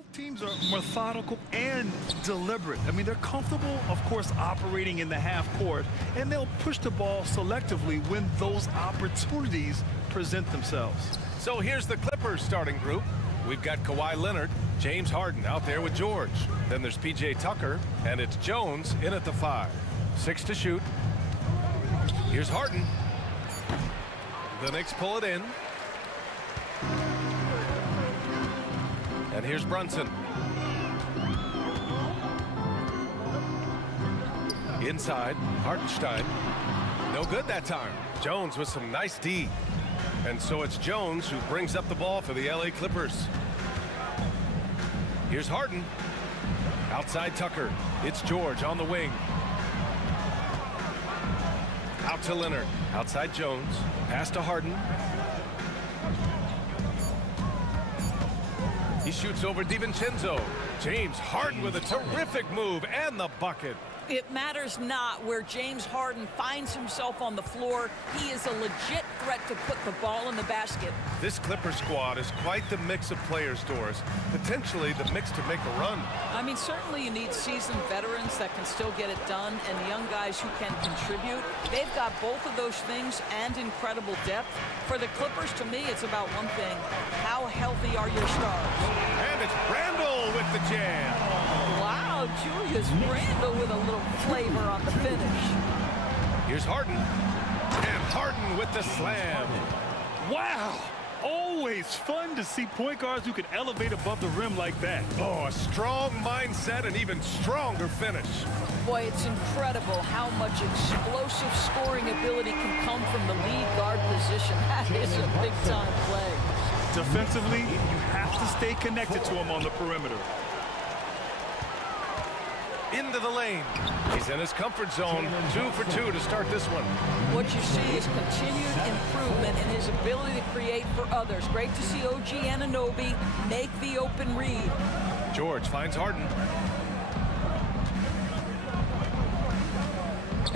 Both teams are methodical and deliberate. I mean, they're comfortable, of course, operating in the half court, and they'll push the ball selectively when those opportunities present themselves. So here's the Clippers starting group. We've got Kawhi Leonard, James Harden out there with George. Then there's P.J. Tucker, and it's Jones in at the 5. 6 to shoot. Here's Harden. The Knicks pull it in. And here's Brunson. Inside, Hartenstein. No good that time. Jones with some nice D. And so it's Jones who brings up the ball for the LA Clippers. Here's Harden. Outside Tucker. It's George on the wing. Out to Leonard. Outside Jones. Pass to Harden. He shoots over DiVincenzo. James Harden with a terrific move and the bucket. It matters not where James Harden finds himself on the floor. He is a legit threat to put the ball in the basket. This Clipper squad is quite the mix of players, Doris. Potentially the mix to make a run. I mean, certainly you need seasoned veterans that can still get it done and young guys who can contribute. They've got both of those things and incredible depth. For the Clippers, to me, it's about one thing. How healthy are your stars? And it's Randle with the jam. Wow, Julius Randle with a little flavor on the finish. Here's Harden. And Harden with the slam. Wow! Always fun to see point guards who can elevate above the rim like that. Oh, a strong mindset and even stronger finish. Boy, it's incredible how much explosive scoring ability can come from the lead guard position. That is a big-time play. Defensively, you have to stay connected to him on the perimeter. Into the lane. He's in his comfort zone. 2 for 2 to start this one. What you see is continued improvement in his ability to create for others. Great to see OG Anunoby make the open read. George finds Harden.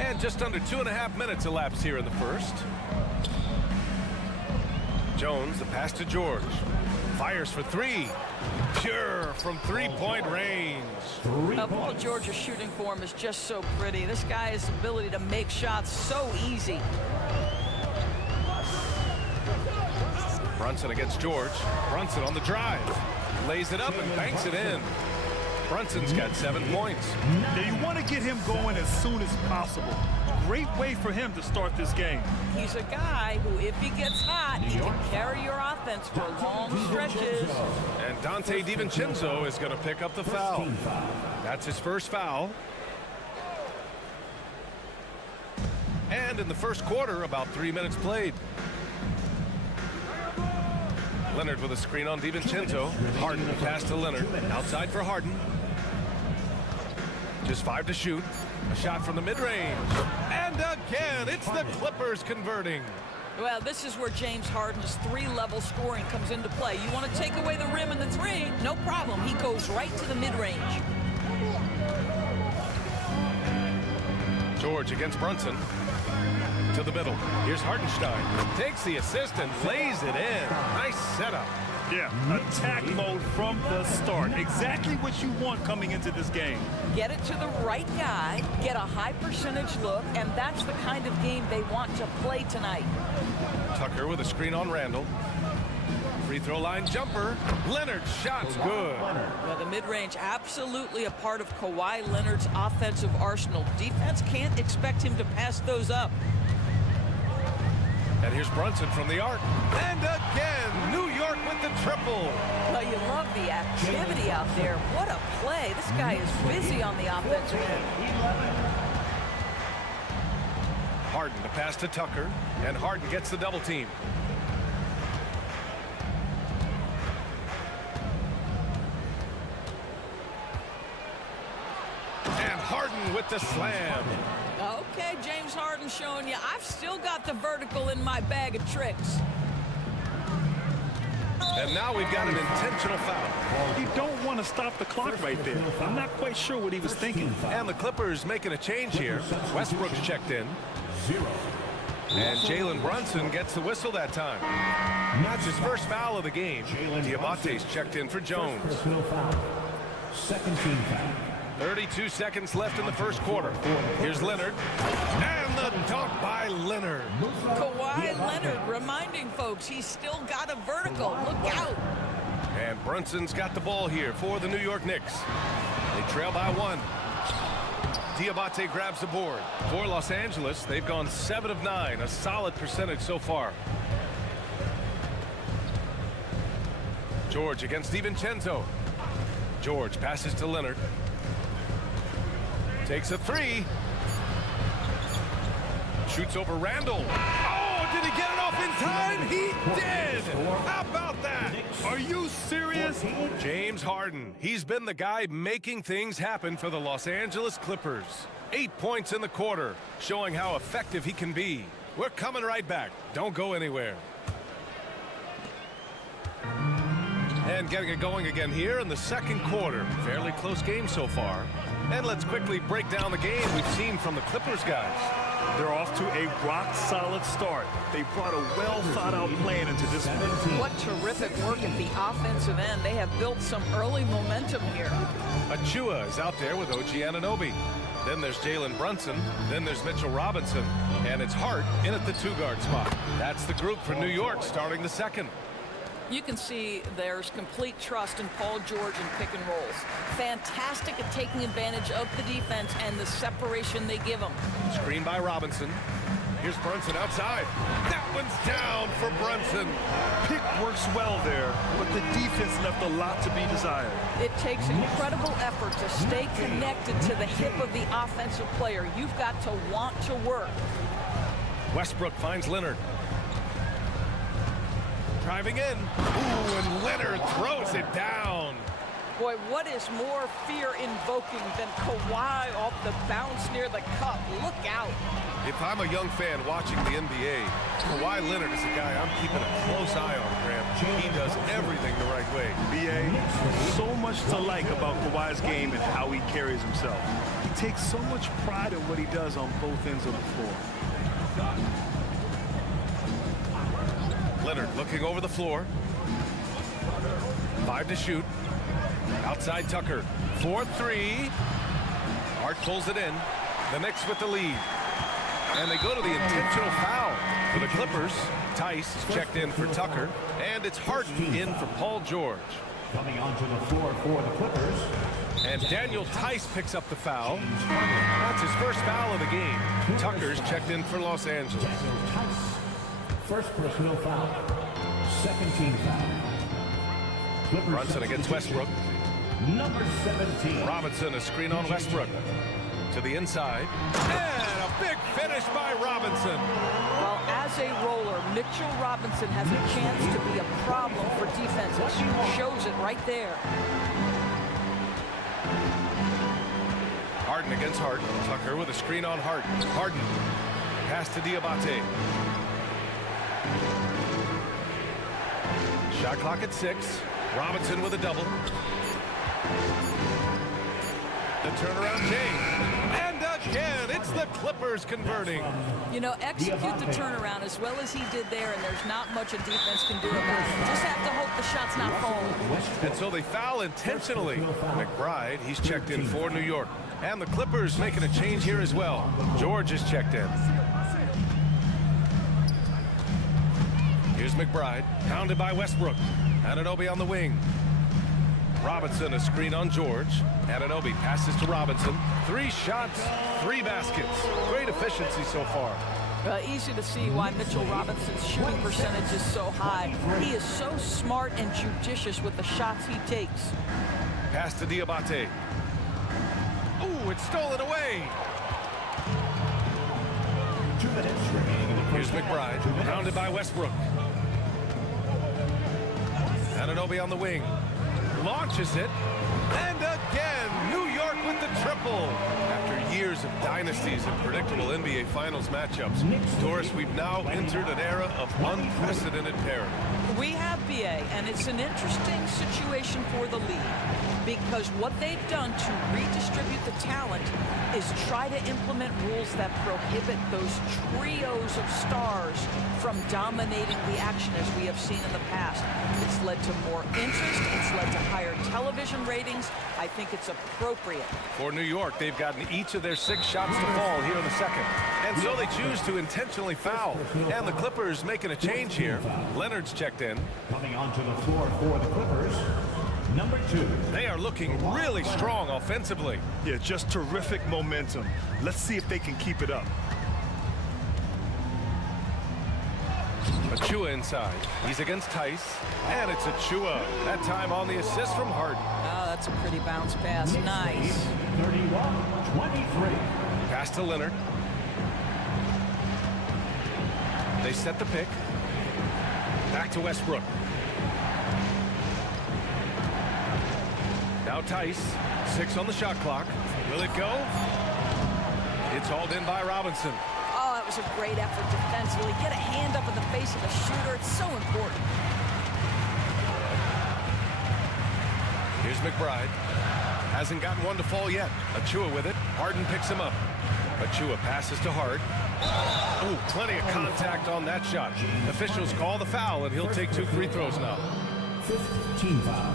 And just under 2.5 minutes elapsed here in the first. Jones, the pass to George. Fires for 3. Pure from three-point range. Paul George's shooting form is just so pretty. This guy's ability to make shots so easy. Brunson against George. Brunson on the drive. Lays it up and banks it in. Brunson's got 7 points. Now you want to get him going as soon as possible. Great way for him to start this game. He's a guy who, if he gets hot, he can carry your offense for long stretches. And Dante DiVincenzo is going to pick up the foul. That's his first foul. And in the first quarter, about 3 minutes played. Leonard with a screen on DiVincenzo. Harden pass to Leonard. Outside for Harden. Just 5 to shoot. A shot from the mid-range. And again, it's the Clippers converting. Well, this is where James Harden's 3-level scoring comes into play. You want to take away the rim and the 3? No problem. He goes right to the mid-range. George against Brunson. To the middle. Here's Hartenstein. Takes the assist and lays it in. Nice setup. Yeah, attack mode from the start. Exactly what you want coming into this game. Get it to the right guy, get a high percentage look, and that's the kind of game they want to play tonight. Tucker with a screen on Randle. Free throw line jumper. Leonard's shot's good. Well, the mid-range absolutely a part of Kawhi Leonard's offensive arsenal. Defense can't expect him to pass those up. And here's Brunson from the arc. And again, New York with the triple. Well, you love the activity out there. What a play. This guy is busy on the offensive end. Harden the pass to Tucker. And Harden gets the double team. And Harden with the slam. Okay, James Harden showing you I've still got the vertical in my bag of tricks. And now we've got an intentional foul. You don't want to stop the clock right there. I'm not quite sure what he was thinking. And the Clippers making a change here. Westbrook's checked in. And Jalen Brunson gets the whistle that time. That's his first foul of the game. Diabate's checked in for Jones. Personal foul. Second team foul. 32 seconds left in the first quarter. Here's Leonard. And the dunk by Leonard. Kawhi Leonard reminding folks he's still got a vertical. Look out. And Brunson's got the ball here for the New York Knicks. They trail by 1. Diabate grabs the board. For Los Angeles, they've gone 7 of 9, a solid percentage so far. George against DiVincenzo. George passes to Leonard. Takes a 3. Shoots over Randall. Oh, did he get it off in time? He did! How about that? Are you serious? James Harden. He's been the guy making things happen for the Los Angeles Clippers. 8 points in the quarter, showing how effective he can be. We're coming right back. Don't go anywhere. And getting it going again here in the second quarter. Fairly close game so far. And let's quickly break down the game we've seen from the Clippers guys. They're off to a rock-solid start. They brought a well-thought-out plan into this one. What terrific work at the offensive end. They have built some early momentum here. Achua is out there with OG Anunoby. Then there's Jalen Brunson. Then there's Mitchell Robinson. And it's Hart in at the 2-guard spot. That's the group for New York starting the second. You can see there's complete trust in Paul George in pick and rolls. Fantastic at taking advantage of the defense and the separation they give him. Screen by Robinson. Here's Brunson outside. That one's down for Brunson. Pick works well there, but the defense left a lot to be desired. It takes incredible effort to stay connected to the hip of the offensive player. You've got to want to work. Westbrook finds Leonard. Driving in. Ooh, and Leonard throws it down. Boy, what is more fear-invoking than Kawhi off the bounce near the cup? Look out. If I'm a young fan watching the NBA, Kawhi Leonard is a guy I'm keeping a close eye on, Graham. He does everything the right way. BA, so much to like about Kawhi's game and how he carries himself. He takes so much pride in what he does on both ends of the floor. Leonard looking over the floor. 5 to shoot. Outside Tucker. 4-3. Hart pulls it in. The Knicks with the lead. And they go to the intentional foul for the Clippers. Tice is checked in for Tucker. And it's Harden in for Paul George. Coming onto the floor for the Clippers. And Daniel Tice picks up the foul. That's his first foul of the game. Tucker's checked in for Los Angeles. Daniel Tice. First personal foul. Second team foul. Clippers Brunson against Westbrook. Number 17. Robinson, a screen on Westbrook. To the inside. And a big finish by Robinson. Well, as a roller, Mitchell Robinson has a chance to be a problem for defenses. Shows it right there. Harden against Hart. Tucker with a screen on Hart. Harden. Pass to Diabate. Shot clock at 6. Robinson with a double. The turnaround change. And again, it's the Clippers converting. You know, execute the turnaround as well as he did there, and there's not much a defense can do about it. Just have to hope the shot's not falling. And so they foul intentionally. McBride, he's checked in for New York. And the Clippers making a change here as well. George is checked in. Here's McBride, pounded by Westbrook. Anunoby on the wing. Robinson, a screen on George. Anunoby passes to Robinson. 3 shots, 3 baskets. Great efficiency so far. Easy to see why Mitchell Robinson's shooting percentage is so high. He is so smart and judicious with the shots he takes. Pass to Diabate. Ooh, it's stolen away. 2 minutes remaining in the Here's first half. McBride, pounded by Westbrook. Anunoby on the wing. Launches it. And again, New York with the triple. After years of dynasties and predictable NBA Finals matchups, Doris, we've now entered an era of unprecedented parity. We have NBA, and it's an interesting situation for the league because what they've done to redistribute the talent is try to implement rules that prohibit those trios of stars from dominating the action as we have seen in the past. It's led to more interest, it's led to higher television ratings. I think it's appropriate. For New York, they've gotten each of their 6 shots to fall here in the second. And so they choose to intentionally foul. And the Clippers making a change here. Leonard's checked in. Coming onto the floor for the Clippers, number 2. They are looking really strong offensively. Yeah, just terrific momentum. Let's see if they can keep it up. Achua inside. He's against Tice. And it's Achua. That time on the assist from Harden. Oh, that's a pretty bounce pass. Nice. 31-23. Pass to Leonard. They set the pick. Back to Westbrook. Now Tice. 6 on the shot clock. Will it go? It's hauled in by Robinson. Oh, that was a great effort defensively. Get a hand up in the face of the shooter. It's so important. Here's McBride. Hasn't gotten one to fall yet. Achua with it. Harden picks him up. Achua passes to Hart. Ooh, plenty of contact on that shot. Officials call the foul, and he'll take 2 free throws now. 15 foul.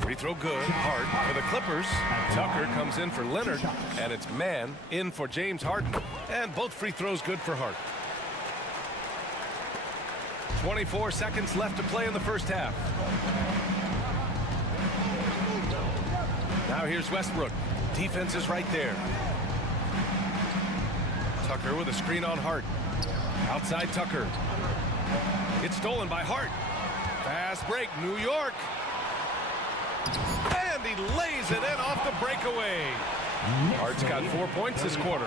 Free throw good. Hart for the Clippers. Tucker comes in for Leonard, and it's man in for James Harden. And both free throws good for Hart. 24 seconds left to play in the first half. Now here's Westbrook. Defense is right there. Tucker with a screen on Hart. Outside Tucker. It's stolen by Hart. Fast break, New York. And he lays it in off the breakaway. Hart's got 4 points this quarter.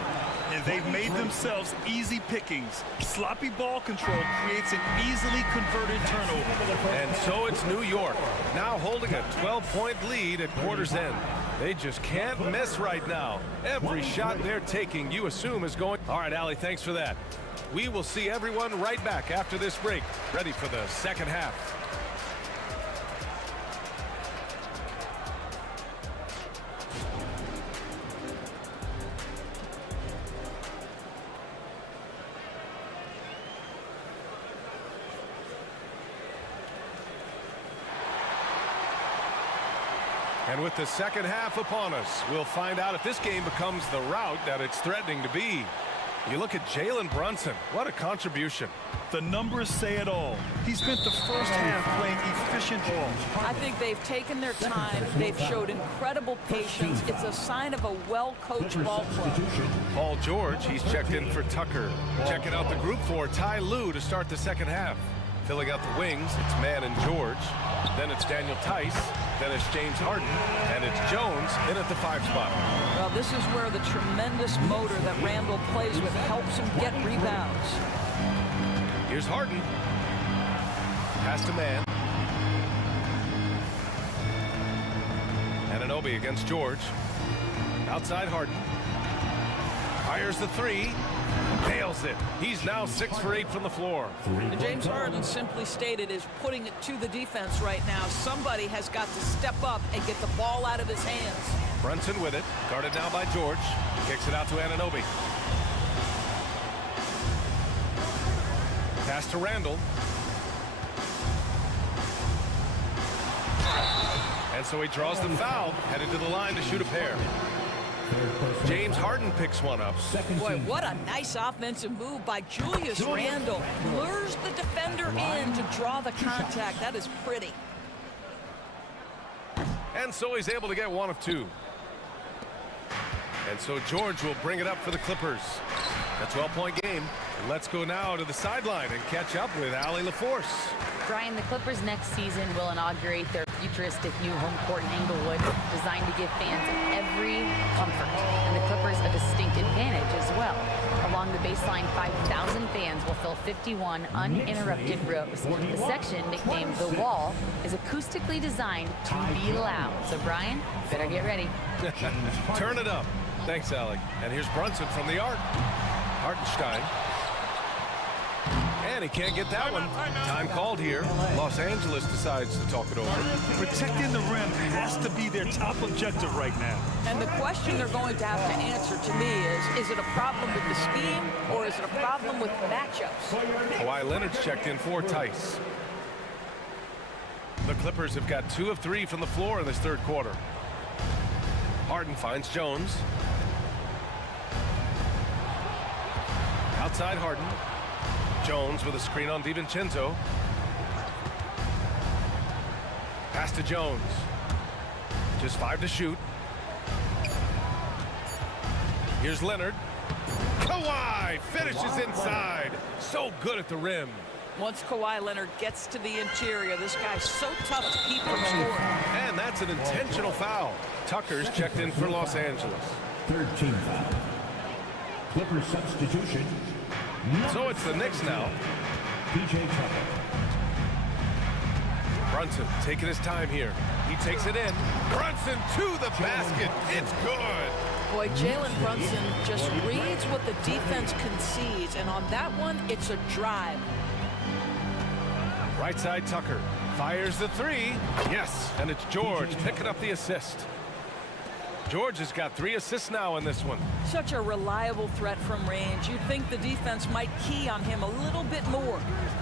And they've made themselves easy pickings. Sloppy ball control creates an easily converted turnover. And so it's New York, now holding a 12-point lead at quarter's end. They just can't miss right now. Every shot they're taking, you assume, is going. All right, Allie, thanks for that. We will see everyone right back after this break, ready for the second half. And with the second half upon us, we'll find out if this game becomes the rout that it's threatening to be. You look at Jalen Brunson. What a contribution. The numbers say it all. He spent the first half playing efficient ball. I think they've taken their time. They've showed incredible patience. It's a sign of a well-coached ball club. Paul George, he's checked in for Tucker. Checking out the group for Ty Lue to start the second half. Filling out the wings, it's Mann and George. Then it's Daniel Tice. Then it's James Harden. And it's Jones in at the 5 spot. Well, this is where the tremendous motor that Randall plays with helps him get rebounds. Here's Harden. Pass to Mann. Anunoby against George. Outside Harden. Fires the 3. Nails it. He's now 6 for 8 from the floor. And James Harden, simply stated, is putting it to the defense right now. Somebody has got to step up and get the ball out of his hands. Brunson with it. Guarded now by George. Kicks it out to Anunoby. Pass to Randall. And so he draws the foul. Headed to the line to shoot a pair. James Harden picks one up. Boy, what a nice offensive move by Julius Randle. Lures the defender in to draw the contact. That is pretty. And so he's able to get 1 of 2. And so George will bring it up for the Clippers. A 12-point game. Let's go now to the sideline and catch up with Allie LaForce. Brian, the Clippers next season will inaugurate their futuristic new home court in Inglewood, designed to give fans every comfort, and the Clippers a distinct advantage as well. Along the baseline, 5,000 fans will fill 51 uninterrupted rows. The section, nicknamed The Wall, is acoustically designed to be loud. So, Brian, better get ready. Turn it up. Thanks, Alec. And here's Brunson from the arc. Hartenstein. And And he can't get that one. Time called here. Los Angeles decides to talk it over. Protecting the rim has to be their top objective right now. And the question they're going to have to answer to me is it a problem with the scheme or is it a problem with matchups? Kawhi Leonard's checked in for Tice. The Clippers have got 2 of 3 from the floor in this third quarter. Harden finds Jones. Outside Harden. Jones with a screen on DiVincenzo. Pass to Jones. Just 5 to shoot. Here's Leonard. Kawhi finishes inside. So good at the rim. Once Kawhi Leonard gets to the interior, this guy's so tough to keep from scoring. And that's an intentional foul. Tucker's checked in for Los Angeles. Third team foul. Clippers substitution. So it's the Knicks now. PJ Tucker. Brunson taking his time here. He takes it in. Brunson to the basket. It's good. Boy, Jalen Brunson just reads what the defense concedes, and on that one, it's a drive. Right side Tucker. Fires the 3. Yes, and it's George picking up the assist. George has got 3 assists now in this one. Such a reliable threat from range. You'd think the defense might key on him a little bit more.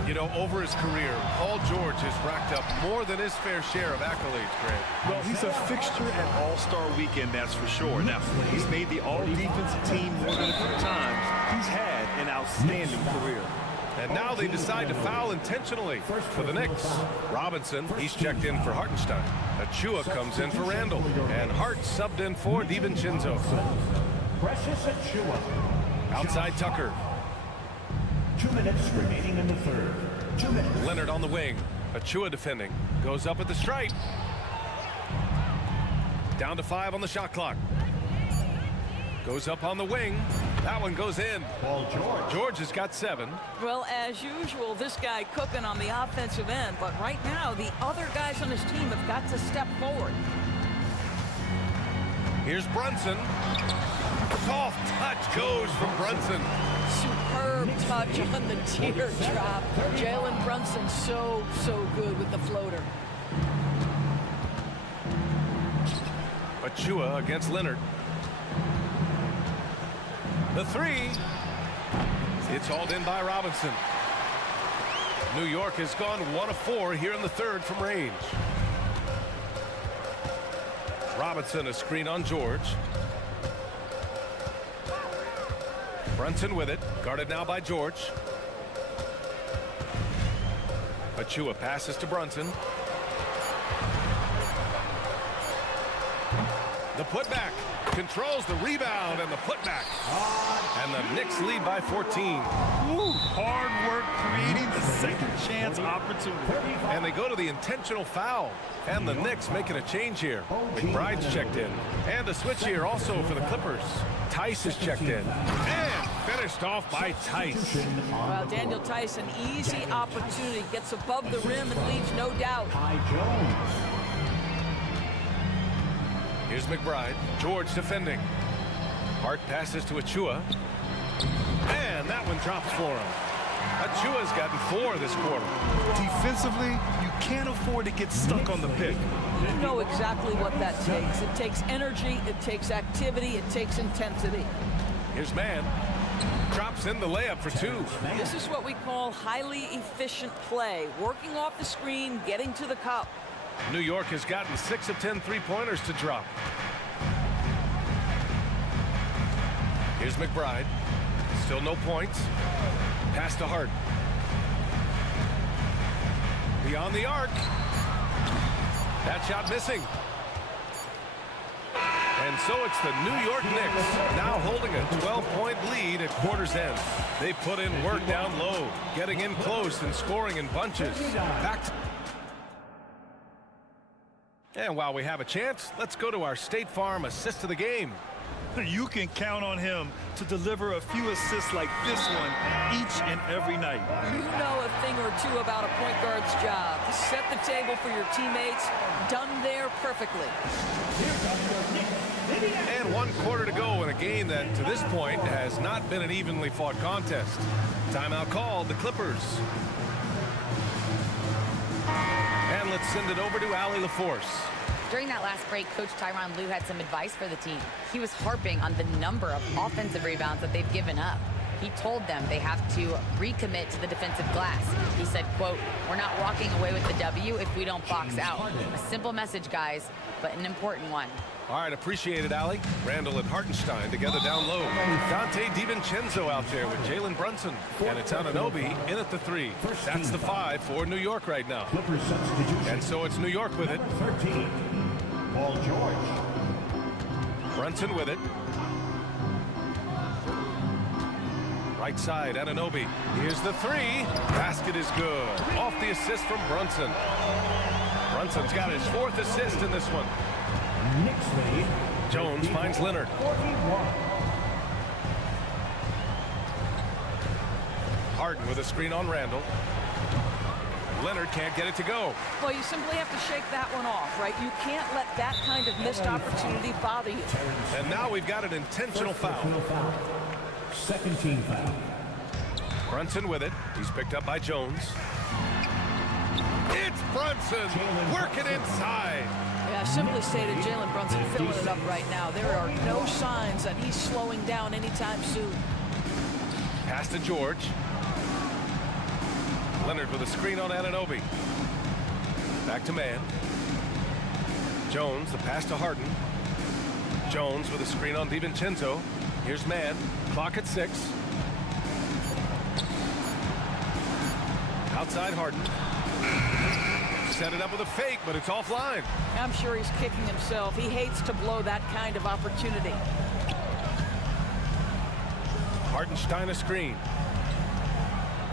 You know, over his career, Paul George has racked up more than his fair share of accolades, Grant. Well, he's a fixture at All-Star Weekend, that's for sure. Now, he's made the All-Defensive team more than a few times. He's had an outstanding career. And now they decide to foul intentionally for the Knicks. Robinson, he's checked in for Hartenstein. Achua comes in for Randall. And Hart subbed in for DiVincenzo. Precious Achua. Outside Tucker. 2 minutes remaining in the third. 2 minutes. Leonard on the wing. Achua defending. Goes up at the stripe. Down to 5 on the shot clock. Goes up on the wing. That one goes in. Paul George. George has got 7. Well, as usual, this guy cooking on the offensive end, but right now, the other guys on his team have got to step forward. Here's Brunson. Soft touch goes from Brunson. Superb touch on the teardrop. Jalen Brunson so good with the floater. Achua against Leonard. The 3. It's hauled in by Robinson. New York has gone 1 of 4 here in the third from range. Robinson a screen on George. Brunson with it. Guarded now by George. Achua passes to Brunson. The putback. Controls the rebound and the putback. And the Knicks lead by 14. Woo, hard work creating the second chance opportunity. And they go to the intentional foul. And the Knicks making a change here. McBride's checked in. And a switch here also for the Clippers. Tice is checked in. And finished off by Tice. Well, Daniel Tice, an easy opportunity. Gets above the rim and leaves no doubt. Ty Jones. Here's McBride. George defending. Hart passes to Achua. And that one drops for him. Achua's gotten 4 this quarter. Defensively, you can't afford to get stuck on the pick. You know exactly what that takes. It takes energy, it takes activity, it takes intensity. Here's Mann. Drops in the layup for 2. This is what we call highly efficient play. Working off the screen, getting to the cup. New York has gotten 6 of 10 three-pointers to drop. Here's McBride. Still no points. Pass to Hart. Beyond the arc. That shot missing. And so it's the New York Knicks now holding a 12-point lead at quarter's end. They put in work down low, getting in close and scoring in bunches. Back to And while we have a chance, let's go to our State Farm assist of the game. You can count on him to deliver a few assists like this one each and every night. You know a thing or two about a point guard's job. Set the table for your teammates. Done there perfectly. And 1 quarter to go in a game that, to this point, has not been an evenly fought contest. Timeout called, the Clippers. And let's send it over to Allie LaForce. During that last break, Coach Tyronn Lue had some advice for the team. He was harping on the number of offensive rebounds that they've given up. He told them they have to recommit to the defensive glass. He said, quote, "We're not walking away with the W if we don't box out." A simple message, guys, but an important one. All right, appreciate it, Allie. Randall and Hartenstein together down low. Dante DiVincenzo out there with Jalen Brunson. And it's Anunoby in at the 3. That's the 5 for New York right now. Clippers substitution. And so it's New York with it. 13. Paul George. Brunson with it. Right side, Anunoby. Here's the 3. Basket is good. Off the assist from Brunson. Brunson's got his 4th assist in this one. Knicks lead. Jones finds Leonard. 41. Harden with a screen on Randall. Leonard can't get it to go. Well, you simply have to shake that one off, right? You can't let that kind of missed opportunity bother you. And now we've got an intentional foul. Second team foul. Brunson with it. He's picked up by Jones. It's Brunson working inside. Yeah, simply stated, Jalen Brunson filling it up right now. There are no signs that he's slowing down anytime soon. Pass to George. Leonard with a screen on Anunoby. Back to man. Jones, the pass to Harden. Jones with a screen on DiVincenzo. Here's man. Clock at 6. Outside Harden. Set it up with a fake, but it's offline. I'm sure he's kicking himself. He hates to blow that kind of opportunity. Hartenstein a screen.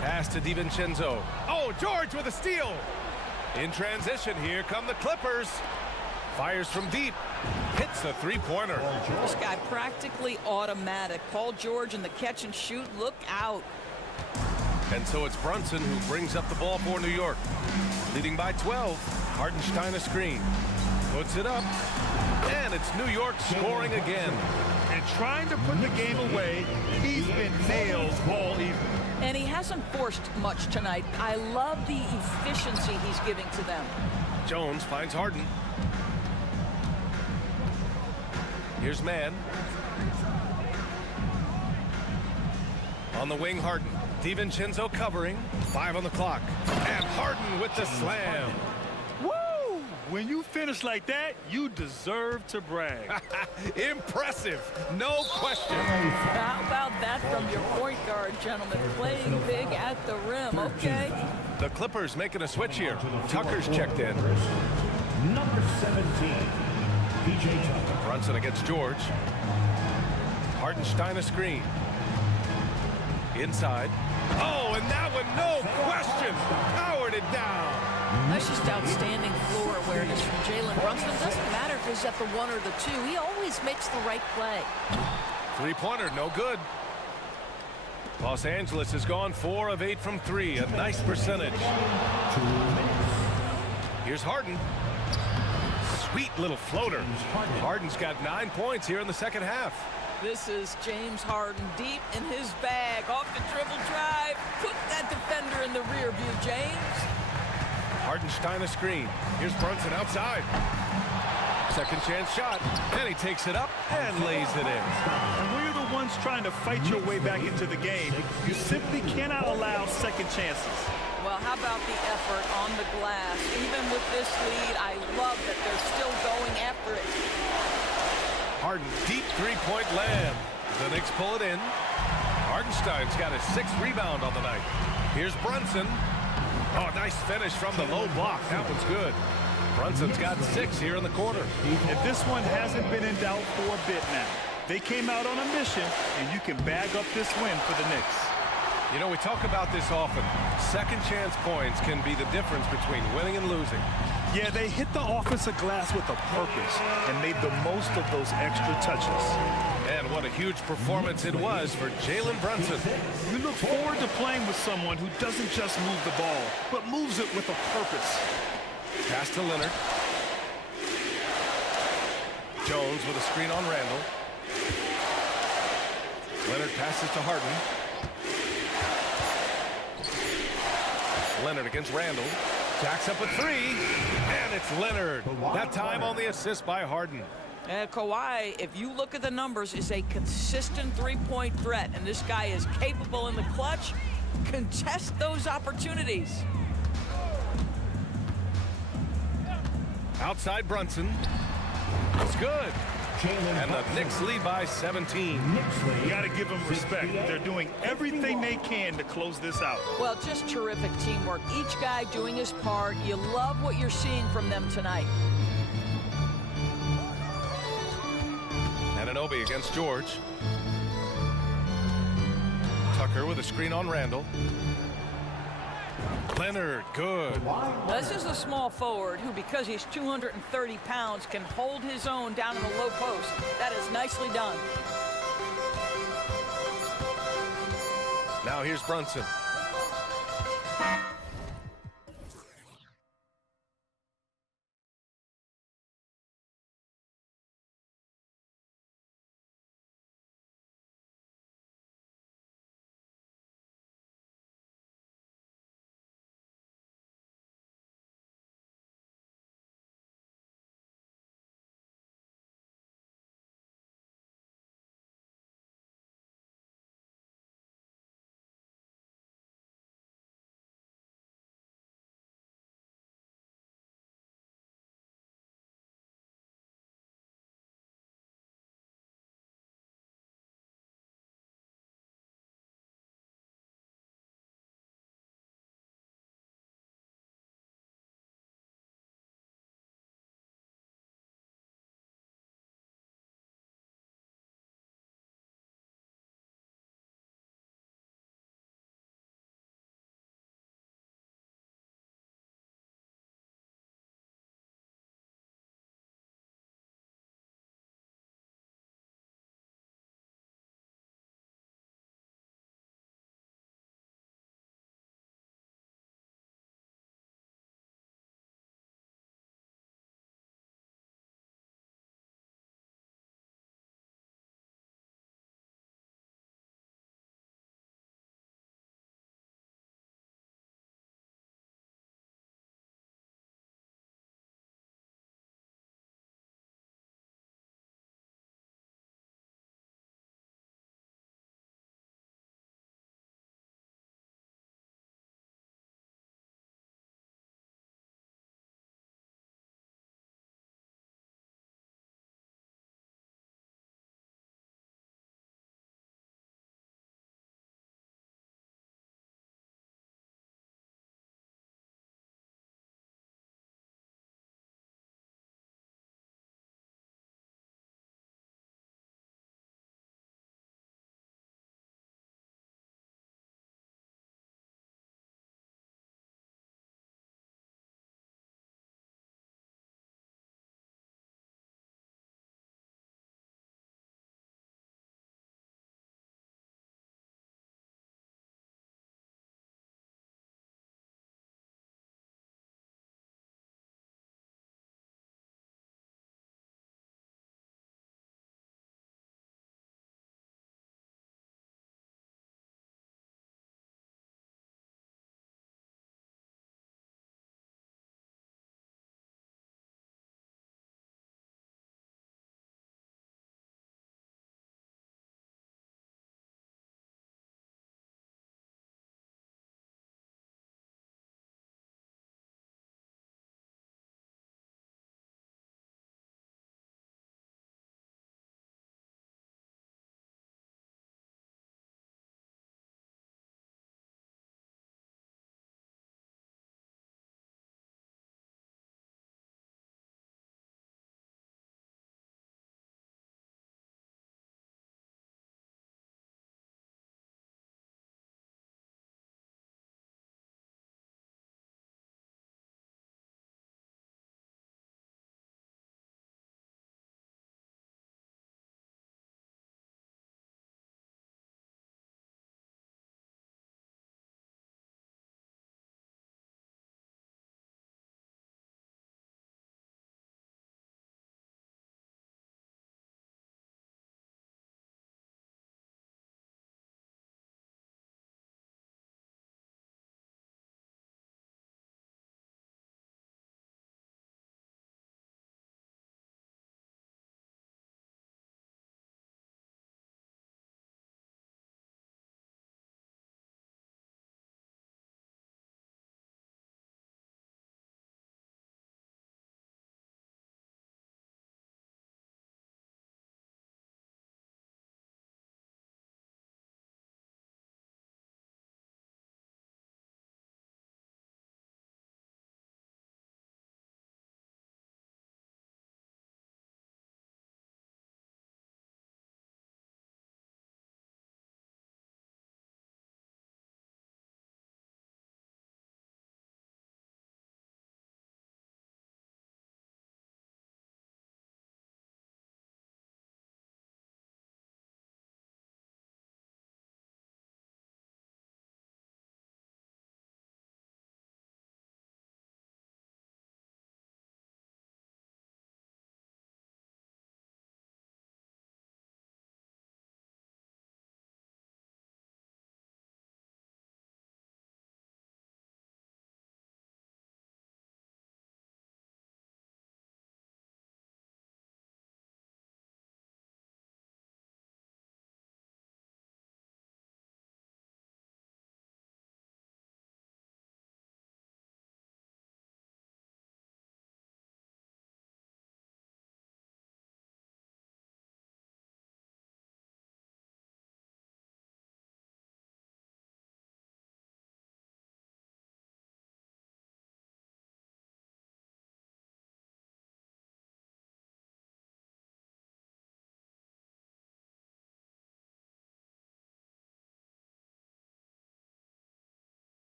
Pass to DiVincenzo. Oh, George with a steal. In transition, here come the Clippers. Fires from deep. Hits a 3-pointer. This guy practically automatic. Paul George in the catch and shoot. Look out. And so it's Brunson who brings up the ball for New York. Leading by 12. Hartenstein a screen. Puts it up. And it's New York scoring again. And trying to put the game away, he's been nailed all evening. And he hasn't forced much tonight. I love the efficiency he's giving to them. Jones finds Harden. Here's man. On the wing, Harden. DiVincenzo covering. 5 on the clock. And Harden with the slam. Woo! When you finish like that, you deserve to brag. Impressive. No question. How about that from your point guard, gentlemen? Playing big at the rim, okay? The Clippers making a switch here. Tucker's checked in. Number 17. PJ Tucker. Brunson against George. Hartenstein a screen. Inside. Oh, and that one, no question, powered it down. That's just outstanding floor awareness from Jalen Brunson. It doesn't matter if he's at the 1 or the 2. He always makes the right play. 3-pointer, no good. Los Angeles has gone 4 of 8 from 3, a nice percentage. Here's Harden. Sweet little floater. Harden's got 9 points here in the second half. This is James Harden deep in his bag. Off the dribble drive. Put that defender in the rear view, James. Hartenstein a screen. Here's Brunson outside. Second chance shot. And he takes it up and lays it in. And when you're the ones trying to fight your way back into the game, you simply cannot allow second chances. Well, how about the effort on the glass? Even with this lead, I love that they're still going after it. Harden, deep 3-point land. The Knicks pull it in. Hartenstein's got his 6th rebound on the night. Here's Brunson. Oh, nice finish from the low block. That one's good. Brunson's got 6 here in the quarter. And this one hasn't been in doubt for a bit now. They came out on a mission, and you can bag up this win for the Knicks. You know, we talk about this often. Second chance points can be the difference between winning and losing. Yeah, they hit the offensive glass with a purpose and made the most of those extra touches. And what a huge performance it was for Jalen Brunson. You look forward to playing with someone who doesn't just move the ball, but moves it with a purpose. Pass to Leonard. Jones with a screen on Randall. Leonard passes to Harden. Leonard against Randall. Jacks up a three, and it's Leonard. That time on the assist by Harden. Kawhi, if you look at the numbers, is a consistent three-point threat, and this guy is capable in the clutch. Contest those opportunities. Outside Brunson. It's good. And the Knicks lead by 17. You got to give them respect. They're doing everything they can to close this out. Well, just terrific teamwork. Each guy doing his part. You love what you're seeing from them tonight. Anunoby against George. Tucker with a screen on Randall. Leonard, good. This is a small forward who, because he's 230 pounds, can hold his own down in the low post. That is nicely done. Now here's Brunson.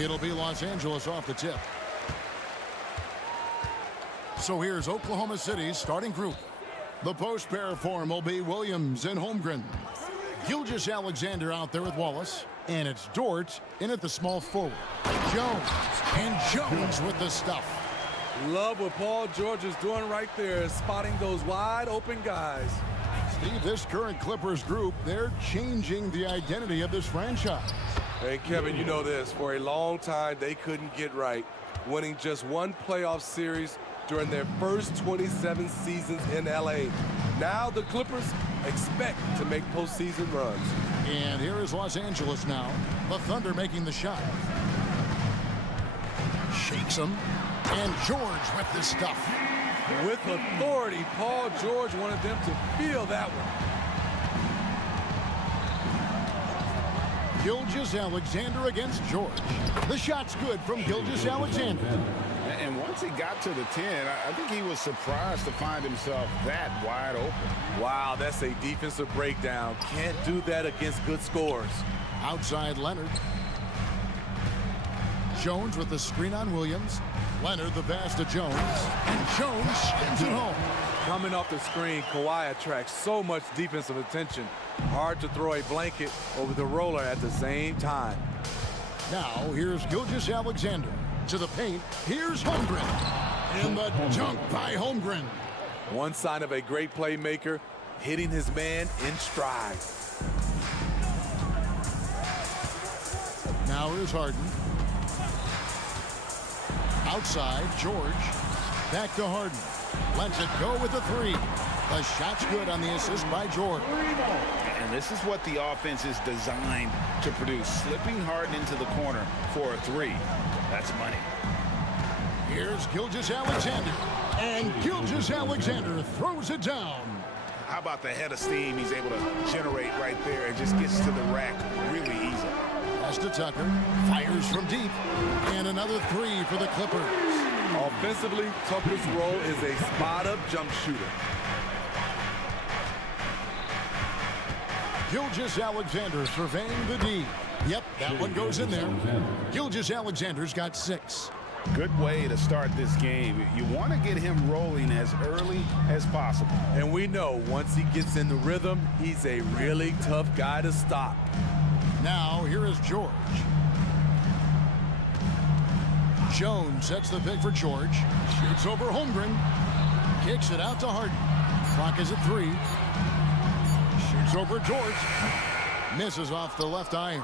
It'll be Los Angeles off the tip. So here's Oklahoma City's starting group. The post pair form will be Williams and Holmgren. Gilgeous-Alexander out there with Wallace. And it's Dort in at the small forward. Jones. And Jones with the stuff. Love what Paul George is doing right there, spotting those wide open guys. Steve, this current Clippers group, they're changing the identity of this franchise. Hey, Kevin, you know this. For a long time, they couldn't get right, winning just one playoff series during their first 27 seasons in L.A. Now the Clippers expect to make postseason runs. And here is Los Angeles now. The Thunder making the shot. Shakes him. And George with the stuff. With authority, Paul George wanted them to feel that one. Gilgeous-Alexander against George. The shot's good from Gilgeous-Alexander. And once he got to the 10, I think he was surprised to find himself that wide open. Wow, that's a defensive breakdown. Can't do that against good scores. Outside Leonard. Jones with the screen on Williams. Leonard the pass to Jones. And Jones spins it home. Coming off the screen, Kawhi attracts so much defensive attention. Hard to throw a blanket over the roller at the same time. Now here's Gilgeous-Alexander. To the paint, here's Holmgren. And the dunk by Holmgren. One sign of a great playmaker, hitting his man in stride. Now here's Harden. Outside, George. Back to Harden. Lets it go with the three. The shot's good on the assist by George. And this is what the offense is designed to produce. Slipping Harden into the corner for a three. That's money. Here's Gilgeous-Alexander. And Gilgeous-Alexander throws it down. How about the head of steam he's able to generate right there and just gets to the rack really easy. Pass to Tucker. Fires from deep. And another three for the Clippers. Offensively, Tucker's role is a spot-up jump shooter. Gilgeous-Alexander surveying the D. Yep, that one goes in there. Gilgeous-Alexander's got 6. Good way to start this game. You want to get him rolling as early as possible. And we know once he gets in the rhythm, he's a really tough guy to stop. Now, here is George. Jones sets the pick for George. Shoots over Holmgren. Kicks it out to Harden. Clock is at 3. Shoots over George. Misses off the left iron.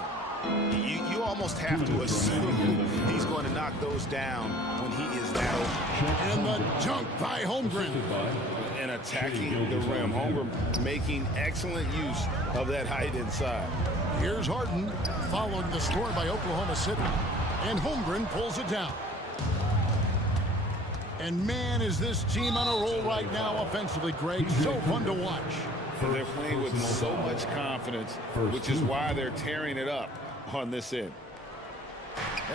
You almost have to assume he's going to knock those down when he is that open. And the dunk by Holmgren. And attacking the rim. Holmgren making excellent use of that height inside. Here's Harden, following the score by Oklahoma City. And Holmgren pulls it down. And man, is this team on a roll right now offensively, Greg. So fun to watch. They're playing with so much confidence, which is why they're tearing it up on this end.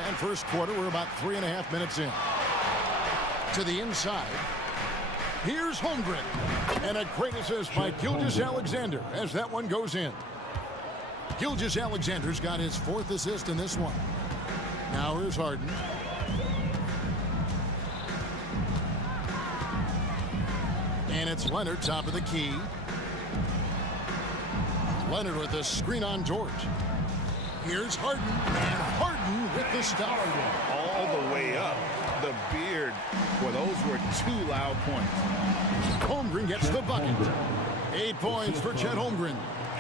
And first quarter, we're about 3.5 minutes in. To the inside. Here's Holmgren. And a great assist by Gilgeous-Alexander as that one goes in. Gilgeous-Alexander's got his 4th assist in this one. Now here's Harden. And it's Leonard, top of the key. Leonard with the screen on George. Here's Harden. And Harden with the stop. All the way up. The beard. Well, those were 2 loud points. Holmgren gets the bucket. 8 points for Chet Holmgren.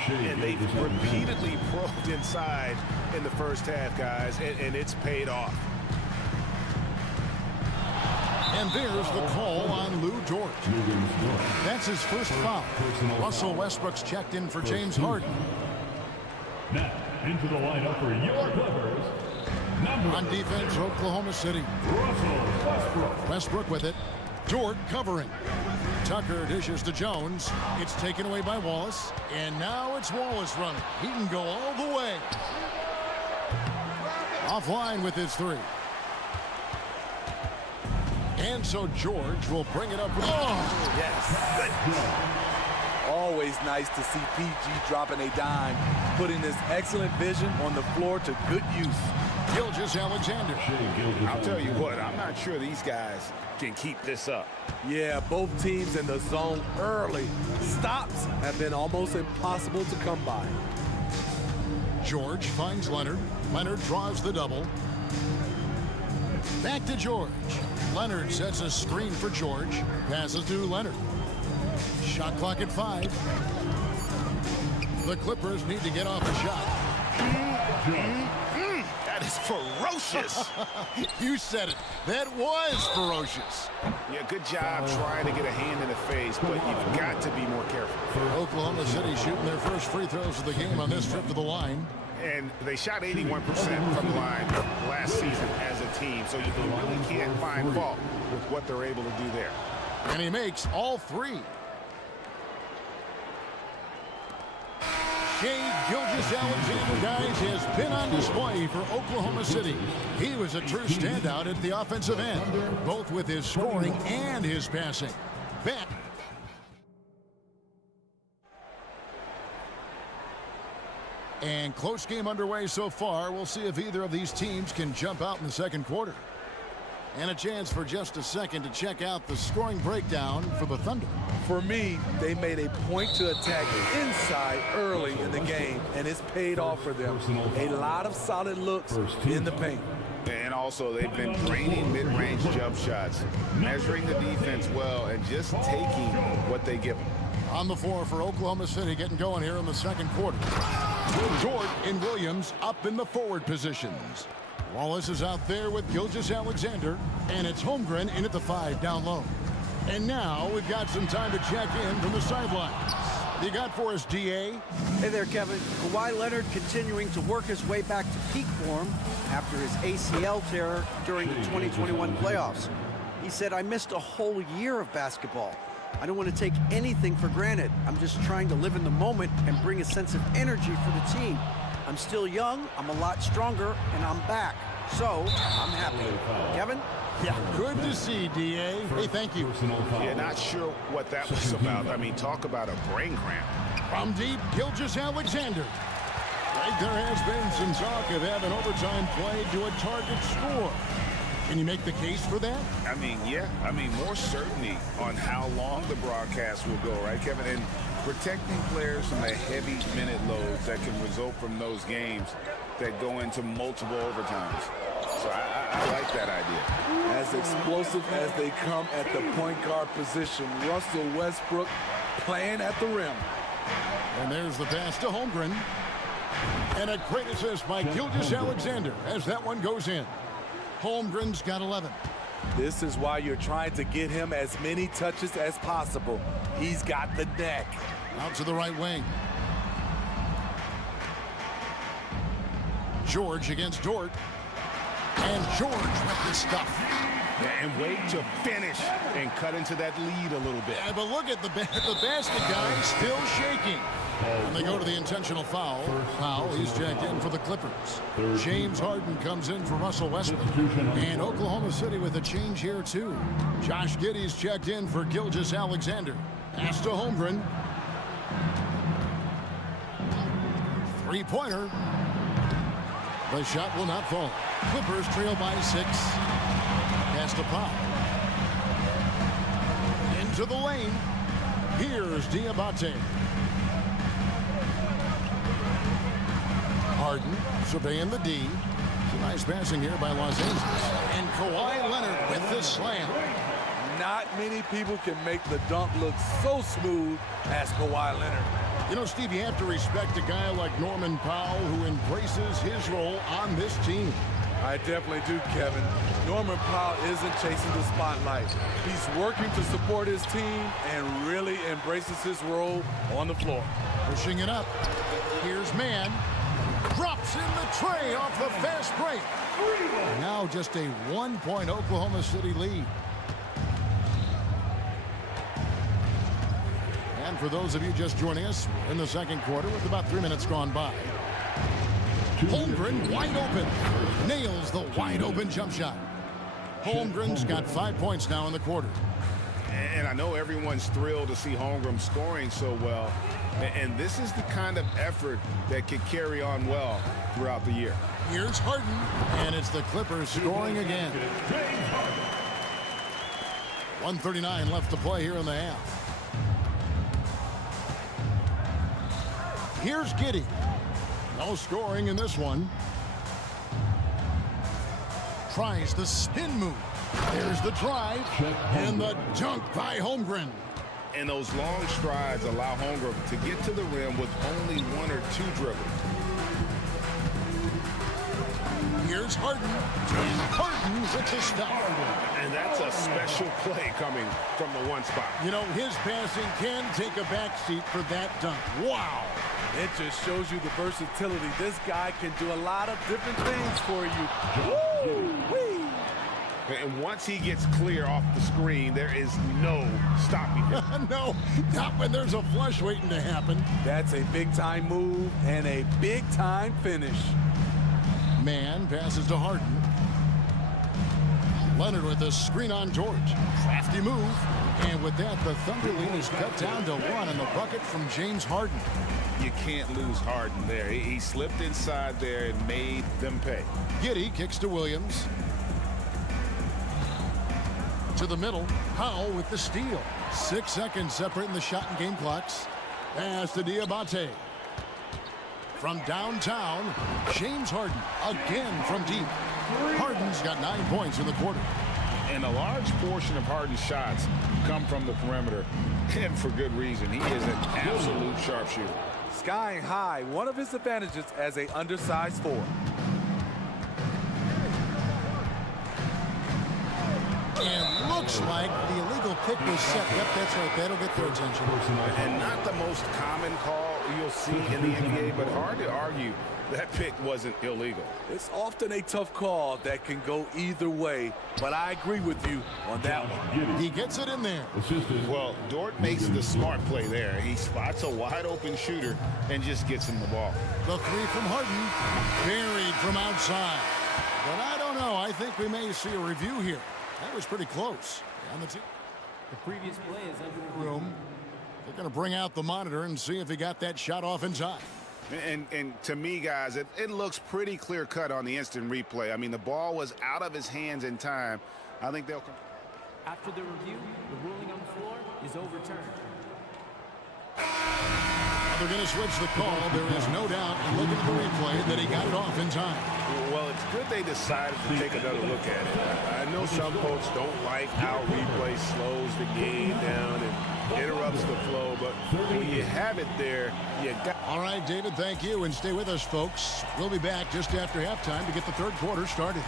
And they've repeatedly probed inside in the first half, guys, and it's paid off. And there's the call on Lou George. That's his first foul. Russell Westbrook's checked in for James Harden. Now, into the lineup for your Clippers. On defense, Oklahoma City. Westbrook with it. Dort covering. Tucker dishes to Jones. It's taken away by Wallace. And now it's Wallace running. He can go all the way. Offline with his 3. And so George will bring it up. Oh! Yes. Always nice to see PG dropping a dime, putting his excellent vision on the floor to good use. Gilgeous-Alexander. I'll tell you what, I'm not sure these guys can keep this up. Yeah, both teams in the zone early. Stops have been almost impossible to come by. George finds Leonard. Leonard draws the double. Back to George. Leonard sets a screen for George. Passes to Leonard. Shot clock at 5. The Clippers need to get off a shot. That is ferocious. You said it. That was ferocious. Yeah, good job trying to get a hand in the face, but you've got to be more careful. Oklahoma City shooting their first free throws of the game on this trip to the line. And they shot 81% from the line last season as a team, so you really can't find fault with what they're able to do there. And he makes all 3. Shai Gilgeous-Alexander, guys, has been on display for Oklahoma City. He was a true standout at the offensive end, both with his scoring and his passing. Back. And close game underway so far. We'll see if either of these teams can jump out in the second quarter. And a chance for just a second to check out the scoring breakdown for the Thunder. For me, they made a point to attack inside early in the game, and it's paid off for them. A lot of solid looks in the paint. And also, they've been draining mid-range jump shots, measuring the defense well, and just taking what they give them. On the floor for Oklahoma City, getting going here in the second quarter. Dort and Williams up in the forward positions. Wallace is out there with Gilgeous-Alexander, and it's Holmgren in at the 5 down low. And now we've got some time to check in from the sidelines. What you got for us, DA? Hey there, Kevin. Kawhi Leonard continuing to work his way back to peak form after his ACL tear during the 2021 playoffs. He said, "I missed a whole year of basketball. I don't want to take anything for granted. I'm just trying to live in the moment and bring a sense of energy for the team. I'm still young, I'm a lot stronger, and I'm back. So, I'm happy." Kevin? Yeah, good to see, DA. Hey, thank you. Yeah, not sure what that was about. I mean, talk about a brain cramp. From deep, Gilgeous-Alexander. Right, there has been some talk of having overtime played to a target score. Can you make the case for that? I mean, yeah. I mean, more certainty on how long the broadcast will go, right, Kevin? And protecting players from the heavy minute loads that can result from those games that go into multiple overtimes. So I like that idea. As explosive as they come at the point guard position, Russell Westbrook playing at the rim. And there's the pass to Holmgren. And a great assist by Gilgeous-Alexander as that one goes in. Holmgren's got 11. This is why you're trying to get him as many touches as possible. He's got the neck. Out to the right wing. George against Dort. And George with the stuff. And wait to finish and cut into that lead a little bit. Yeah, but look at the basket guy still shaking. And they go to the intentional foul. He's checked in for the Clippers. James Harden comes in for Russell Westbrook. And Oklahoma City with a change here, too. Josh Giddey's checked in for Gilgeous-Alexander. Pass to Holmgren. Three-pointer. The shot will not fall. Clippers trail by 6. Pass to Powell. Into the lane. Here's Diabate. Harden surveying the D. It's a nice passing here by Los Angeles. And Kawhi Leonard with the slam. Not many people can make the dunk look so smooth as Kawhi Leonard. You know, Steve, you have to respect a guy like Norman Powell who embraces his role on this team. I definitely do, Kevin. Norman Powell isn't chasing the spotlight. He's working to support his team and really embraces his role on the floor. Pushing it up. Here's Mann. Drops in the tray off the fast break. Now just a 1-point Oklahoma City lead. And for those of you just joining us, in the second quarter with about 3 minutes gone by. Holmgren wide open. Nails the wide open jump shot. Holmgren's got 5 points now in the quarter. And I know everyone's thrilled to see Holmgren scoring so well. And this is the kind of effort that could carry on well throughout the year. Here's Harden, and it's the Clippers scoring again. 1:39 left to play here in the half. Here's Giddey. No scoring in this one. Tries the spin move. There's the drive and the dunk by Holmgren. And those long strides allow Holmgren to get to the rim with only 1 or 2 dribbles. Here's Harden, and Harden with the stop. And that's a special play coming from the one spot. You know, his passing can take a backseat for that dunk. Wow. It just shows you the versatility. This guy can do a lot of different things for you. Woo-wee. And once he gets clear off the screen, there is no stopping him. No, not when there's a flush waiting to happen. That's a big-time move and a big-time finish. Man passes to Harden. Leonard with a screen on George. Crafty move. And with that, the Thunder lead is cut down to 1 in the bucket from James Harden. You can't lose Harden there. He slipped inside there and made them pay. Giddey kicks to Williams. To the middle. Powell with the steal. 6 seconds separating the shot and game clocks. Pass to Diabate. From downtown, James Harden again from deep. Harden's got 9 points in the quarter. And a large portion of Harden's shots come from the perimeter, and for good reason. He is an absolute sharpshooter. Skying high, one of his advantages as an undersized 4. And looks like the illegal pick was set. Yep, that's right. That'll get their attention. And not the most common call you'll see in the NBA, but hard to argue that pick wasn't illegal. It's often a tough call that can go either way, but I agree with you on that one. He gets it in there. Well, Dort makes the smart play there. He spots a wide open shooter and just gets him the ball. The 3 from Harden, buried from outside. But I don't know. I think we may see a review here. That was pretty close. On the previous play is under room. They're going to bring out the monitor and see if he got that shot off in time. And to me, guys, it looks pretty clear-cut on the instant replay. I mean, the ball was out of his hands in time. I think they'll... After the review, the ruling on the floor is overturned. They're going to switch the call. There is no doubt, looking at the replay, that he got it off in time. Well, it's good they decided to take another look at it. I know some folks don't like how replay slows the game down and interrupts the flow, but when you have it there, you got... All right, David, thank you, and stay with us, folks. We'll be back just after halftime to get the third quarter started.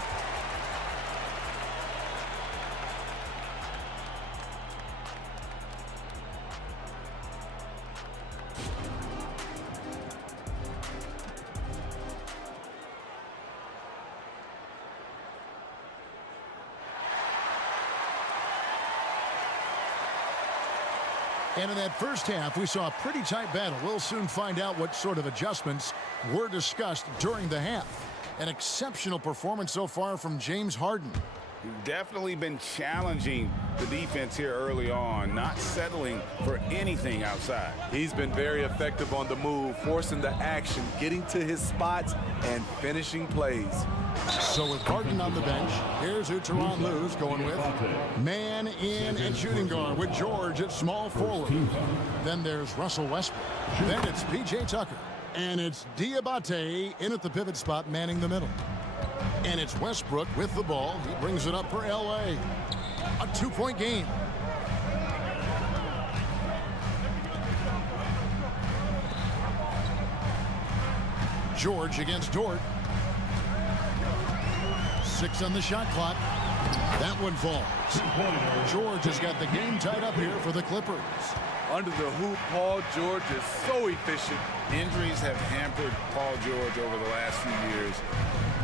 And in that first half, we saw a pretty tight battle. We'll soon find out what sort of adjustments were discussed during the half. An exceptional performance so far from James Harden. Definitely been challenging the defense here early on, not settling for anything outside. He's been very effective on the move, forcing the action, getting to his spots, and finishing plays. So with Harden on the bench, here's who Tyronn Lue's going with. Man in and shooting guard with George at small forward. Then there's Russell Westbrook. Then it's P.J. Tucker. And it's Diabate in at the pivot spot, manning the middle. And it's Westbrook with the ball. He brings it up for L.A. A 2-point game. George against Dort. 6 on the shot clock. That one falls. George has got the game tied up here for the Clippers. Under the hoop, Paul George is so efficient. Injuries have hampered Paul George over the last few years,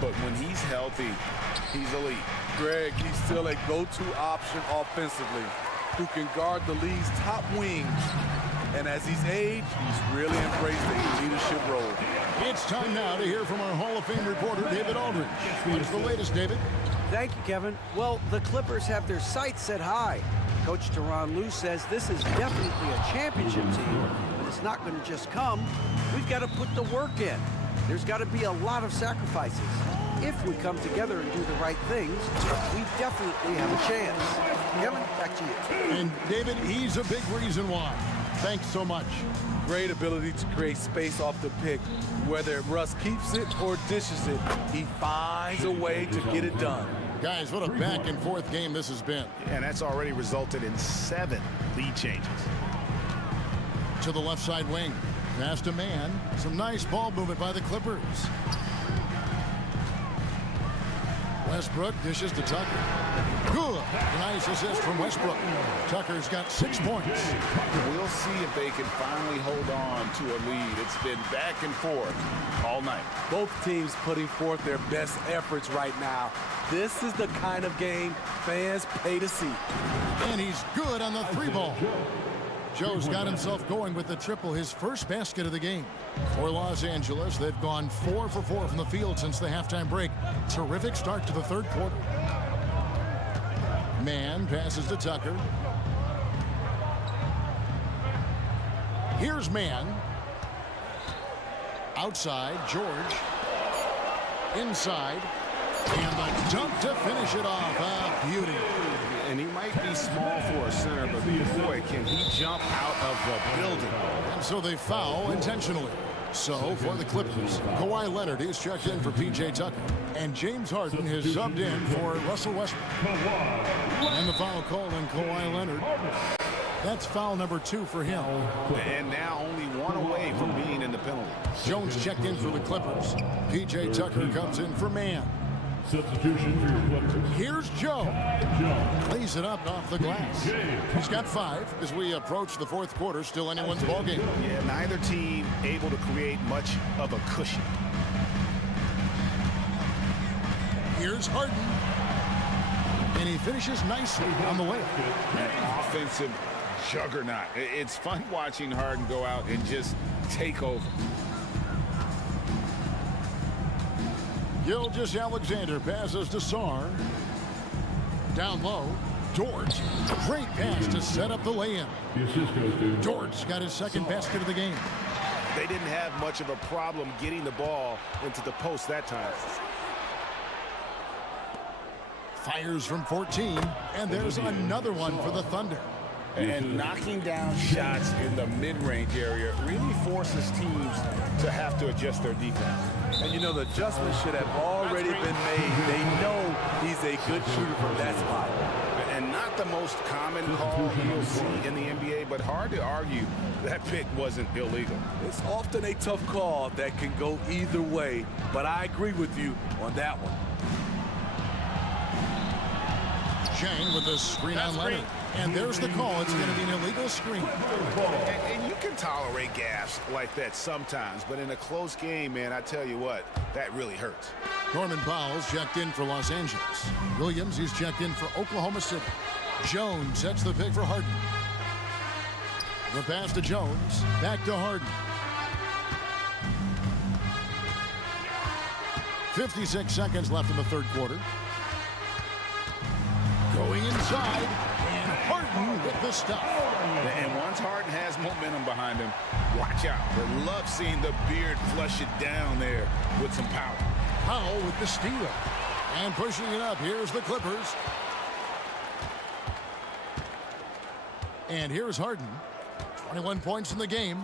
but when he's healthy, he's elite. Greg, he's still a go-to option offensively who can guard the league's top wings. And as he's aged, he's really embraced a leadership role. It's time now to hear from our Hall of Fame reporter, David Aldridge. What's the latest, David? Thank you, Kevin. Well, the Clippers have their sights set high. Coach Tyronn Lue says this is definitely a championship team, but it's not going to just come. We've got to put the work in. There's got to be a lot of sacrifices. If we come together and do the right things, we definitely have a chance. Kevin, back to you. And David, he's a big reason why. Thanks so much. Great ability to create space off the pick. Whether Russ keeps it or dishes it, he finds a way to get it done. Guys, what a back-and-forth game this has been. And that's already resulted in 7 lead changes. To the left side wing. Past a man. Some nice ball movement by the Clippers. Westbrook dishes to Tucker. Good. Nice assist from Westbrook. Tucker's got 6 points. We'll see if they can finally hold on to a lead. It's been back and forth all night. Both teams putting forth their best efforts right now. This is the kind of game fans pay to see. And he's good on the 3-ball. Joe's got himself going with the triple, his first basket of the game. For Los Angeles, they've gone 4 for 4 from the field since the halftime break. Terrific start to the third quarter. Man passes to Tucker. Here's Man. Outside, George. Inside. And the dunk to finish it off. Ah, beauty. And he might be small for a center, but boy, can he jump out of the building. And so they foul intentionally. So for the Clippers, Kawhi Leonard is checked in for P.J. Tucker. And James Harden has subbed in for Russell Westbrook. And the foul called on Kawhi Leonard. That's foul number 2 for him. And now only 1 away from being in the penalty. Jones checked in for the Clippers. P.J. Tucker comes in for Man. Substitution for your Clippers. Here's Joe. Lays it up off the glass. He's got 5 as we approach the fourth quarter. Still anyone's ballgame. Yeah, neither team able to create much of a cushion. Here's Harden. And he finishes nicely on the layup. An offensive juggernaut. It's fun watching Harden go out and just take over. Gilgeous-Alexander passes to Sarr. Down low, Dort. Great pass to set up the lay-in. Dort's got his second basket of the game. They didn't have much of a problem getting the ball into the post that time. Fires from 14, and there's another one for the Thunder. And knocking down shots in the mid-range area really forces teams to have to adjust their defense. And you know, the adjustment should have already been made. They know he's a good shooter from that spot. And not the most common call you'll see in the NBA, but hard to argue that pick wasn't illegal. It's often a tough call that can go either way, but I agree with you on that one. Chang with the screen on Leonard. And there's the call. It's going to be an illegal screen. And you can tolerate gaffes like that sometimes, but in a close game, man, I tell you what, that really hurts. Norman Powell's checked in for Los Angeles. Williams, he's checked in for Oklahoma City. Jones sets the pick for Harden. The pass to Jones. Back to Harden. 56 seconds left in the third quarter. Going inside, and Harden with the stuff. And once Harden has momentum behind him, watch out. I love seeing the beard flush it down there with some power. Powell with the steal. And pushing it up, here's the Clippers. And here's Harden. 21 points in the game.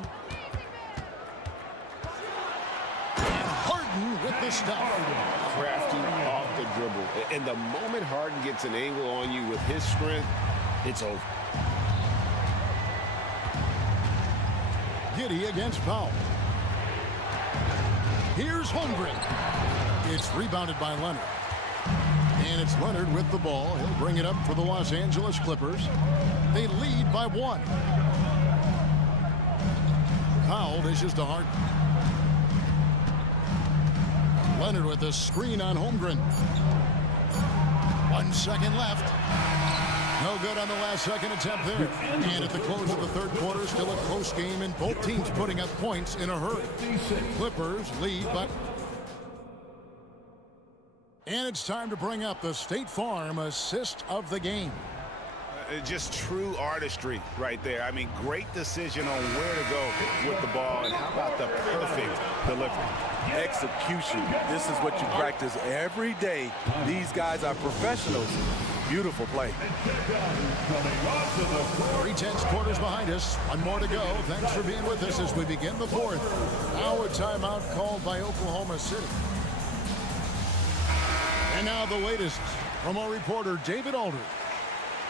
And Harden with the stuff. Crafty off the dribble. And the moment Harden gets an angle on you with his strength, it's over. Giddey against Powell. Here's Holmgren. It's rebounded by Leonard. And it's Leonard with the ball. He'll bring it up for the Los Angeles Clippers. They lead by 1. Powell dishes to Harden. Leonard with a screen on Holmgren. 1 second left. No good on the last second attempt there. And at the close of the third quarter, still a close game, and both teams putting up points in a hurry. Clippers lead, but... And it's time to bring up the State Farm assist of the game. Just true artistry right there. I mean, great decision on where to go with the ball, and how about the perfect delivery? Execution. This is what you practice every day. These guys are professionals. Beautiful play. 3/10 quarters behind us. One more to go. Thanks for being with us as we begin the fourth. Now a timeout called by Oklahoma City. And now the latest from our reporter, David Aldridge.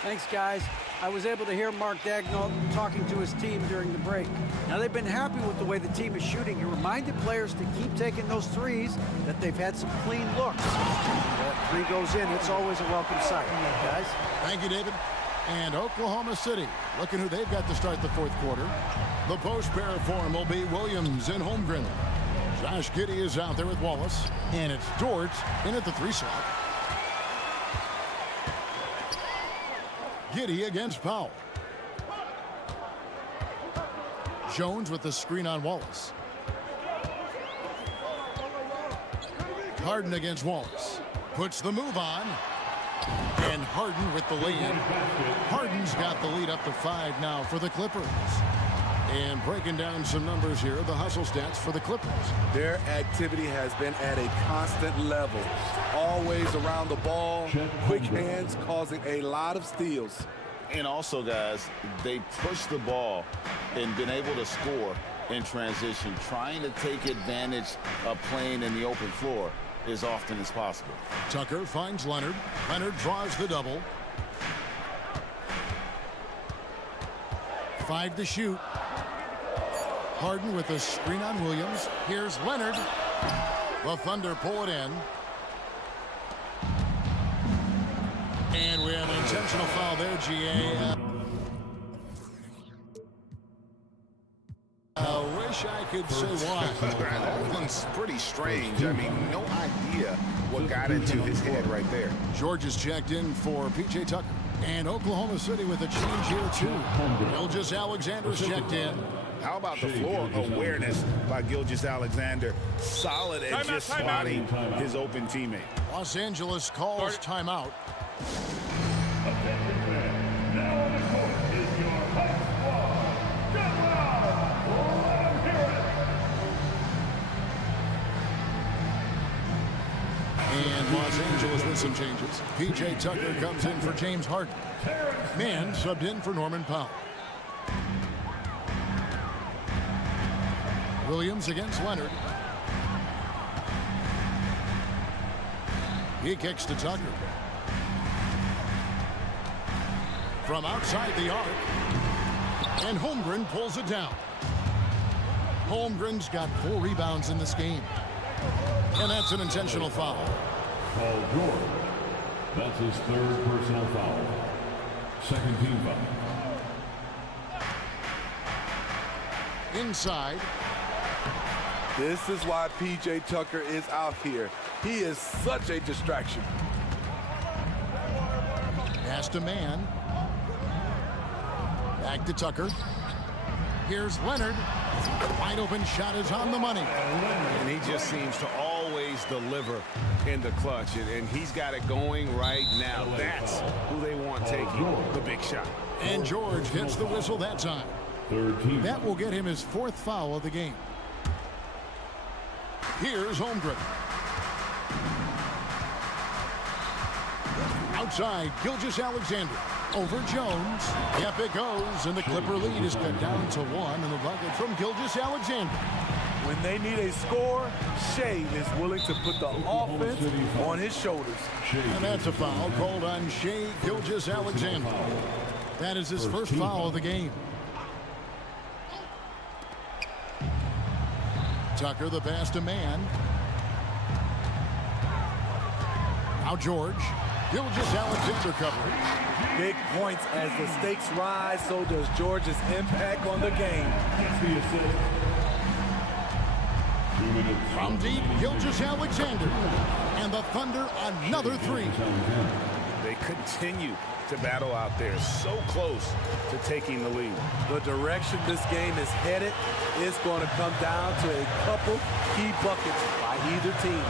Thanks, guys. I was able to hear Mark Dagnall talking to his team during the break. Now, they've been happy with the way the team is shooting. He reminded players to keep taking those threes, that they've had some clean looks. That three goes in, it's always a welcome sight, guys. Thank you, David. And Oklahoma City, looking who they've got to start the fourth quarter. The post pair form will be Williams and Holmgren. Josh Giddey is out there with Wallace. And it's Dort in at the 3 slot. Giddey against Powell. Jones with the screen on Wallace. Harden against Wallace. Puts the move on. And Harden with the lay-in. Harden's got the lead up to 5 now for the Clippers. And breaking down some numbers here, the hustle stats for the Clippers. Their activity has been at a constant level. Always around the ball, quick hands causing a lot of steals. And also, guys, they push the ball and been able to score in transition, trying to take advantage of playing in the open floor as often as possible. Tucker finds Leonard. Leonard draws the double. 5 to shoot. Harden with a screen on Williams. Here's Leonard. The Thunder pull it in. And we have an intentional foul there, GA. I wish I could say why. That one's pretty strange. I mean, no idea what got into his head right there. George is checked in for P.J. Tucker. And Oklahoma City with a change here, too. Gilgeous-Alexander's checked in. How about the floor awareness by Gilgeous-Alexander? Solid at just spotting his open teammate. Los Angeles calls timeout. Now on the court is your host squad. Get loud! Hear it! And Los Angeles with some changes. P.J. Tucker comes in for James Harden. Mann subbed in for Norman Powell. Williams against Leonard. He kicks to Tucker. From outside the arc. And Holmgren pulls it down. Holmgren's got 4 rebounds in this game. And that's an intentional foul. Paul George. That's his 3rd personal foul. 2nd team foul. Inside. This is why P.J. Tucker is out here. He is such a distraction. Pass to Mann. Back to Tucker. Here's Leonard. Wide open shot is on the money. And he just seems to always deliver in the clutch. And he's got it going right now. That's who they want taking the big shot. And George hits the whistle that time. 3rd team. That will get him his 4th foul of the game. Here's Holmgren. Outside, Gilgeous-Alexander. Over Jones. Yep, it goes. And the Clipper lead is cut down to 1. And the bucket from Gilgeous-Alexander. When they need a score, Shea is willing to put the offense on his shoulders. And that's a foul called on Shea Gilgeous-Alexander. That is his 1st foul of the game. Tucker, the pass to Mann. Now George. Gilgeous-Alexander covering. Big points as the stakes rise, so does George's impact on the game. From deep, Gilgeous-Alexander. And the Thunder another 3. They continue to battle out there, so close to taking the lead. The direction this game is headed is going to come down to a couple key buckets by either team.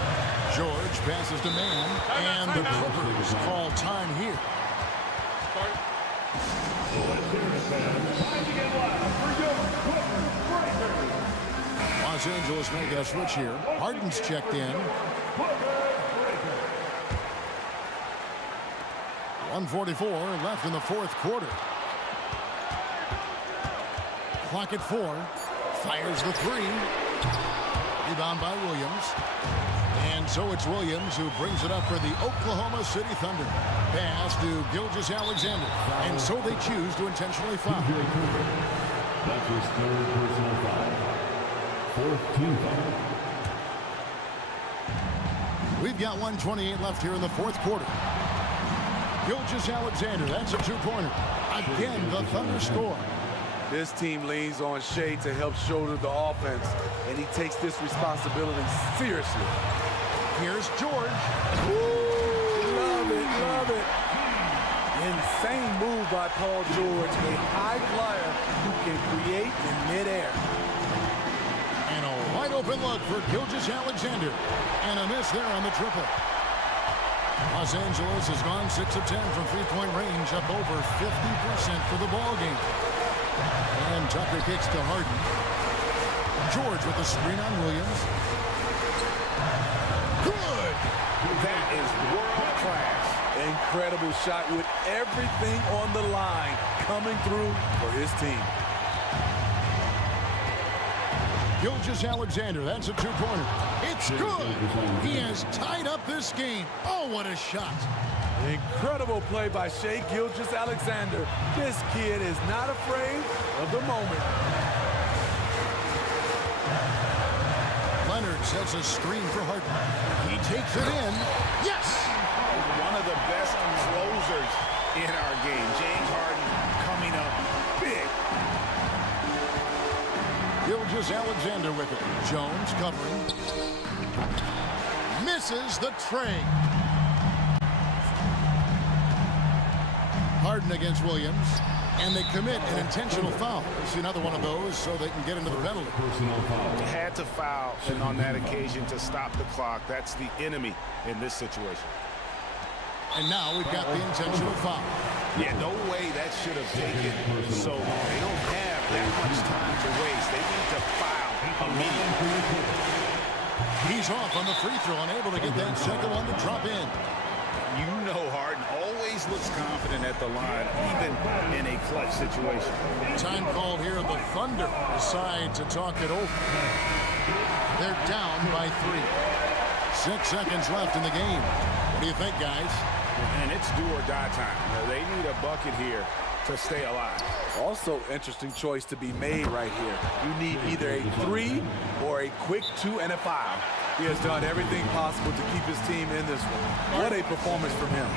George passes to Mann, and the Clippers call time here. Los Angeles making a switch here. Harden's checked in. 1:44 left in the fourth quarter. Clock at 4. Fires the three. Rebound by Williams. And so it's Williams who brings it up for the Oklahoma City Thunder. Pass to Gilgeous-Alexander. And so they choose to intentionally foul. That's his third personal foul. Fourth team foul. We've got 1:28 left here in the fourth quarter. Gilgeous-Alexander, that's a two-pointer. Again, the Thunder score. This team leans on Shea to help shoulder the offense, and he takes this responsibility seriously. Here's George. Ooh, love it, love it. Insane move by Paul George, a high flyer who can create in midair. And a wide open look for Gilgeous-Alexander. And a miss there on the triple. Los Angeles has gone 6 of 10 from three-point range, up over 50% for the ball game. And Tucker kicks to Harden. George with the screen on Williams. Good! That is world class. Incredible shot with everything on the line coming through for his team. Gilgeous-Alexander, that's a two-pointer. It's good! He has tied up this game. Oh, what a shot. Incredible play by Shea Gilgeous-Alexander. This kid is not afraid of the moment. Leonard sets a screen for Harden. He takes it in. Yes! One of the best closers in our game. James Harden coming up big. Gilgeous-Alexander with it. Jones covering. Misses the tray. Harden against Williams. And they commit an intentional foul. See another one of those so they can get into the penalty. Had to foul and on that occasion to stop the clock. That's the enemy in this situation. And now we've got the intentional foul. Yeah, no way that should have taken so long. They don't have that much time to waste. They need to foul immediately. He's off on the free throw, unable to get that second one to drop in. You know Harden always looks confident at the line, even in a clutch situation. Time called here. The Thunder decide to talk it over. They're down by 3. 6 seconds left in the game. What do you think, guys? And it's do or die time. They need a bucket here to stay alive. Also, interesting choice to be made right here. You need either a 3 or a quick 2 and a foul. He has done everything possible to keep his team in this one. What a performance from him.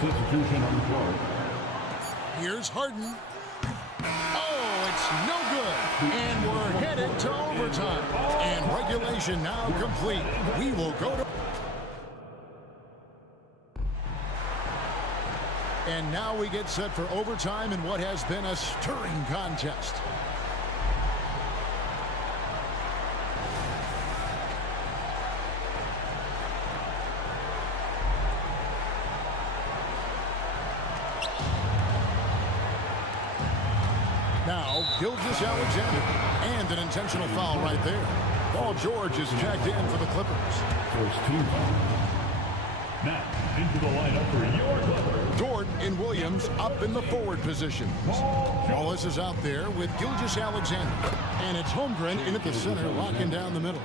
Substitution on the court. Here's Harden. Oh, it's no good. And we're headed to overtime. And regulation now complete. We will go to... And now we get set for overtime in what has been a stirring contest. Now, Gilgeous-Alexander, and an intentional foul right there. Paul George is checked in for the Clippers. First team foul. Now, into the lineup for your Clippers. Jordan and Williams up in the forward positions. Wallace is out there with Gilgeous-Alexander. And it's Holmgren in at the center, locking down the middle.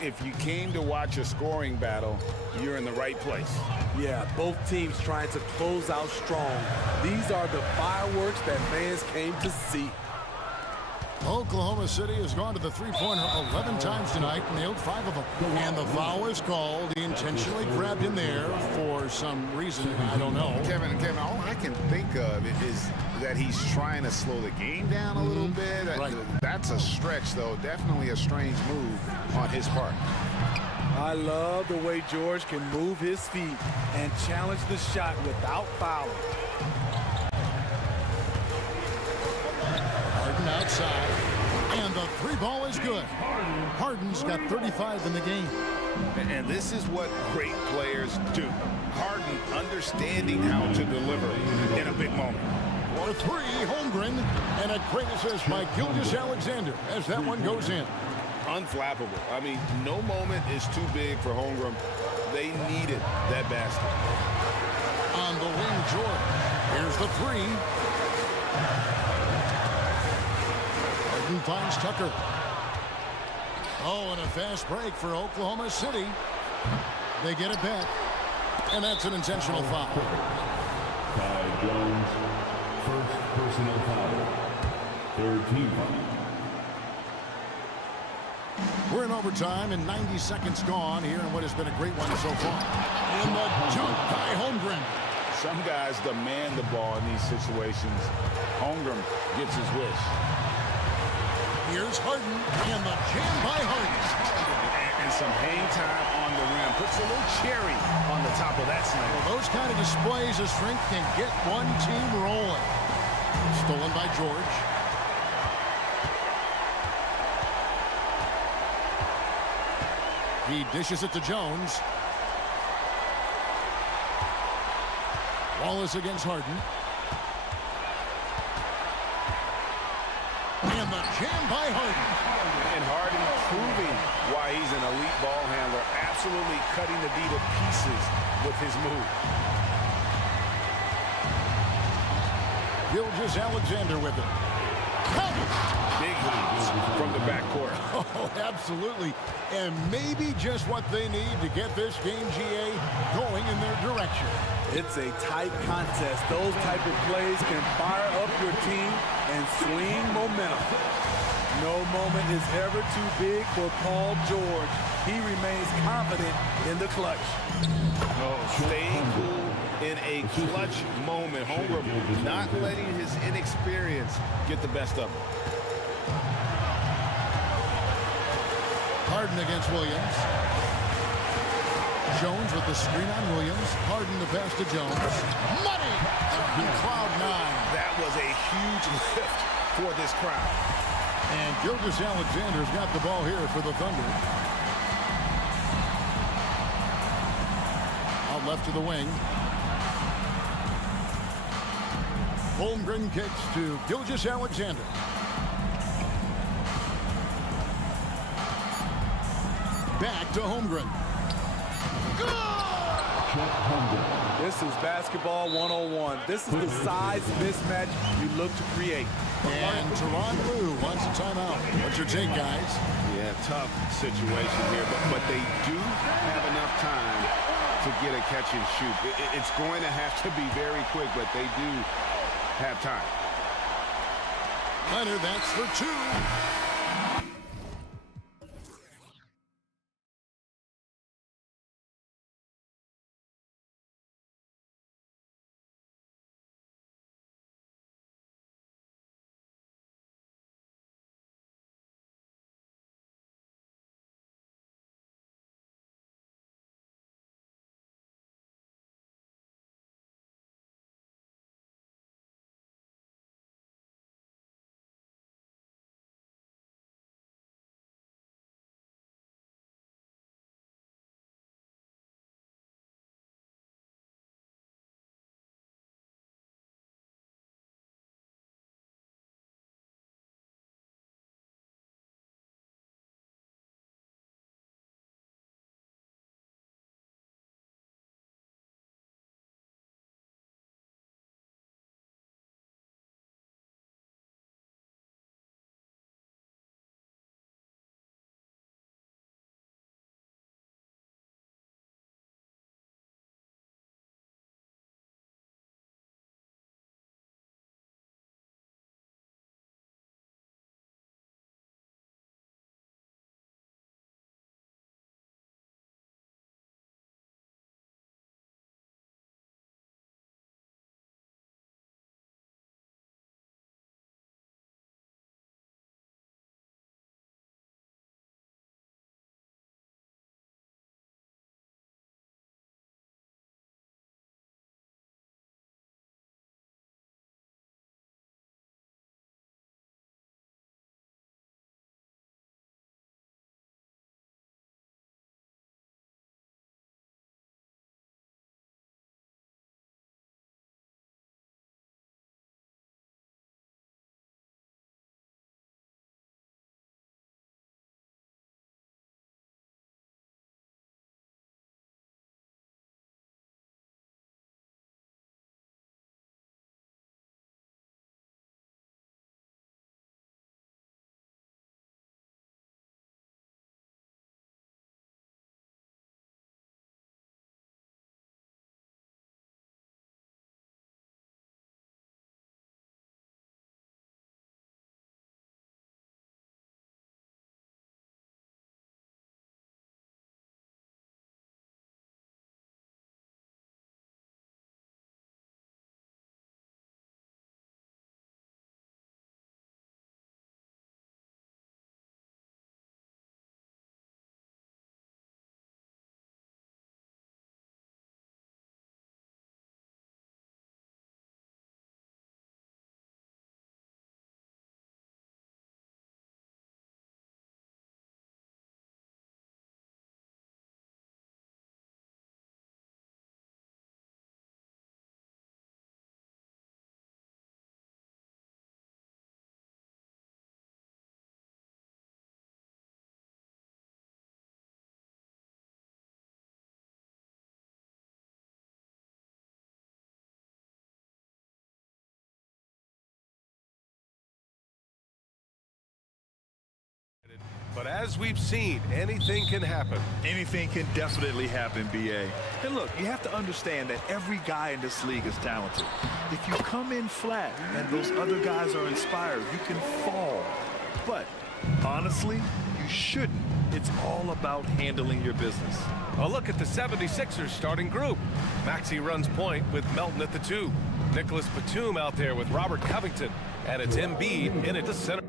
If you came to watch a scoring battle, you're in the right place. Yeah, both teams trying to close out strong. These are the fireworks that fans came to see. Oklahoma City has gone to the three-pointer 11 times tonight, nailed 5 of them. And the foul is called. He intentionally grabbed in there for some reason, I don't know. Kevin, all I can think of is that he's trying to slow the game down a little bit. Right. That's a stretch, though. Definitely a strange move on his part. I love the way George can move his feet and challenge the shot without fouling. ball is good. Harden's got 35 in the game. And this is what great players do. Harden understanding how to deliver in a big moment. For three, Holmgren, and a great assist by Gilgeous-Alexander as that one goes in. Unflappable. I mean, no moment is too big for Holmgren. They needed that basket. On the wing, George. Here's the three. Harden finds Tucker. Oh, and a fast break for Oklahoma City. They get it back. And that's an intentional foul. Ty Jones, first personal foul. Third team foul. We're in overtime and 90 seconds gone here in what has been a great one so far. And the jump by Holmgren. Some guys demand the ball in these situations. Holmgren gets his wish. Here's Harden, and the jam by Harden. And some hang time on the rim. Puts a little cherry on the top of that slam. Well, those kind of displays of strength can get one team rolling. Stolen by George. He dishes it to Jones. Wallace against Harden. And the jam by Harden. And Harden proving why he's an elite ball handler. Absolutely cutting the D to pieces with his move. Gilgeous-Alexander with it. Big leads from the backcourt. Oh, absolutely. And maybe just what they need to get this game, GA, going in their direction. It's a tight contest. Those type of plays can fire up your team and swing momentum. No moment is ever too big for Paul George. He remains confident in the clutch. Staying cool in a clutch moment. Holmgren not letting his inexperience get the best of him. Harden against Williams. Jones with the screen on Williams. Harden the pass to Jones. Money! On cloud nine. That was a huge lift for this crowd. And Gilgeous-Alexander's got the ball here for the Thunder. Out left to the wing. Holmgren kicks to Gilgeous-Alexander. Back to Holmgren. This is basketball 101. This is the size mismatch you look to create. And Teron Lue wants a timeout. What's your take, guys? Yeah, tough situation here, but they do have enough time to get a catch and shoot. It's going to have to be very quick, but they do have time. Leonard, that's for two. as we've seen, anything can happen. Anything can definitely happen, BA. And look, you have to understand that every guy in this league is talented. If you come in flat and those other guys are inspired, you can fall. But honestly, you shouldn't. It's all about handling your business. A look at the 76ers starting group. Maxey runs point with Melton at the 2. Nicholas Batum out there with Robert Covington. And it's Embiid in at the center.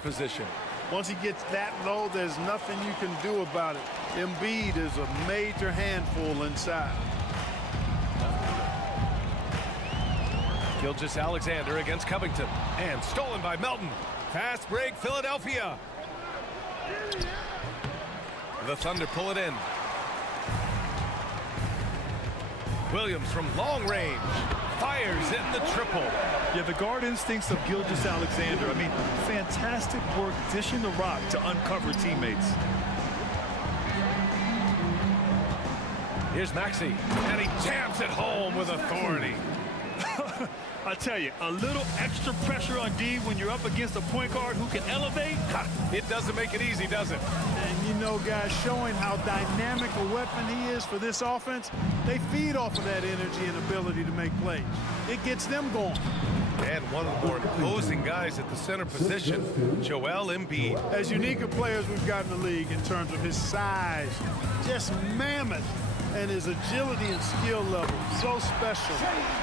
Position. Once he gets that low, there's nothing you can do about it. Embiid is a major handful inside. Gilgeous-Alexander against Covington. And stolen by Melton. Fast break, Philadelphia. The Thunder pull it in. Williams from long range. Fires in the triple. Yeah, the guard instincts of Gilgeous-Alexander. I mean, fantastic work dishing the rock to uncover teammates. Here's Maxey, and he jams it home with authority. I tell you, a little extra pressure on D when you're up against a point guard who can elevate. It doesn't make it easy, does it? And you know, guys, showing how dynamic a weapon he is for this offense, they feed off of that energy and ability to make plays. It gets them going. And one of the more imposing guys at the center position, Joel Embiid. As unique a player as we've got in the league in terms of his size, just mammoth, and his agility and skill level, so special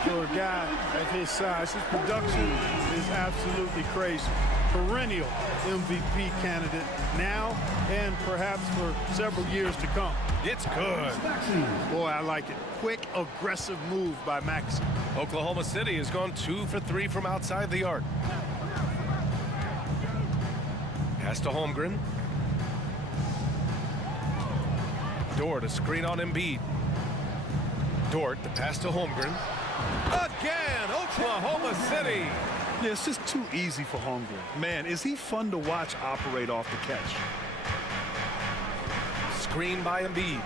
for a guy at his size. His production is absolutely crazy. Perennial MVP candidate now and perhaps for several years to come. It's good. Boy, I like it. Quick, aggressive move by Maxey. Oklahoma City has gone 2 for 3 from outside the arc. Pass to Holmgren. Dort, a screen on Embiid. Dort, the pass to Holmgren. Again, Oklahoma City. Yeah, it's just too easy for Holmgren. Man, is he fun to watch operate off the catch. Screen by Embiid.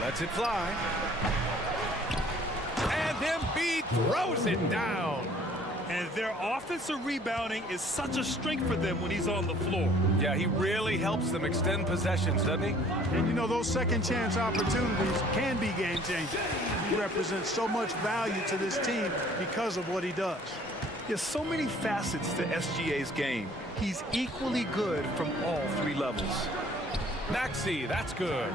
Lets it fly. And Embiid throws it down. And their offensive rebounding is such a strength for them when he's on the floor. Yeah, he really helps them extend possessions, doesn't he? And you know, those second chance opportunities can be game changing. He represents so much value to this team because of what he does. There's so many facets to SGA's game. He's equally good from all 3 levels. Maxey, that's good.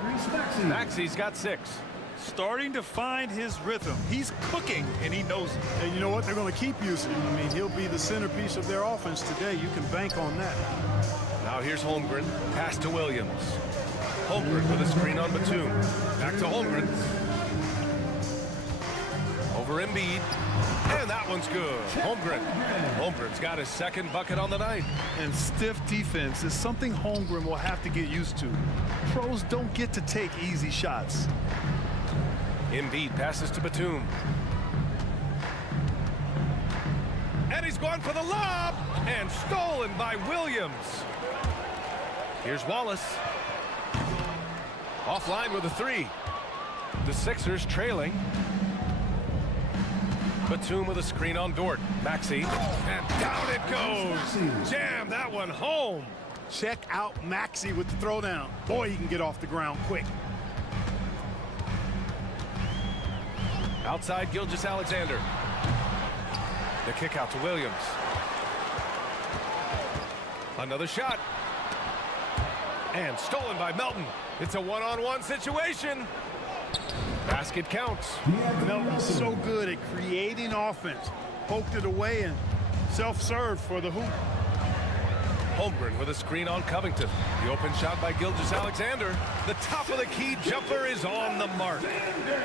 Maxey's got 6. Starting to find his rhythm. He's cooking, and he knows it. And you know what? They're going to keep using him. I mean, he'll be the centerpiece of their offense today. You can bank on that. Now here's Holmgren. Pass to Williams. Holmgren with a screen on Batum. Back to Holmgren. Over Embiid. And that one's good. Holmgren. Holmgren's got his 2nd bucket on the night. And stiff defense is something Holmgren will have to get used to. Pros don't get to take easy shots. Embiid passes to Batum. And he's going for the lob. And stolen by Williams. Here's Wallace. Offline with a 3. The Sixers trailing. Batum with a screen on Dort. Maxey. And down it goes. Jam that one home. Check out Maxey with the throwdown. Boy, he can get off the ground quick. Outside Gilgeous-Alexander. The kick out to Williams. Another shot. And stolen by Melton. It's a one-on-one situation. Basket counts. Melton's so good at creating offense. Poked it away and self-serve for the hoop. Holmgren with a screen on Covington. The open shot by Gilgeous-Alexander. The top of the key jumper is on the mark.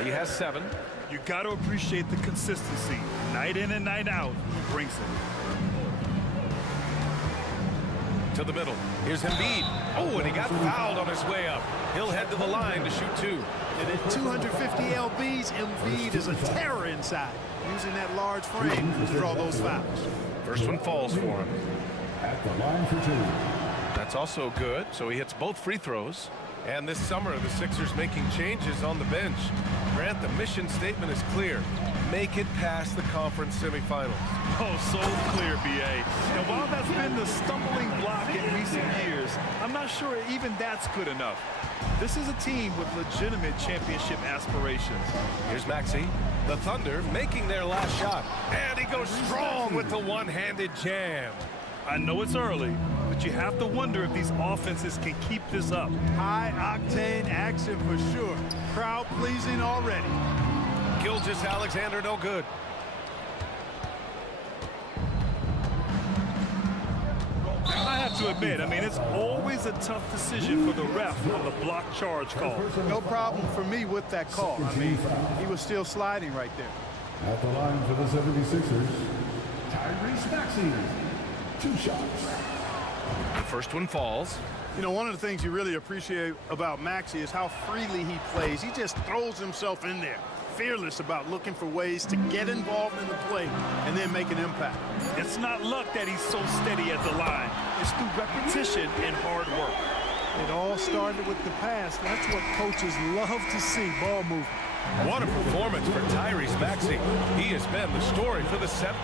He has 7. You got to appreciate the consistency. Night in and night out, he brings it. To the middle. Here's Embiid. Oh, and he got fouled on his way up. He'll head to the line to shoot 2. And at 250 lbs, Embiid is a terror inside, using that large frame to draw those fouls. First one falls for him. At the line for 2. That's also good, so he hits both free throws. And this summer, the Sixers making changes on the bench. Grant, the mission statement is clear. Make it past the conference semifinals. Oh, so clear, B.A. And while that's been the stumbling block in recent years, I'm not sure even that's good enough. This is a team with legitimate championship aspirations. Here's Maxey. The Thunder making their last shot. And he goes strong with the one-handed jam. I know it's early, but you have to wonder if these offenses can keep this up. High-octane action for sure. Crowd-pleasing already. Gilgeous-Alexander no good. I have to admit, I mean, it's always a tough decision for the ref on the block charge call. No problem for me with that call. I mean, he was still sliding right there. At the line for the 76ers, Tyrese Maxey. 2 shots. The first one falls. You know, one of the things you really appreciate about Maxey is how freely he plays. He just throws himself in there, fearless about looking for ways to get involved in the play and then make an impact. It's not luck that he's so steady at the line. It's through repetition and hard work. It all started with the pass. That's what coaches love to see, ball movement. What a performance for Tyrese Maxey. He has been the story for the 7th.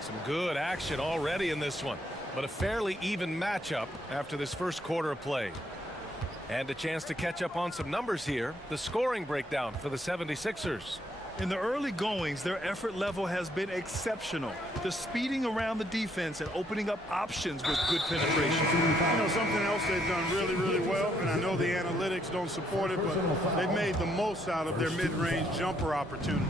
Some good action already in this one, but a fairly even matchup after this first quarter of play. And a chance to catch up on some numbers here. The scoring breakdown for the 76ers. In the early goings, their effort level has been exceptional. They're speeding around the defense and opening up options with good penetration. You know, something else they've done really, really well, and I know the analytics don't support it, but they've made the most out of their mid-range jumper opportunities.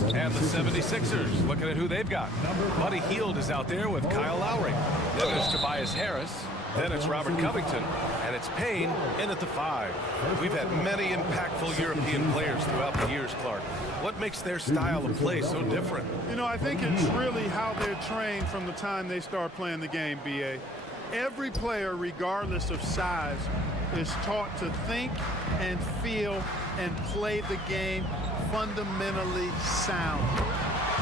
And the 76ers, looking at who they've got. Buddy Hield is out there with Kyle Lowry. Then there's Tobias Harris. Then it's Robert Covington. And it's Payne in at the 5. We've had many impactful European players throughout the years, Clark. What makes their style of play so different? You know, I think it's really how they're trained from the time they start playing the game, B.A. Every player, regardless of size, is taught to think and feel and play the game fundamentally sound.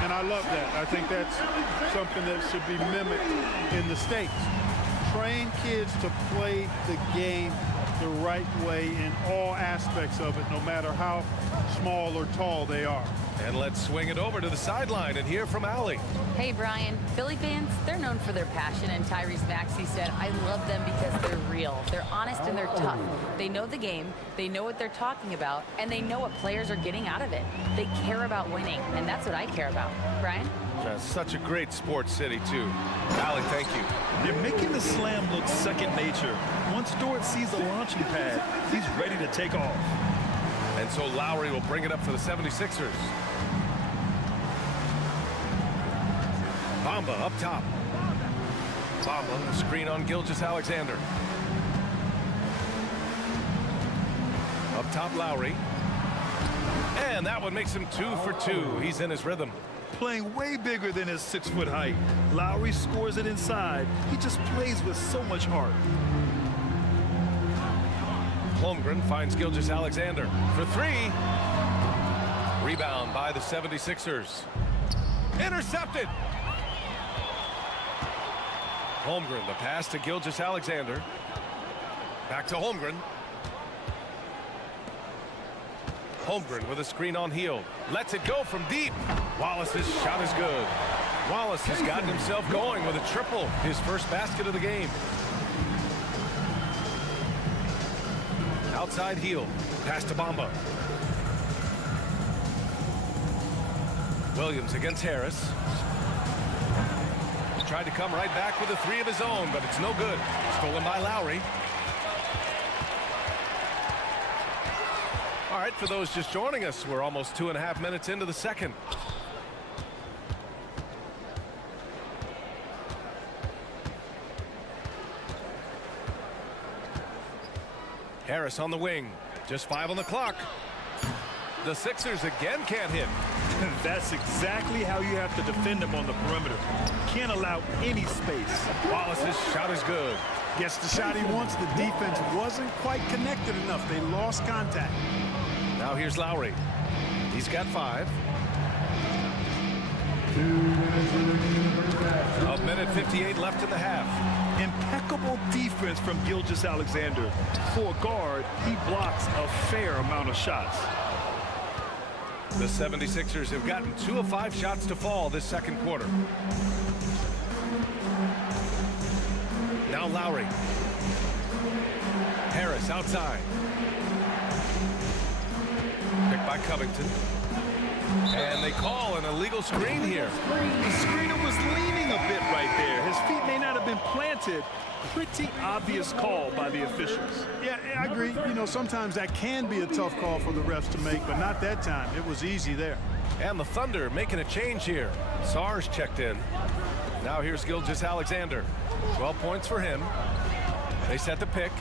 And I love that. I think that's something that should be mimicked in the States. Train kids to play the game the right way in all aspects of it, no matter how small or tall they are. And let's swing it over to the sideline and hear from Allie. Hey, Brian. Philly fans, they're known for their passion, and Tyrese Maxey said, I love them because they're real. They're honest and they're tough. They know the game, they know what they're talking about, and they know what players are getting out of it. They care about winning, and that's what I care about. Brian? Such a great sports city, too. Allie, thank you. They're making the slam look second nature. Once Dort sees the launching pad, he's ready to take off. And so Lowry will bring it up for the 76ers. Bamba up top. Bamba, screen on Gilgeous-Alexander. Up top, Lowry. And that one makes him 2 for 2. He's in his rhythm. Playing way bigger than his 6-foot height. Lowry scores it inside. He just plays with so much heart. Holmgren finds Gilgeous-Alexander for 3. Rebound by the 76ers. Intercepted. Holmgren, the pass to Gilgeous-Alexander. Back to Holmgren. Holmgren with a screen on Hield. Lets it go from deep. Wallace's shot is good. Wallace has gotten himself going with a triple. His first basket of the game. Outside Hield. Pass to Bamba. Williams against Harris. Tried to come right back with a 3 of his own, but it's no good. Stolen by Lowry. All right, for those just joining us, we're almost 2.5 minutes into the second. Harris on the wing. Just 5 on the clock. The Sixers again can't hit. That's exactly how you have to defend them on the perimeter. Can't allow any space. Wallace's shot is good. Gets the shot he wants. The defense wasn't quite connected enough. They lost contact. Now here's Lowry. He's got 5. 1:58 left in the half. Impeccable defense from Gilgeous-Alexander. For a guard, he blocks a fair amount of shots. The 76ers have gotten 2 of 5 shots to fall this second quarter. Now Lowry. Harris outside. Picked by Covington. And they call an illegal screen here. The screener was leaning a bit right there. His feet may not have been planted. Pretty obvious call by the officials. Yeah, I agree. You know, sometimes that can be a tough call for the refs to make, but not that time. It was easy there. And the Thunder making a change here. Sarge checked in. Now here's Gilgeous-Alexander. 12 points for him. They set the pick.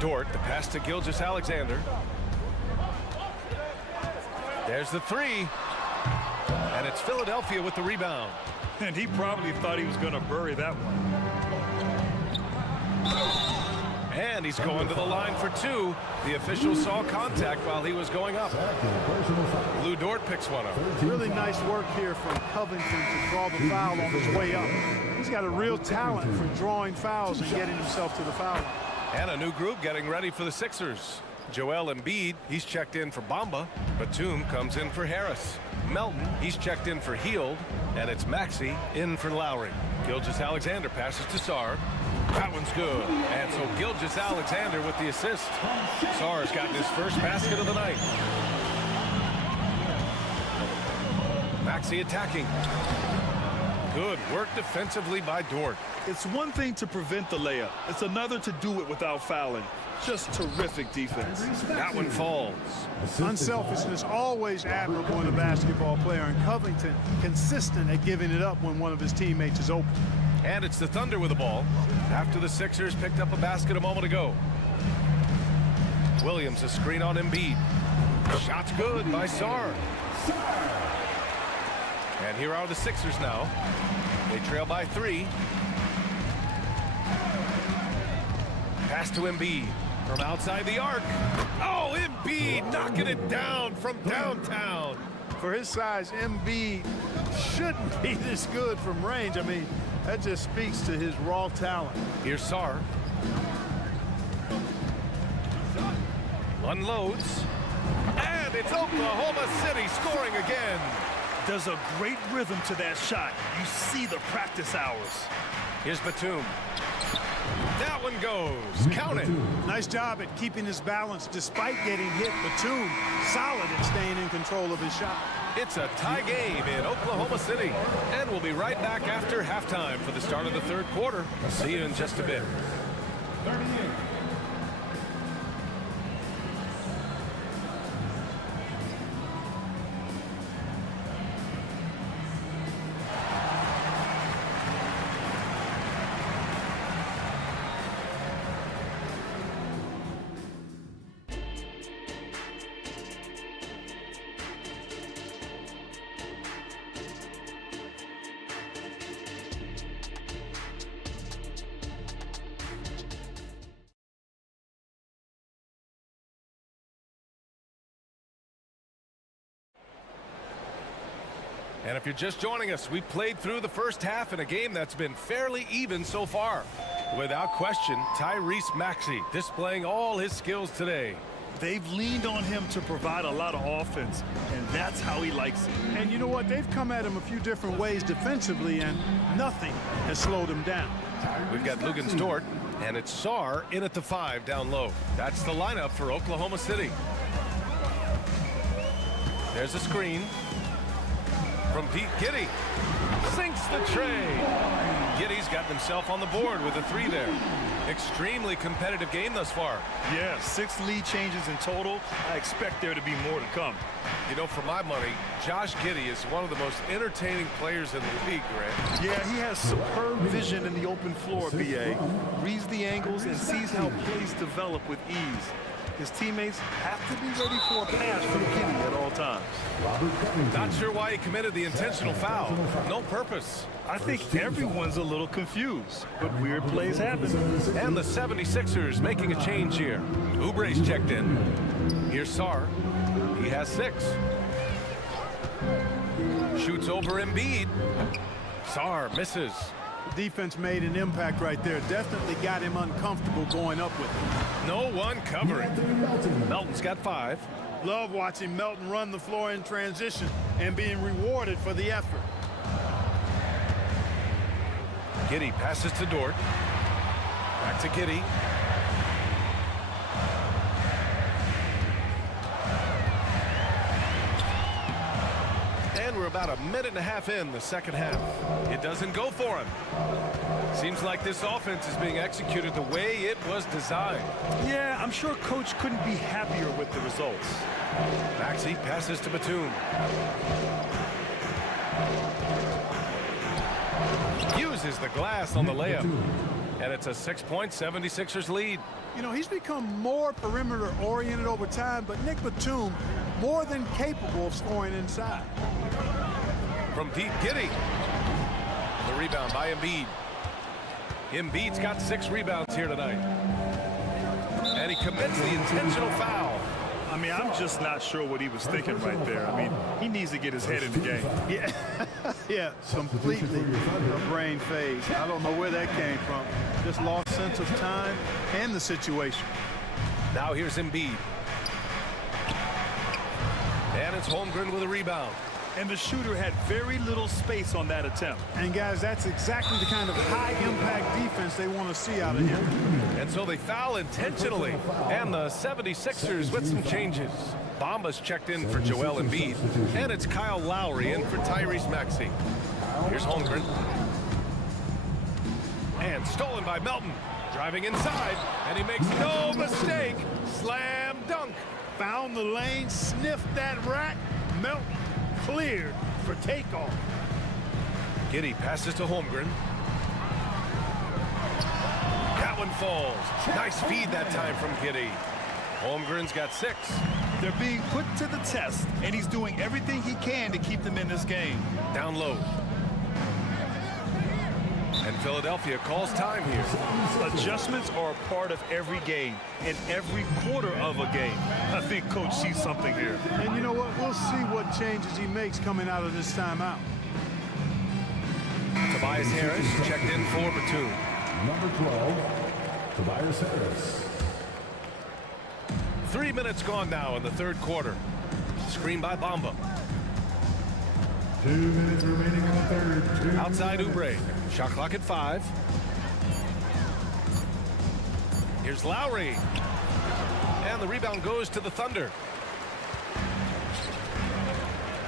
Dort, the pass to Gilgeous-Alexander. There's the 3. And it's Philadelphia with the rebound. And he probably thought he was going to bury that one. And he's going to the line for 2. The official saw contact while he was going up. Lou Dort picks one up. Really nice work here from Covington to draw the foul on his way up. He's got a real talent for drawing fouls and getting himself to the foul line. And a new group getting ready for the Sixers. Joel Embiid, he's checked in for Bamba. Batum comes in for Harris. Melton, he's checked in for Hield. And it's Maxey in for Lowry. Gilgeous-Alexander passes to Sarr. That one's good. And so Gilgeous-Alexander with the assist. Sarr's gotten his first basket of the night. Maxey attacking. Good work defensively by Dort. It's one thing to prevent the layup. It's another to do it without fouling. Just terrific defense. That one falls. Unselfishness always admirable in a basketball player, and Covington consistent at giving it up when one of his teammates is open. And it's the Thunder with the ball after the Sixers picked up a basket a moment ago. Williams a screen on Embiid. Shot's good by Sarr. And here are the Sixers now. They trail by 3. Pass to Embiid from outside the arc. Oh, Embiid knocking it down from downtown. For his size, Embiid shouldn't be this good from range. I mean, that just speaks to his raw talent. Here's Sarr. Unloads. And it's Oklahoma City scoring again. There's a great rhythm to that shot. You see the practice hours. Here's Batum. That one goes. Count it. Nice job at keeping his balance despite getting hit. Batum solid at staying in control of his shot. It's a tie game in Oklahoma City. And we'll be right back after halftime for the start of the third quarter. See you in just a bit. 38. And if you're just joining us, we played through the first half in a game that's been fairly even so far. Without question, Tyrese Maxey displaying all his skills today. They've leaned on him to provide a lot of offense, and that's how he likes it. And you know what? They've come at him a few different ways defensively, and nothing has slowed him down. We've got Luguentz Dort, and it's Sarr in at the 5 down low. That's the lineup for Oklahoma City. There's a screen from Pete Giddy. Sinks the tray. Giddy's gotten himself on the board with a 3 there. Extremely competitive game thus far. Yeah, 6 lead changes in total. I expect there to be more to come. You know, for my money, Josh Giddey is one of the most entertaining players in the league, Grant. Yeah, he has superb vision in the open floor, B.A. Reads the angles and sees how plays develop with ease. His teammates have to be ready for a pass from Giddey at all times. Not sure why he committed the intentional foul. No purpose. I think everyone's a little confused, but weird plays happen. And the 76ers making a change here. Oubre's checked in. Here's Sarr. He has 6. Shoots over Embiid. Sarr misses. Defense made an impact right there. Definitely got him uncomfortable going up with it. No one covering. Melton's got 5. Love watching Melton run the floor in transition and being rewarded for the effort. Giddey passes to Dort. Back to Giddey. And we're about a minute and a half in the second half. It doesn't go for him. Seems like this offense is being executed the way it was designed. Yeah, I'm sure Coach couldn't be happier with the results. Maxey passes to Batum. Uses the glass on the layup. And it's a 6-point 76ers lead. You know, he's become more perimeter oriented over time, but Nick Batum more than capable of scoring inside. From deep, Giddey. The rebound by Embiid. Embiid's got 6 rebounds here tonight. And he commits the intentional foul. I mean, I'm just not sure what he was thinking right there. I mean, he needs to get his head in the game. Yeah, yeah, completely a brain phase. I don't know where that came from. Just lost sense of time and the situation. Now here's Embiid. And it's Holmgren with a rebound. And the shooter had very little space on that attempt. And guys, that's exactly the kind of high-impact defense they want to see out of him. And so they foul intentionally. And the 76ers with some changes. Bamba's checked in for Joel Embiid. And it's Kyle Lowry in for Tyrese Maxey. Here's Holmgren. And stolen by Melton. Driving inside. And he makes no mistake. Slam dunk. Found the lane, sniffed that rack. Melton cleared for takeoff. Giddey passes to Holmgren. That one falls. Nice feed that time from Giddey. Holmgren's got 6. They're being put to the test, and he's doing everything he can to keep them in this game. Down low. And Philadelphia calls time here. Adjustments are a part of every game and every quarter of a game. I think Coach sees something here. And you know what? We'll see what changes he makes coming out of this timeout. Tobias Harris checked in for Batum. Number 12, Tobias Harris. 3 minutes gone now in the third quarter. Screen by Bamba. 2 minutes remaining in the third. Outside Oubre. Shot clock at 5. Here's Lowry. And the rebound goes to the Thunder.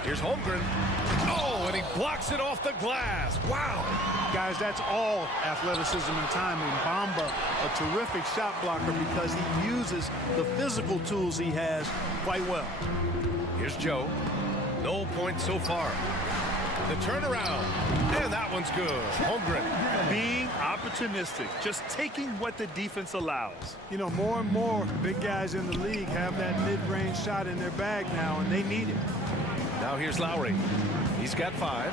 Here's Holmgren. Oh, and he blocks it off the glass. Wow. Guys, that's all athleticism and timing. Bamba, a terrific shot blocker because he uses the physical tools he has quite well. Here's Joe. No points so far. The turnaround. And that one's good. Holmgren. Being opportunistic, just taking what the defense allows. You know, more and more big guys in the league have that mid-range shot in their bag now, and they need it. Now here's Lowry. He's got 5.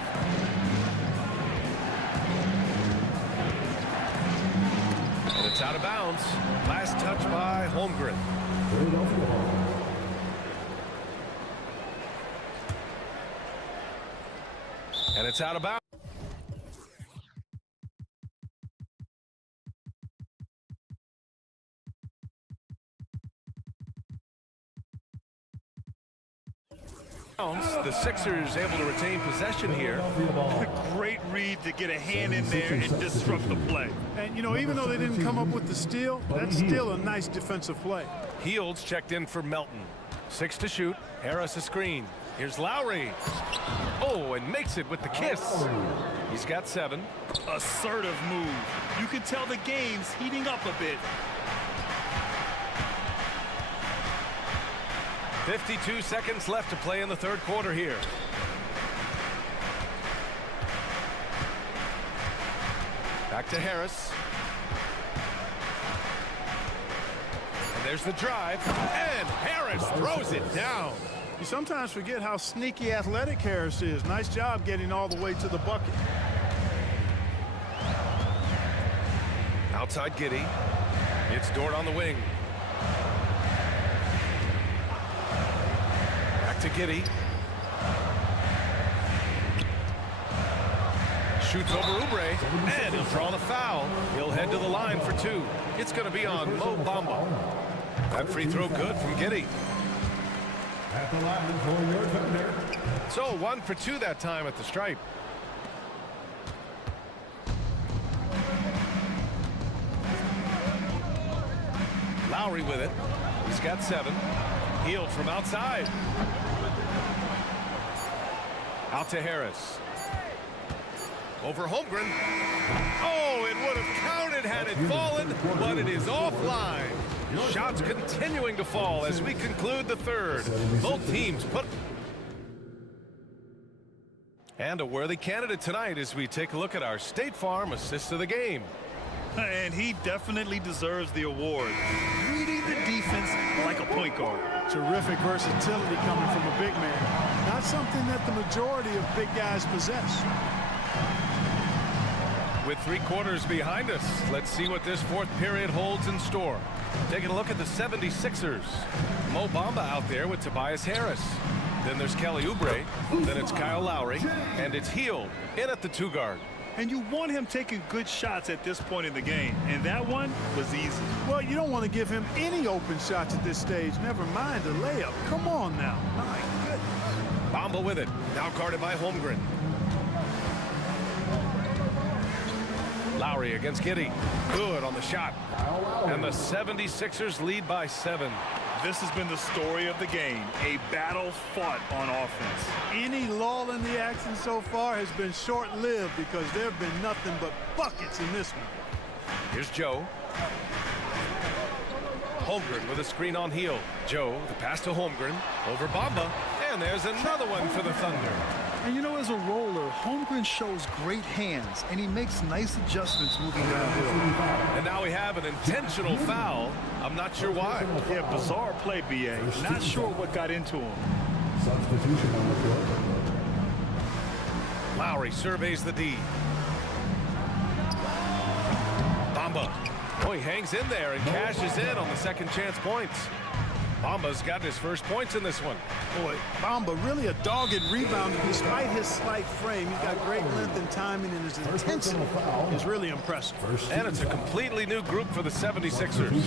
And it's out of bounds. Last touch by Holmgren. And it's out of bounds. The Sixers able to retain possession here. Great read to get a hand in there and disrupt the play. And, you know, even though they didn't come up with the steal, that's still a nice defensive play. Hields checked in for Melton. 6 to shoot. Harris a screen. Here's Lowry. Oh, and makes it with the kiss. He's got 7. Assertive move. You can tell the game's heating up a bit. 52 seconds left to play in the third quarter here. Back to Harris. And there's the drive. And Harris throws it down. You sometimes forget how sneaky athletic Harris is. Nice job getting all the way to the bucket. Outside Giddey. It's Dort on the wing. Back to Giddey. Shoots over Oubre, and he'll draw the foul. He'll head to the line for 2. It's going to be on Mo Bamba. That free throw good from Giddey. At the line for your thunder. So 1 for 2 that time at the stripe. Lowry with it. He's got 7. Healed from outside. Out to Harris. Over Holmgren. Oh, it would have counted had it fallen, but it is offline. Shots continuing to fall as we conclude the third. Both teams put... And a worthy candidate tonight as we take a look at our State Farm assist of the game. And he definitely deserves the award. Reading the defense like a point guard. Terrific versatility coming from a big man. Not something that the majority of big guys possess. With 3 quarters behind us, let's see what this fourth period holds in store. Taking a look at the 76ers. Mo Bamba out there with Tobias Harris. Then there's Kelly Oubre. Then it's Kyle Lowry. And it's Hield in at the 2 guard. And you want him taking good shots at this point in the game. And that one was easy. Well, you don't want to give him any open shots at this stage. Never mind a layup. Come on now. My goodness. Bamba with it. Now guarded by Holmgren. Lowry against Giddey. Good on the shot. And the 76ers lead by 7. This has been the story of the game. A battle fought on offense. Any lull in the action so far has been short-lived because there have been nothing but buckets in this one. Here's Joe. Holmgren with a screen on Hield. Joe, the pass to Holmgren. Over Bamba. And there's another one for the Thunder. And you know, as a roller, Holmgren shows great hands, and he makes nice adjustments moving downhill. And now we have an intentional foul. I'm not sure why. Yeah, bizarre play, B.A. Not sure what got into him. Substitution on the court. Lowry surveys the D. Bamba. Oh, he hangs in there and cashes in on the second chance points. Bamba's got his first points in this one. Boy, Bamba really a dogged rebounder. Despite his slight frame, he's got great length and timing, and his intensity is really impressive. And it's a completely new group for the 76ers.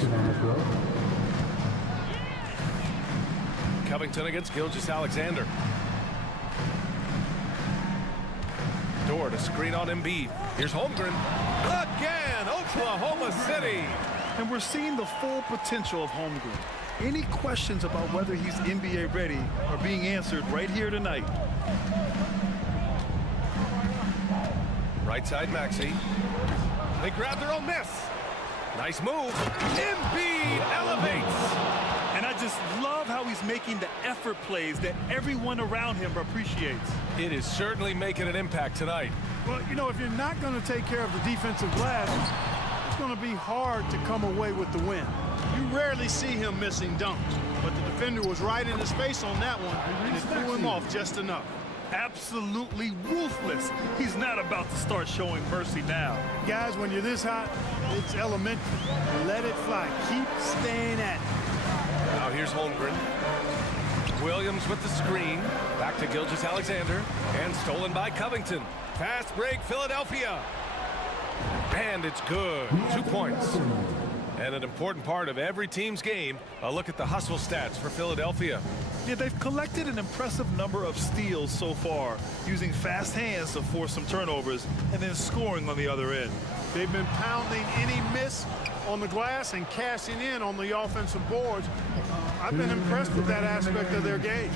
Covington against Gilgeous-Alexander. Dort, a screen on Embiid. Here's Holmgren. Again, Oklahoma City. And we're seeing the full potential of Holmgren. Any questions about whether he's NBA ready are being answered right here tonight. Right side Maxey. They grab their own miss. Nice move. Embiid elevates. And I just love how he's making the effort plays that everyone around him appreciates. It is certainly making an impact tonight. Well, you know, if you're not going to take care of the defensive glass, it's going to be hard to come away with the win. You rarely see him missing dunks, but the defender was right in his face on that one, and it threw him off just enough. Absolutely ruthless. He's not about to start showing mercy now. Guys, when you're this hot, it's elementary. Let it fly. Keep staying at it. Now here's Holmgren. Williams with the screen. Back to Gilgeous-Alexander. And stolen by Covington. Fast break, Philadelphia. And it's good. 2 points. And an important part of every team's game, a look at the hustle stats for Philadelphia. Yeah, they've collected an impressive number of steals so far, using fast hands to force some turnovers and then scoring on the other end. They've been pounding any miss on the glass and cashing in on the offensive boards. I've been impressed with that aspect of their game.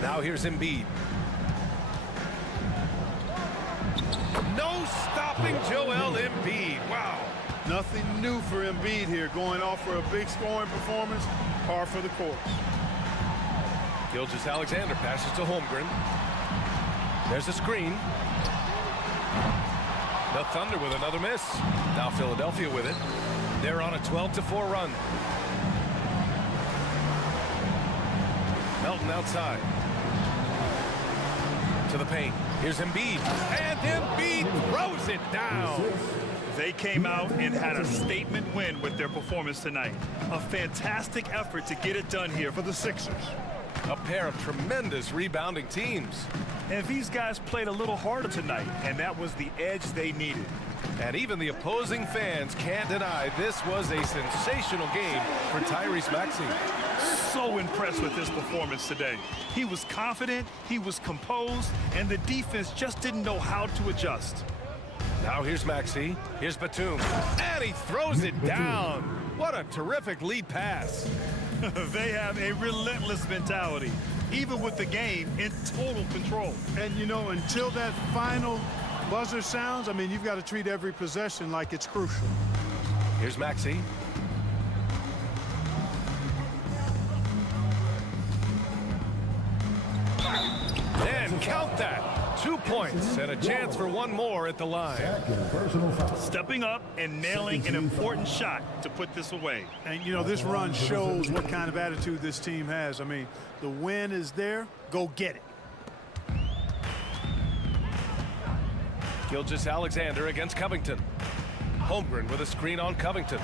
Now here's Embiid. No stopping Joel Embiid. Wow. Nothing new for Embiid here, going off for a big scoring performance, par for the course. Gilgeous-Alexander passes to Holmgren. There's a screen. The Thunder with another miss. Now Philadelphia with it. They're on a 12-4 run. Melton outside. To the paint. Here's Embiid. And Embiid throws it down. They came out and had a statement win with their performance tonight. A fantastic effort to get it done here for the Sixers. A pair of tremendous rebounding teams. And these guys played a little harder tonight, and that was the edge they needed. And even the opposing fans can't deny this was a sensational game for Tyrese Maxey. So impressed with his performance today. He was confident, he was composed, and the defense just didn't know how to adjust. Now here's Maxey. Here's Batum. And he throws it down. What a terrific lead pass. They have a relentless mentality, even with the game in total control. And, you know, until that final buzzer sounds, I mean, you've got to treat every possession like it's crucial. Here's Maxey. And count that. 2 points and a chance for one more at the line. Stepping up and nailing an important shot to put this away. And, you know, this run shows what kind of attitude this team has. I mean, the win is there. Go get it. Gilgeous-Alexander against Covington. Holmgren with a screen on Covington.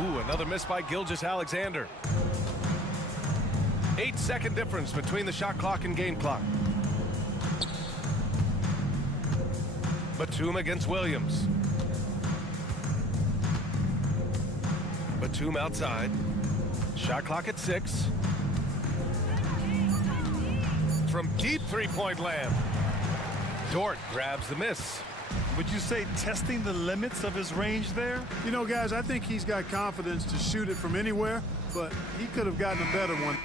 Ooh, another miss by Gilgeous-Alexander. 8-second difference between the shot clock and game clock. Batum against Williams. Batum outside. Shot clock at 6. From deep three-point land. Dort grabs the miss. Would you say testing the limits of his range there? You know, guys, I think he's got confidence to shoot it from anywhere, but he could have gotten a better one.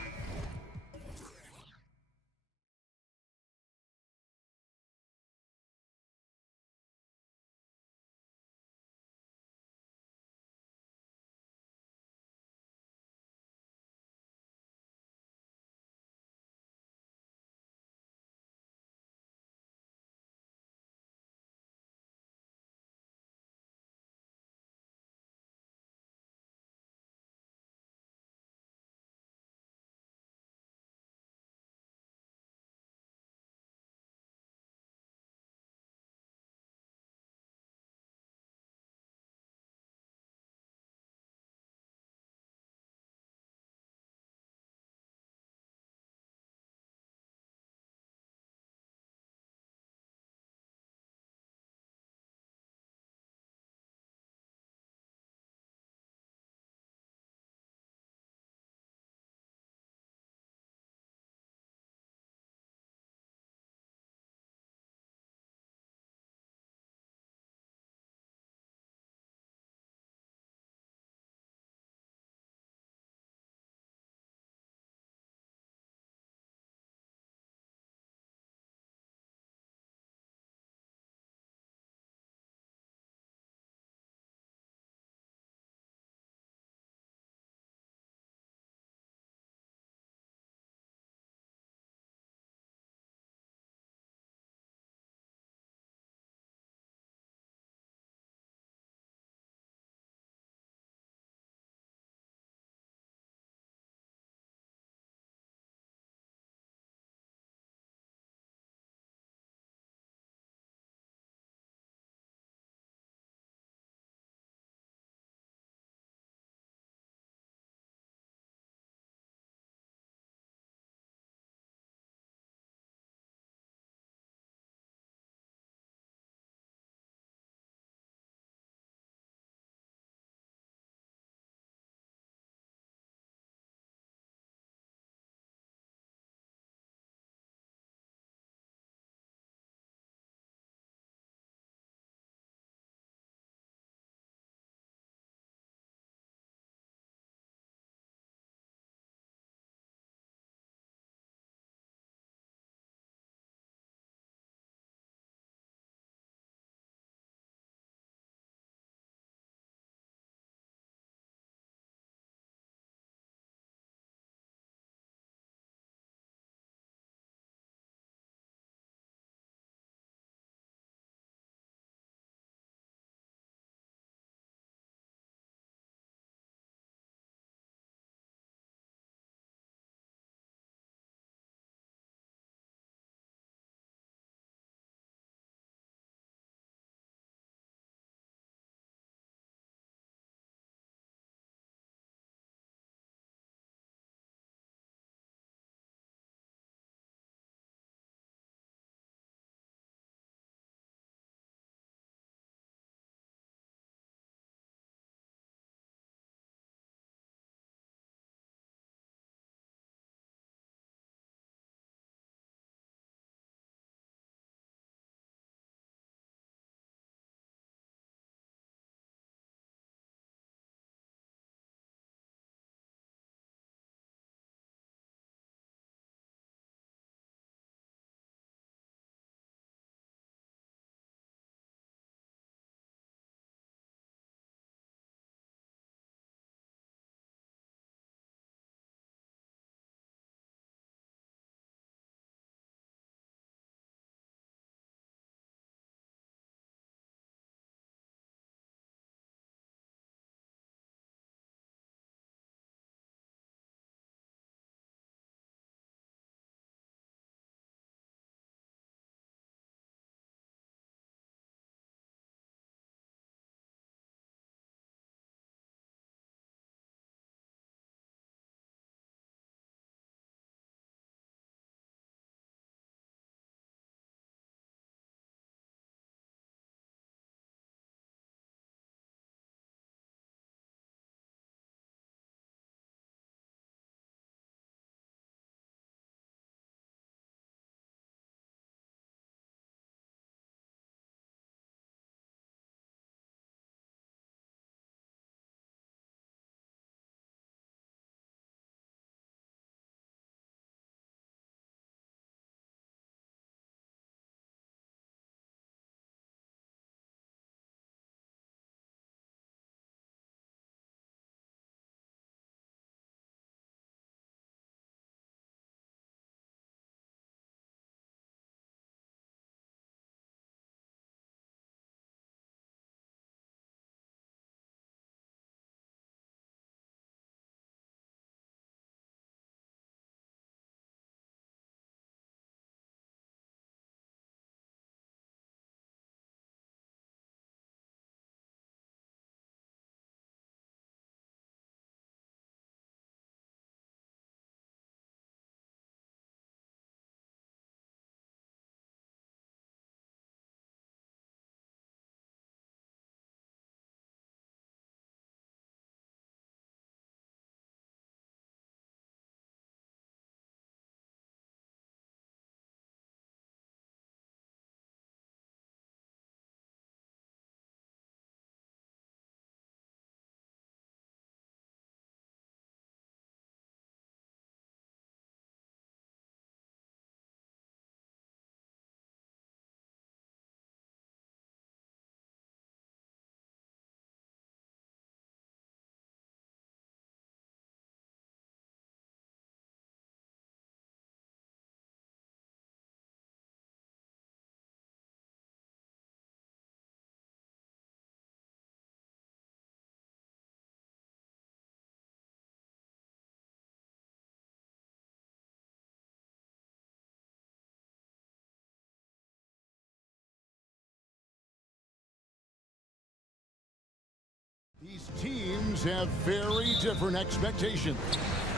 These teams have very different expectations.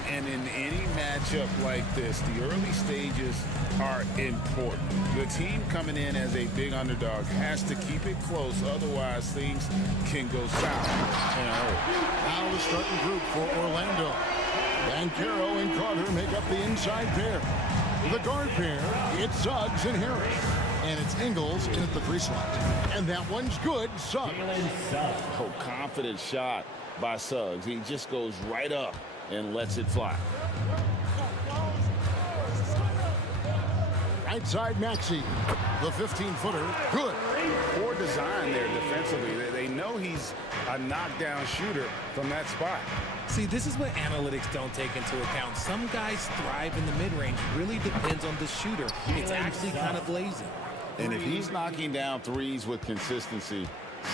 And in any matchup like this, the early stages are important. The team coming in as a big underdog has to keep it close, otherwise things can go south. Now the starting group for Orlando. Bancaro and Carter make up the inside pair. The guard pair, it's Suggs and Harris. And it's Ingles in at the 3 slot. And that one's good, Suggs. Oh, confident shot by Suggs. He just goes right up and lets it fly. Right side Maxey, the 15-footer, good. Poor design there defensively. They know he's a knockdown shooter from that spot. See, this is what analytics don't take into account. Some guys thrive in the mid-range. Really depends on the shooter. It's actually kind of lazy. And if he's knocking down threes with consistency,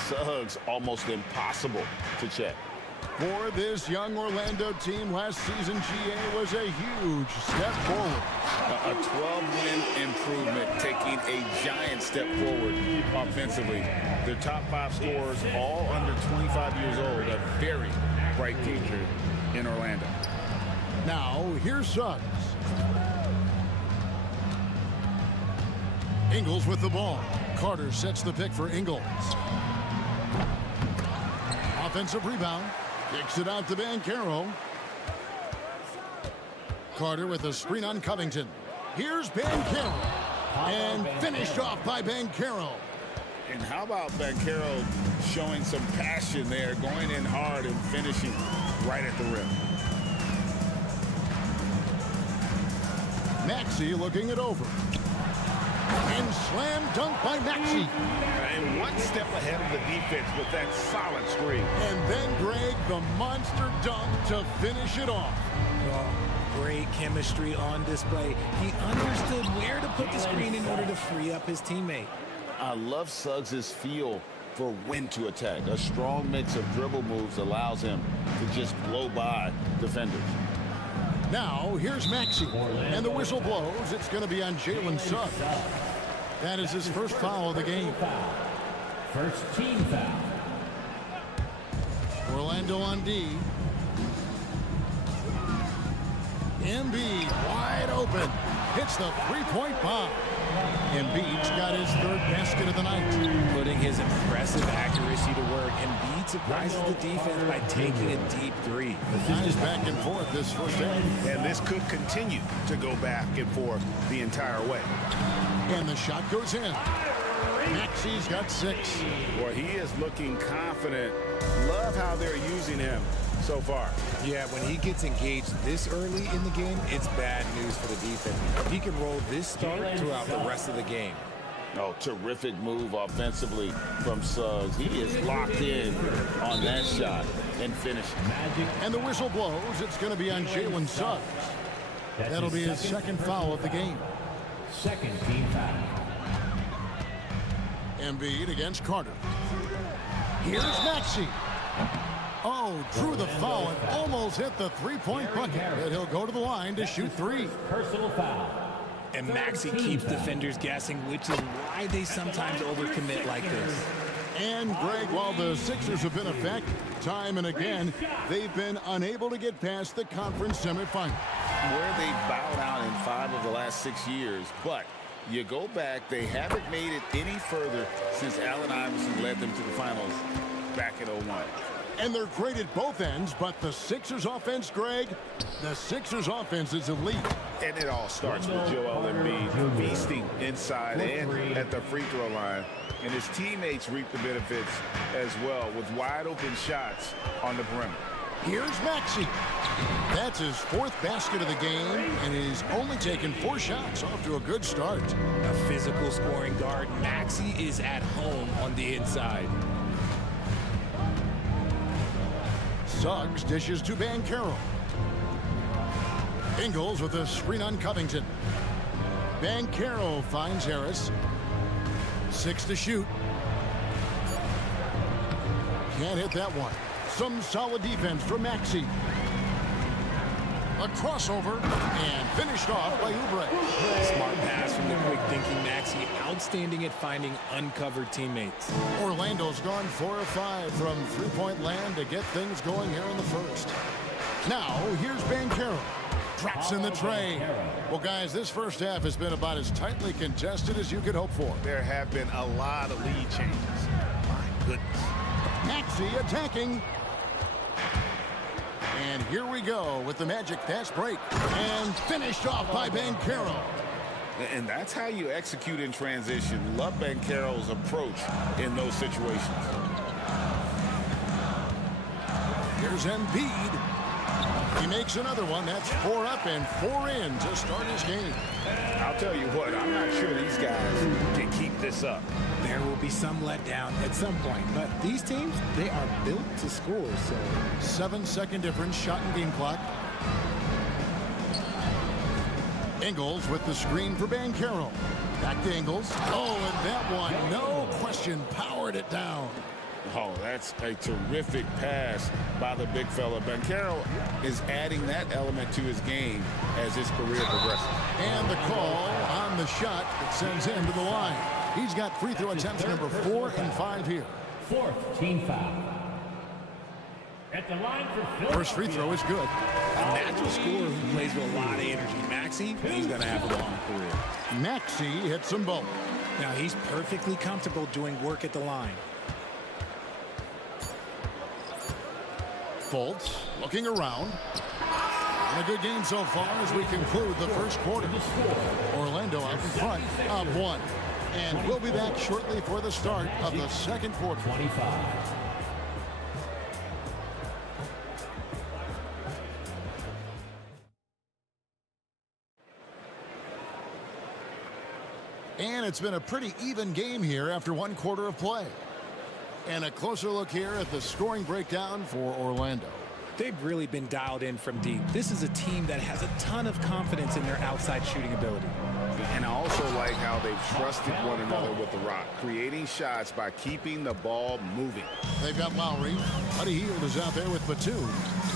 Suggs almost impossible to check. For this young Orlando team, last season GA was a huge step forward. A 12-win improvement, taking a giant step forward offensively. Their top 5 scorers, all under 25 years old, a very bright future in Orlando. Now, here's Suggs. Ingles with the ball. Carter sets the pick for Ingles. Offensive rebound. Kicks it out to Bancaro. Carter with a screen on Covington. Here's Bancaro. And finished off by Bancaro. And how about Bancaro showing some passion there, going in hard and finishing right at the rim. Maxey looking it over. And slam dunk by Maxey. And one step ahead of the defense with that solid screen. And then Greg, the monster dunk to finish it off. Great chemistry on display. He understood where to put the screen in order to free up his teammate. I love Suggs' feel for when to attack. A strong mix of dribble moves allows him to just blow by defenders. Now, here's Maxey. And the whistle blows. It's going to be on Jalen Suggs. That is his first foul of the game. First team foul. Orlando on D. Embiid wide open. Hits the three-point bomb. Embiid's got his 3rd basket of the night. Putting his impressive accuracy to work, Embiid surprises the defense by taking a deep 3. Nice back and forth this first half. And this could continue to go back and forth the entire way. And the shot goes in. Maxey's got 6. Boy, he is looking confident. Love how they're using him so far. Yeah, when he gets engaged this early in the game, it's bad news for the defense. He can roll this start throughout the rest of the game. Oh, terrific move offensively from Suggs. He is locked in on that shot and finished. And the whistle blows. It's going to be on Jalen Suggs. That'll be his 2nd foul of the game. Second team foul. Embiid against Carter. Here's Maxey. Oh, drew the foul and almost hit the 3-point bucket. But he'll go to the line to shoot 3. Personal foul. And Maxey keeps defenders guessing, which is why they sometimes overcommit like this. And Greg, while the Sixers have been effective time and again, they've been unable to get past the conference semifinal. Where they've bowed out in 5 of the last 6 years, but you go back, they haven't made it any further since Allen Iverson led them to the finals back in 01. And they're great at both ends, but the Sixers offense, Greg, the Sixers offense is elite. And it all starts with Joel Embiid feasting inside and at the free throw line. And his teammates reap the benefits as well with wide open shots on the perimeter. Here's Maxey. That's his 4th basket of the game, and he's only taken 4 shots. Off to a good start. A physical scoring guard, Maxey is at home on the inside. Suggs dishes to Bancaro. Ingles with a screen on Covington. Bancaro finds Harris. 6 to shoot. Can't hit that one. Some solid defense from Maxey. A crossover and finished off by Oubre. Smart pass from the quick thinking Maxey out outstanding at finding uncovered teammates. Orlando's gone 4 of 5 from three-point land to get things going here in the first. Now, here's Banchero. Drops in the tray. Well, guys, this first half has been about as tightly contested as you could hope for. There have been a lot of lead changes. My goodness. Maxey attacking. And here we go with the Magic fast break. And finished off by Banchero. And that's how you execute in transition. Love Banchero's approach in those situations. Here's Embiid. He makes another one. That's 4 up and 4 in to start his game. I'll tell you what, I'm not sure these guys can keep this up. There will be some letdown at some point, but these teams, they are built to score, so... 7-second difference, shot and game clock. Ingles with the screen for Banchero. Back to Ingles. Oh, and that one, no question, powered it down. Oh, that's a terrific pass by the big fella. Banchero is adding that element to his game as his career progresses. And the call on the shot that sends him to the line. He's got free throw attempts number 4 and 5 here. 4th team foul. At the line for First free throw is good. A natural scorer who plays with a lot of energy. Maxey, he's going to have a long career. Maxey hits them both. Now, he's perfectly comfortable doing work at the line. Fultz looking around. And a good game so far as we conclude the first quarter. Orlando out in front of 1. And we'll be back shortly for the start of the second quarter. 25. And it's been a pretty even game here after 1 quarter of play. And a closer look here at the scoring breakdown for Orlando. They've really been dialed in from deep. This is a team that has a ton of confidence in their outside shooting ability. And I also like how they've trusted one another with the rock, creating shots by keeping the ball moving. They've got Lowry. Buddy Hield is out there with Batum.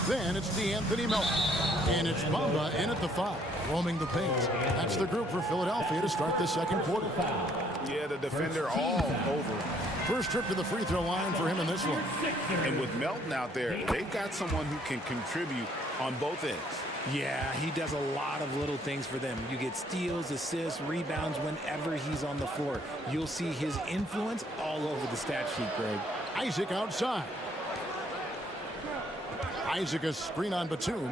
Then it's DeAnthony Melton. And it's Bamba in at the 5, roaming the paint. That's the group for Philadelphia to start the second quarter. Yeah, the defender all over. First trip to the free throw line for him in this one. And with Melton out there, they've got someone who can contribute on both ends. Yeah, he does a lot of little things for them. You get steals, assists, rebounds whenever he's on the floor. You'll see his influence all over the stat sheet, Greg. Isaac outside. Isaac a screen on Batum.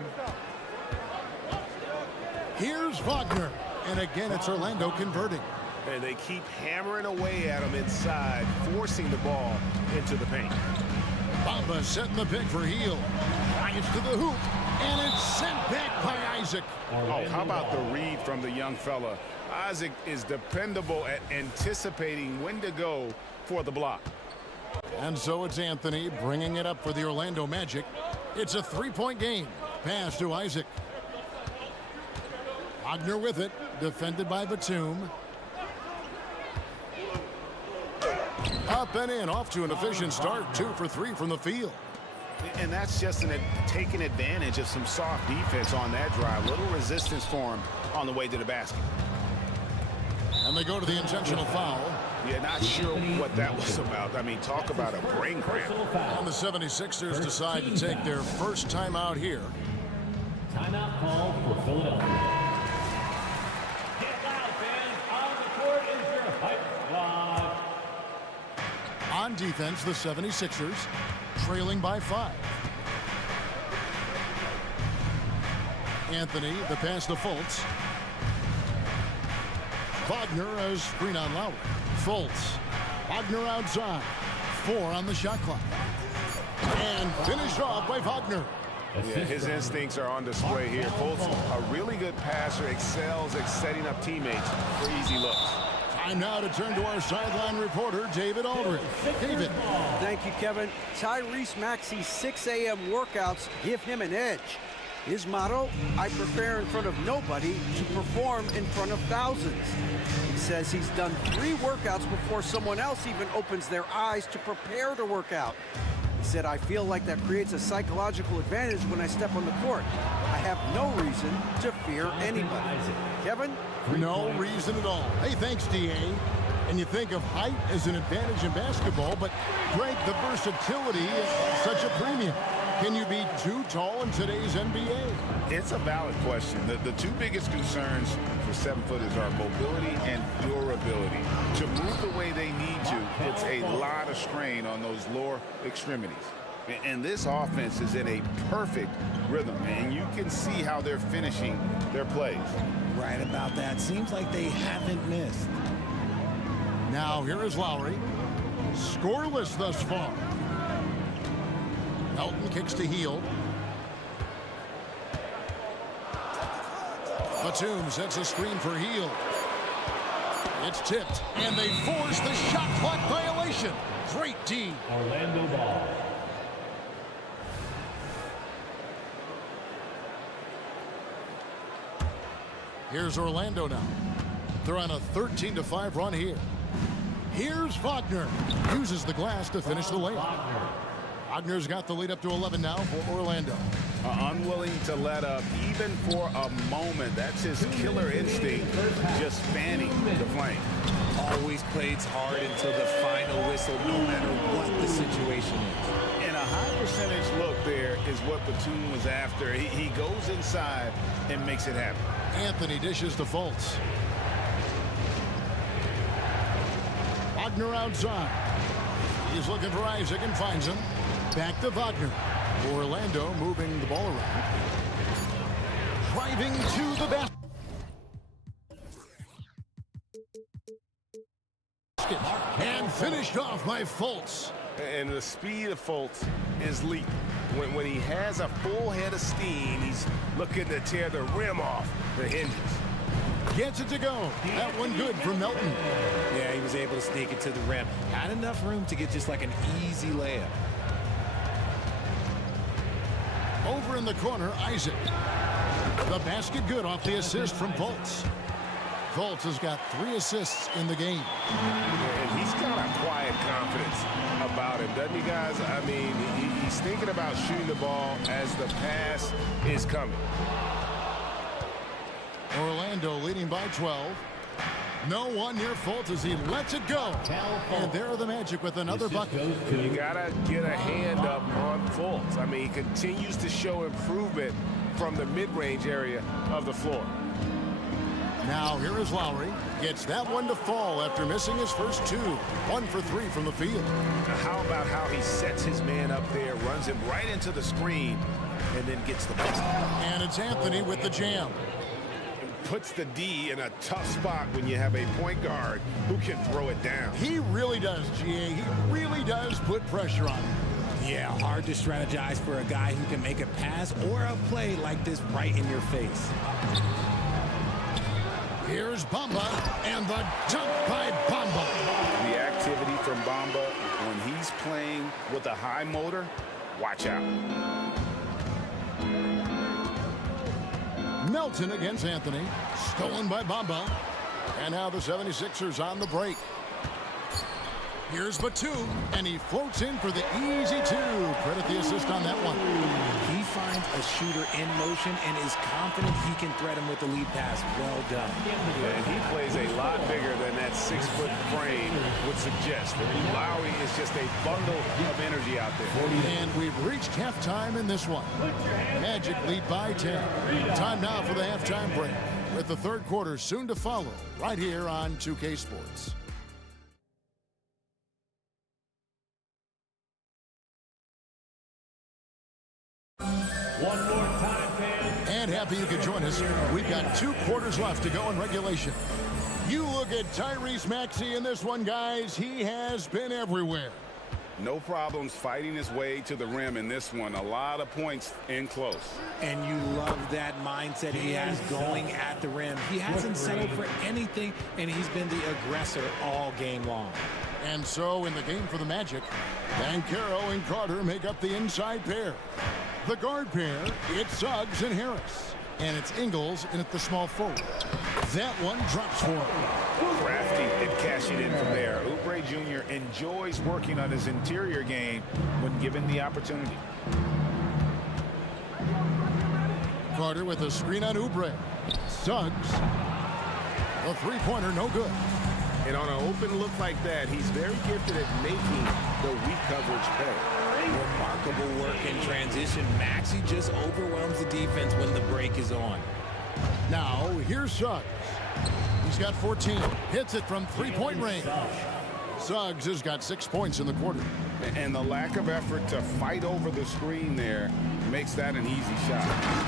Here's Wagner. And again, it's Orlando converting. And they keep hammering away at him inside, forcing the ball into the paint. Bamba setting the pick for Hield. Drives to the hoop. And it's sent back by Isaac. Oh, how about the read from the young fella? Isaac is dependable at anticipating when to go for the block. And so it's Anthony bringing it up for the Orlando Magic. It's a 3-point game. Pass to Isaac. Wagner with it. Defended by Batum. Up and in. Off to an efficient start. 2 for 3 from the field. And that's just taking advantage of some soft defense on that drive. Little resistance for him on the way to the basket. And they go to the intentional foul. Yeah, not sure what that was about. I mean, talk about a brain cramp. And the 76ers decide to take their first time out here. Timeout called for Philadelphia. Get loud, fans. On the court is your hype squad. On defense, the 76ers trailing by 5. Anthony, the pass to Fultz. Wagner, a screen on Lowry. Fultz. Wagner outside. 4 on the shot clock. And finished off by Wagner. Yeah, his instincts are on display here. Fultz, a really good passer, excels at setting up teammates for easy looks. Time now to turn to our sideline reporter, David Aldridge. David. Thank you, Kevin. Tyrese Maxey's 6 a.m. workouts give him an edge. His motto, I prepare in front of nobody to perform in front of thousands. He says he's done 3 workouts before someone else even opens their eyes to prepare to work out. He said, I feel like that creates a psychological advantage when I step on the court. I have no reason to fear anybody. Kevin? No reason at all. Hey, thanks, D.A. And you think of height as an advantage in basketball, but Greg, the versatility is such a premium. Can you be too tall in today's NBA? It's a valid question. The two biggest concerns for 7-footers are mobility and durability. To move the way they need to puts a lot of strain on those lower extremities. And this offense is in a perfect rhythm, and you can see how they're finishing their plays. Right about that. Seems like they haven't missed. Now here is Lowry. Scoreless thus far. Melton kicks to Heel. Batum sets a screen for Heel. It's tipped, and they force the shot clock violation. Great D. Orlando ball. Here's Orlando now. They're on a 13-5 run here. Here's Wagner. Uses the glass to finish the layup. Wagner's got the lead up to 11 now for Orlando. Unwilling to let up even for a moment. That's his killer instinct, just fanning the flame. Always plays hard until the final whistle, no matter what the situation is. And a high percentage look there is what Batum was after. He goes inside and makes it happen. Anthony dishes to Fultz. Wagner outside. He's looking for Isaac and finds him. Back to Wagner. Orlando moving the ball around. Driving to the basket. And finished off by Fultz. And the speed of Fultz is leap. When he has a full head of steam, he's looking to tear the rim off the hinges. Gets it to go. That one good for Melton. Yeah, he was able to sneak it to the rim. Had enough room to get just like an easy layup. Over in the corner, Isaac. The basket good off the assist from Fultz. Fultz has got 3 assists in the game. And he's got a quiet confidence about him, doesn't he, guys? I mean, he's thinking about shooting the ball as the pass is coming. Orlando leading by 12. No one near Fultz as he lets it go. And there are the Magic with another bucket. You gotta get a hand up on Fultz. I mean, he continues to show improvement from the mid-range area of the floor. Now here is Lowry. Gets that one to fall after missing his first 2. 1 for 3 from the field. Now how about how he sets his man up there, runs him right into the screen, and then gets the basket. And it's Anthony with the jam. Puts the D in a tough spot when you have a point guard who can throw it down. He really does, GA. He really does put pressure on him. Yeah, hard to strategize for a guy who can make a pass or a play like this right in your face. Here's Bamba, and the dunk by Bamba. The activity from Bamba when he's playing with a high motor, watch out. Melton against Anthony. Stolen by Bamba. And now the 76ers on the break. Here's Batum, and he floats in for the easy 2. Credit the assist on that one. He finds a shooter in motion and is confident he can threat him with the lead pass. Well done. And he plays a lot bigger than that 6-foot frame would suggest. Lowry is just a bundle of energy out there. And we've reached halftime in this one. Magic lead by 10. Time now for the halftime break, with the third quarter soon to follow, right here on 2K Sports. One more time, fans. And happy you could join us. We've got 2 quarters left to go in regulation. You look at Tyrese Maxey in this one, guys. He has been everywhere. No problems fighting his way to the rim in this one. A lot of points in close. And you love that mindset he has going at the rim. He hasn't settled for anything, and he's been the aggressor all game long. And so in the game for the Magic, Banchero and Carter make up the inside pair. The guard pair, it's Suggs and Harris. And it's Ingles in at the small forward. That one drops for him. Crafty and cashing in from there. Oubre Jr. enjoys working on his interior game when given the opportunity. Carter with a screen on Oubre. Suggs. The 3-pointer, no good. And on an open look like that, he's very gifted at making the weak coverage pay. Remarkable work in transition. Maxey just overwhelms the defense when the break is on. Now, here's Suggs. He's got 14. Hits it from three-point range. Suggs has got 6 points in the quarter. And the lack of effort to fight over the screen there makes that an easy shot.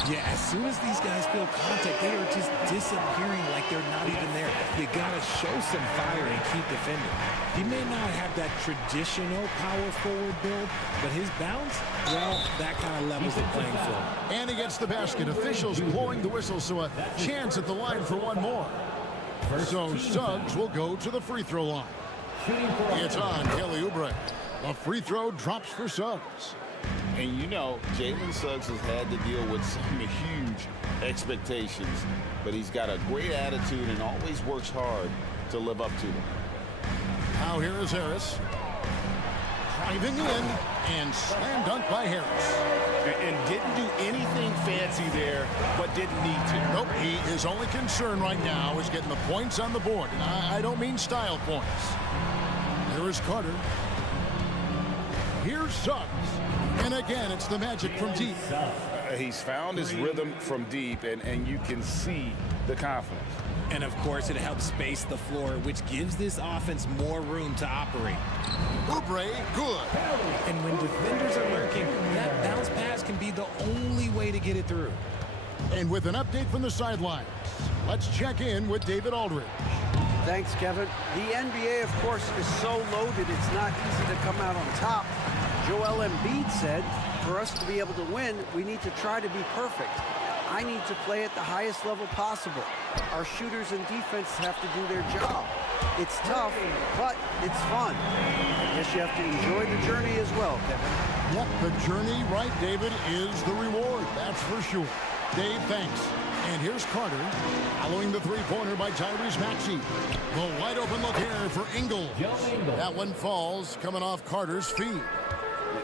Yeah, as soon as these guys feel contact, they are just disappearing like they're not even there. You gotta show some fire and keep defending. He may not have that traditional power forward build, but his bounce, well, that kind of levels the playing field. And he gets the basket. Officials blowing the whistle, so a chance at the line for one more. So Suggs will go to the free throw line. It's on Kelly Oubre. A free throw drops for Suggs. And you know, Jalen Suggs has had to deal with some huge expectations, but he's got a great attitude and always works hard to live up to them. Now here is Harris. Driving in and slam dunk by Harris. And didn't do anything fancy there, but didn't need to. Nope, his only concern right now is getting the points on the board. And I don't mean style points. Here is Carter. Here's Suggs. And again, it's the magic from deep. He's found his rhythm from deep, and you can see the confidence. And of course, it helps space the floor, which gives this offense more room to operate. Oubre, good. And when defenders are lurking, that bounce pass can be the only way to get it through. And with an update from the sidelines, let's check in with David Aldridge. Thanks, Kevin. The NBA, of course, is so loaded, it's not easy to come out on top. Joel Embiid said, for us to be able to win, we need to try to be perfect. I need to play at the highest level possible. Our shooters and defense have to do their job. It's tough, but it's fun. I guess you have to enjoy the journey as well, Kevin. Yep, the journey, right, David, is the reward. That's for sure. Dave, thanks. And here's Carter, following the three-pointer by Tyrese Maxey. The wide open look here for Ingles. That one falls, coming off Carter's feet.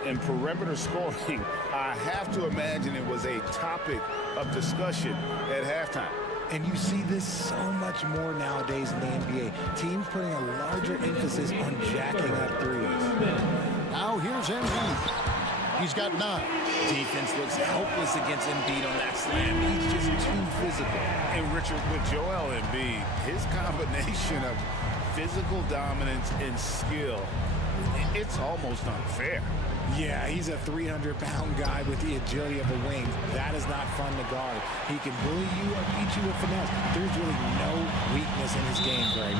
In perimeter scoring, I have to imagine it was a topic of discussion at halftime. And you see this so much more nowadays in the NBA. Teams putting a larger emphasis on jacking up threes. Now here's Embiid. He's got 9. Defense looks helpless against Embiid on that slam. He's just too physical. And Richard, with Joel Embiid, his combination of physical dominance and skill, it's almost unfair. Yeah, he's a 300-pound guy with the agility of a wing. That is not fun to guard. He can bully you or beat you with finesse. There's really no weakness in his game, Greg.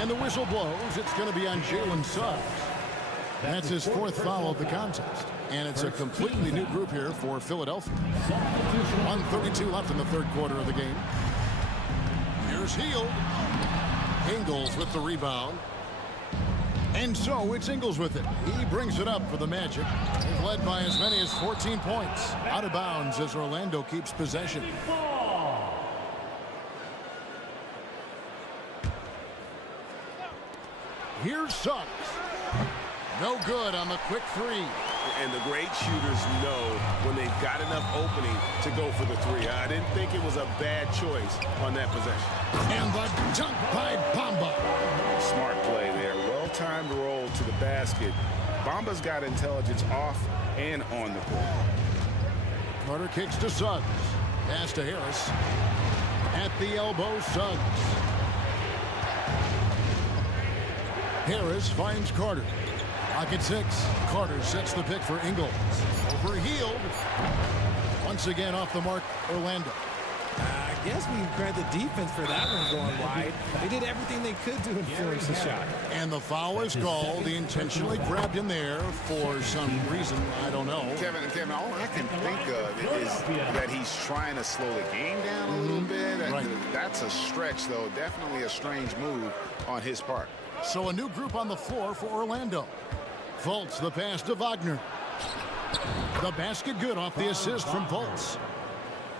And the whistle blows. It's going to be on Jalen Suggs. That's his 4th foul of the contest. And it's a completely new group here for Philadelphia. 1:32 left in the third quarter of the game. Here's Hield. Ingles with the rebound. And so it's Ingles with it. He brings it up for the Magic. They've led by as many as 14 points. Out of bounds as Orlando keeps possession. Here's Suggs. No good on the quick three. And the great shooters know when they've got enough opening to go for the three. I didn't think it was a bad choice on that possession. And the dunk by Bamba. Smart play there. Well-timed roll to the basket. Bamba's got intelligence off and on the court. Carter kicks to Suggs. Pass to Harris. At the elbow, Suggs. Harris finds Carter. Pocket 6. Carter sets the pick for Ingles. Over Hield. Once again off the mark, Orlando. I guess we can credit the defense for that one going wide. They did everything they could to influence the shot. And the foul is called. He intentionally grabbed him there for some reason. I don't know. Kevin, all I can think of is that he's trying to slow the game down a little bit. Right. That's a stretch, though. Definitely a strange move on his part. So a new group on the floor for Orlando. Fultz, the pass to Wagner. The basket good off the assist from Fultz.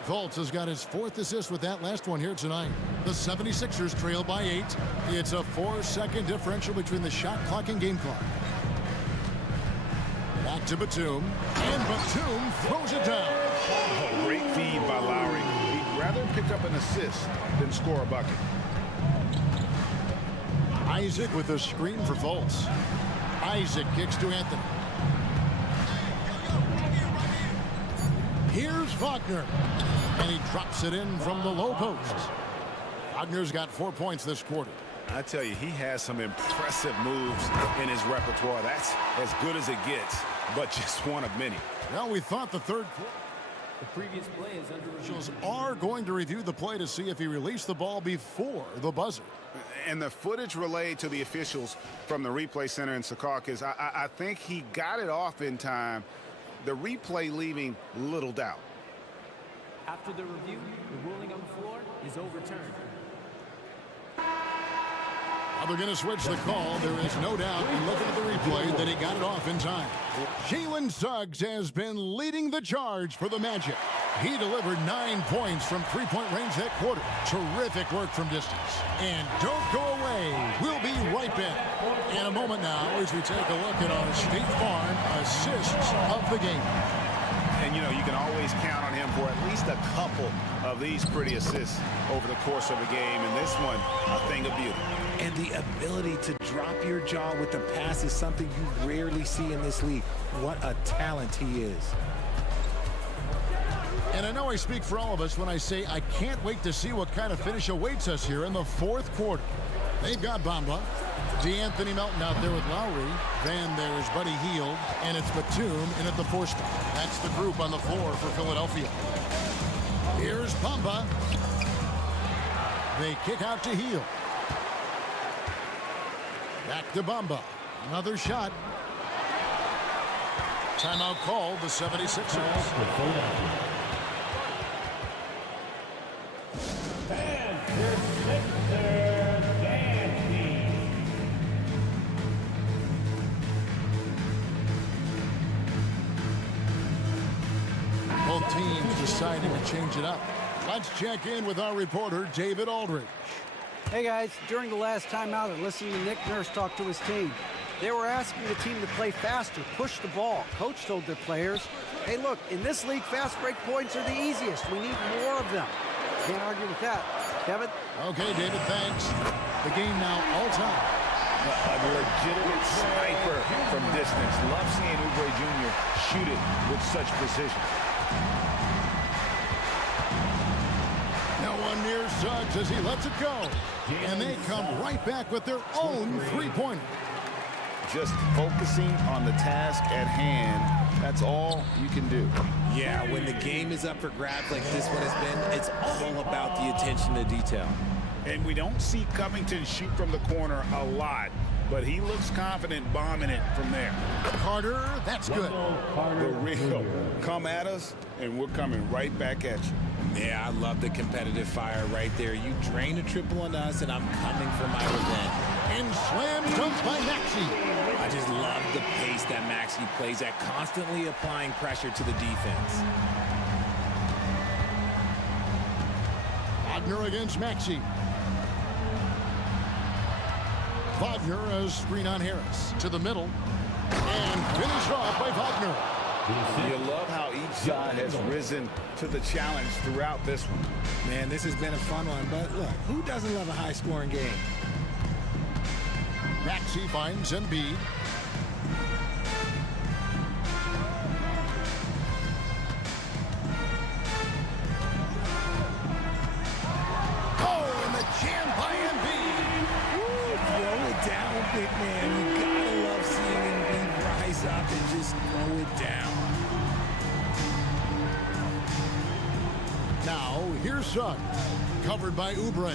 Fultz has got his 4th assist with that last one here tonight. The 76ers trail by 8. It's a 4-second differential between the shot clock and game clock. Back to Batum. And Batum throws it down. Oh, great feed by Lowry. He'd rather pick up an assist than score a bucket. Isaac with a screen for Fultz. Isaac kicks to Anthony. Here's Wagner. And he drops it in from the low post. Wagner's got 4 points this quarter. I tell you, he has some impressive moves in his repertoire. That's as good as it gets, but just one of many. Well, we thought the third quarter. The previous play is under review. Officials are going to review the play to see if he released the ball before the buzzer. And the footage relayed to the officials from the replay center in Secaucus, I think he got it off in time. The replay leaving little doubt. After the review, the ruling on the floor is overturned. Now they're going to switch the call. There is no doubt in looking at the replay that he got it off in time. Jalen Suggs has been leading the charge for the Magic. He delivered 9 points from three-point range that quarter. Terrific work from distance. And don't go away. We'll be right back in a moment now as we take a look at our State Farm assists of the game. And, you know, you can always count on him for at least a couple of these pretty assists over the course of a game. And this one, a thing of beauty. And the ability to drop your jaw with the pass is something you rarely see in this league. What a talent he is. And I know I speak for all of us when I say I can't wait to see what kind of finish awaits us here in the fourth quarter. They've got Bamba, DeAnthony Melton out there with Lowry. Then there's Buddy Hield, and it's Batum in at the 4 spot. That's the group on the floor for Philadelphia. Here's Bamba. They kick out to Hield. Back to Bamba. Another shot. Timeout called, the 76ers. Both teams deciding to change it up. Let's check in with our reporter, David Aldridge. Hey guys, during the last timeout, I listened to Nick Nurse talk to his team. They were asking the team to play faster, push the ball. Coach told their players, hey look, in this league, fast break points are the easiest. We need more of them. Can't argue with that. Kevin? Okay, David, thanks. The game now all time. A legitimate sniper from distance. Love seeing Oubre Jr. shoot it with such precision. No one near Suggs as he lets it go. And they come right back with their own three-pointer. Just focusing on the task at hand. That's all you can do. Yeah, when the game is up for grabs like this one has been, it's all about the attention to detail. And we don't see Covington shoot from the corner a lot, but he looks confident bombing it from there. Carter, that's good. The real come at us, and we're coming right back at you. Yeah, I love the competitive fire right there. You drain a triple on us, and I'm coming for my revenge. And slam dunk by Maxey. I just love the pace that Maxey plays at, constantly applying pressure to the defense. Wagner against Maxey. Wagner, a screen on Harris. To the middle. And finished off by Wagner. You love how each shot has risen to the challenge throughout this one. Man, this has been a fun one, but look, who doesn't love a high-scoring game? Maxey finds Embiid. Oh, and the jam by Embiid. Throw it down, big man. You gotta love seeing Embiid rise up and just throw it down. Now, here's Suggs. Covered by Oubre.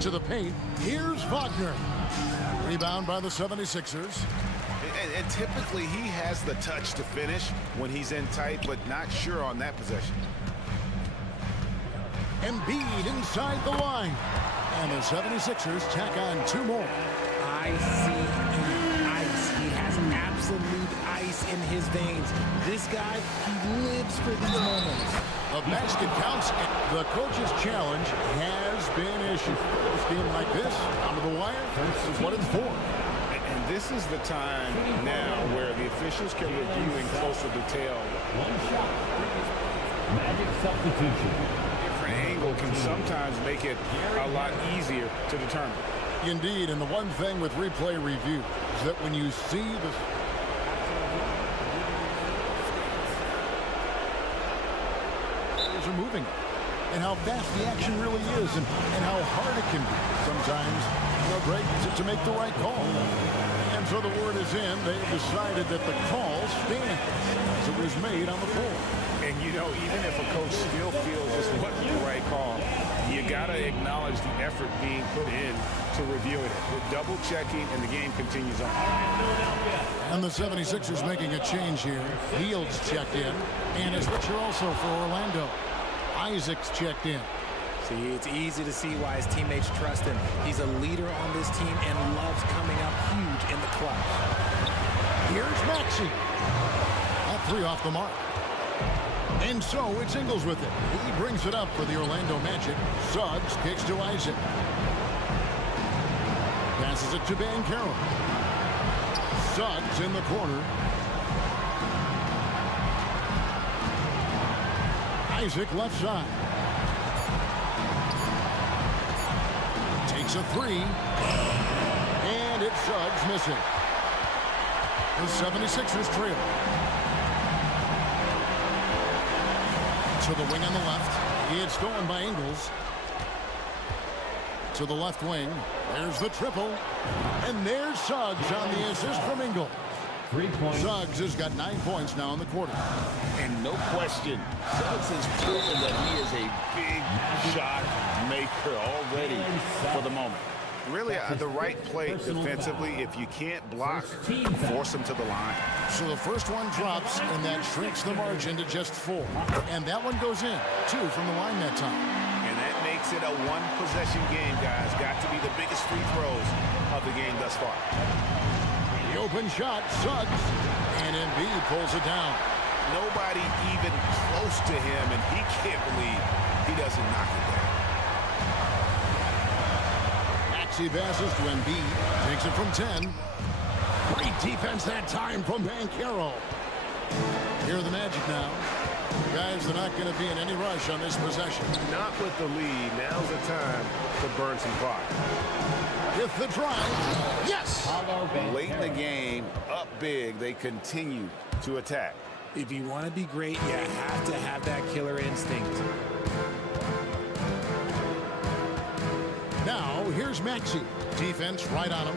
To the paint. Here's Wagner. Rebound by the 76ers. And typically he has the touch to finish when he's in tight, but not sure on that possession. Embiid inside the line. And the 76ers tack on 2 more. I see ice. He has absolute ice in his veins. This guy, he lives for these moments. The basket counts. The coach's challenge has been issued. This game like this, on the wire, this is what it's for. And this is the time now where the officials can review in closer detail. One shot. Magic substitution. Different angle can sometimes make it a lot easier to determine. Indeed, and the one thing with replay review is that when you see the players are moving and how fast the action really is and how hard it can be sometimes, great to make the right call. And so the word is in. They've decided that the call stands as it was made on the floor. And, you know, even if a coach still feels this wasn't the right call, you got to acknowledge the effort being put in to review it. With double checking, and the game continues on. And the 76ers making a change here. Fields checked in. And is Richard also for Orlando. Isaac's checked in. See, it's easy to see why his teammates trust him. He's a leader on this team and loves coming up huge in the clutch. Here's Maxey. That three off the mark. And so it's Ingles with it. He brings it up for the Orlando Magic. Suggs kicks to Isaac. Passes it to Banchero. Suggs in the corner. Isaac left side. Takes a three. And it's Suggs missing. The 76ers trail. To the wing on the left. It's stolen by Ingles. To the left wing. There's the triple. And there's Suggs on the assist from Ingles. 3 points. Suggs has got 9 points now in the quarter. And no question, Suggs has proven that he is a big shot maker already for the moment. Really, the right play defensively. If you can't block, force him to the line. So the first one drops, and that shrinks the margin to just 4. And that one goes in. 2 from the line that time. And that makes it a one-possession game, guys. Got to be the biggest free throws of the game thus far. The open shot, Suggs. And Embiid pulls it down. Nobody even close to him, and he can't believe he doesn't knock it down. Maxey passes to Embiid. Takes it from 10. Great defense that time from Banchero. Here are the Magic now. Guys, they're not going to be in any rush on this possession. Not with the lead. Now's the time to burn some clock. With the drive. Yes! Late in the game, up big, they continue to attack. If you want to be great, you have to have that killer instinct. Now, here's Maxey. Defense right on him.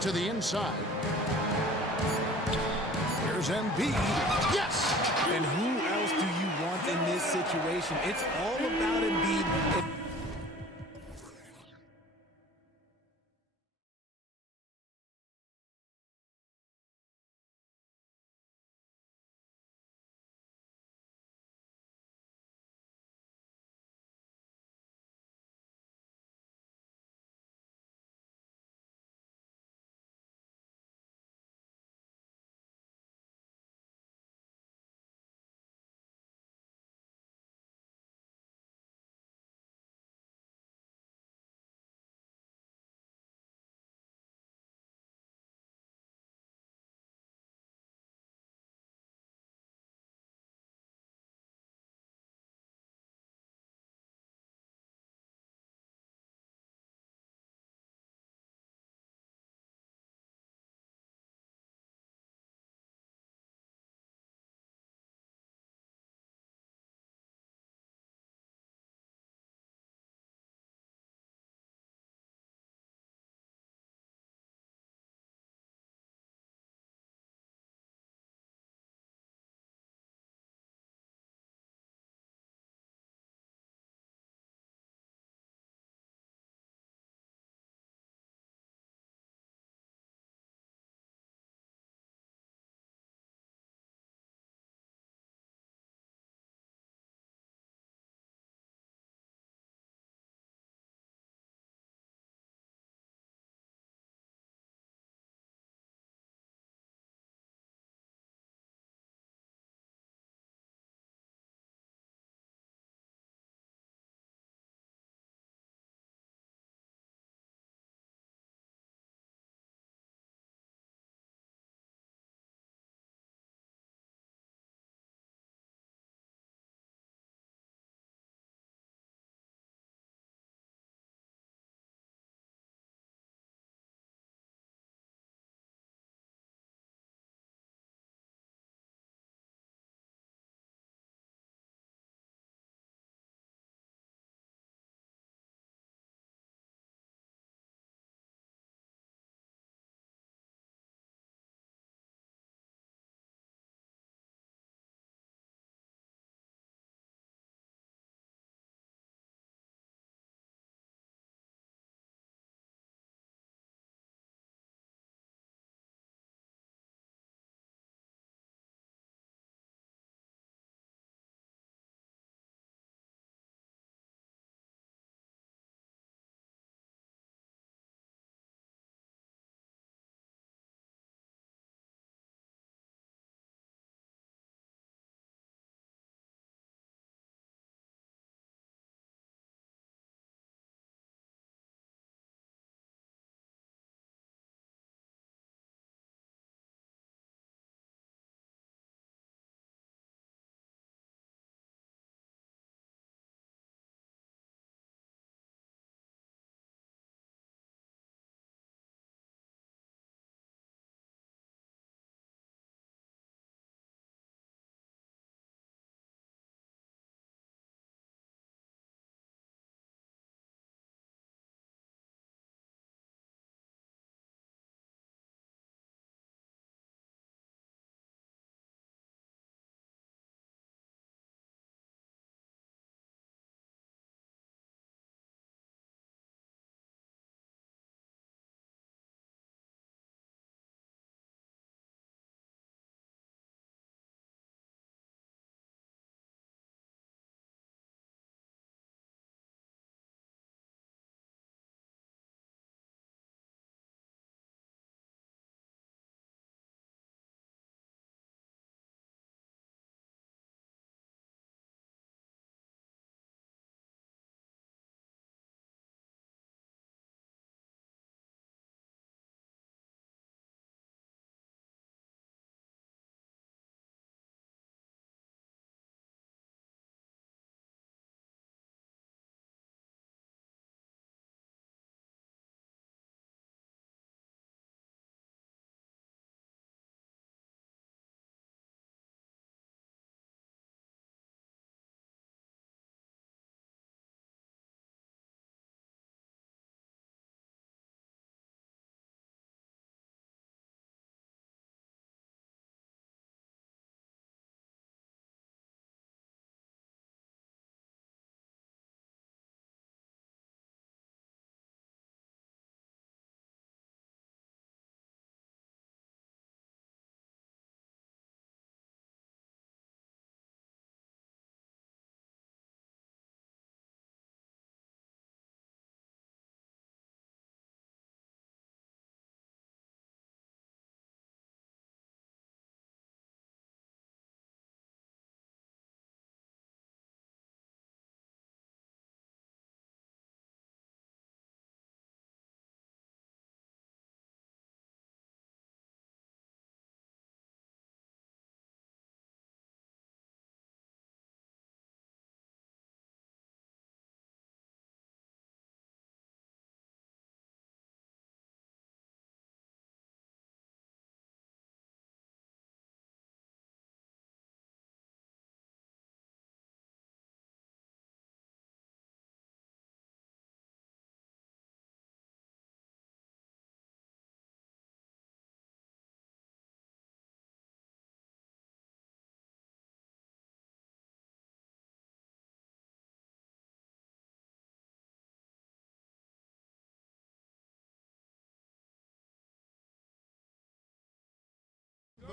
To the inside. Here's Embiid. Yes! And who else do you want in this situation? It's all about Embiid.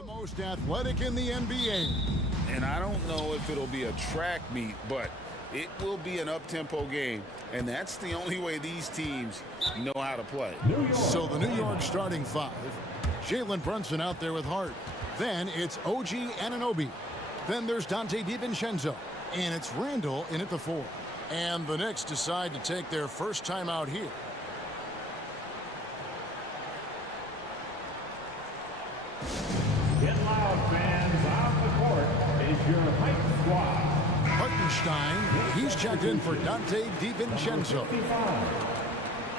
most athletic in the NBA. And I don't know if it'll be a track meet, but it will be an up-tempo game. And that's the only way these teams know how to play. So the New York starting five. Jalen Brunson out there with Hart. Then it's OG Anunoby. Then there's Dante DiVincenzo. And it's Randall in at the 4. And the Knicks decide to take their first time out here. Get loud, fans. On the court is your hype squad. Hartenstein, he's checked in for Dante DiVincenzo.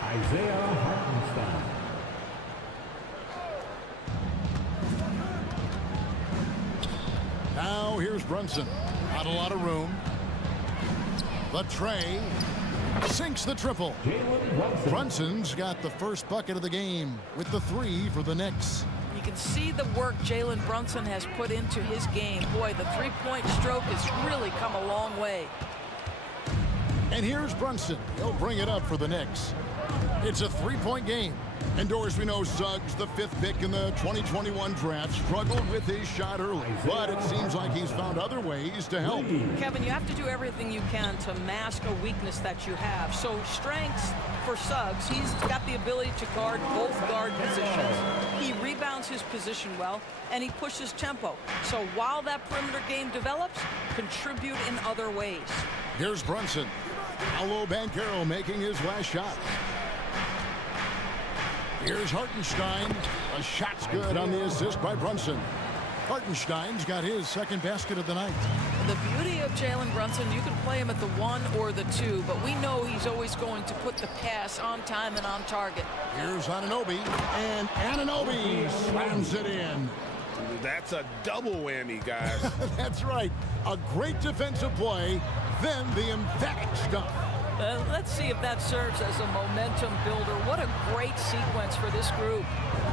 Isaiah Hartenstein. Now here's Brunson. Not a lot of room. The tray sinks the triple. Brunson's got the first bucket of the game with the 3 for the Knicks. You can see the work Jalen Brunson has put into his game. Boy, the three-point stroke has really come a long way. And here's Brunson. He'll bring it up for the Knicks. It's a 3-point game. Indoors, we know Suggs, the 5th pick in the 2021 draft, struggled with his shot early, but it seems like he's found other ways to help. Kevin, you have to do everything you can to mask a weakness that you have. So strengths for Suggs, he's got the ability to guard both guard positions. He rebounds his position well, and he pushes tempo. So while that perimeter game develops, contribute in other ways. Here's Brunson. Paolo Banchero making his last shot. Here's Hartenstein. A shot's good on the assist by Brunson. Hartenstein's got his second basket of the night. The beauty of Jalen Brunson, you can play him at the 1 or the 2, but we know he's always going to put the pass on time and on target. Here's Anunoby, and Anunoby slams it in. That's a double whammy, guys. That's right. A great defensive play, then the emphatic stuff. Let's see if that serves as a momentum builder. What a great sequence for this group.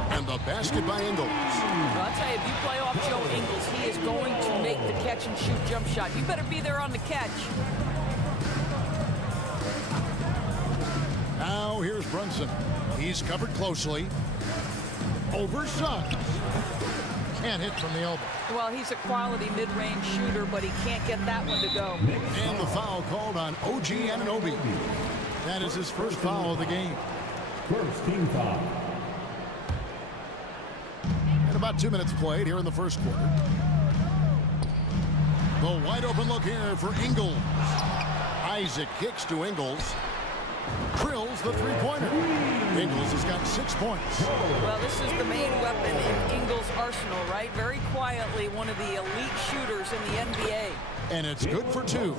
And the basket by Ingles. Well, I'll tell you, if you play off Joe Ingles, he is going to make the catch-and-shoot jump shot. You better be there on the catch. Now here's Brunson. He's covered closely. Over Suggs. Can't hit from the elbow. Well, he's a quality mid-range shooter, but he can't get that one to go. And the foul called on OG Anunoby. That is his first foul of the game. First team foul. And about 2 minutes played here in the first quarter. The wide open look here for Ingles. Isaac kicks to Ingles. Drills the three-pointer. Ingles has got 6 points. Well, this is the main weapon in Ingles' arsenal, right? Very quietly, one of the elite shooters in the NBA. And it's good for 2.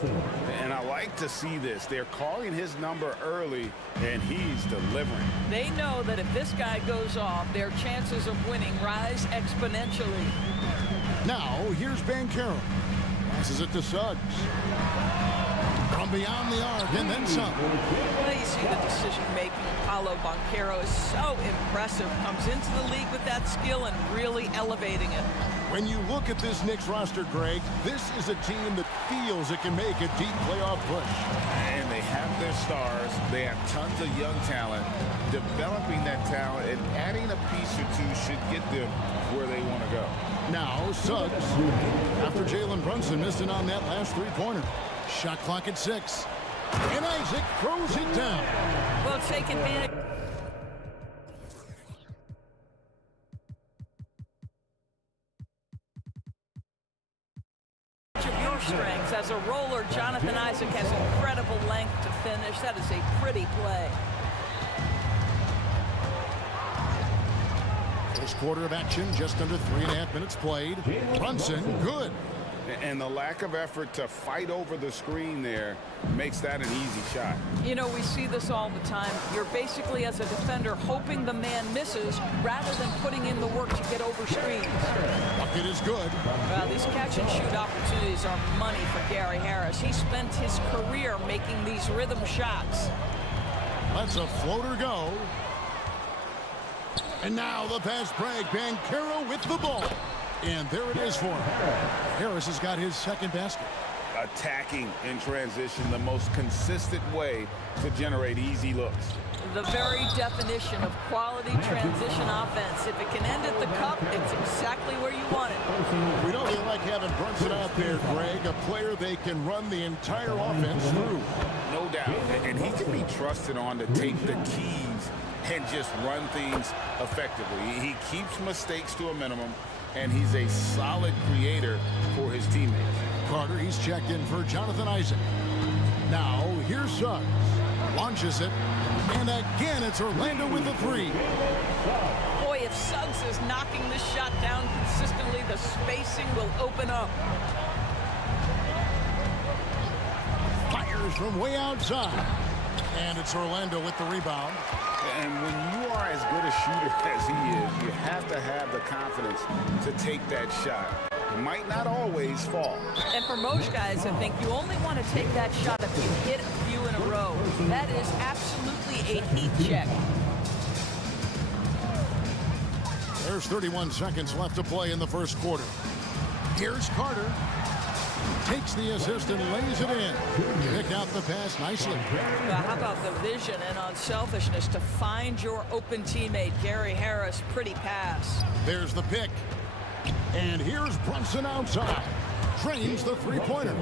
And I like to see this. They're calling his number early, and he's delivering. They know that if this guy goes off, their chances of winning rise exponentially. Now, here's Banchero. Passes it to Suggs. From beyond the arc, and then some. Well, you see the decision-making. Paolo Banchero is so impressive. Comes into the league with that skill and really elevating it. When you look at this Knicks roster, Greg, this is a team that feels it can make a deep playoff push. And they have their stars. They have tons of young talent. Developing that talent and adding a piece or two should get them where they want to go. Now, Suggs, after Jalen Brunson missed it on that last three-pointer. Shot clock at 6. And Isaac throws it down. Well, take advantage of your strengths. As a roller, Jonathan Isaac has incredible length to finish. That is a pretty play. First quarter of action, just under 3.5 minutes played. Brunson, good. And the lack of effort to fight over the screen there makes that an easy shot. You know, we see this all the time. You're basically, as a defender, hoping the man misses rather than putting in the work to get over screens. Bucket is good. Well, these catch-and-shoot opportunities are money for Gary Harris. He spent his career making these rhythm shots. Lets a floater go. And now the fast break. Banchero with the ball. And there it is for him. Harris has got his second basket. attacking in transition, the most consistent way to generate easy looks. The very definition of quality transition offense. If it can end at the cup, it's exactly where you want it. We don't really like having Brunson out there, Greg, a player they can run the entire offense through. No doubt. And he can be trusted on to take the keys and just run things effectively. He keeps mistakes to a minimum, and he's a solid creator for his teammates. Carter, he's checked in for Jonathan Isaac. Now, here's Suggs. Launches it. And again, it's Orlando with the three. Boy, if Suggs is knocking this shot down consistently, the spacing will open up. Fires from way outside. And it's Orlando with the rebound. And when you are as good a shooter as he is, you have to have the confidence to take that shot. It might not always fall. And for most guys, I think you only want to take that shot if you hit a few in a row. That is absolutely a heat check. There's 31 seconds left to play in the first quarter. Here's Carter. Takes the assist and lays it in. Picked out the pass nicely. Well, how about the vision and unselfishness to find your open teammate, Gary Harris? Pretty pass. There's the pick. And here's Brunson outside. Drains the three-pointer.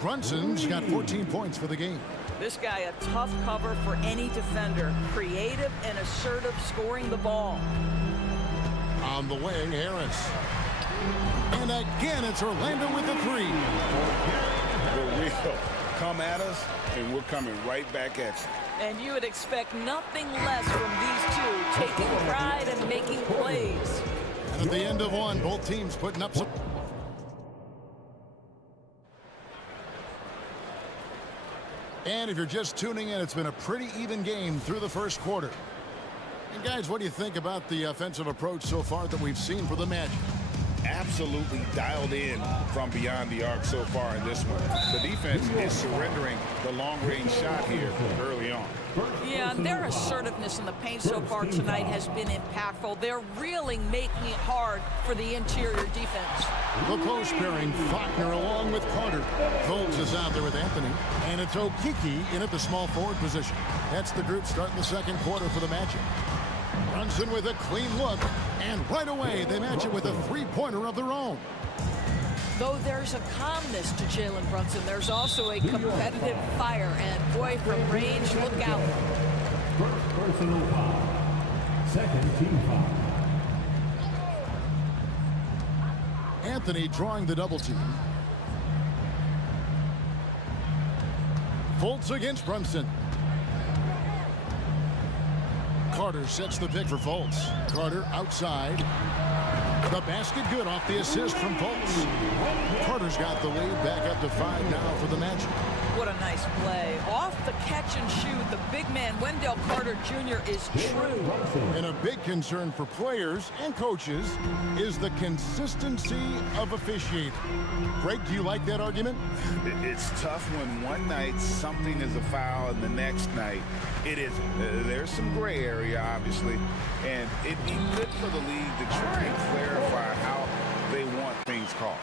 Brunson's got 14 points for the game. This guy, a tough cover for any defender. Creative and assertive scoring the ball. On the wing, Harris. And again, it's Orlando with the three. For real. Come at us, and we're coming right back at you. And you would expect nothing less from these two, taking pride and making plays. And at the end of one, both teams putting up some... And if you're just tuning in, it's been a pretty even game through the first quarter. And guys, what do you think about the offensive approach so far that we've seen for the Magic? Absolutely dialed in from beyond the arc so far in this one. The defense is surrendering the long-range shot here early on. Yeah, and their assertiveness in the paint so far tonight has been impactful. They're really making it hard for the interior defense. The post pairing Faulkner along with Carter. Colts is out there with Anthony. And it's Okiki in at the small forward position. That's the group starting the second quarter for the Magic. Brunson with a clean look, and right away they match it with a three-pointer of their own. Though there's a calmness to Jalen Brunson, there's also a competitive fire, and boy, from range, look out. First personal foul. Second team foul. Anthony drawing the double team. Fultz against Brunson. Carter sets the pick for Fultz. Carter outside. The basket good off the assist from Fultz. Carter's got the lead back up to 5 now for the Magic. What a nice play. Off the catch and shoot, the big man, Wendell Carter Jr. is true. And a big concern for players and coaches is the consistency of officiating. Greg, do you like that argument? It's tough when one night something is a foul and the next night it isn't. There's some gray area, obviously, and it'd be good for the league to try and clarify how they want things called.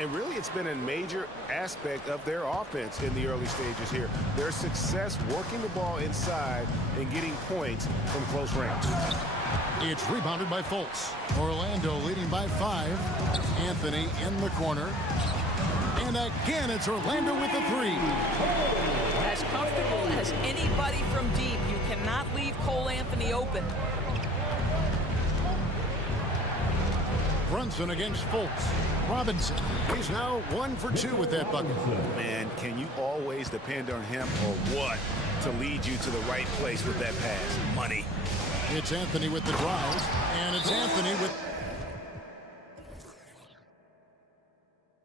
And really, it's been a major aspect of their offense in the early stages here. Their success working the ball inside and getting points from close range. It's rebounded by Fultz. Orlando leading by 5. Anthony in the corner. And again, it's Orlando with the 3. As comfortable as anybody from deep, you cannot leave Cole Anthony open. Brunson against Fultz. Robinson, he's now 1 for 2 with that bucket. Man, can you always depend on him or what to lead you to the right place with that pass? Money. It's Anthony with the drive, and it's Anthony with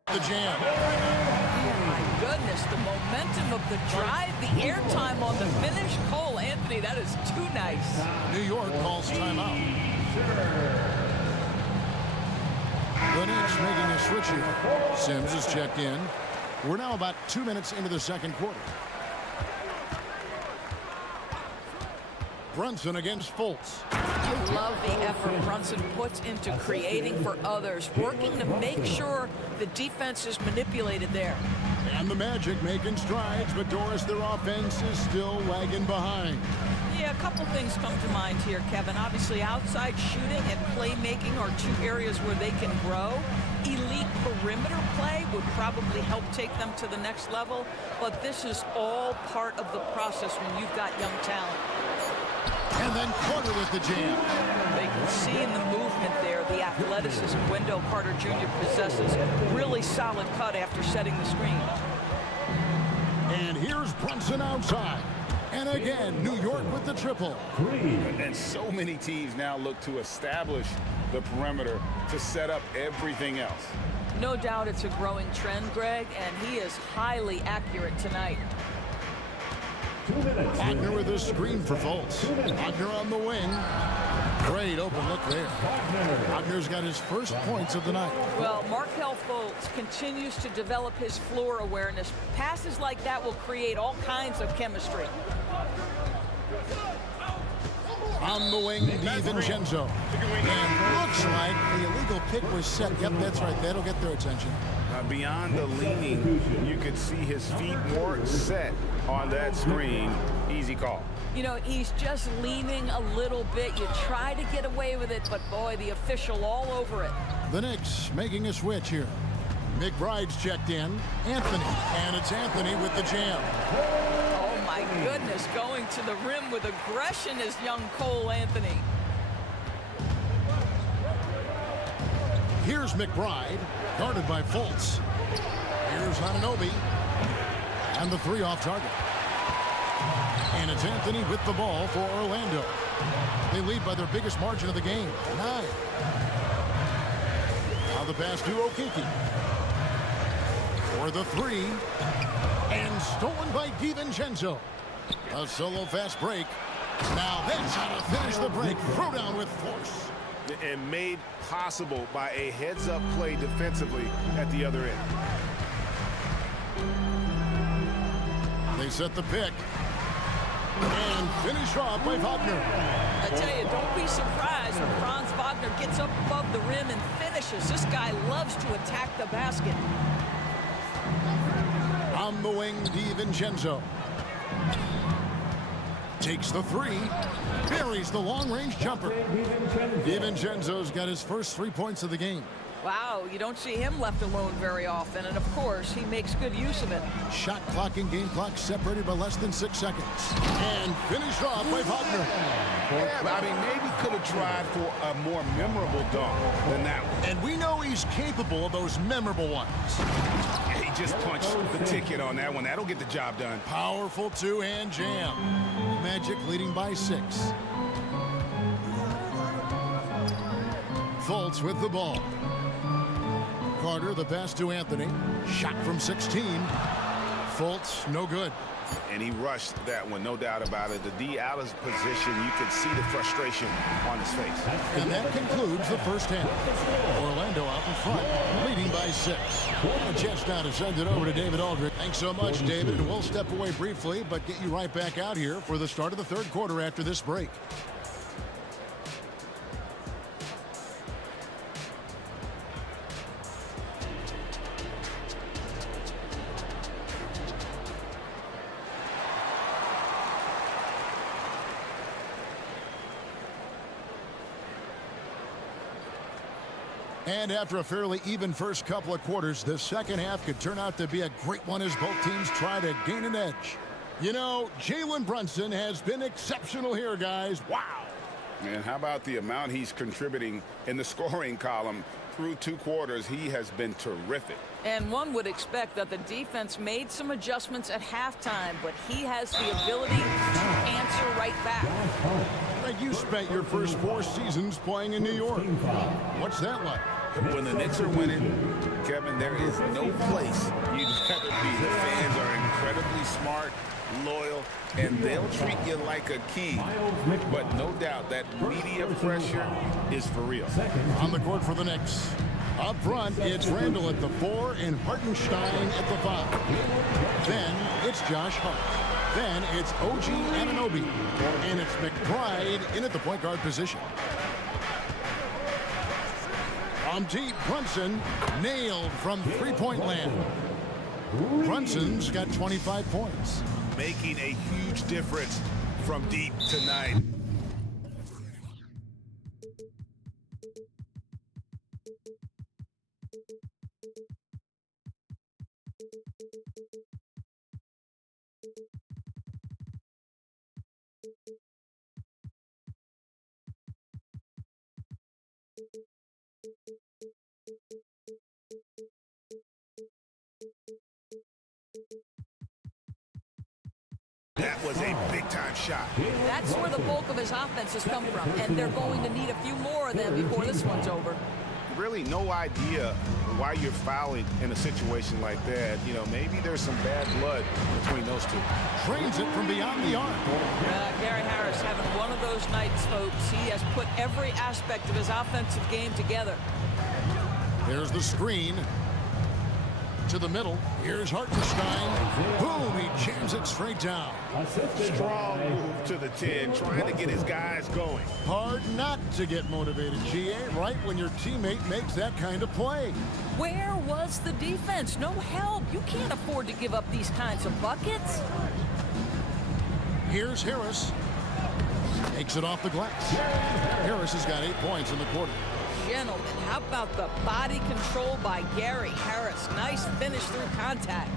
the jam. Oh my goodness, the momentum of the drive, the airtime on the finish. Cole Anthony, that is too nice. New York calls timeout. The Knicks making a switch here. Sims is checked in. We're now about 2 minutes into the second quarter. Brunson against Fultz. I love the effort Brunson puts into creating for others, working to make sure the defense is manipulated there. And the Magic making strides, but Doris, their offense is still lagging behind. Yeah, a couple things come to mind here, Kevin. Obviously, outside shooting and playmaking are two areas where they can grow. Elite perimeter play would probably help take them to the next level, but this is all part of the process when you've got young talent. And then Carter with the jam. They can see in the movement there the athleticism Wendell Carter Jr. possesses. Really solid cut after setting the screen. And here's Brunson outside. And again, New York with the triple. And so many teams now look to establish the perimeter to set up everything else. No doubt it's a growing trend, Greg, and he is highly accurate tonight. Wagner with a screen for Fultz. Wagner on the wing. Great open look there. Wagner's got his first points of the night. Well, Markelle Fultz continues to develop his floor awareness. Passes like that will create all kinds of chemistry. On the wing, DiVincenzo. And looks like the illegal pick was set. Yep, that's right. That'll get their attention. Beyond the leaning, you could see his feet more set on that screen. Easy call. You know, he's just leaning a little bit. You try to get away with it, but boy, the official all over it. The Knicks making a switch here. McBride's checked in. Anthony. And it's Anthony with the jam. Oh, my goodness. Going to the rim with aggression is young Cole Anthony. Here's McBride, guarded by Fultz. Here's Anunoby. And the three off target. And it's Anthony with the ball for Orlando. They lead by their biggest margin of the game, 9. Now the pass to Okeke. For the three. And stolen by DiVincenzo. A solo fast break. Now that's how to finish the break. Throw down with force. And made possible by a heads-up play defensively at the other end. They set the pick. And finish off by Wagner. I tell you, don't be surprised when Franz Wagner gets up above the rim and finishes. This guy loves to attack the basket. On the wing, DiVincenzo. Takes the three. Buries the long-range jumper. DiVincenzo's got his first 3 points of the game. Wow, you don't see him left alone very often, and of course, he makes good use of it. Shot clock and game clock separated by less than 6 seconds. And finished off by Wagner. Yeah, I mean, maybe could have tried for a more memorable dunk than that one. And we know he's capable of those memorable ones. He just punched the ticket on that one. That'll get the job done. Powerful two-hand jam. Magic leading by 6. Fultz with the ball. Carter, the pass to Anthony. Shot from 16. Fultz, no good. And he rushed that one, no doubt about it. The D out of position, you could see the frustration on his face. And that concludes the first half. Orlando out in front, leading by 6. A chance now to send it over to David Aldridge. Thanks so much, David. And we'll step away briefly, but get you right back out here for the start of the third quarter after this break. And after a fairly even first couple of quarters, the second half could turn out to be a great one as both teams try to gain an edge. You know, Jalen Brunson has been exceptional here, guys. Wow. And how about the amount he's contributing in the scoring column through 2 quarters? He has been terrific. And one would expect that the defense made some adjustments at halftime, but he has the ability to answer right back. Like you spent your first 4 seasons playing in New York. What's that like? When the Knicks are winning, Kevin, there is no place you'd rather be. The fans are incredibly smart, loyal, and they'll treat you like a king. But no doubt that media pressure is for real. On the court for the Knicks. Up front, it's Randall at the 4 and Hartenstein at the 5. Then it's Josh Hart. Then it's OG Anunoby. And it's McBride in at the point guard position. From deep, Brunson nailed from three-point land. Brunson's got 25 points. Making a huge difference from deep tonight. That was a big-time shot. That's where the bulk of his offense has come from, and they're going to need a few more of them before this one's over. Really no idea why you're fouling in a situation like that. You know, maybe there's some bad blood between those two. Trains it from beyond the arc. Gary Harris having one of those nights, folks. He has put every aspect of his offensive game together. There's the screen. To the middle. Here's Hartenstein. Boom, he jams it straight down. Strong move to the 10, trying to get his guys going. Hard not to get motivated, GA, right when your teammate makes that kind of play. Where was the defense? No help. You can't afford to give up these kinds of buckets. Here's Harris. Takes it off the glass. Harris has got 8 points in the quarter. Gentlemen, how about the body control by Gary Harris? Nice finish through contact.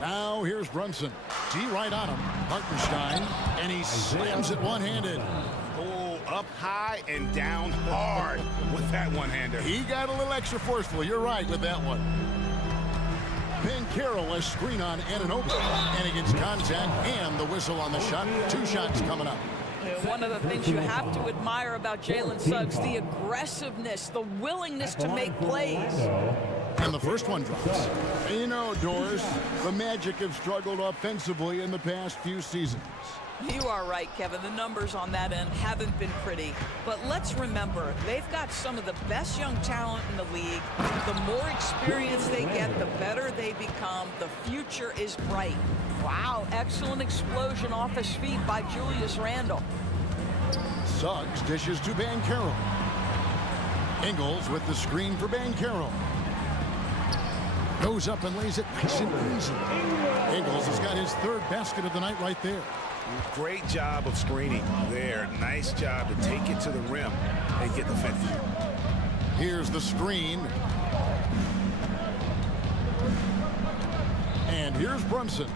Now here's Brunson. D right on him. Hartenstein, and he slams it one-handed. Oh, up high and down hard with that one-hander. He got a little extra forceful. You're right with that one. Carroll, a screen on Ananobi, and against contact and the whistle on the shot. 2 shots coming up. One of the things you have to admire about Jalen Suggs, the aggressiveness, the willingness to make plays. And the first one drops. You know, Doris, the Magic have struggled offensively in the past few seasons. You are right, Kevin. The numbers on that end haven't been pretty. But let's remember, they've got some of the best young talent in the league. The more experience they get, the better they become. The future is bright. Wow, excellent explosion off his feet by Julius Randle. Suggs dishes to Carroll. Ingles with the screen for Carroll. Goes up and lays it nice and easy. Ingles has got his 3rd basket of the night right there. Great job of screening there. Nice job to take it to the rim and get the finish. Here's the screen. And here's Brunson.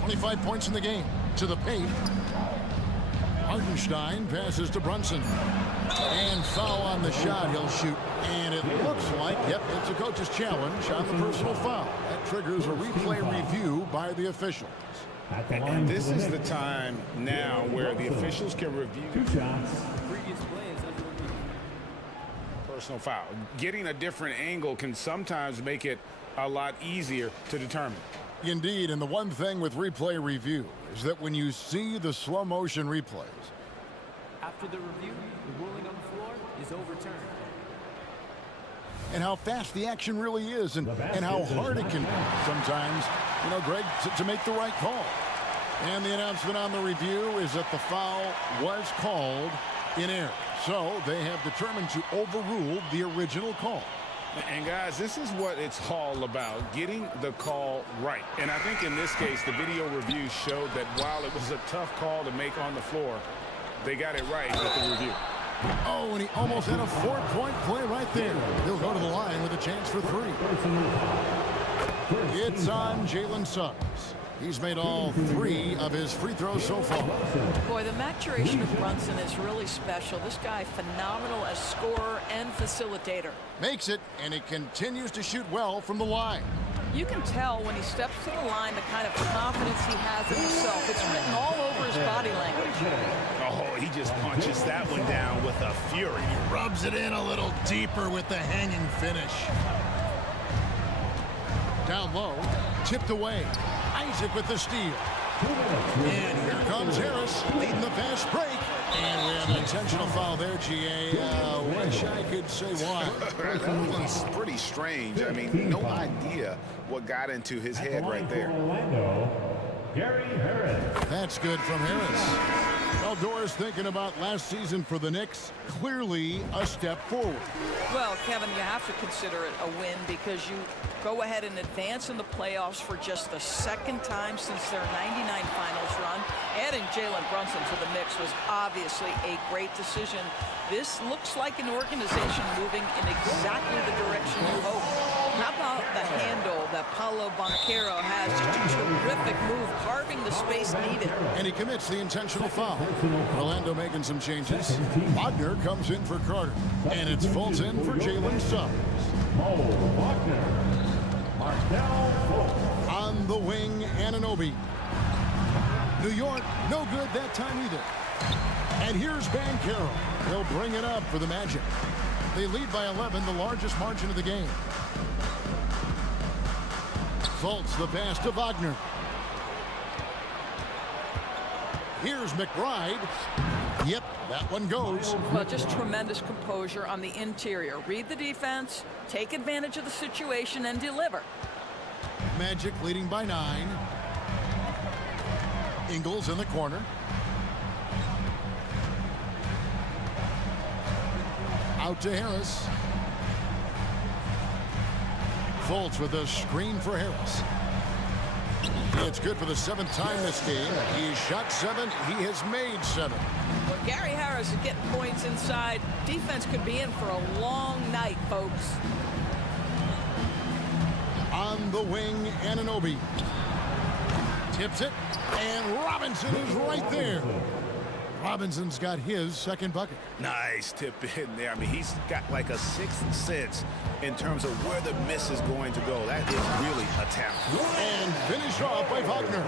25 points in the game. To the paint. Hartenstein passes to Brunson. And foul on the shot. He'll shoot. And it looks like, yep, it's a coach's challenge on the personal foul. That triggers a replay review by the officials. And this is the time now where the officials can review personal foul. Getting a different angle can sometimes make it a lot easier to determine. Indeed, and the one thing with replay review is that when you see the slow motion replays, after the review, the ruling on the floor is overturned. And how fast the action really is, and how hard it can be sometimes, you know, Greg, to make the right call. And the announcement on the review is that the foul was called in error. So they have determined to overrule the original call. And guys, this is what it's all about, getting the call right. And I think in this case, the video review showed that while it was a tough call to make on the floor, they got it right with the review. Oh, and he almost had a 4-point play right there. He'll go to the line with a chance for 3. It's on Jalen Suggs. He's made all 3 of his free throws so far. Boy, the maturation of Brunson is really special. This guy, phenomenal as scorer and facilitator. Makes it, and he continues to shoot well from the line. You can tell when he steps to the line the kind of confidence he has in himself. It's written all over his body language. Oh, he just punches that one down with a fury. He rubs it in a little deeper with the hanging finish. Down low, tipped away. Isaac with the steal. And here comes Harris leading the fast break. And we have an intentional foul there, GA. Wish I could say why. That was pretty strange. I mean, no idea what got into his head right there. Gary Harris. That's good from Harris. Doris thinking about last season for the Knicks. Clearly a step forward. Well, Kevin, you have to consider it a win because you go ahead and advance in the playoffs for just the second time since their '99 finals run. Adding Jalen Brunson to the Knicks was obviously a great decision. This looks like an organization moving in exactly the direction you hope. How about the handle that Paulo Banchero has? Just a terrific move, carving the space needed. And he commits the intentional foul. Orlando making some changes. Wagner comes in for Carter. And it's Fultz in for Jalen Suggs. On the wing, Anunoby. New York, no good that time either. And here's Banchero. He'll bring it up for the Magic. They lead by 11, the largest margin of the game. Fultz the pass to Wagner. Here's McBride. Yep, that one goes. Well, just tremendous composure on the interior. Read the defense, take advantage of the situation, and deliver. Magic leading by 9. Ingles in the corner. Out to Harris. Fultz with a screen for Harris. It's good for the 7th time this game. He's shot 7. He has made 7. Well, Gary Harris is getting points inside. Defense could be in for a long night, folks. On the wing, Anunoby. Tips it, and Robinson is right there. Robinson's got his second bucket. Nice tip in there. I mean, he's got like a sixth sense in terms of where the miss is going to go. That is really a talent. And finished off by Wagner.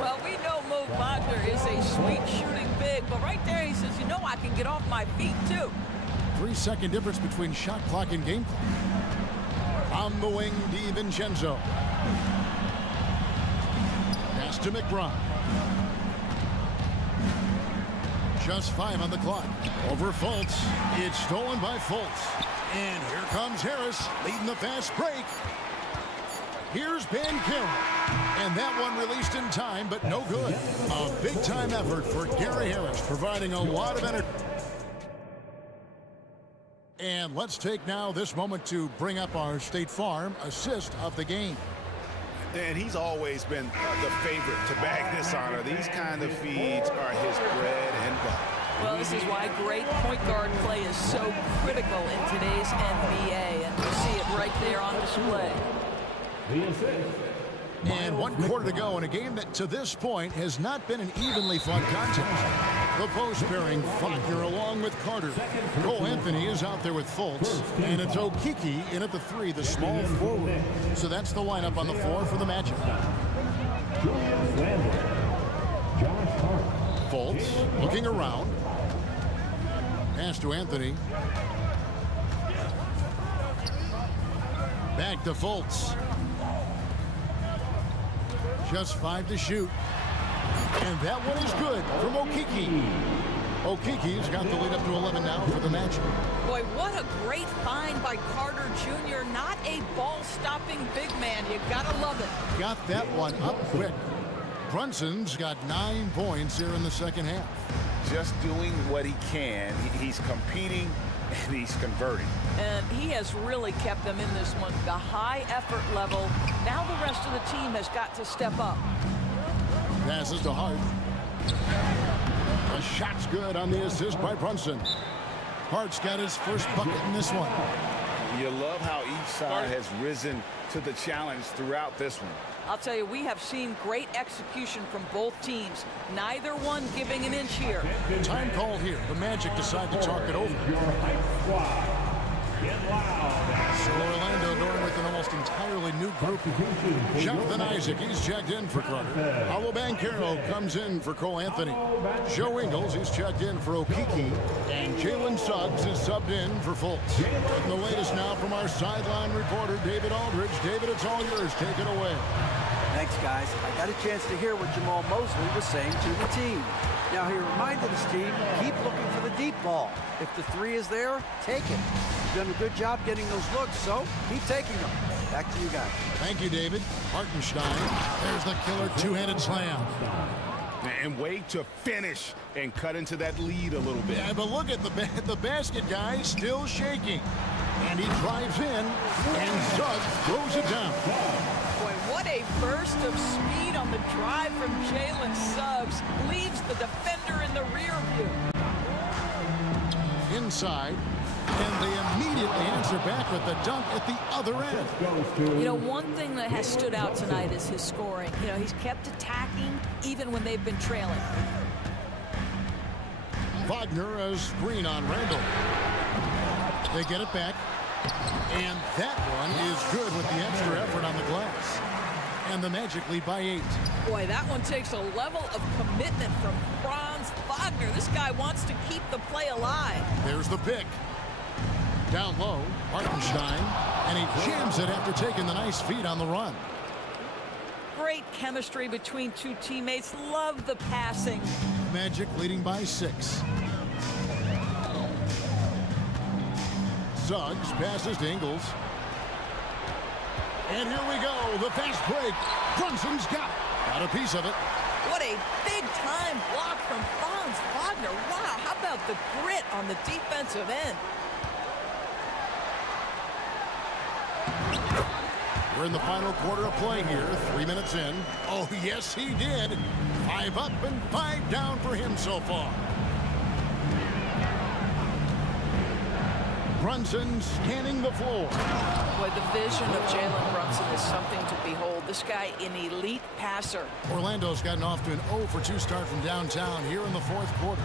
Well, we know Mo Wagner is a sweet shooting big, but right there he says, you know, I can get off my feet too. 3-second difference between shot clock and game clock. On the wing, DiVincenzo. Pass to McBride. Just 5 on the clock. Over Fultz. It's stolen by Fultz. And here comes Harris leading the fast break. Here's Banchero. And that one released in time, but no good. A big-time effort for Gary Harris, providing a lot of energy. And let's take now this moment to bring up our State Farm assist of the game. And he's always been the favorite to bag this honor. These kind of feeds are his bread and butter. Well, this is why great point guard play is so critical in today's NBA, and you see it right there on display. And 1 quarter to go in a game that, to this point, has not been an evenly fought contest. The post pairing, Wagner along with Carter. Cole Anthony is out there with Fultz. And it's Okiki in at the 3, the small forward. So that's the lineup on the floor for the Magic. Fultz looking around. Pass to Anthony. Back to Fultz. Just 5 to shoot. And that one is good from Okiki. Okiki's got the lead up to 11 now for the Magic. Boy, what a great find by Carter Jr. Not a ball-stopping big man. You gotta love it. Got that one up quick. Brunson's got 9 points here in the second half. Just doing what he can. He's competing and he's converting. And he has really kept them in this one. The high effort level. Now the rest of the team has got to step up. Passes to Hart. The shot's good on the assist by Brunson. Hart's got his first bucket in this one. You love how each side has risen to the challenge throughout this one. I'll tell you, we have seen great execution from both teams. Neither one giving an inch here. Time called here. The Magic decide to talk it over. So Orlando going with an almost entirely new group. Jonathan Isaac, he's checked in for Carter. Paulo Banchero comes in for Cole Anthony. Joe Ingles, he's checked in for Okiki. And Jalen Suggs is subbed in for Fultz. And the latest now from our sideline reporter, David Aldridge. David, it's all yours. Take it away. Thanks, guys. I got a chance to hear what Jamal Mosley was saying to the team. Now, he reminded his team, keep looking for the deep ball. If the 3 is there, take it. You've done a good job getting those looks, so keep taking them. Back to you guys. Thank you, David. Hartenstein. There's the killer two-handed slam. And way to finish and cut into that lead a little bit. Yeah, but look at the basket guy still shaking. And he drives in, and Suggs throws it down. Boy, what a burst of speed on the drive from Jalen Suggs. Leaves the defender in the rear view. Inside, and they immediately answer back with the dunk at the other end. You know, one thing that has stood out tonight is his scoring. You know, he's kept attacking even when they've been trailing. Wagner, a screen on Randall. They get it back. And that one is good with the extra effort on the glass. And the Magic lead by 8. Boy, that one takes a level of commitment from Franz Wagner. This guy wants to keep the play alive. There's the pick. Down low, Hartenstein, and he jams it after taking the nice feed on the run. Great chemistry between two teammates. Love the passing. Magic leading by 6. Suggs passes to Ingles. And here we go, the fast break. Brunson's got a piece of it. What a big-time block from Franz Wagner. Wow, how about the grit on the defensive end? We're in the final quarter of play here, 3 minutes in. Oh, yes, he did. 5 up and 5 down for him so far. Brunson scanning the floor. Boy, the vision of Jalen Brunson is something to behold. This guy, an elite passer. Orlando's gotten off to an 0 for 2 start from downtown here in the 4th quarter.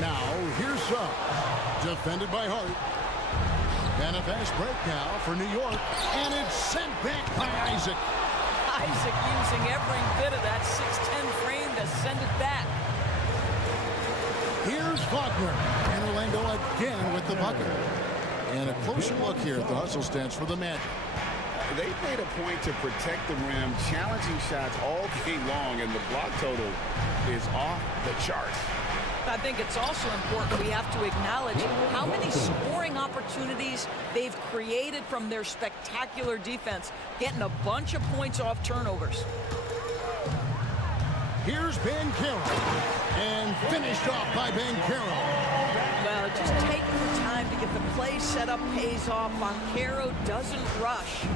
Now, here's Suggs, defended by Hart. And a fast break now for New York, and it's sent back by Isaac. Isaac using every bit of that 6'10 frame to send it back. Here's Wagner, and Orlando again with the bucket. And a closer look here at the hustle stats for the Magic. They made a point to protect the rim, challenging shots all game long, and the block total is off the charts. I think it's also important we have to acknowledge how many scoring opportunities they've created from their spectacular defense, getting a bunch of points off turnovers. Here's Banchero, and finished off by Banchero. Well, just taking the time to get the play set up pays off. Banchero doesn't rush.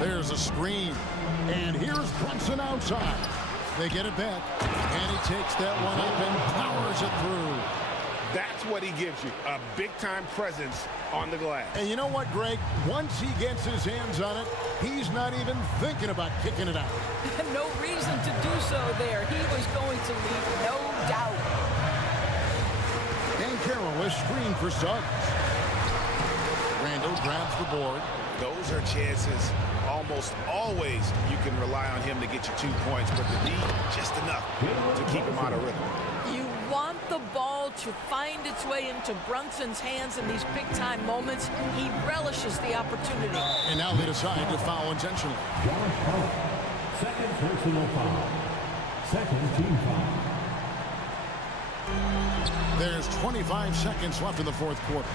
There's a screen, and here's Brunson outside. They get it back, and he takes that one up and powers it through. That's what he gives you, a big-time presence on the glass. And you know what, Greg? Once he gets his hands on it, he's not even thinking about kicking it out. No reason to do so there. He was going to leave, no doubt. Banchero is screened for Suggs. Randall grabs the board. Those are chances. Almost always you can rely on him to get you 2 points, but the D, just enough to keep him out of rhythm. You want the ball to find its way into Brunson's hands in these big-time moments. He relishes the opportunity. And now they decide to foul intentionally. Second personal foul. Second team foul. There's 25 seconds left in the 4th quarter.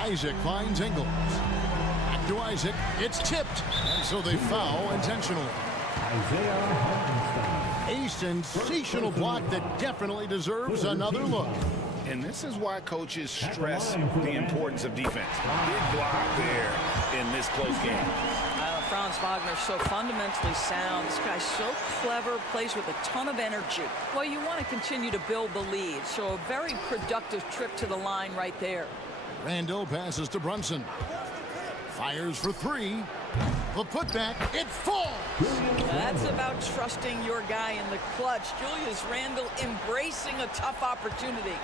Isaac finds Ingles. Back to Isaac. It's tipped. And so they foul intentionally. A sensational block that definitely deserves another look. And this is why coaches stress the importance of defense. Big block there in this close game. Franz Wagner so fundamentally sound. This guy's so clever, plays with a ton of energy. Well, you want to continue to build the lead, so a very productive trip to the line right there. Randall passes to Brunson. Fires for 3. The putback, it falls. That's about trusting your guy in the clutch. Julius Randle embracing a tough opportunity.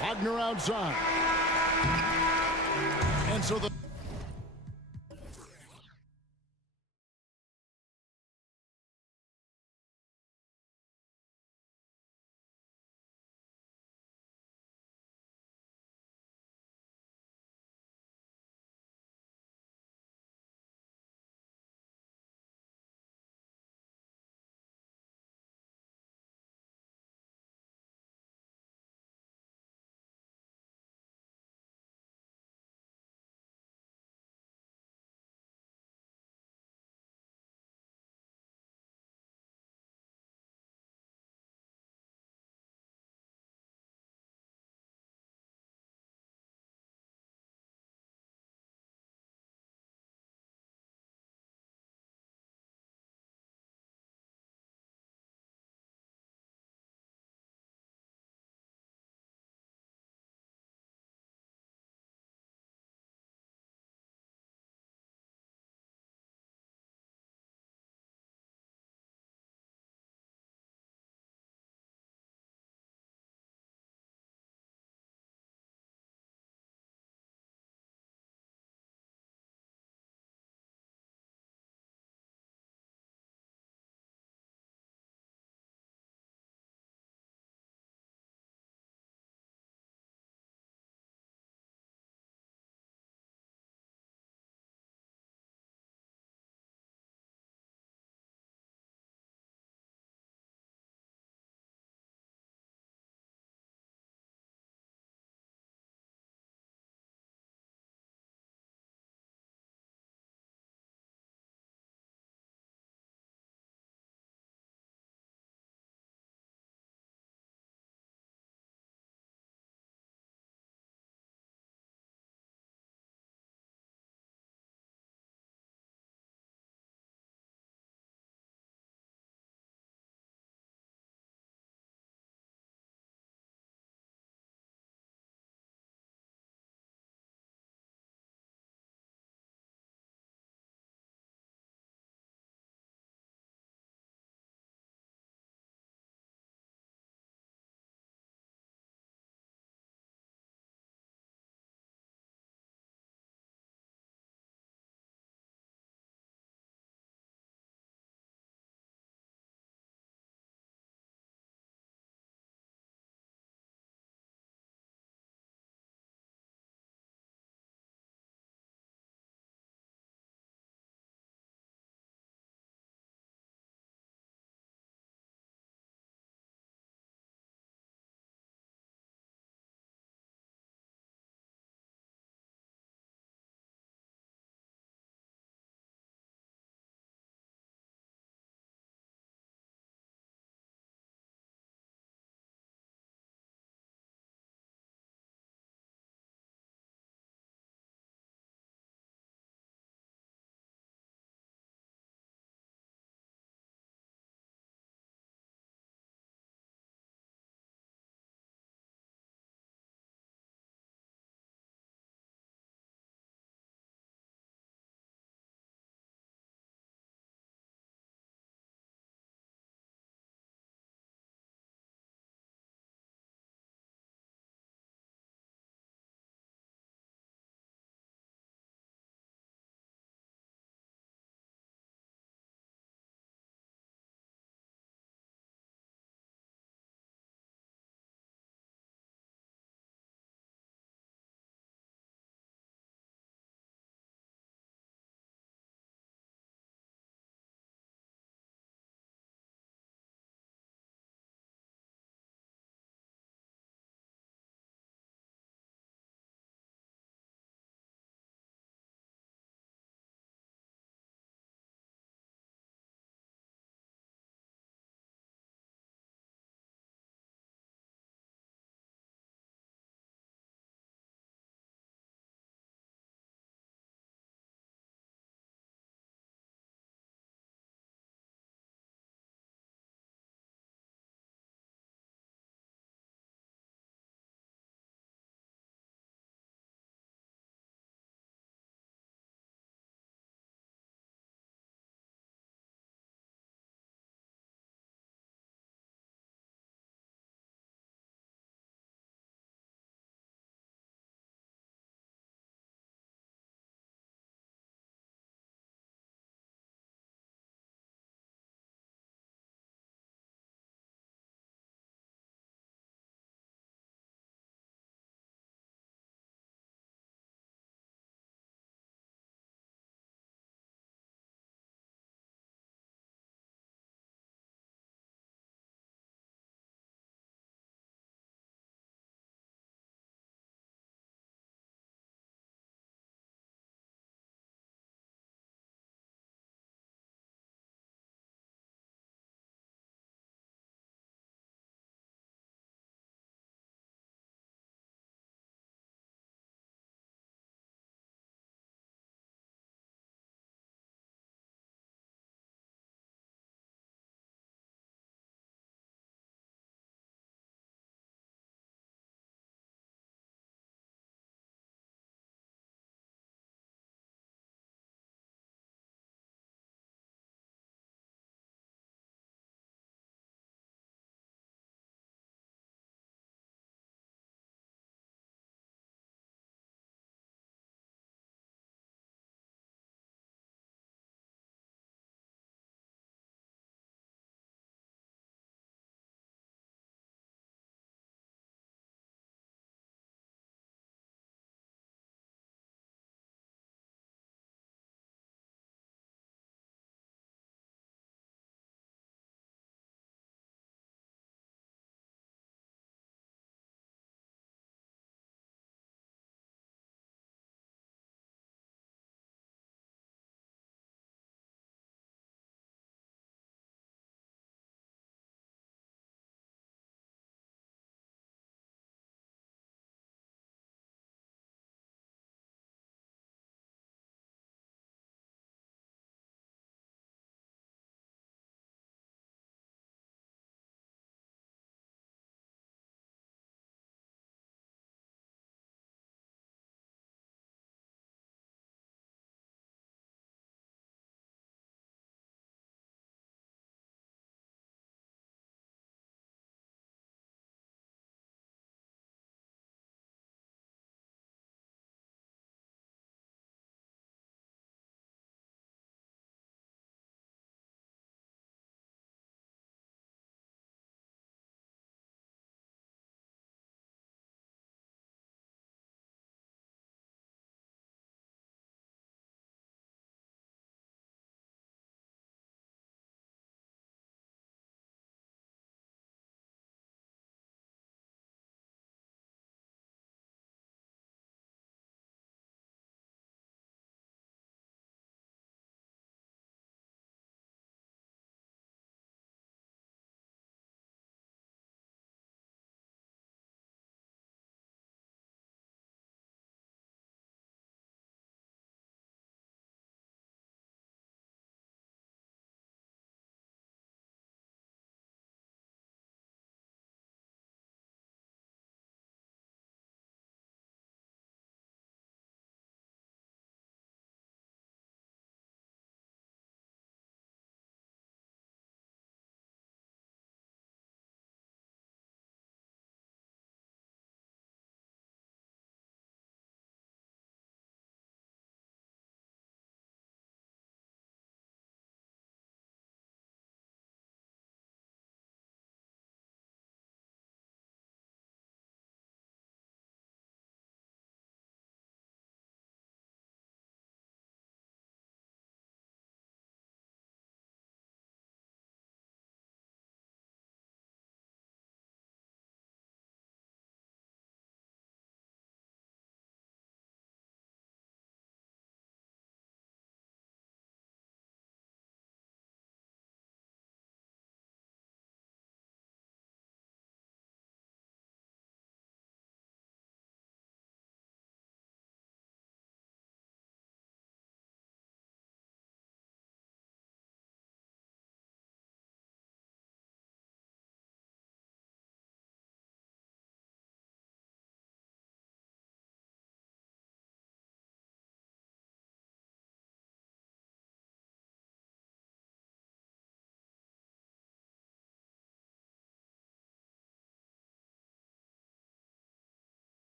Wagner outside. And so the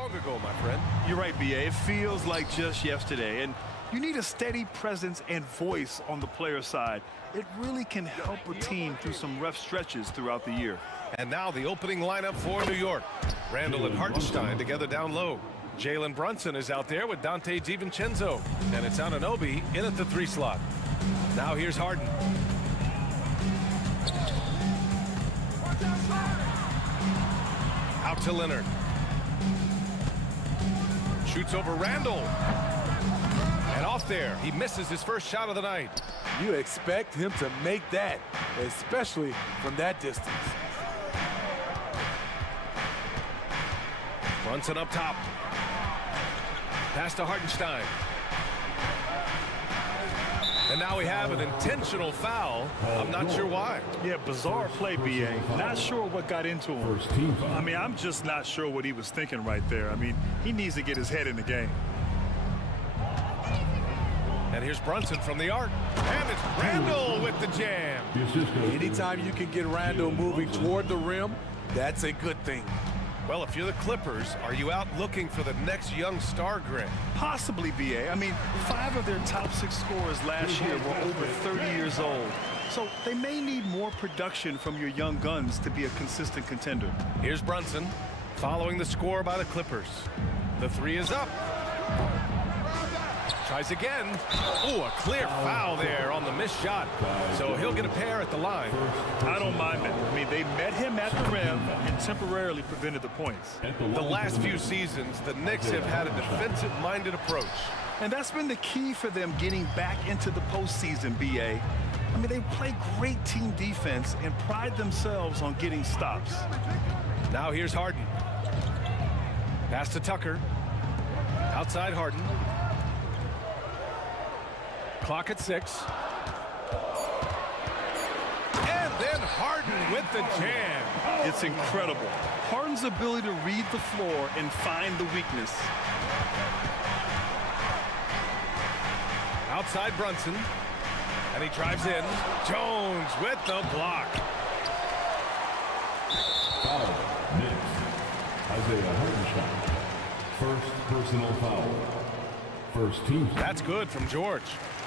long ago, my friend. You're right, B.A. It feels like just yesterday. And you need a steady presence and voice on the player side. It really can help a team through some rough stretches throughout the year. And now the opening lineup for New York. Randall and Hartenstein together down low. Jalen Brunson is out there with Dante DiVincenzo. And it's Anunoby in at the 3 slot. Now here's Harden. Out to Leonard. Shoots over Randall. And off there. He misses his first shot of the night. You expect him to make that, especially from that distance. Brunson up top. Pass to Hartenstein. And now we have an intentional foul. I'm not sure why. Yeah, bizarre play, B.A. Not sure what got into him. I mean, I'm just not sure what he was thinking right there. I mean, he needs to get his head in the game. And here's Brunson from the arc. And it's Randall with the jam. Anytime you can get Randall moving toward the rim, that's a good thing. Well, if you're the Clippers, are you out looking for the next young star grit? Possibly, B.A. I mean, 5 of their top 6 scorers last year were over 30 years old. So they may need more production from your young guns to be a consistent contender. Here's Brunson following the score by the Clippers. The 3 is up. Tries again. Ooh, a clear foul there on the missed shot. So he'll get a pair at the line. I don't mind that. I mean, they met him at the rim and temporarily prevented the points. The last few seasons, the Knicks have had a defensive-minded approach. And that's been the key for them getting back into the postseason, B.A. I mean, they play great team defense and pride themselves on getting stops. Now here's Harden. Pass to Tucker. Outside Harden. Clock at 6. And then Harden with the jam. It's incredible. Harden's ability to read the floor and find the weakness. Outside Brunson. And he drives in. Jones with the block. Foul. Knicks. Isaiah Hartenstein. First personal foul. First team. That's good from George.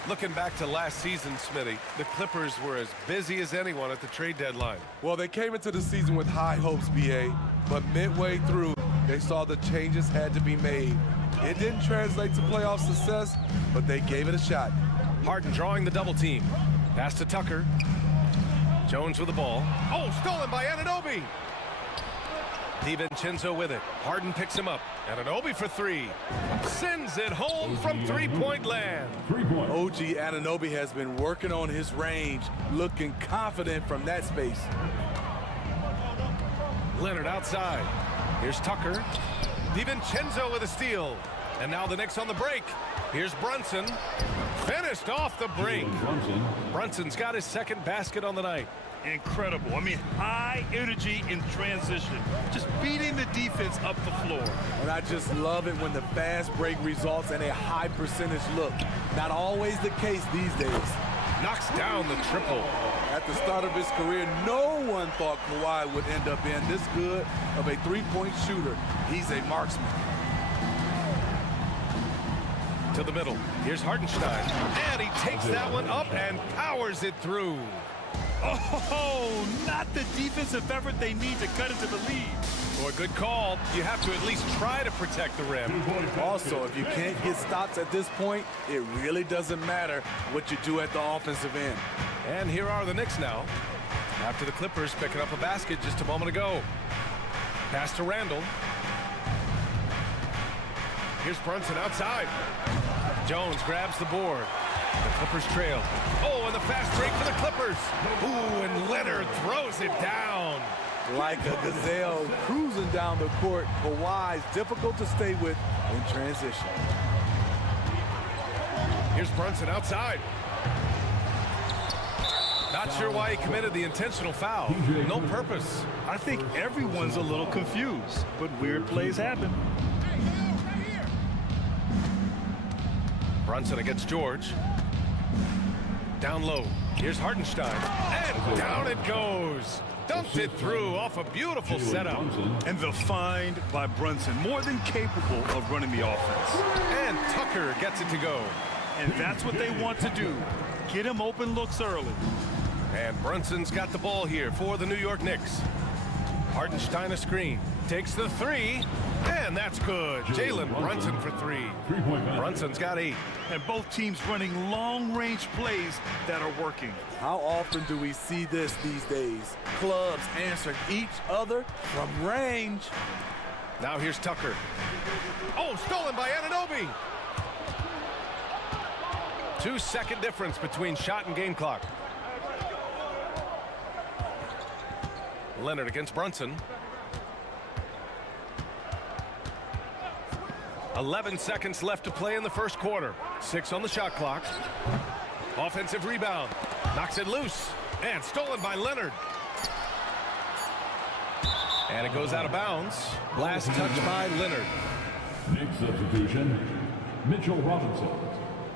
Looking back to last season, Smitty, the Clippers were as busy as anyone at the trade deadline. Well, they came into the season with high hopes, B.A., but midway through, they saw the changes had to be made. It didn't translate to playoff success, but they gave it a shot. Harden drawing the double team. Pass to Tucker. Jones with the ball. Oh, stolen by Anunoby. DiVincenzo with it. Harden picks him up. Anunoby for 3. Sends it home from three-point land. OG Anunoby has been working on his range, looking confident from that space. Leonard outside. Here's Tucker. DiVincenzo with a steal. And now the Knicks on the break. Here's Brunson. Finished off the break. Brunson's got his second basket on the night. Incredible. I mean, high energy in transition. Just beating the defense up the floor. And I just love it when the fast break results in a high percentage look. Not always the case these days. Knocks down the triple. At the start of his career, no one thought Kawhi would end up being this good of a three-point shooter. He's a marksman. To the middle. Here's Hartenstein. And he takes that one up and powers it through. Oh, not the defensive effort they need to cut into the lead. For a good call, you have to at least try to protect the rim. Also, if you can't get stops at this point, it really doesn't matter what you do at the offensive end. And here are the Knicks now. After the Clippers picking up a basket just a moment ago. Pass to Randall. Here's Brunson outside. Jones grabs the board. The Clippers trail. Oh, and the fast break for the Clippers. Ooh, and Leonard throws it down. Like a gazelle cruising down the court, Kawhi's difficult to stay with in transition. Here's Brunson outside. Not sure why he committed the intentional foul. No purpose. I think everyone's a little confused, but weird plays happen. Brunson against George. Down low. Here's Hartenstein. And down it goes. Dumped it through off a beautiful setup. And the find by Brunson, more than capable of running the offense. And Tucker gets it to go. And that's what they want to do. Get him open looks early. And Brunson's got the ball here for the New York Knicks. Hartenstein a screen. Takes the three. And that's good. Jalen Brunson for three. Brunson's got 8. And both teams running long-range plays that are working. How often do we see this these days? Clubs answering each other from range. Now here's Tucker. Oh, stolen by Anunoby. 2-second difference between shot and game clock. Leonard against Brunson. 11 seconds left to play in the first quarter. 6 on the shot clock. Offensive rebound. Knocks it loose. And stolen by Leonard. And it goes out of bounds. Last touch by Leonard. Next substitution, Mitchell Robinson.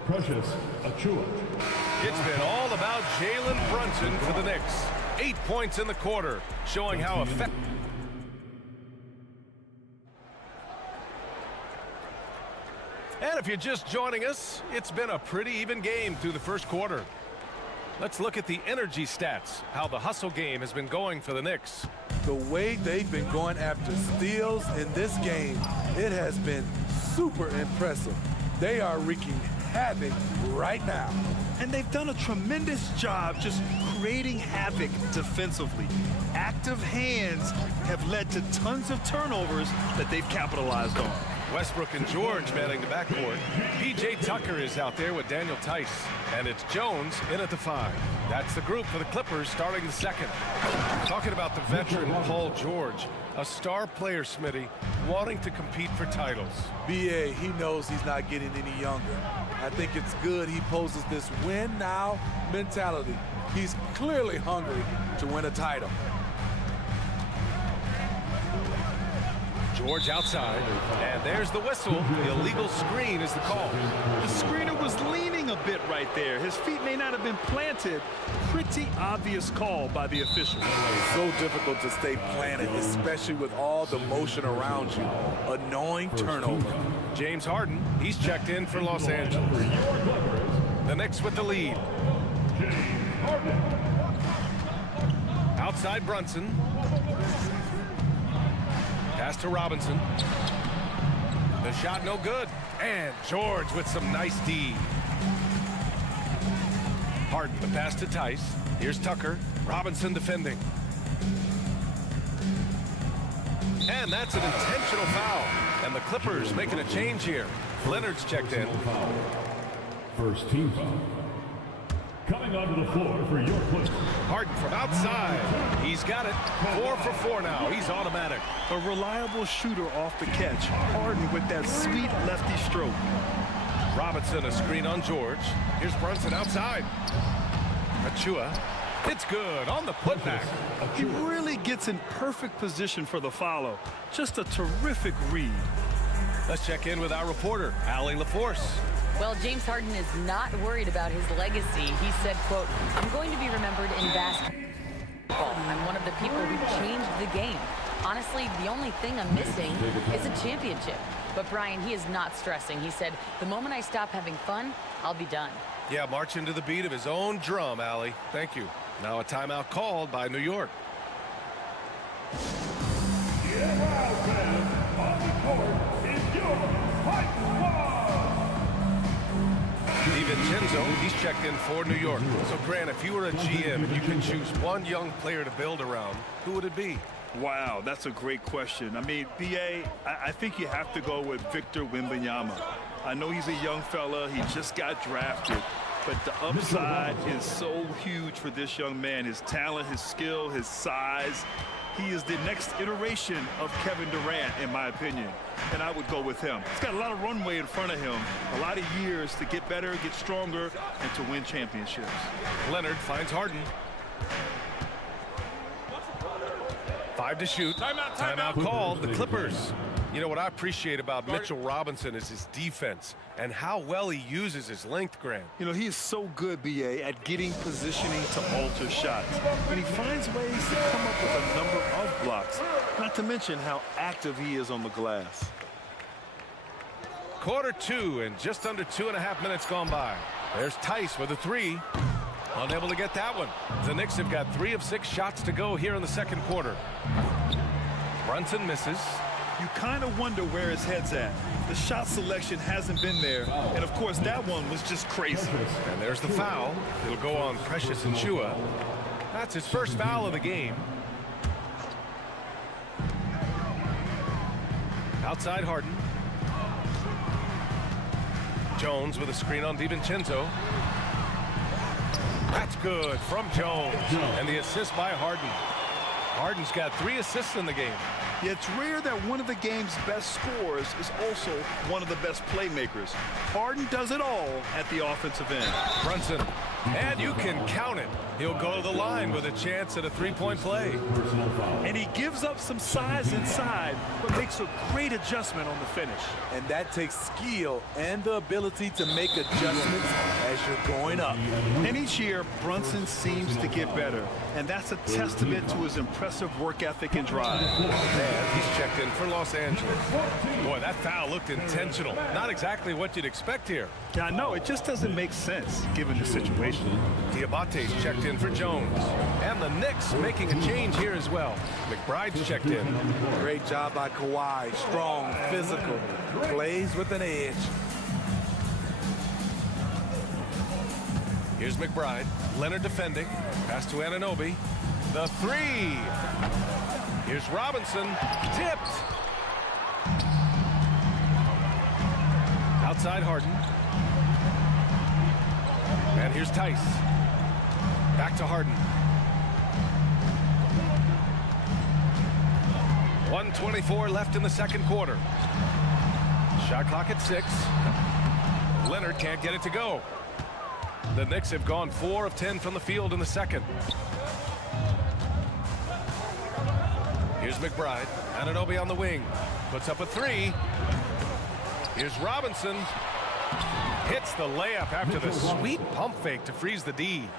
Precious Achua. It's been all about Jalen Brunson for the Knicks. 8 points in the quarter, showing how effective. And if you're just joining us, it's been a pretty even game through the first quarter. Let's look at the energy stats, how the hustle game has been going for the Knicks. The way they've been going after steals in this game, it has been super impressive. They are wreaking havoc right now. And they've done a tremendous job just creating havoc defensively. Active hands have led to tons of turnovers that they've capitalized on. Westbrook and George manning the backcourt. P.J. Tucker is out there with Daniel Tice. And it's Jones in at the 5. That's the group for the Clippers starting the second. Talking about the veteran Paul George, a star player, Smitty, wanting to compete for titles. B.A., he knows he's not getting any younger. I think it's good he poses this win-now mentality. He's clearly hungry to win a title. George outside, and there's the whistle. The illegal screen is the call. The screener was leaning a bit right there. His feet may not have been planted. Pretty obvious call by the official. So difficult to stay planted, especially with all the motion around you. Annoying turnover. James Harden, he's checked in for Los Angeles. The Knicks with the lead. Outside Brunson. Pass to Robinson. The shot no good. And George with some nice D. Harden, the pass to Tice. Here's Tucker. Robinson defending. And that's an intentional foul. And the Clippers making a change here. Leonard's checked in. First team foul. Coming onto the floor for your Clippers. Harden from outside. He's got it. 4 for 4 now. He's automatic. A reliable shooter off the catch. Harden with that sweet lefty stroke. Robinson a screen on George. Here's Brunson outside. Achua. It's good on the putback. He really gets in perfect position for the follow. Just a terrific read. Let's check in with our reporter, Allie LaForce. Well, James Harden is not worried about his legacy. He said, quote, "I'm going to be remembered in basketball. I'm one of the people who changed the game. Honestly, the only thing I'm missing is a championship." But Brian, he is not stressing. He said, "The moment I stop having fun, I'll be done." Yeah, marching to the beat of his own drum, Allie. Thank you. Now a timeout called by New York. DiVincenzo, he's checked in for New York. So, Grant, if you were a GM and you could choose one young player to build around, who would it be? Wow, that's a great question. I mean, B.A., I think you have to go with Victor Wembanyama. I know he's a young fella. He just got drafted. But the upside is so huge for this young man. His talent, his skill, his size. He is the next iteration of Kevin Durant, in my opinion. And I would go with him. He's got a lot of runway in front of him. A lot of years to get better, get stronger, and to win championships. Leonard finds Harden. 5 to shoot. Timeout called. The Clippers. You know, what I appreciate about Mitchell Robinson is his defense and how well he uses his length, Grant. You know, he is so good, B.A., at getting positioning to alter shots. And he finds ways to come up with a number of blocks, not to mention how active he is on the glass. Quarter two and just under 2.5 minutes gone by. There's Tice with a three. Unable to get that one. The Knicks have got 3 of 6 shots to go here in the second quarter. Brunson misses. You kind of wonder where his head's at. The shot selection hasn't been there. And, of course, that one was just crazy. And there's the foul. It'll go on Precious Nchua. That's his first foul of the game. Outside Harden. Jones with a screen on DiVincenzo. That's good from Jones. And the assist by Harden. Harden's got 3 assists in the game. Yeah, it's rare that one of the game's best scorers is also one of the best playmakers. Harden does it all at the offensive end. Brunson, and you can count it. He'll go to the line with a chance at a 3-point play. And he gives up some size inside, but makes a great adjustment on the finish. And that takes skill and the ability to make adjustments as you're going up. And each year, Brunson seems to get better. And that's a testament to his impressive work ethic and drive. And he's checked in for Los Angeles. Boy, that foul looked intentional. Not exactly what you'd expect here. Yeah, I know. It just doesn't make sense, given the situation. Diabate's checked in for Jones. And the Knicks making a change here as well. McBride's checked in. Great job by Kawhi. Strong, physical, plays with an edge. Here's McBride. Leonard defending. Pass to Anunoby. The three. Here's Robinson. Tipped. Outside Harden. And here's Tice. Back to Harden. 1:24 left in the second quarter. Shot clock at 6. Leonard can't get it to go. The Knicks have gone 4 of 10 from the field in the second. Here's McBride. Anunoby on the wing. Puts up a 3. Here's Robinson. Hits the layup after the sweet pump fake to freeze the D.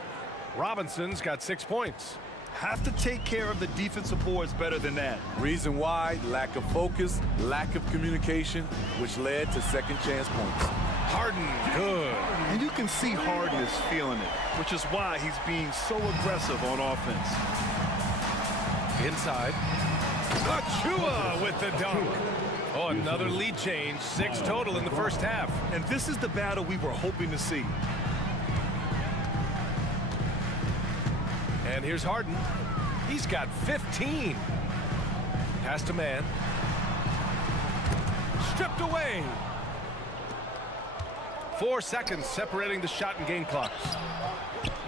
Robinson's got 6 points. Have to take care of the defensive boards better than that. Reason why: lack of focus, lack of communication, which led to second chance points. Harden, good. And you can see Harden is feeling it, which is why he's being so aggressive on offense. Inside. Achua with the dunk. Oh, another lead change. 6 total in the first half. And this is the battle we were hoping to see. And here's Harden. He's got 15. Pass to man. Stripped away. 4 seconds separating the shot and game clocks.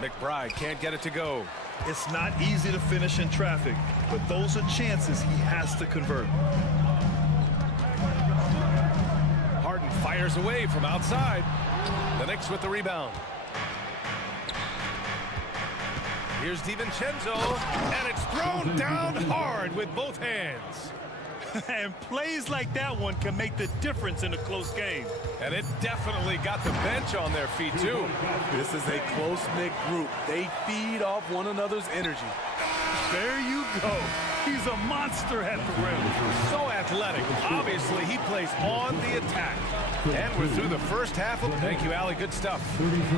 McBride can't get it to go. It's not easy to finish in traffic, but those are chances he has to convert. Harden fires away from outside. The Knicks with the rebound. Here's DiVincenzo, and it's thrown down hard with both hands. And plays like that one can make the difference in a close game. And it definitely got the bench on their feet, too. This is a close-knit group. They feed off one another's energy. There you go. He's a monster at the rim. So athletic. Obviously, he plays on the attack. And we're through the first half of... Thank you, Allie. Good stuff.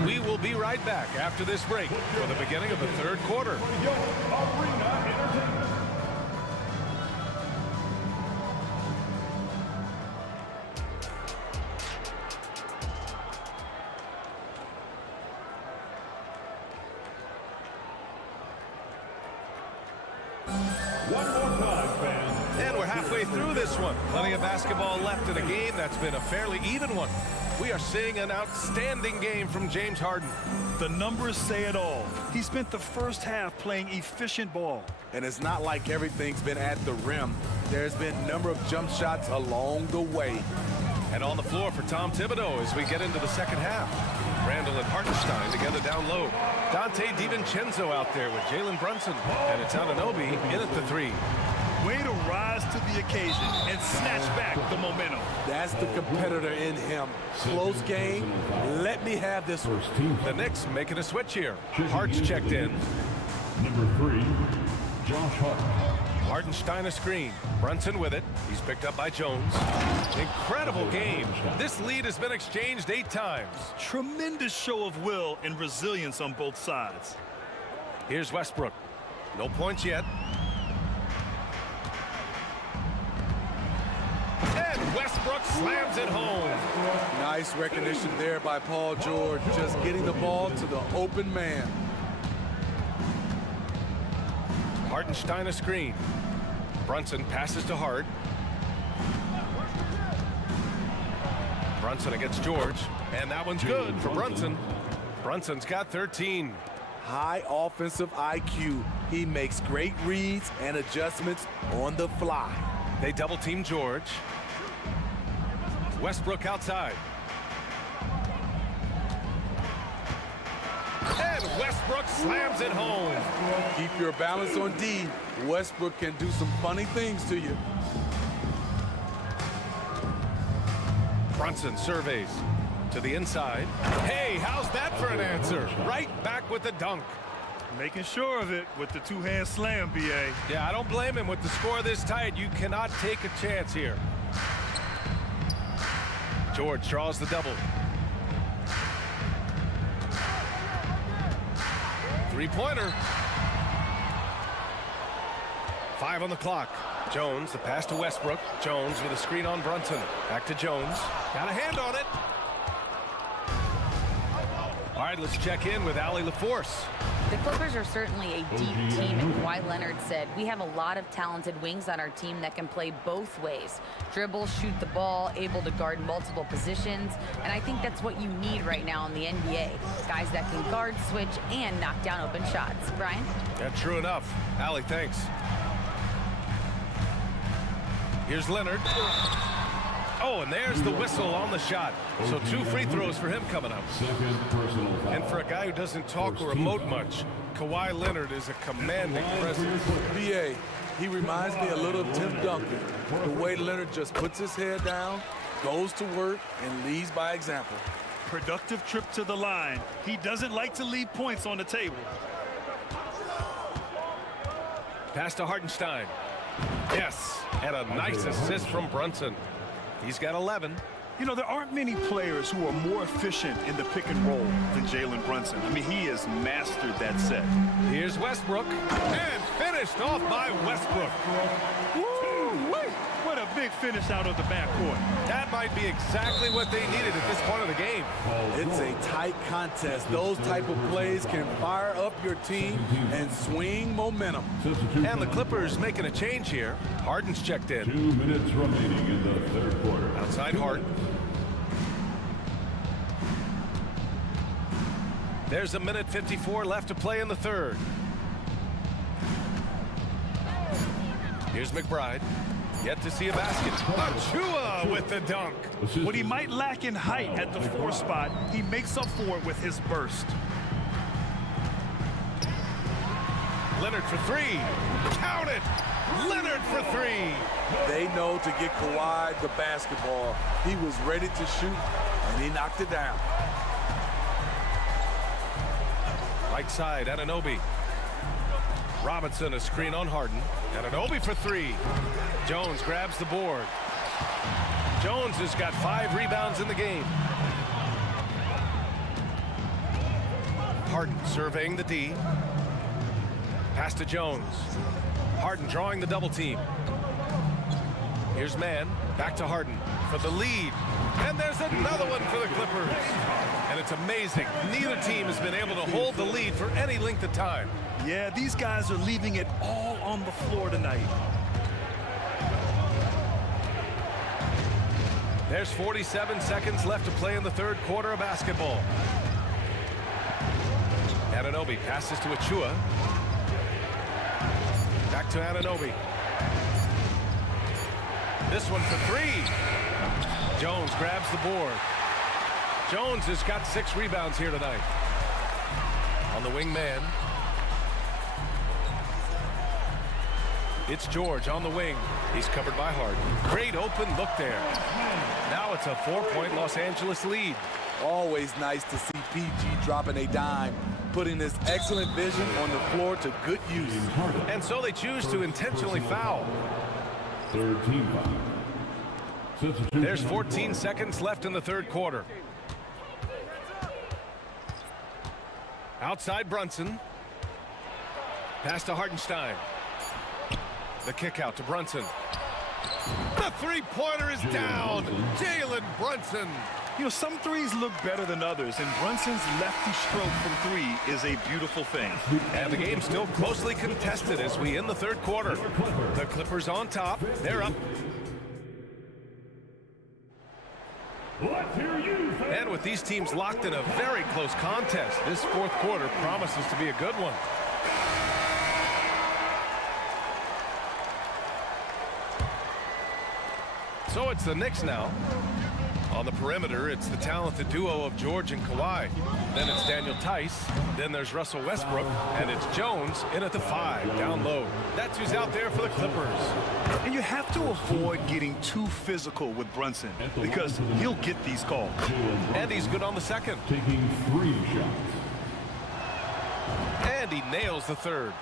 We will be right back after this break for the beginning of the third quarter. And we're halfway through this one. Plenty of basketball left in a game that's been a fairly even one. We are seeing an outstanding game from James Harden. The numbers say it all. He spent the first half playing efficient ball. And it's not like everything's been at the rim. There's been a number of jump shots along the way. And on the floor for Tom Thibodeau as we get into the second half. Randall and Hartenstein together down low. Dante DiVincenzo out there with Jalen Brunson. And it's Anunoby in at the 3. Way to rise to the occasion and snatch back the momentum. That's the competitor in him. Close game. Let me have this one. The Knicks making a switch here. Hart's checked in. Number 3, Josh Hart. Hartenstein a screen. Brunson with it. He's picked up by Jones. Incredible game. This lead has been exchanged 8 times. Tremendous show of will and resilience on both sides. Here's Westbrook. No points yet. And Westbrook slams it home. Nice recognition there by Paul George, just getting the ball to the open man. Hartenstein a screen. Brunson passes to Hart. Brunson against George. And that one's good for Brunson. Brunson's got 13. High offensive IQ. He makes great reads and adjustments on the fly. They double team George. Westbrook outside. And Westbrook slams it home. Keep your balance on D. Westbrook can do some funny things to you. Brunson surveys to the inside. Hey, how's that for an answer? Right back with the dunk. Making sure of it with the two-hand slam, B.A. Yeah, I don't blame him. With the score this tight, you cannot take a chance here. George draws the double. Three-pointer. 5 on the clock. Jones, the pass to Westbrook. Jones with a screen on Brunson. Back to Jones. Got a hand on it. All right, let's check in with Allie LaForce. The Clippers are certainly a deep team, and Kawhi Leonard said, we have a lot of talented wings on our team that can play both ways. Dribble, shoot the ball, able to guard multiple positions, and I think that's what you need right now in the NBA. Guys that can guard, switch, and knock down open shots. Brian? Yeah, true enough. Allie, thanks. Here's Leonard. Oh, and there's the whistle on the shot. So 2 free throws for him coming up. Second personal foul. And for a guy who doesn't talk or emote much, Kawhi Leonard is a commanding presence. B.A., he reminds me a little of Tim Duncan. The way Leonard just puts his head down, goes to work, and leads by example. Productive trip to the line. He doesn't like to leave points on the table. Pass to Hartenstein. Yes, and a nice assist from Brunson. He's got 11. You know, there aren't many players who are more efficient in the pick and roll than Jalen Brunson. I mean, he has mastered that set. Here's Westbrook, and finished off by Westbrook. Woo-wee! What a big finish out of the backcourt. That might be exactly what they needed at this point of the game. It's a tight contest. Those type of plays can fire up your team and swing momentum. And the Clippers making a change here. Harden's checked in. 2 minutes remaining in the third quarter. Outside Hart. There's 1:54 left to play in the third. Here's McBride. Yet to see a basket. Achua with the dunk. What he might lack in height at the 4 spot, he makes up for it with his burst. Leonard for 3. Count it! Leonard for 3. They know to get Kawhi the basketball. He was ready to shoot, and he knocked it down. Right side, Anunoby. Robinson, a screen on Harden. Anunoby for 3. Jones grabs the board. Jones has got 5 rebounds in the game. Harden surveying the D. Pass to Jones. Harden drawing the double team. Here's Mann. Back to Harden for the lead. And there's another one for the Clippers. And it's amazing. Neither team has been able to hold the lead for any length of time. Yeah, these guys are leaving it all on the floor tonight. There's 47 seconds left to play in the third quarter of basketball. Anunoby passes to Achua. Back to Anunoby. This one for 3. Jones grabs the board. Jones has got 6 rebounds here tonight. On the wing man. It's George on the wing. He's covered by Harden. Great open look there. Now it's a 4-point Los Angeles lead. Always nice to see PG dropping a dime, putting his excellent vision on the floor to good use. And so they choose to intentionally foul. Third team foul. Substitution There's 14 seconds left in the third quarter. Outside Brunson. Pass to Hartenstein. The kick out to Brunson. The three-pointer is down. Jalen Brunson. You know, some threes look better than others, and Brunson's lefty stroke from three is a beautiful thing. And the game's still closely contested as we end the third quarter. The Clippers on top. They're up. Let's hear you, fans. And with these teams locked in a very close contest, this fourth quarter promises to be a good one. So it's the Knicks now. On the perimeter, it's the talented duo of George and Kawhi. Then it's Daniel Tice. Then there's Russell Westbrook. And it's Jones in at the 5, down low. That's who's out there for the Clippers. And you have to avoid getting too physical with Brunson because he'll get these calls. And he's good on the second. Taking 3 shots. And he nails the third.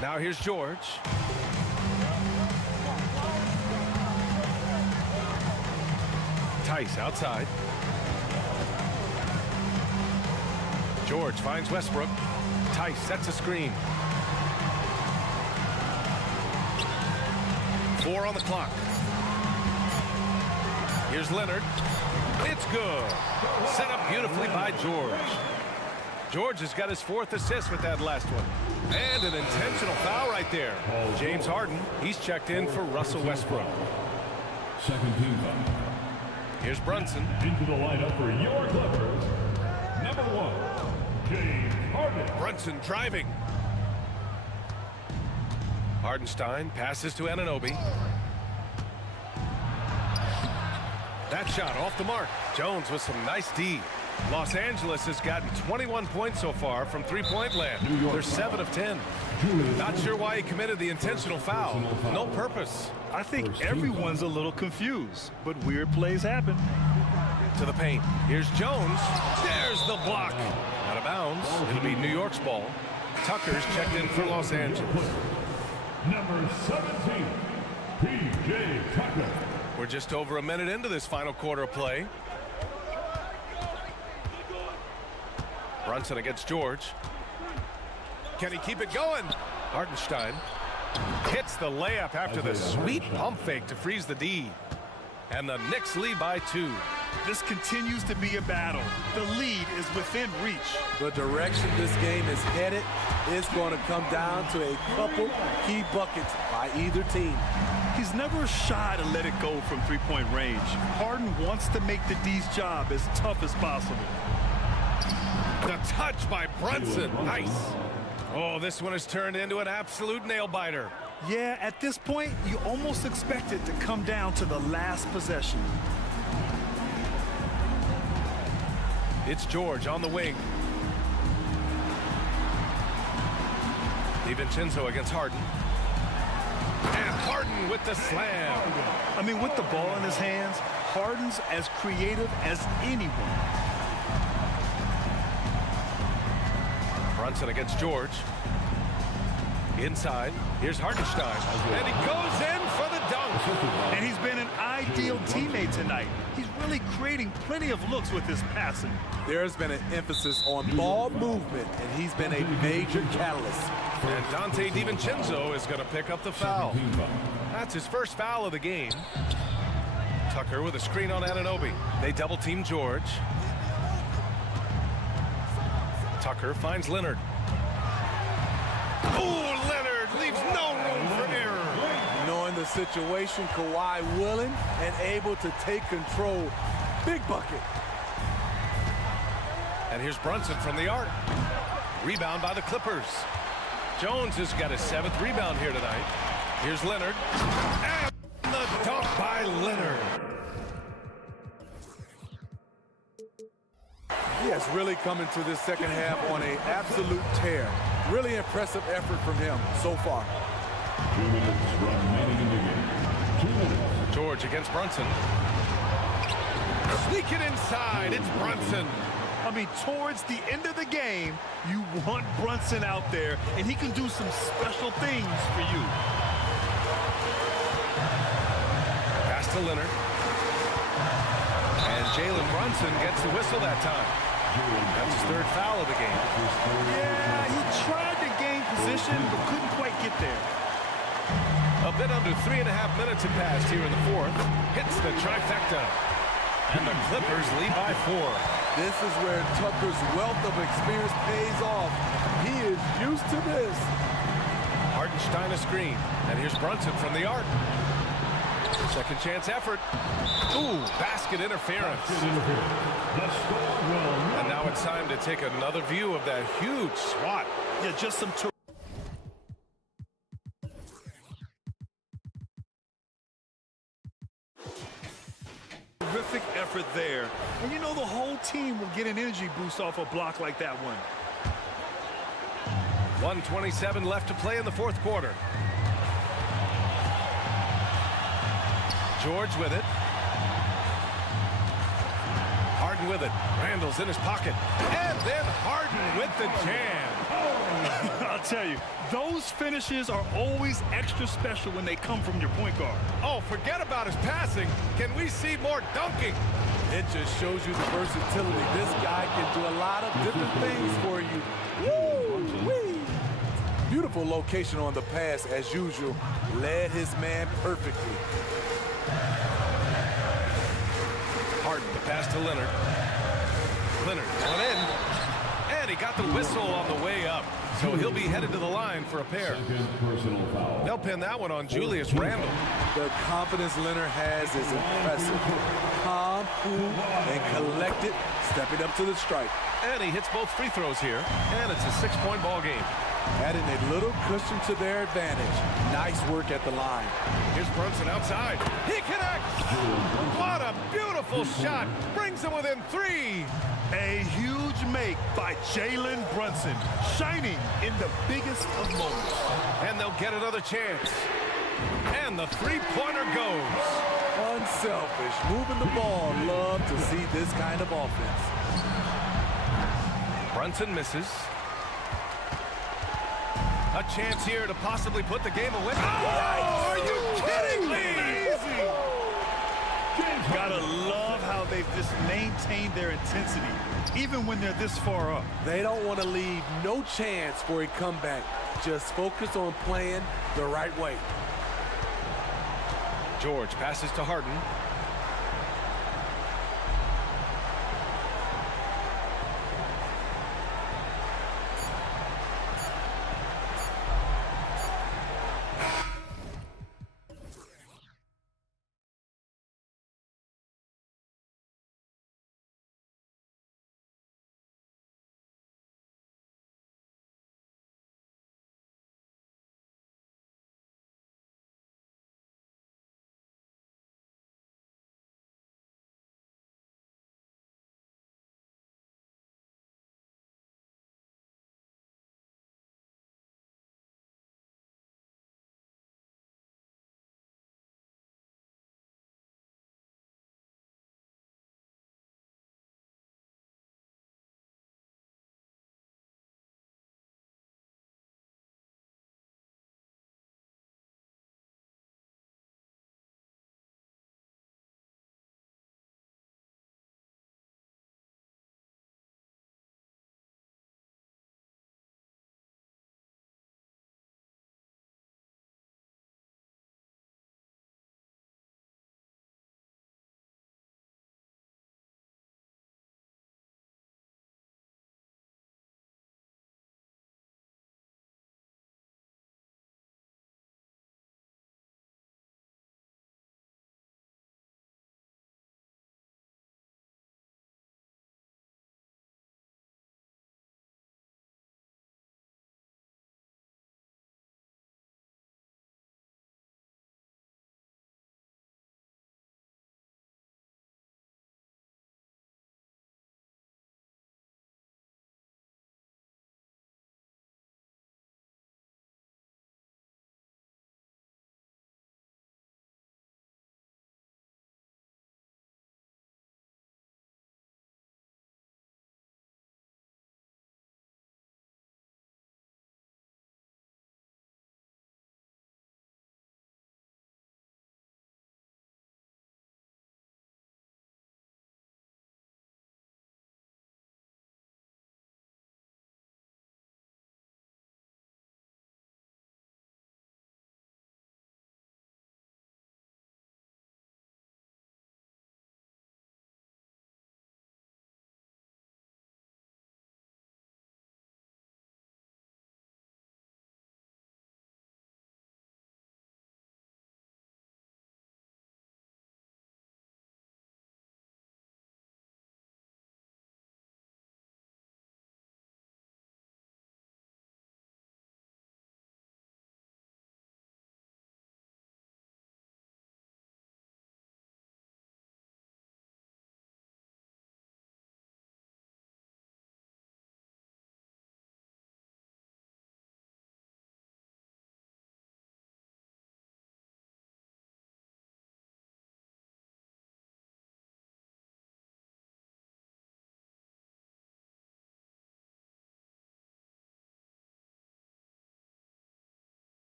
Now here's George. Tice outside. George finds Westbrook. Tice sets a screen. 4 on the clock. Here's Leonard. It's good. Set up beautifully by George. George has got his 4th assist with that last one. And an intentional foul right there. James Harden, he's checked in for Russell Westbrook. Second team foul. Here's Brunson. Into the lineup for your Clippers. Number 1, James Harden. Brunson driving. Hardenstein passes to Anunoby. That shot off the mark. Jones with some nice D. Los Angeles has gotten 21 points so far from three-point land. They're 7 of 10. Not sure why he committed the intentional foul. No purpose. I think everyone's a little confused, but weird plays happen. To the paint. Here's Jones. There's the block. Out of bounds. It'll be New York's ball. Tucker's checked in for Los Angeles. Number 17, P.J. Tucker. We're just over a minute into this final quarter of play. Brunson against George. Can he keep it going? Hartenstein hits the layup after the sweet pump fake to freeze the D. And the Knicks lead by 2. This continues to be a battle. The lead is within reach. The direction this game is headed is going to come down to a couple key buckets by either team. He's never shy to let it go from three-point range. Harden wants to make the D's job as tough as possible. The touch by Brunson. Nice. Oh, this one has turned into an absolute nail-biter. Yeah, at this point, you almost expect it to come down to the last possession. It's George on the wing. DiVincenzo against Harden. And Harden with the slam. I mean, with the ball in his hands, Harden's as creative as anyone. Brunson against George. Inside, here's Hartenstein. And he goes in for the dunk. And he's been an ideal teammate tonight. He's really creating plenty of looks with his passing. There's been an emphasis on ball movement, and he's been a major catalyst. And Dante DiVincenzo is going to pick up the foul. That's his first foul of the game. Tucker with a screen on Anunoby. They double-team George. Tucker finds Leonard. Oh, Leonard leaves no room for error. Knowing the situation, Kawhi willing and able to take control. Big bucket. And here's Brunson from the arc. Rebound by the Clippers. Jones has got his 7th rebound here tonight. Here's Leonard. And the dunk by Leonard. He has really come into this second half on an absolute tear. Really impressive effort from him so far. 2 minutes remaining in the game. 2 minutes. George against Brunson. Sneak it inside. It's Brunson. I mean, towards the end of the game, you want Brunson out there, and he can do some special things for you. Pass to Leonard. And Jalen Brunson gets the whistle that time. That's his third foul of the game. Yeah, he tried to gain position, but couldn't quite get there. A bit under 3.5 minutes had passed here in the fourth. Hits the trifecta. And the Clippers lead by 4. This is where Tucker's wealth of experience pays off. He is used to this. Hartenstein a screen. And here's Brunson from the arc. Second chance effort. Ooh, basket interference. And now it's time to take another view of that huge swat. Yeah, just some... Terrific effort there. And you know the whole team will get an energy boost off a block like that one. 1:27 left to play in the fourth quarter. George with it. Harden with it. Randall's in his pocket. And then Harden with the jam. I'll tell you, those finishes are always extra special when they come from your point guard. Oh, forget about his passing. Can we see more dunking? It just shows you the versatility. This guy can do a lot of different things for you. Woo-wee. Beautiful location on the pass, as usual. Led his man perfectly. Harden, the pass to Leonard. Leonard went in. And he got the whistle on the way up. So he'll be headed to the line for a pair. Personal foul. They'll pin that one on Julius Randle. The confidence Leonard has is impressive. Calm, cool, and collected, stepping up to the stripe. And he hits both free throws here. And it's a 6-point ball game. Adding a little cushion to their advantage. Nice work at the line. Here's Brunson outside. He connects! What a beautiful shot! Brings him within 3. A huge make by Jalen Brunson, shining in the biggest of moments. And they'll get another chance. And the three-pointer goes. Unselfish, moving the ball. Love to see this kind of offense. Brunson misses. A chance here to possibly put the game away. Oh, are you kidding me? Gotta love how they've just maintained their intensity, even when they're this far up. They don't want to leave no chance for a comeback. Just focus on playing the right way. George passes to Harden.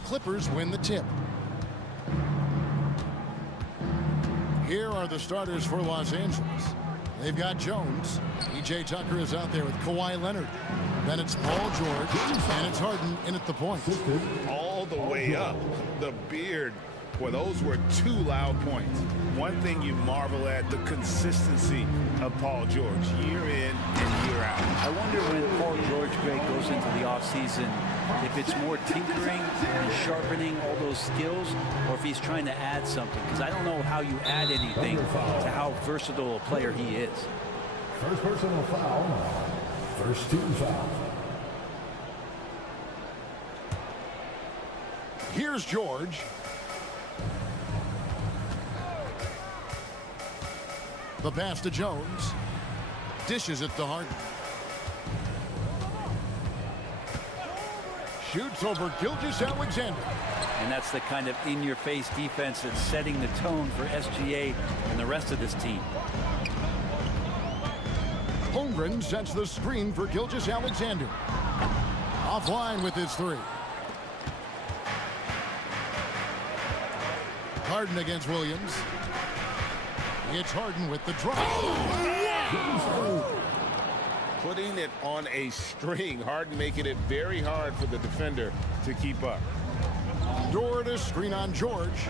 the Clippers win the tip. Here are the starters for Los Angeles. They've got Jones. P.J. Tucker is out there with Kawhi Leonard. Then it's Paul George, and it's Harden in at the point. All the way up. The beard. Boy, those were 2 loud points. One thing you marvel at, the consistency of Paul George, year in and year out. I wonder when Paul George, Greg, goes into the offseason, if it's more tinkering and sharpening all those skills, or if he's trying to add something. Because I don't know how you add anything to how versatile a player he is. First personal foul. First team foul. Here's George. The pass to Jones. Dishes it to Harden. Shoots over Gilgeous-Alexander. And that's the kind of in-your-face defense that's setting the tone for SGA and the rest of this team. Holmgren sets the screen for Gilgeous-Alexander. Offline with his 3. Harden against Williams. It's Harden with the drive. Putting it on a string. Harden making it very hard for the defender to keep up. Dort to screen on George.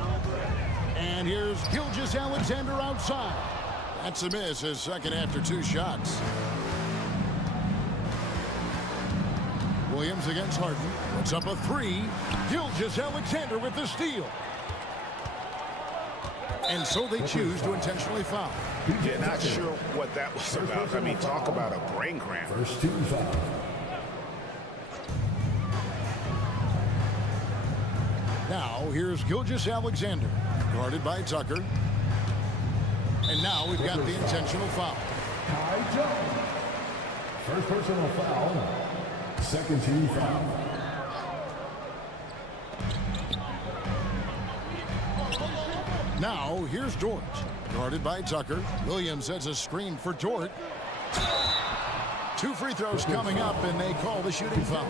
And here's Gilgeous-Alexander outside. That's a miss, his second after 2 shots. Williams against Harden. Puts up a 3. Gilgeous-Alexander with the steal. And so they choose to intentionally foul. Yeah, not sure what that was about. I mean, talk about a brain cramp. First team foul. Now, here's Gilgeous-Alexander, guarded by Tucker. And now we've got the intentional foul. Ty Jones. First personal foul. Second team foul. Now, here's Dort, guarded by Tucker. Williams sets a screen for Dort. 2 free throws coming up, and they call the shooting foul.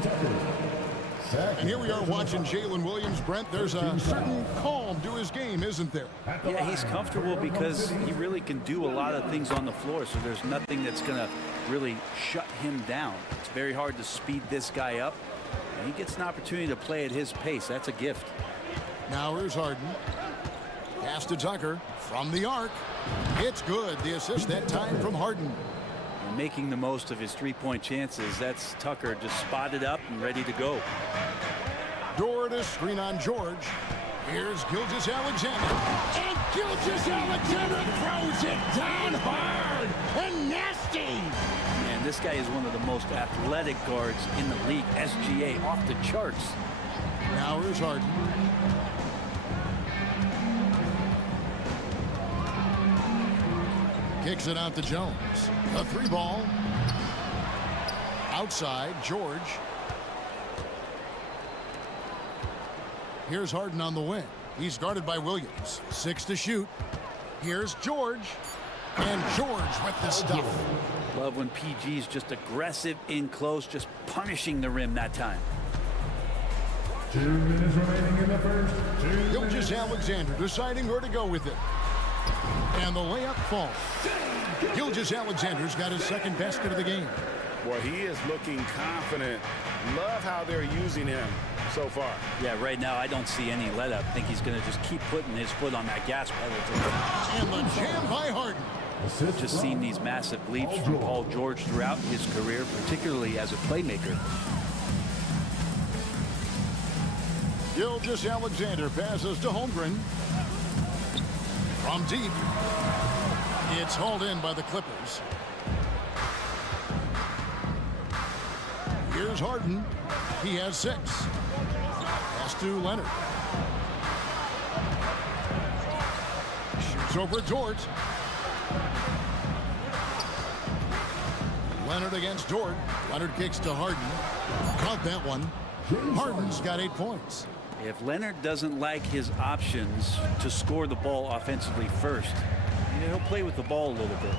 And here we are watching Jalen Williams. Brent, there's a certain calm to his game, isn't there? Yeah, he's comfortable because he really can do a lot of things on the floor, so there's nothing that's going to really shut him down. It's very hard to speed this guy up, and he gets an opportunity to play at his pace. That's a gift. Now here's Harden. Pass to Tucker from the arc. It's good. The assist that time from Harden. And making the most of his 3-point chances. That's Tucker just spotted up and ready to go. Dort to screen on George. Here's Gilgeous-Alexander. And Gilgeous-Alexander throws it down hard and nasty. And this guy is one of the most athletic guards in the league. SGA off the charts. Now here's Harden. Kicks it out to Jones. A 3-ball. Outside, George. Here's Harden on the wing. He's guarded by Williams. 6 to shoot. Here's George. And George with the stuff. Love when PG's just aggressive in close, just punishing the rim that time. 2 minutes remaining in the first. Gilgeous-Alexander deciding where to go with it. And the layup falls. Gilgeous-Alexander's got his second basket of the game. Boy, he is looking confident. Love how they're using him so far. Yeah, right now I don't see any let up. I think he's going to just keep putting his foot on that gas pedal. And the jam by Harden. Just seen these massive leaps from Paul George throughout his career, particularly as a playmaker. Gilgeous-Alexander passes to Holmgren. From deep. It's hauled in by the Clippers. Here's Harden. He has 6. Pass to Leonard. Shoots over Dort. Leonard against Dort. Leonard kicks to Harden. Caught that one. Harden's got 8 points. If Leonard doesn't like his options to score the ball offensively first, he'll play with the ball a little bit.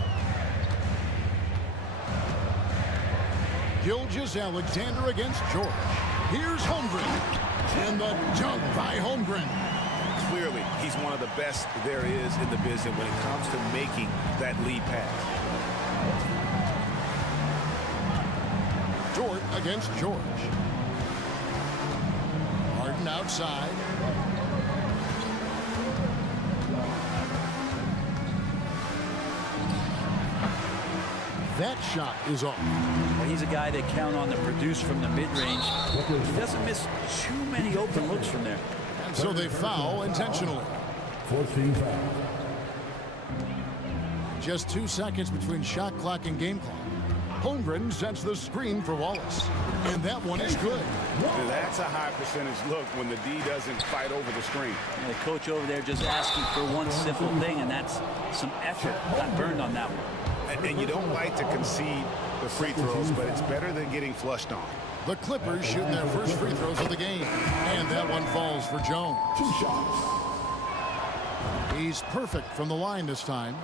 Gilgeous-Alexander against George. Here's Holmgren. And the dunk by Holmgren. Clearly, he's one of the best there is in the business when it comes to making that lead pass. Dort against George. Harden outside. That shot is off. Well, he's a guy they count on to produce from the mid-range. He doesn't miss too many open looks from there. And so they foul intentionally. 14 foul. Just 2 seconds between shot clock and game clock. Holmgren sets the screen for Wallace. And that one is good. That's a high percentage look when the D doesn't fight over the screen. And the coach over there just asking for one simple thing, and that's some effort. Got burned on that one. And you don't like to concede the free throws, but it's better than getting flushed on. The Clippers shooting their first free throws of the game. And that one falls for Jones. 2 shots. He's perfect from the line this time.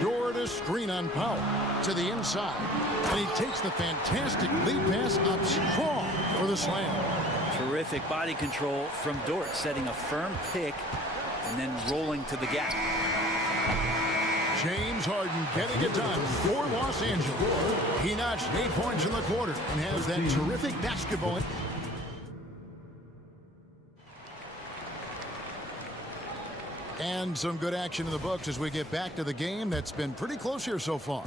Dort a screen on Powell to the inside. And he takes the fantastic lead pass up strong for the slam. Terrific body control from Dort, setting a firm pick and then rolling to the gap. James Harden getting it done for Los Angeles. He notched 8 points in the quarter and has that terrific basketball. And some good action in the books as we get back to the game that's been pretty close here so far.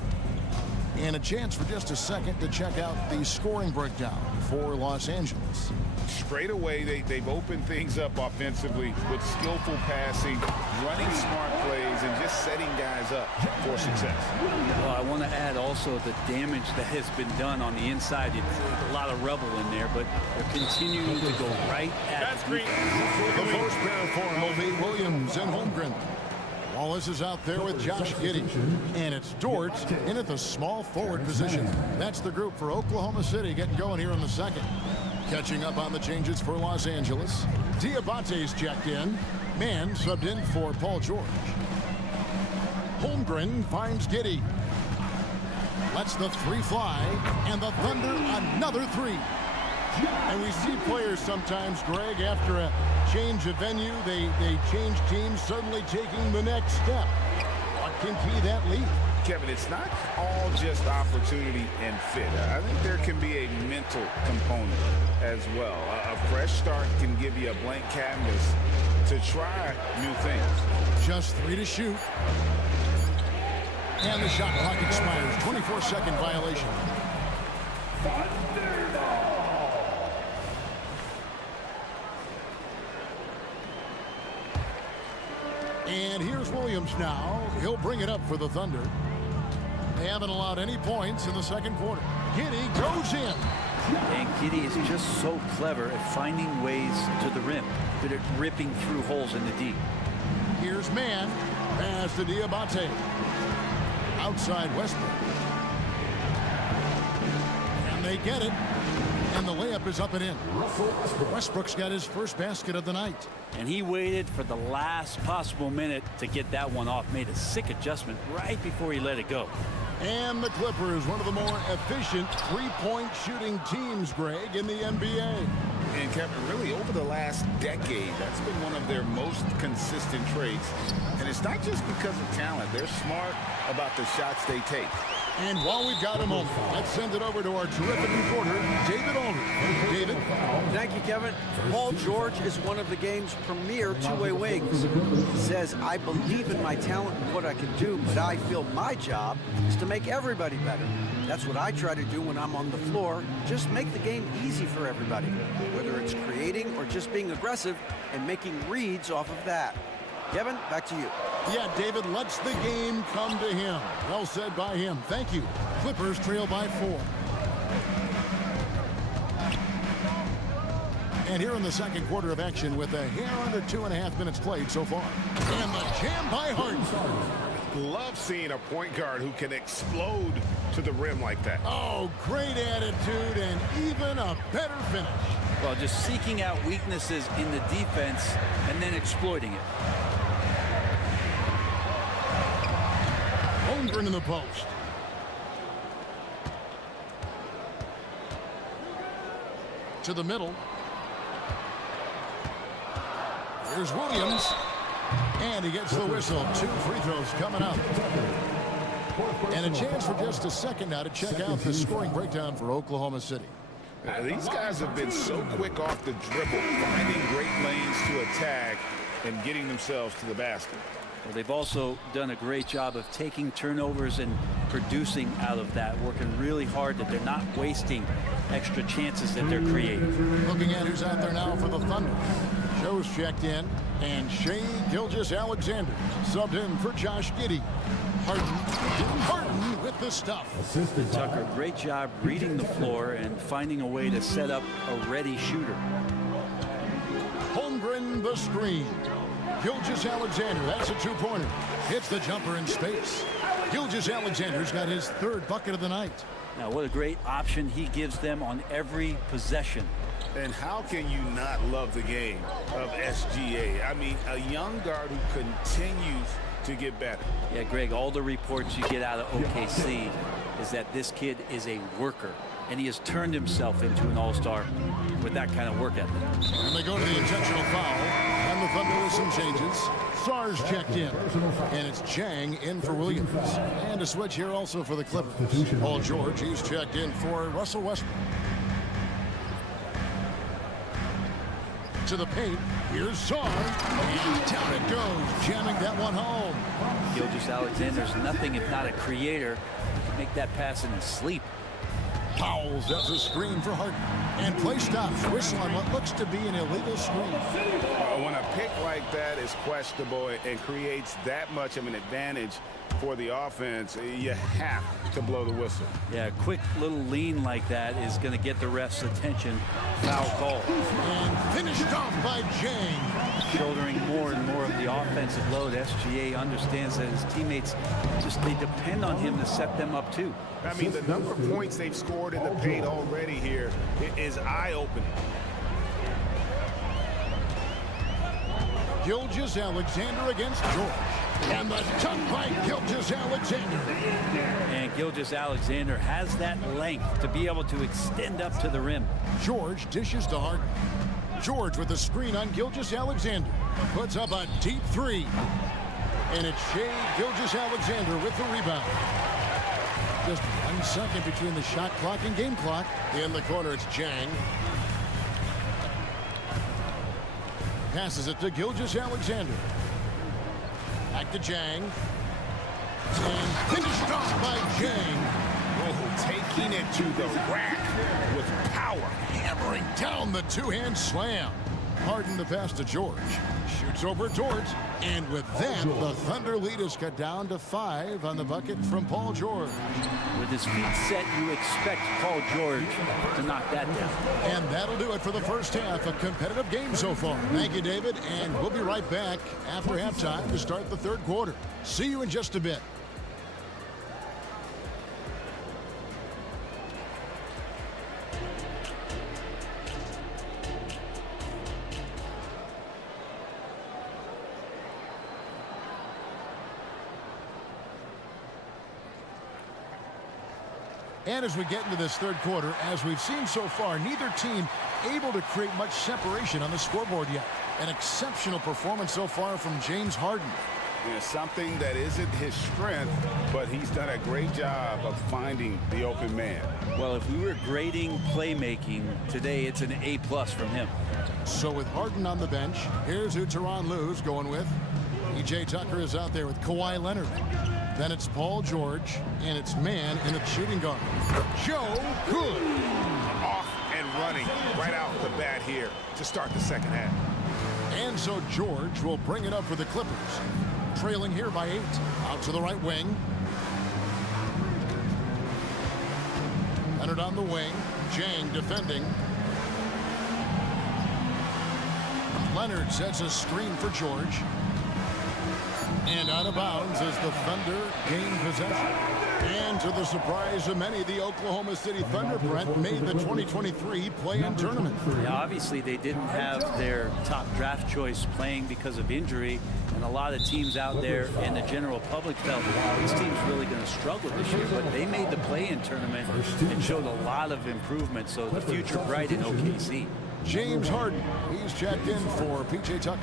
And a chance for just a second to check out the scoring breakdown for Los Angeles. Straight away, they've opened things up offensively with skillful passing, running smart plays, and just setting guys up for success. Well, I want to add also the damage that has been done on the inside. It's a lot of rubble in there, but they're continuing to go right at the The post pair for will be Williams and Holmgren. Wallace is out there with Josh Giddey. And it's Dort in at the small forward position. That's the group for Oklahoma City getting going here in the second. Catching up on the changes for Los Angeles. Diabate's checked in. Mann subbed in for Paul George. Holmgren finds Giddey. Lets the three fly. And the Thunder another three. And we see players sometimes, Greg, after a change of venue, they change teams, suddenly taking the next step. What can key that lead? Kevin, it's not all just opportunity and fit. I think there can be a mental component as well. A fresh start can give you a blank canvas to try new things. Just 3 to shoot. And the shot clock expires. 24-second violation. And here's Williams now. He'll bring it up for the Thunder. They haven't allowed any points in the second quarter. Giddey goes in. And Giddey is just so clever at finding ways to the rim, good at ripping through holes in the D. Here's Mann. Pass to Diabate. Outside Westbrook. And they get it. And the layup is up and in. Westbrook's got his first basket of the night. And he waited for the last possible minute to get that one off. Made a sick adjustment right before he let it go. And the Clippers, one of the more efficient three-point shooting teams, Greg, in the NBA. And Kevin, really over the last decade, that's been one of their most consistent traits. And it's not just because of talent. They're smart about the shots they take. And while we've got a moment, let's send it over to our terrific reporter, David Aldridge. David. Thank you, Kevin. Paul George is one of the game's premier two-way wings. He says, I believe in my talent and what I can do, but I feel my job is to make everybody better. That's what I try to do when I'm on the floor. Just make the game easy for everybody, whether it's creating or just being aggressive and making reads off of that. Kevin, back to you. Yeah, David lets the game come to him. Well said by him. Thank you. Clippers trail by 4. And here in the second quarter of action with a hair under 2.5 minutes played so far. And the jam by Harden. Love seeing a point guard who can explode to the rim like that. Oh, great attitude and even a better finish. Well, just seeking out weaknesses in the defense and then exploiting it. Holmgren in the post. to the middle. Here's Williams. And he gets the whistle. 2 free throws coming up. And a chance for just a second now to check out the scoring breakdown for Oklahoma City. These guys have been so quick off the dribble, finding great lanes to attack and getting themselves to the basket. Well, they've also done a great job of taking turnovers and producing out of that, working really hard that they're not wasting extra chances that they're creating. Looking at who's out there now for the Thunder. Joe's checked in, and Shea Gilgeous-Alexander subbed in for Josh Giddey. Harden with the stuff. Tucker, great job reading the floor and finding a way to set up a ready shooter. Holmgren the screen. Gilgeous-Alexander, that's a 2-pointer. Hits the jumper in space. Gilgeous-Alexander's got his 3rd bucket of the night. Now, what a great option he gives them on every possession. And how can you not love the game of SGA? I mean, a young guard who continues to get better. Yeah, Greg, all the reports you get out of OKC is that this kid is a worker, and he has turned himself into an all-star with that kind of work ethic. And they go to the intentional foul, and the Thunder with some changes. Sars checked in, and it's Chang in for Williams. And a switch here also for the Clippers. Paul George, he's checked in for Russell Westbrook. To the paint, here's Sars, and down it goes, jamming that one home. Gilgeous-Alexander's nothing if not a creator. He can make that pass in his sleep. Powell does a screen for Harden, and play stops. Whistle on what looks to be an illegal screen. When a pick like that is questionable and creates that much of an advantage for the offense, you have to blow the whistle. Yeah, a quick little lean like that is going to get the ref's attention. Foul call. And finished off by Jang. Shouldering more and more of the offensive load. SGA understands that his teammates they depend on him to set them up too. I mean, the number of points they've scored in the paint already here is eye-opening. Gilgeous-Alexander against George. And the dunk by Gilgeous-Alexander. And Gilgeous-Alexander has that length to be able to extend up to the rim. George dishes to Harden. George with the screen on Gilgeous-Alexander. Puts up a deep 3. And it's Shea Gilgeous-Alexander with the rebound. Just 1 second between the shot clock and game clock. In the corner, it's Jang. Passes it to Gilgeous-Alexander. Back to Jang. And finished off by Jang. Oh, taking it to the rack with power. Hammering down the 2-hand slam. Harden the pass to George. Shoots over Dort. And with that, the Thunder lead is cut down to 5 on the bucket from Paul George. With his feet set, you expect Paul George to knock that down. And that'll do it for the first half. A competitive game so far. Thank you, David. And we'll be right back after halftime to start the 3rd quarter. See you in just a bit. And as we get into this 3rd quarter, as we've seen so far, neither team able to create much separation on the scoreboard yet. An exceptional performance so far from James Harden. Yeah, something that isn't his strength, but he's done a great job of finding the open man. Well, if we were grading playmaking today, it's an A+ from him. So with Harden on the bench, here's who Tyronn Lue's going with. PJ Tucker is out there with Kawhi Leonard. Then it's Paul George, and it's man in the shooting guard. Joe Good. Off and running right out the bat here to start the 2nd half. And so George will bring it up for the Clippers. Trailing here by 8. Out to the right wing. Leonard on the wing. Jang defending. Leonard sets a screen for George. And out of bounds as the Thunder gain possession. And to the surprise of many, the Oklahoma City Thunder, Brent, made the 2023 play-in tournament. Yeah, obviously, they didn't have their top draft choice playing because of injury, and a lot of teams out there in the general public felt this team's really going to struggle this year, but they made the play-in tournament and showed a lot of improvement, so the future bright in OKC. James Harden, he's checked in for PJ Tucker.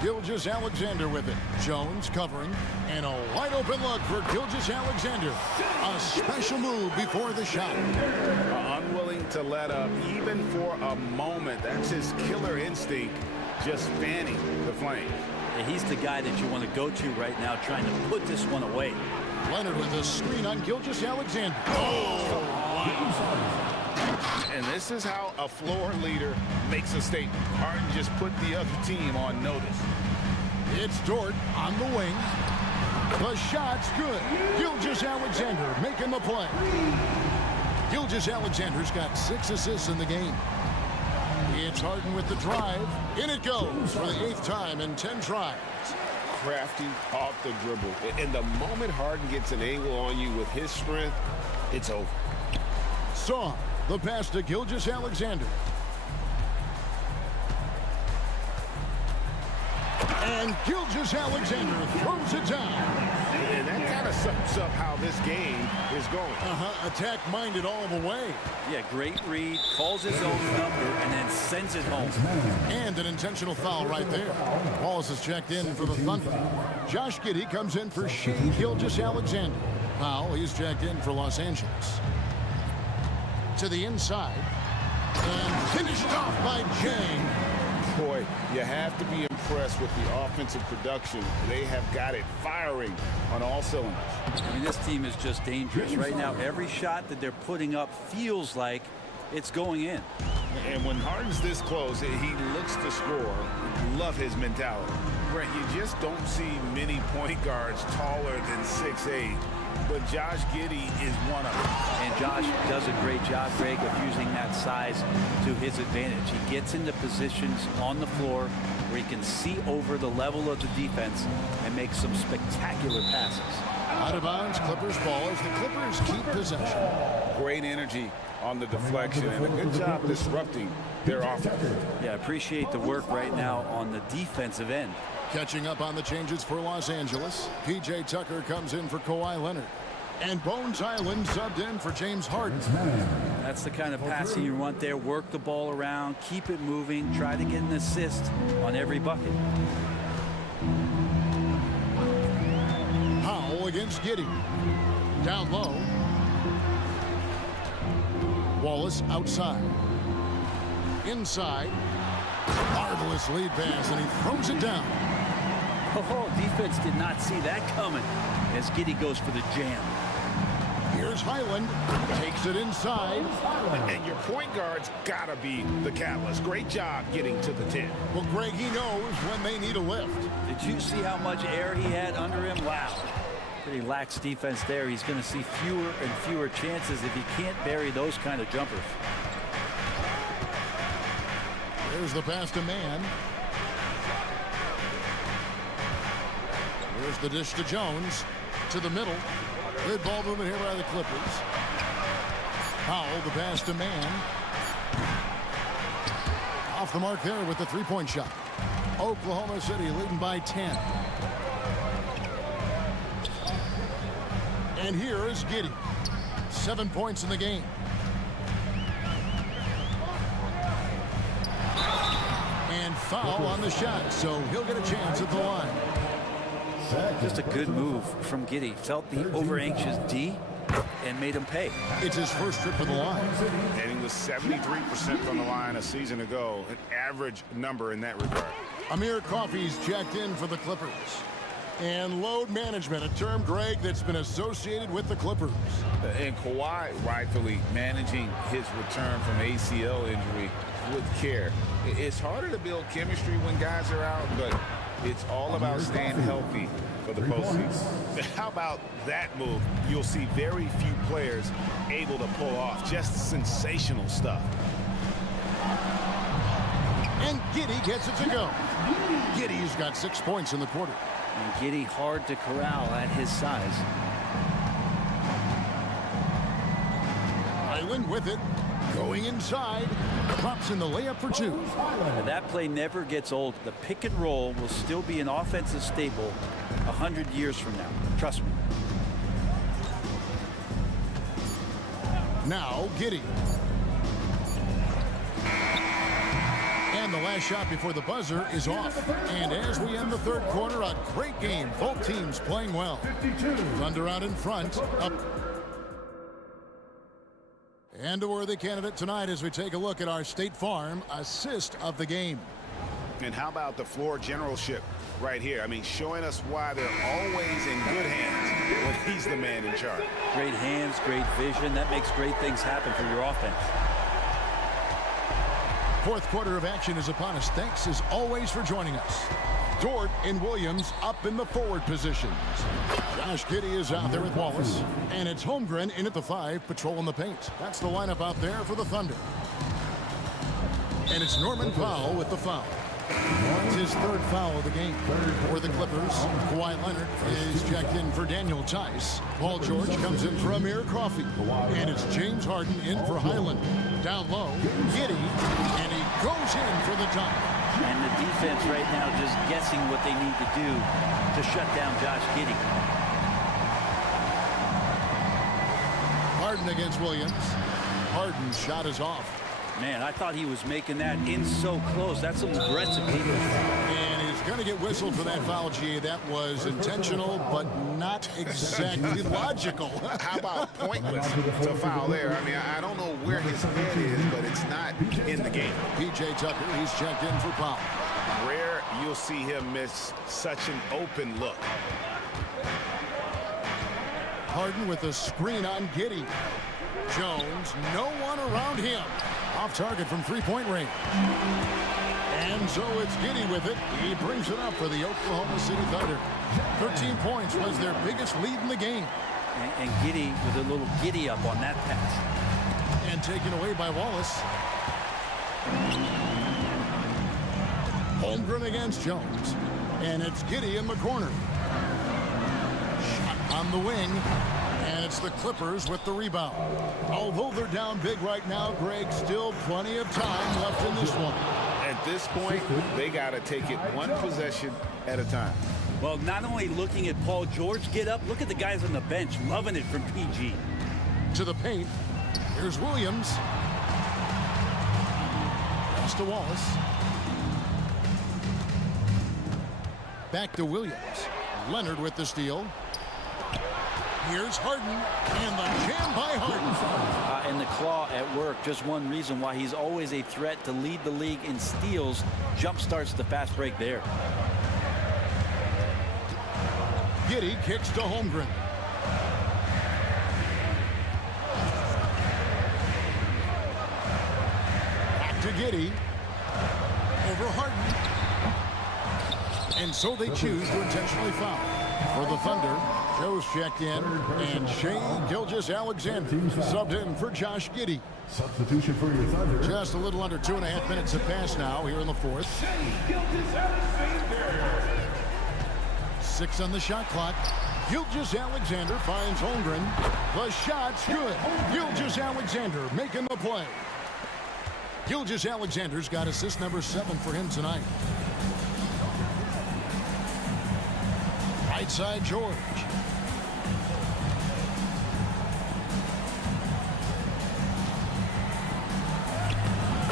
Gilgeous-Alexander with it. Jones covering, and a wide open look for Gilgeous-Alexander. A special move before the shot. Unwilling to let up even for a moment. That's his killer instinct, just fanning the flames. Yeah, he's the guy that you want to go to right now, trying to put this one away. Leonard with a screen on Gilgeous-Alexander. And this is how a floor leader makes a statement. Harden just put the other team on notice. It's Dort on the wing. The shot's good. Gilgeous-Alexander making the play. Gilgeous-Alexander's got 6 assists in the game. It's Harden with the drive. In it goes for the 8th time in 10 tries. Crafty off the dribble. And the moment Harden gets an angle on you with his strength, it's over. Saw the pass to Gilgeous-Alexander. And Gilgeous-Alexander throws it down. And that kind of sums up how this game is going. Attack-minded all the way. Yeah, great read, calls his own number, and then sends it home. And an intentional foul right there. Wallace is checked in for the Thunder. Josh Giddey comes in for Shea Gilgeous-Alexander. Powell, he's checked in for Los Angeles. To the inside. And finished off by Jang. Boy, you have to be impressed with the offensive production. They have got it firing on all cylinders. I mean, this team is just dangerous. Right now, every shot that they're putting up feels like it's going in. And when Harden's this close, he looks to score. Love his mentality. Brent, you just don't see many point guards taller than 6'8". But Josh Giddey is one of them. And Josh does a great job, Greg, of using that size to his advantage. He gets into positions on the floor where he can see over the level of the defense and make some spectacular passes. Out of bounds, Clippers ball as the Clippers keep possession. Great energy on the deflection and a good job disrupting their offense. Yeah, appreciate the work right now on the defensive end. Catching up on the changes for Los Angeles, PJ Tucker comes in for Kawhi Leonard. And Bones Island subbed in for James Harden. That's the kind of passing you want there. Work the ball around, keep it moving, try to get an assist on every bucket. Powell against Giddey. Down low. Wallace outside. Inside. Marvelous lead pass, and he throws it down. Oh, defense did not see that coming as Giddey goes for the jam. Here's Highland, takes it inside. And your point guard's gotta be the catalyst. Great job getting to the 10. Well, Greg, he knows when they need a lift. Did you see how much air he had under him? Wow. Pretty lax defense there. He's going to see fewer and fewer chances if he can't bury those kind of jumpers. There's the pass to Man. Here's the dish to Jones. To the middle. Good ball movement here by the Clippers. Powell, the pass to Man. Off the mark there with the three-point shot. Oklahoma City leading by 10. And here is Giddey. 7 points in the game. And foul on the shot, so he'll get a chance at the line. Just a good move from Giddey. Felt the over-anxious D and made him pay. It's his first trip to the line. And he was 73% from the line a season ago. An average number in that regard. Amir Coffey's checked in for the Clippers. And load management, a term, Greg, that's been associated with the Clippers. And Kawhi rightfully managing his return from ACL injury with care. It's harder to build chemistry when guys are out, but it's all about staying healthy for the postseason. How about that move? You'll see very few players able to pull off just sensational stuff. And Giddey gets it to go. Giddey's got 6 points in the quarter. And Giddey hard to corral at his size. Island with it. Going inside. Drops in the layup for two. And that play never gets old. The pick and roll will still be an offensive staple 100 years from now. Trust me. Now Giddey. And the last shot before the buzzer is off. And as we end the third quarter, a great game. Both teams playing well. Thunder out in front. Up. And a worthy candidate tonight as we take a look at our State Farm assist of the game. And how about the floor generalship right here? I mean, showing us why they're always in good hands when he's the man in charge. Great hands, great vision. That makes great things happen for your offense. Fourth quarter of action is upon us. Thanks as always for joining us. Dort and Williams up in the forward positions. Josh Giddey is out there with Wallace. And it's Holmgren in at the 5, patrolling the paint. That's the lineup out there for the Thunder. And it's Norman Powell with the foul. It's his third foul of the game. For the Clippers, Kawhi Leonard is checked in for Daniel Tice. Paul George comes in for Amir Coffey. And it's James Harden in for Highland. Down low, Giddey, and he goes in for the dunk. And the defense right now just guessing what they need to do to shut down Josh Giddey. Harden against Williams. Harden's shot is off. Man, I thought he was making that in so close. That's some aggressive defense. And he's going to get whistled for that foul, G. That was intentional, but not exactly logical. How about pointless to foul there? I mean, I don't know where his head is, but it's not in the game. P.J. Tucker, he's checked in for Powell. Rare you'll see him miss such an open look. Harden with a screen on Giddey. Jones, no one around him. Off target from three-point range. And so it's Giddey with it. He brings it up for the Oklahoma City Thunder. 13 points was their biggest lead in the game. And Giddey with a little giddy up on that pass. And taken away by Wallace. Holmgren against Jones. And it's Giddey in the corner. Shot on the wing. And it's the Clippers with the rebound. Although they're down big right now, Greg, still plenty of time left in this one. At this point, they got to take it one possession at a time. Well, not only looking at Paul George get up, look at the guys on the bench loving it from PG. To the paint. Here's Williams. Pass to Wallace. Back to Williams. Leonard with the steal. Here's Harden, and the jam by Harden. And the claw at work, just one reason why he's always a threat to lead the league in steals. Jump starts the fast break there. Giddey kicks to Holmgren. Back to Giddey. Over Harden. And so they choose to intentionally foul. For the Thunder, Joe's checked in, and Shea Gilgeous-Alexander subbed in for Josh Giddey. Substitution for your Thunder. Just a little under 2.5 minutes have passed now here in the fourth. 6 on the shot clock. Gilgeous-Alexander finds Holmgren. The shot's good. Gilgeous-Alexander making the play. Gilgeous-Alexander's got assist number 7 for him tonight. Right side, George.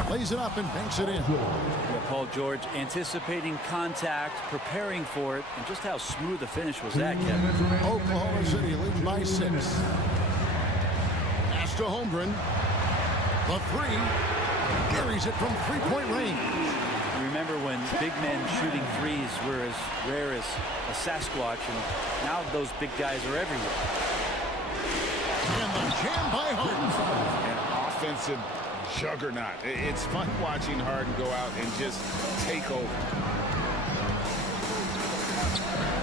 Lays it up and banks it in. Yeah, Paul George anticipating contact, preparing for it, and just how smooth the finish was that, Kevin. Oklahoma City leads by 6. Pass to Holmgren. The 3. Carries it from three-point range. Remember when big men shooting threes were as rare as a Sasquatch, and now those big guys are everywhere. And the jam by Harden. An offensive juggernaut. It's fun watching Harden go out and just take over.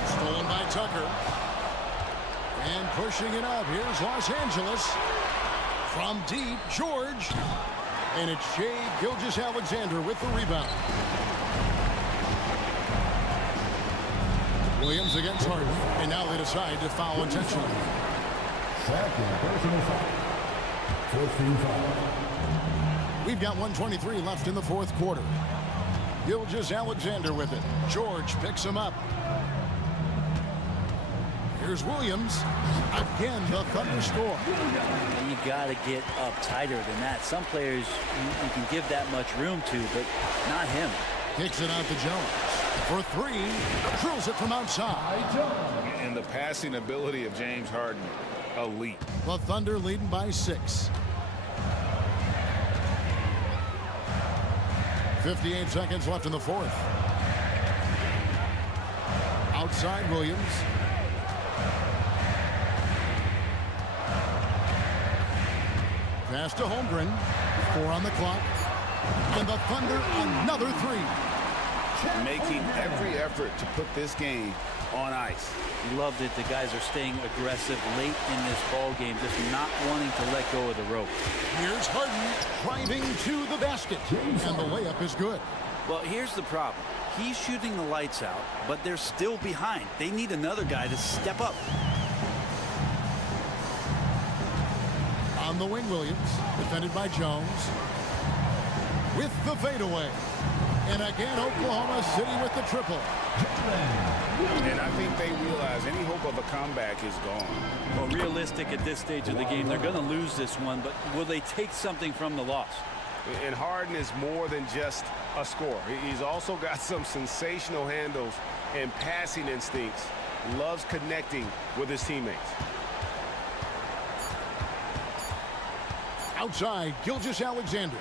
Stolen by Tucker. And pushing it up. Here's Los Angeles. From deep, George. And it's Shea Gilgeous-Alexander with the rebound. Williams against Harden, and now they decide to foul intentionally. Second personal foul. 14 foul. We've got 1:23 left in the fourth quarter. Gilgeous-Alexander with it. George picks him up. Here's Williams. Again, the Thunder score. You got to get up tighter than that. Some players you can give that much room to, but not him. Kicks it out to Jones. For three, drills it from outside. And the passing ability of James Harden, elite. The Thunder leading by 6. 58 seconds left in the fourth. Outside Williams. Pass to Holmgren. 4 on the clock. And the Thunder another 3. Making every effort to put this game on ice. Loved it. The guys are staying aggressive late in this ball game, just not wanting to let go of the rope. Here's Harden driving to the basket. And the layup is good. Well, here's the problem. He's shooting the lights out, but they're still behind. They need another guy to step up. On the wing, Williams, defended by Jones. With the fadeaway. And again, Oklahoma City with the triple. And I think they realize any hope of a comeback is gone. Well, realistic at this stage of the game, they're going to lose this one, but will they take something from the loss? And Harden is more than just a scorer. He's also got some sensational handles and passing instincts. Loves connecting with his teammates. Outside, Gilgeous-Alexander.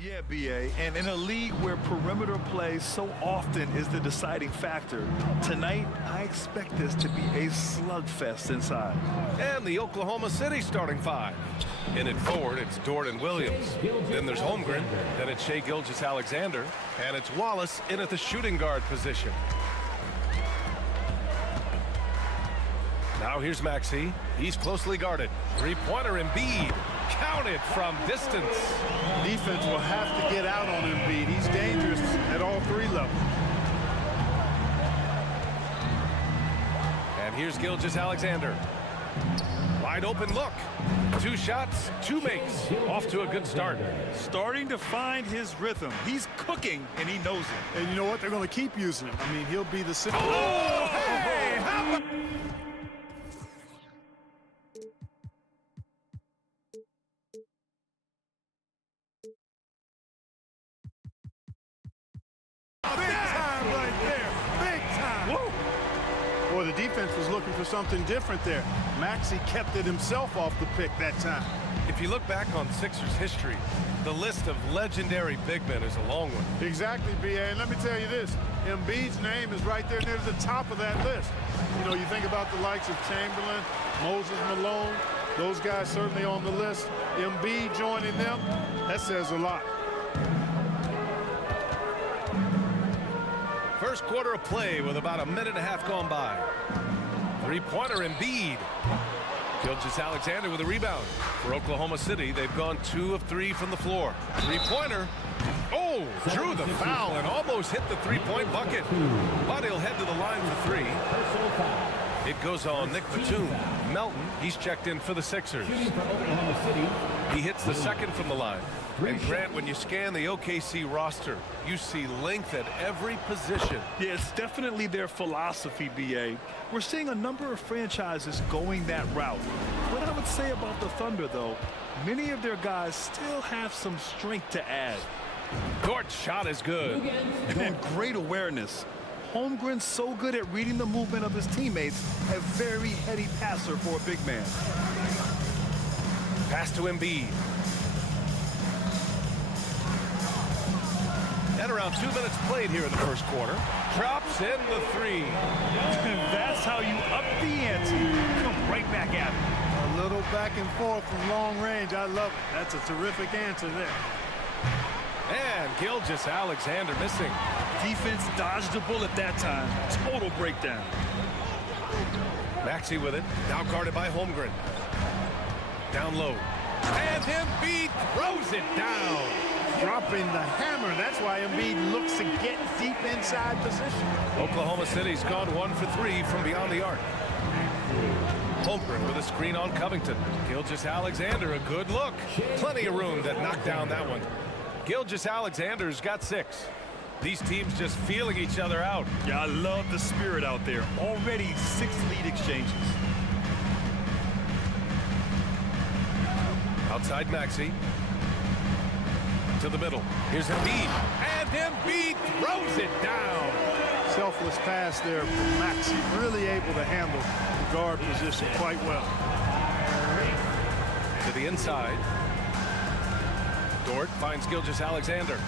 Yeah, BA, and in a league where perimeter play so often is the deciding factor, tonight I expect this to be a slugfest inside. And the Oklahoma City starting five. In it forward, it's Dort and Williams. Then there's Holmgren, then it's Shai Gilgeous-Alexander, and it's Wallace in at the shooting guard position. Now here's Maxey. He's closely guarded. Three-pointer Embiid. Counted from distance. Defense will have to get out on Embiid. He's dangerous at all three levels. And here's Gilgeous-Alexander. Wide open look. Two shots, two makes. Off to a good start. Starting to find his rhythm. He's cooking, and he knows it. And you know what? They're going to keep using him. I mean, he'll be the center. Oh, hey! How about... Big time right there. Big time. Woo. Boy, the defense was looking for something different there. Maxey kept it himself off the pick that time. If you look back on Sixers history, the list of legendary big men is a long one. Exactly, B.A. And let me tell you this. Embiid's name is right there near the top of that list. You know, you think about the likes of Chamberlain, Moses Malone, those guys certainly on the list. Embiid joining them, that says a lot. First quarter of play with about a minute and a half gone by. Three-pointer Embiid. Gilgeous-Alexander with a rebound. For Oklahoma City, they've gone 2 of 3 from the floor. Three-pointer. Oh, drew the foul and almost hit the three-point bucket. But he'll head to the line for 3. It goes on Nick Batum. Melton, he's checked in for the Sixers. He hits the second from the line. And Grant, when you scan the OKC roster, you see length at every position. Yeah, it's definitely their philosophy, BA. We're seeing a number of franchises going that route. What I would say about the Thunder, though, many of their guys still have some strength to add. Dort's shot is good. And great awareness. Holmgren's so good at reading the movement of his teammates, a very heady passer for a big man. Pass to Embiid. And around 2 minutes played here in the first quarter. Drops in the 3. That's how you up the ante. Come right back at it. A little back and forth from long range. I love it. That's a terrific answer there. And Gilgeous-Alexander missing. Defense dodged the bullet that time. Total breakdown. Maxey with it. Now guarded by Holmgren. Down low. And Embiid throws it down. Dropping the hammer. That's why Embiid looks to get deep inside position. Oklahoma City's gone 1 for 3 from beyond the arc. Holmgren with a screen on Covington. Gilgeous-Alexander, a good look. Plenty of room to knock down that one. Gilgeous-Alexander's got 6. These teams just feeling each other out. Yeah, I love the spirit out there. Already 6 lead exchanges. Outside Maxey. To the middle. Here's Embiid. And Embiid throws it down. Selfless pass there from Maxey. Really able to handle the guard position quite well. To the inside. Dort finds Gilgeous-Alexander.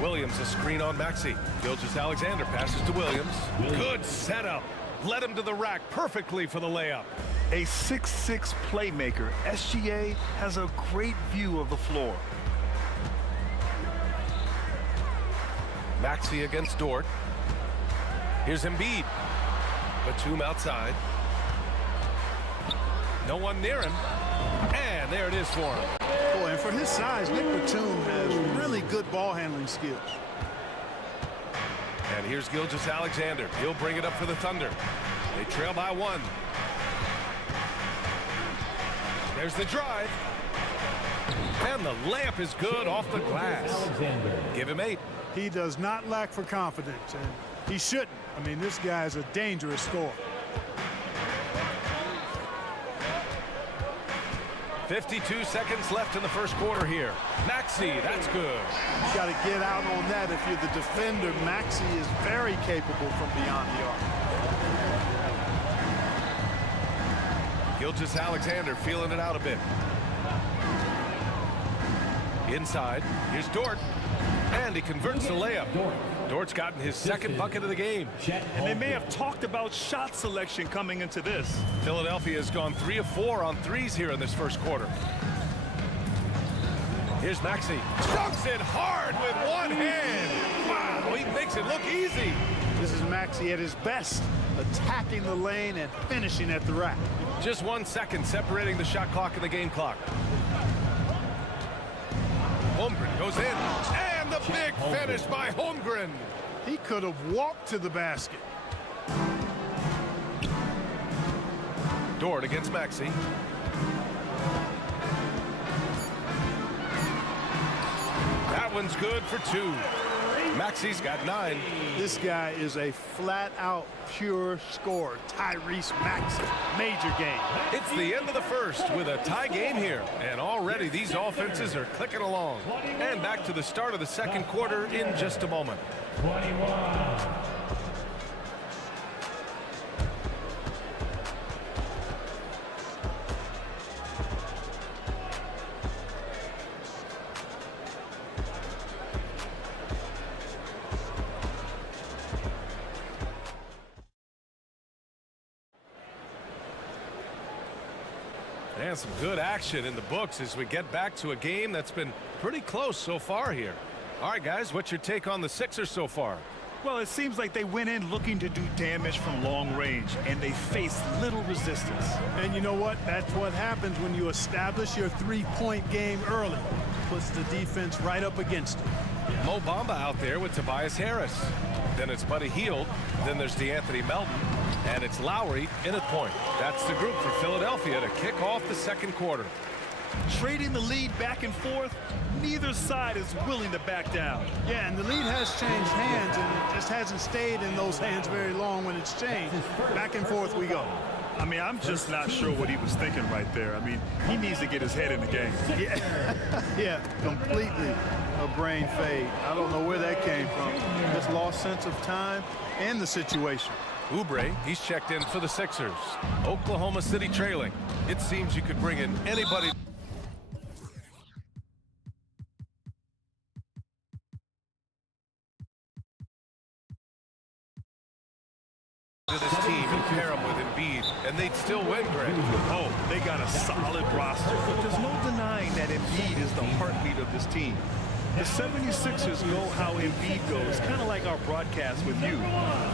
Williams a screen on Maxey. Gilgeous-Alexander passes to Williams. Good setup. Led him to the rack perfectly for the layup. A 6'6" playmaker, SGA has a great view of the floor. Maxey against Dort. Here's Embiid. Batum outside. No one near him. And there it is for him. Boy, and for his size, Nick Batum has really good ball handling skills. And here's Gilgeous-Alexander. He'll bring it up for the Thunder. They trail by 1. There's the drive. And the layup is good off the glass. Give him 8. He does not lack for confidence, and he shouldn't. I mean, this guy's a dangerous scorer. 52 seconds left in the first quarter here. Maxey, that's good. You got to get out on that if you're the defender. Maxey is very capable from beyond the arc. Gilgeous-Alexander feeling it out a bit. Inside, here's Dort. And he converts the layup. Dort's gotten his second bucket of the game. And they may have talked about shot selection coming into this. Philadelphia has gone 3 of 4 on threes here in this first quarter. Here's Maxey. Dunks it hard with one hand. Wow, he makes it look easy. This is Maxey at his best, attacking the lane and finishing at the rack. Just 1 second separating the shot clock and the game clock. Holmgren goes in, and the big finish by Holmgren. He could have walked to the basket. Dort against Maxey. That one's good for 2. Maxey's got 9. This guy is a flat-out pure scorer. Tyrese Maxey, major game. It's the end of the first with a tie game here. And already these offenses are clicking along. And back to the start of the second quarter in just a moment. 21. And some good action in the books as we get back to a game that's been pretty close so far here. All right, guys, what's your take on the Sixers so far? Well, it seems like they went in looking to do damage from long range, and they faced little resistance. And you know what? That's what happens when you establish your three-point game early. Puts the defense right up against it. Mo Bamba out there with Tobias Harris. Then it's Buddy Hield. Then there's DeAnthony Melton. And it's Lowry in at point. That's the group for Philadelphia to kick off the second quarter. Trading the lead back and forth, neither side is willing to back down. Yeah, and the lead has changed hands, and it just hasn't stayed in those hands very long when it's changed. Back and forth we go. I mean, I'm just not sure what he was thinking right there. I mean, he needs to get his head in the game. Yeah, completely a brain fade. I don't know where that came from. Just lost sense of time and the situation. Oubre, he's checked in for the Sixers. Oklahoma City trailing. It seems you could bring in anybody to this team and pair them with Embiid, and they'd still win, Greg. Oh, they got a solid roster, but there's no denying that Embiid is the heartbeat of this team. The 76ers go how Embiid goes, kind of like our broadcast with you.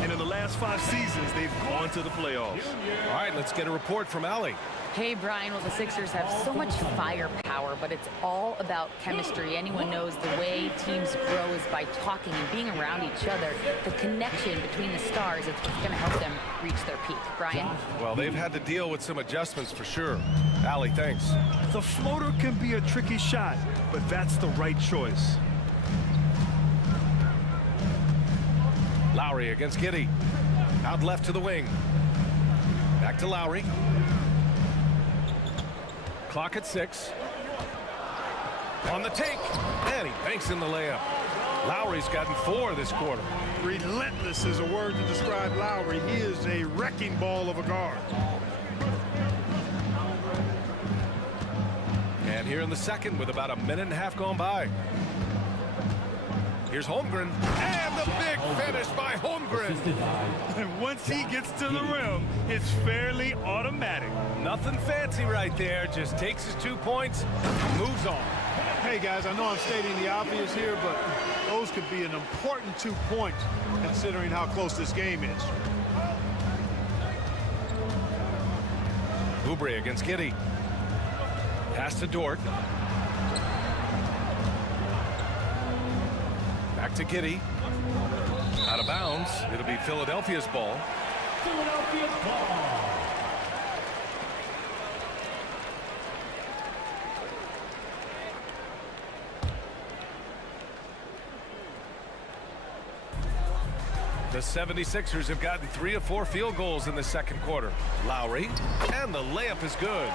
And in the last 5 seasons, they've gone to the playoffs. All right, let's get a report from Allie. Hey, Brian, well, the Sixers have so much firepower, but it's all about chemistry. Anyone knows the way teams grow is by talking and being around each other. The connection between the stars is what's going to help them reach their peak. Brian? Well, they've had to deal with some adjustments for sure. Allie, thanks. The floater can be a tricky shot, but that's the right choice. Lowry against Giddey. Out left to the wing. Back to Lowry. Clock at 6. On the take. And he banks in the layup. Lowry's gotten 4 this quarter. Relentless is a word to describe Lowry. He is a wrecking ball of a guard. And here in the second with about a minute and a half gone by. Here's Holmgren. And the big finish by Holmgren. And once he gets to the rim, it's fairly automatic. Nothing fancy right there. Just takes his 2 points, moves on. Hey, guys, I know I'm stating the obvious here, but those could be an important 2 points considering how close this game is. Oubre against Giddey. Pass to Dort. Back to Giddey. Out of bounds. It'll be Philadelphia's ball. Philadelphia ball. The 76ers have gotten 3 of 4 field goals in the second quarter. Lowry, and the layup is good.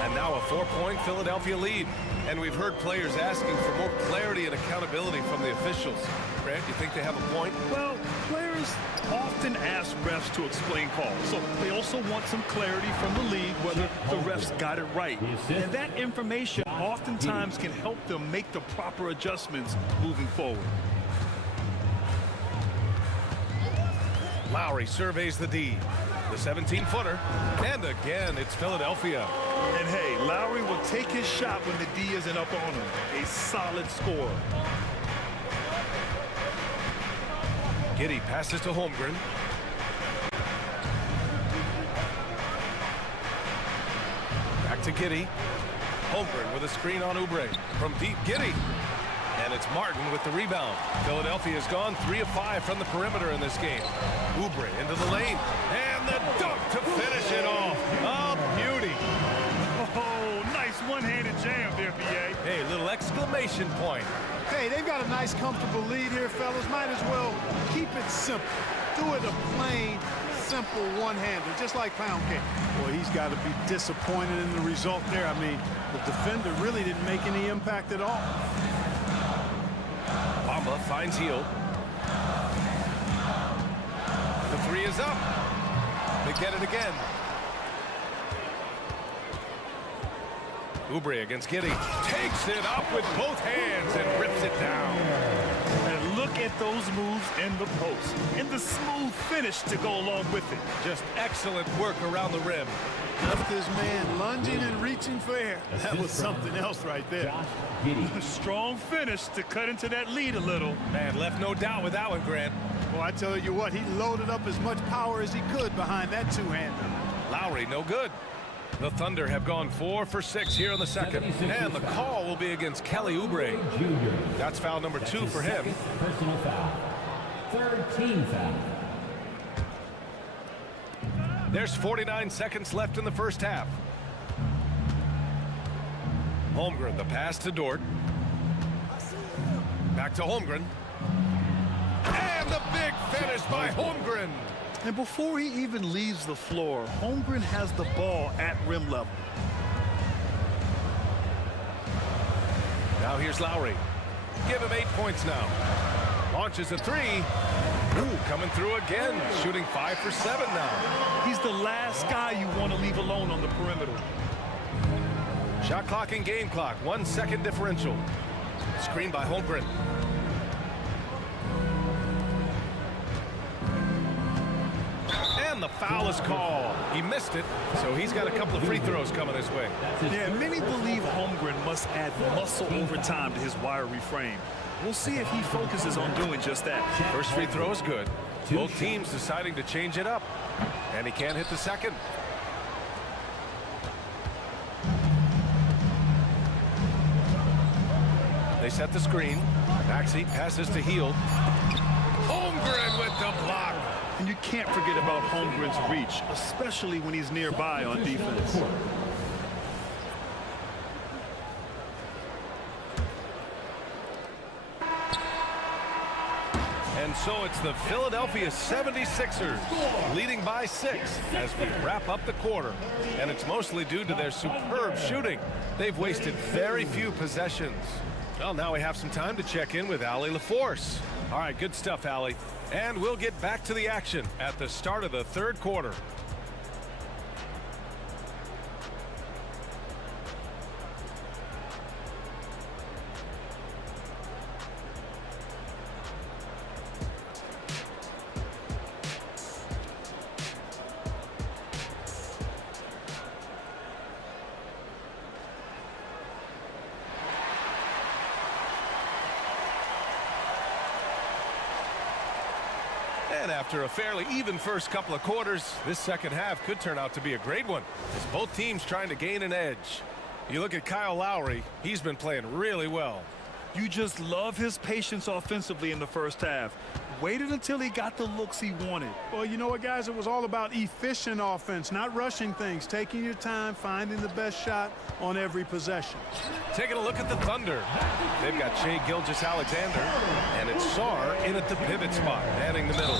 And now a 4-point Philadelphia lead. And we've heard players asking for more clarity and accountability. accountability from the officials. Grant, you think they have a point? Well, players often ask refs to explain calls, so they also want some clarity from the league whether the refs got it right. And that information oftentimes can help them make the proper adjustments moving forward. Lowry surveys the D. The 17-footer. And again, it's Philadelphia. And hey, Lowry will take his shot when the D isn't up on him. A solid score. Giddey passes to Holmgren. Back to Giddey. Holmgren with a screen on Oubre. From deep, Giddey. And it's Martin with the rebound. Philadelphia has gone 3 of 5 from the perimeter in this game. Oubre into the lane. And the dunk to finish it off. A beauty. Oh, nice one-handed jam there, B.A. Hey, little exclamation point. Hey, they've got a nice, comfortable lead here, fellas. Might as well keep it simple. Do it a plain, simple one-hander, just like pound cake. Boy, he's got to be disappointed in the result there. I mean, the defender really didn't make any impact at all. Bamba finds Hield. The three is up. They get it again. Oubre against Giddey. Takes it up with both hands and rips it down. And look at those moves in the post. And the smooth finish to go along with it. Just excellent work around the rim. Left his man lunging and reaching for air. That was something else right there. A strong finish to cut into that lead a little. Man, left no doubt with that one, Grant. Well, I tell you what, he loaded up as much power as he could behind that two-hander. Lowry, no good. The Thunder have gone 4 for 6 here in the second. And the call will be against Kelly Oubre. That's foul number 2 for him. Personal foul. Third team foul. There's 49 seconds left in the first half. Holmgren, the pass to Dort. Back to Holmgren. And the big finish by Holmgren. And before he even leaves the floor, Holmgren has the ball at rim level. Now here's Lowry. Give him 8 points now. Launches a 3. Ooh, coming through again. Shooting 5 for 7 now. He's the last guy you want to leave alone on the perimeter. Shot clock and game clock. 1 second differential. Screen by Holmgren. And the foul is called. He missed it, so he's got a couple of free throws coming his way. Yeah, many believe Holmgren must add muscle over time to his wiry frame. We'll see if he focuses on doing just that. First free throw is good. Both teams deciding to change it up. And he can't hit the second. They set the screen. Maxey passes to Hield. Holmgren with the block. And you can't forget about Holmgren's reach, especially when he's nearby on defense. And so it's the Philadelphia 76ers leading by 6 as we wrap up the quarter. And it's mostly due to their superb shooting. They've wasted very few possessions. Well, now we have some time to check in with Allie LaForce. All right, good stuff, Allie. And we'll get back to the action at the start of the third quarter. And after a fairly even first couple of quarters, this second half could turn out to be a great one, as both teams trying to gain an edge. You look at Kyle Lowry, he's been playing really well. You just love his patience offensively in the first half. Waited until he got the looks he wanted. Well, you know what, guys? It was all about efficient offense, not rushing things, taking your time, finding the best shot on every possession. Taking a look at the Thunder. They've got Shai Gilgeous-Alexander, and it's Sarr in at the pivot spot, manning the middle.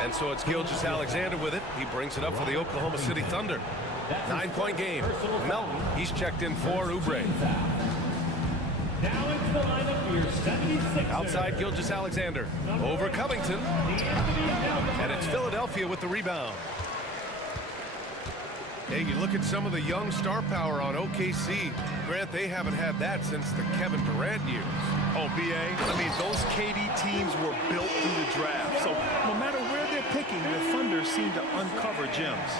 And so it's Gilgeous-Alexander with it. He brings it up for the Oklahoma City Thunder. 9-point game. Melton, he's checked in for Oubre. Now into the lineup for your Outside Gilgeous-Alexander. Over Covington. And it's Philadelphia with the rebound. Hey, you look at some of the young star power on OKC. Grant, they haven't had that since the Kevin Durant years. Oh, B.A., I mean, those KD teams were built through the draft. So no matter where they're picking, the Thunder seem to uncover gems.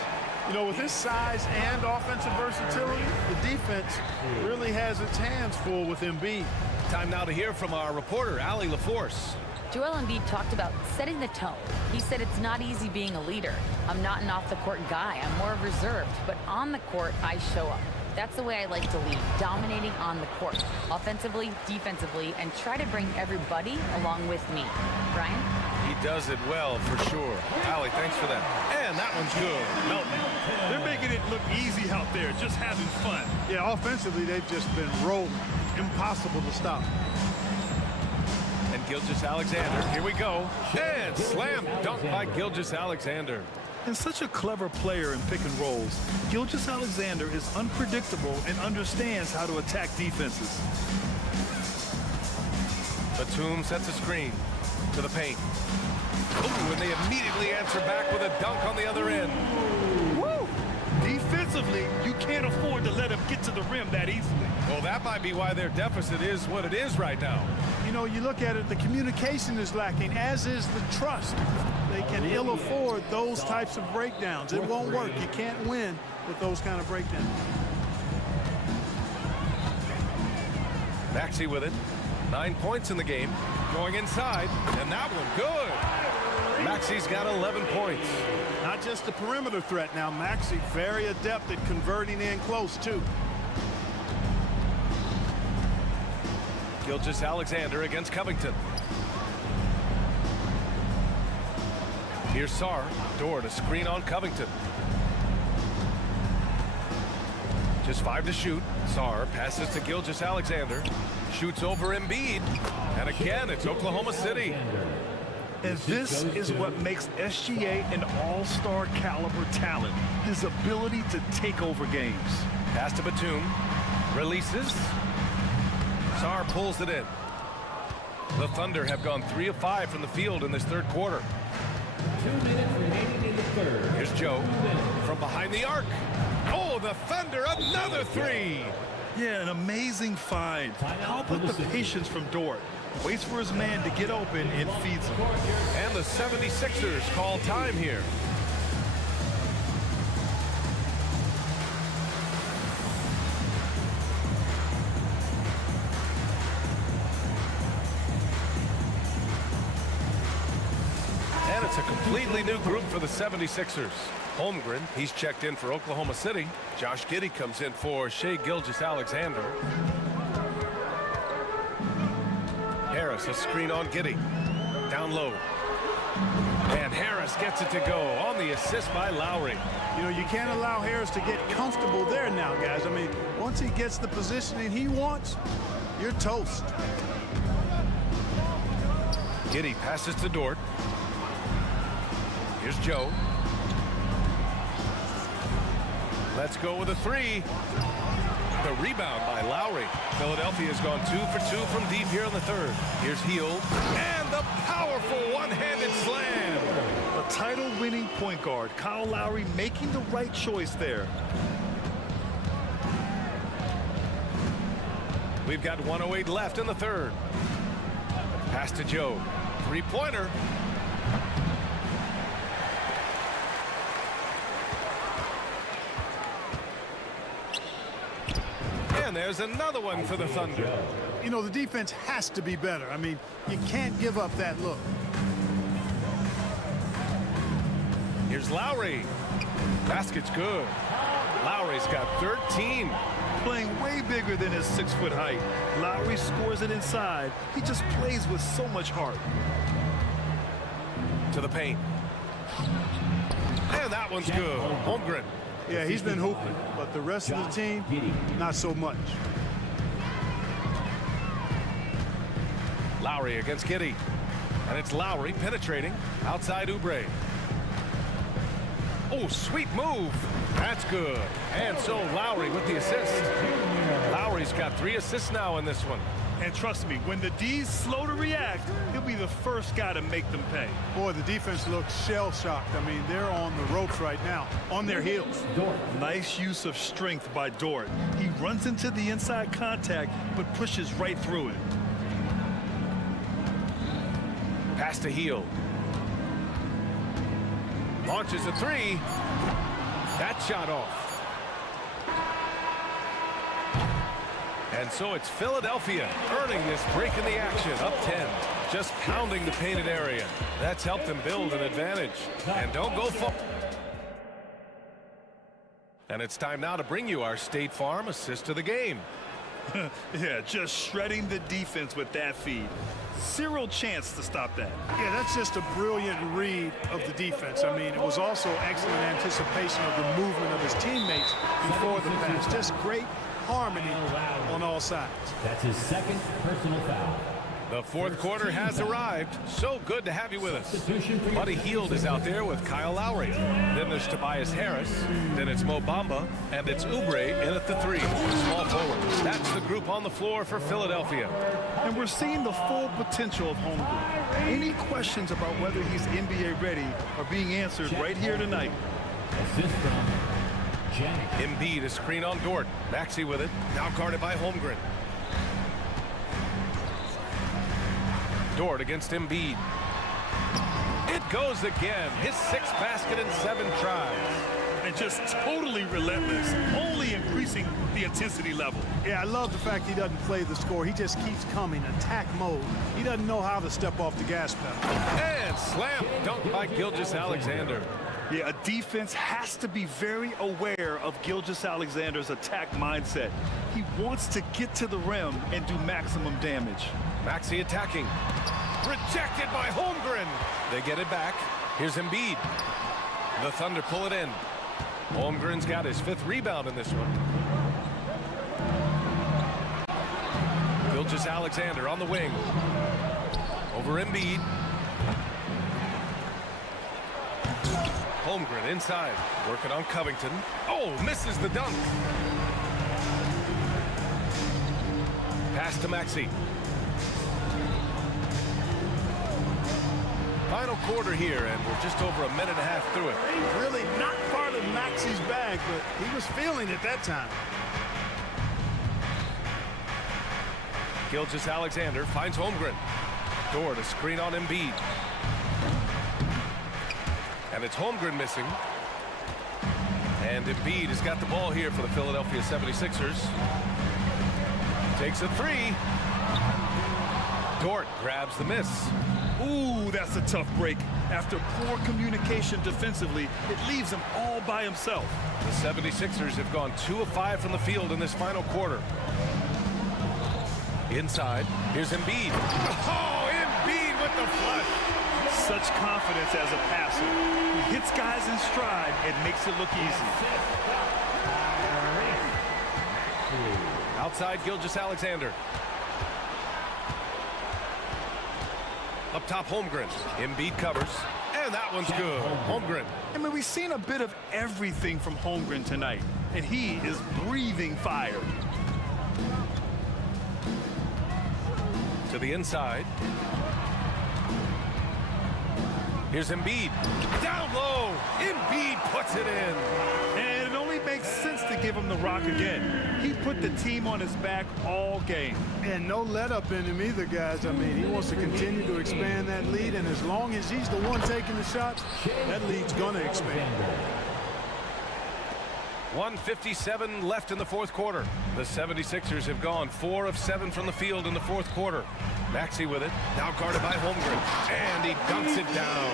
You know, with his size and offensive versatility, the defense really has its hands full with Embiid. Time now to hear from our reporter, Allie LaForce. Joel Embiid talked about setting the tone. He said it's not easy being a leader. I'm not an off-the-court guy. I'm more reserved. But on the court, I show up. That's the way I like to lead, dominating on the court, offensively, defensively, and try to bring everybody along with me. Brian? He does it well, for sure. Allie, thanks for that. And that one's good. No, they're making it look easy out there, just having fun. Yeah, offensively, they've just been rolling. Impossible to stop. And Gilgeous-Alexander, here we go. And slam dunk by Gilgeous-Alexander. And such a clever player in pick and rolls, Gilgeous-Alexander is unpredictable and understands how to attack defenses. Batum sets a screen to the paint. Ooh, and they immediately answer back with a dunk on the other end. Woo! Defensively, you can't afford to let him get to the rim that easily. Well, that might be why their deficit is what it is right now. You know, you look at it, the communication is lacking, as is the trust. They can ill afford those types of breakdowns. It won't work. You can't win with those kind of breakdowns. Maxey with it. 9 points in the game. Going inside, and that one good. Maxey's got 11 points. Not just a perimeter threat now. Maxey very adept at converting in close, too. Gilgeous-Alexander against Covington. Here's Sarr. Dort to screen on Covington. Just 5 to shoot. Sarr passes to Gilgeous-Alexander. Shoots over Embiid. And again, it's Oklahoma City. And this is what makes SGA an all-star caliber talent. His ability to take over games. Pass to Batum. Releases. Sarr pulls it in. The Thunder have gone 3 of 5 from the field in this third quarter. 2 minutes remaining in the third. Here's Joe from behind the arc. Oh, the Thunder, another 3. Yeah, an amazing find. How about the patience from Dort? Waits for his man to get open and feeds him. And the 76ers call time here. And it's a completely new group for the 76ers. Holmgren, he's checked in for Oklahoma City. Josh Giddey comes in for Shai Gilgeous-Alexander. Harris, a screen on Giddey. Down low. And Harris gets it to go on the assist by Lowry. You know, you can't allow Harris to get comfortable there now, guys. I mean, once he gets the positioning he wants, you're toast. Giddey passes to Dort. Here's Joe. Let's go with a 3. The rebound by Lowry. Philadelphia has gone 2 for 2 from deep here in the third. Here's Hield. And the powerful one-handed slam. A title-winning point guard, Kyle Lowry, making the right choice there. We've got 1:08 left in the third. Pass to Joe. 3-pointer. And there's another one for the Thunder. You know, the defense has to be better. I mean, you can't give up that look. Here's Lowry. Basket's good. Lowry's got 13. Playing way bigger than his 6-foot height. Lowry scores it inside. He just plays with so much heart. To the paint. And that one's good. Holmgren. Yeah, he's been hooping, but the rest of the team, not so much. Lowry against Giddey. And it's Lowry penetrating outside Oubre. Oh, sweet move. That's good. And so Lowry with the assist. Lowry's got 3 assists now in this one. And trust me, when the D's slow to react, he'll be the first guy to make them pay. Boy, the defense looks shell-shocked. I mean, they're on the ropes right now, on their heels. Nice use of strength by Dort. He runs into the inside contact, but pushes right through it. Pass to Heel. Launches a three. That shot off. And so it's Philadelphia earning this break in the action, up 10. Just pounding the painted area. That's helped them build an advantage. And don't go far. And it's time now to bring you our State Farm assist of the game. Yeah, just shredding the defense with that feed. Zero chance to stop that. Yeah, that's just a brilliant read of the defense. I mean, it was also excellent anticipation of the movement of his teammates before the pass. Just great harmony on all sides. That's his second personal foul. The fourth quarter has arrived. So good to have you with us. Buddy Hield is out there with Kyle Lowry. Then there's Tobias Harris. Then it's Mo Bamba. And it's Oubre in at the three. Small forward. That's the group on the floor for Philadelphia. And we're seeing the full potential of Holmgren. Any questions about whether he's NBA ready are being answered right here tonight. Assist from Jack. Embiid is screen on Dort. Maxey with it. Now guarded by Holmgren. Dort against Embiid. It goes again. His sixth basket in 7 tries. And just totally relentless, only increasing the intensity level. Yeah, I love the fact he doesn't play the score. He just keeps coming, attack mode. He doesn't know how to step off the gas pedal. And slam dunk by Gilgeous-Alexander. Yeah, a defense has to be very aware of Gilgeous-Alexander's attack mindset. He wants to get to the rim and do maximum damage. Maxey attacking. Rejected by Holmgren. They get it back. Here's Embiid. The Thunder pull it in. Holmgren's got his 5th rebound in this one. Gilgeous-Alexander on the wing. Over Embiid. Holmgren inside. Working on Covington. Oh, misses the dunk. Pass to Maxey. Final quarter here, and we're just over a minute and a half through it. Really not part of Maxey's bag, but he was feeling it that time. Gilgeous-Alexander finds Holmgren. Dort a screen on Embiid. And it's Holmgren missing. And Embiid has got the ball here for the Philadelphia 76ers. Takes a three. Dort grabs the miss. Ooh, that's a tough break. After poor communication defensively, it leaves him all by himself. The 76ers have gone 2 of 5 from the field in this final quarter. Inside, here's Embiid. Oh, Embiid with the flush. Such confidence as a passer. He hits guys in stride and makes it look easy. Outside, Gilgeous-Alexander. Up top, Holmgren. Embiid covers. And that one's good. Holmgren. I mean, we've seen a bit of everything from Holmgren tonight. And he is breathing fire. To the inside. Here's Embiid. Down low. Embiid puts it in. And it only makes sense to give him the rock again. He put the team on his back all game. And no let up in him either, guys. I mean, he wants to continue to expand that lead, and as long as he's the one taking the shots, that lead's going to expand. 1:57 left in the fourth quarter. The 76ers have gone 4 of 7 from the field in the fourth quarter. Maxey with it, now guarded by Holmgren, and he dunks it down.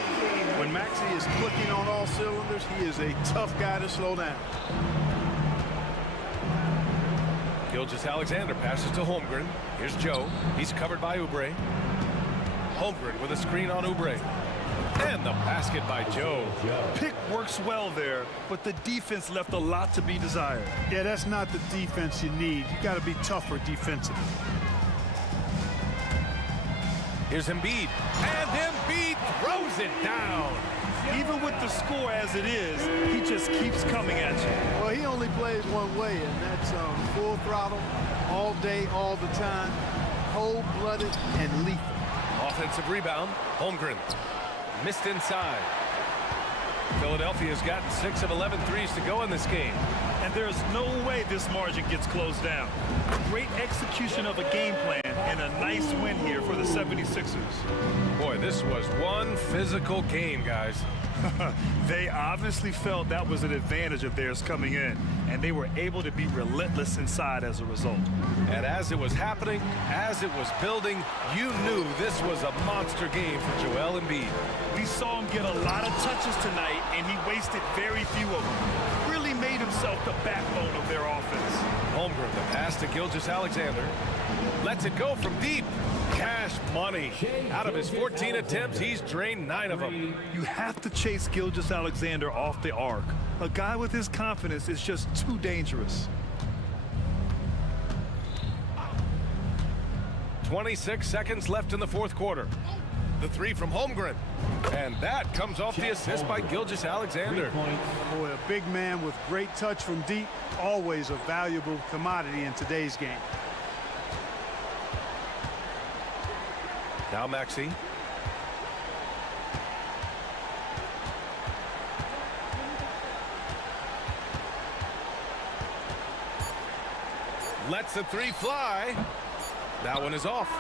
When Maxey is clicking on all cylinders, he is a tough guy to slow down. Gilgeous-Alexander passes to Holmgren. Here's Joe. He's covered by Oubre. Holmgren with a screen on Oubre. And the basket by Joe. Pick works well there, but the defense left a lot to be desired. Yeah, that's not the defense you need. You got to be tougher defensively. Here's Embiid. And Embiid throws it down. Even with the score as it is, he just keeps coming at you. Well, he only plays one way, and that's full throttle, all day, all the time. cold-blooded and lethal. Offensive rebound, Holmgren. Missed inside. Philadelphia's gotten 6 of 11 threes to go in this game. And there's no way this margin gets closed down. Great execution of a game plan and a nice win here for the 76ers. Boy, this was one physical game, guys. They obviously felt that was an advantage of theirs coming in, and they were able to be relentless inside as a result. And as it was happening, as it was building, you knew this was a monster game for Joel Embiid. We saw him get a lot of touches tonight, and he wasted very few of them. Really made himself the backbone of their offense. Holmgren, the pass to Gilgeous-Alexander. Lets it go from deep. Cash money. Out of his 14 attempts, he's drained 9 of them. You have to chase Gilgeous-Alexander off the arc. A guy with his confidence is just too dangerous. 26 seconds left in the fourth quarter. The three from Holmgren. And that comes off the assist by Gilgeous-Alexander. Boy, a big man with great touch from deep, always a valuable commodity in today's game. Now Maxey. Lets the three fly. That one is off.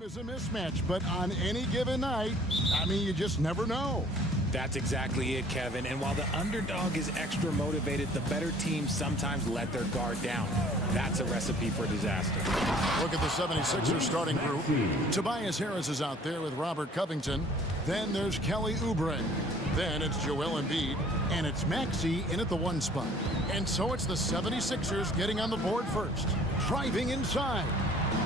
game is a mismatch, but on any given night, I mean, you just never know. That's exactly it, Kevin. And while the underdog is extra motivated, the better teams sometimes let their guard down. That's a recipe for disaster. Look at the 76ers starting group. Tobias Harris is out there with Robert Covington. Then there's Kelly Oubre. Then it's Joel Embiid. And it's Maxey in at the 1 spot. And so it's the 76ers getting on the board first. Driving inside.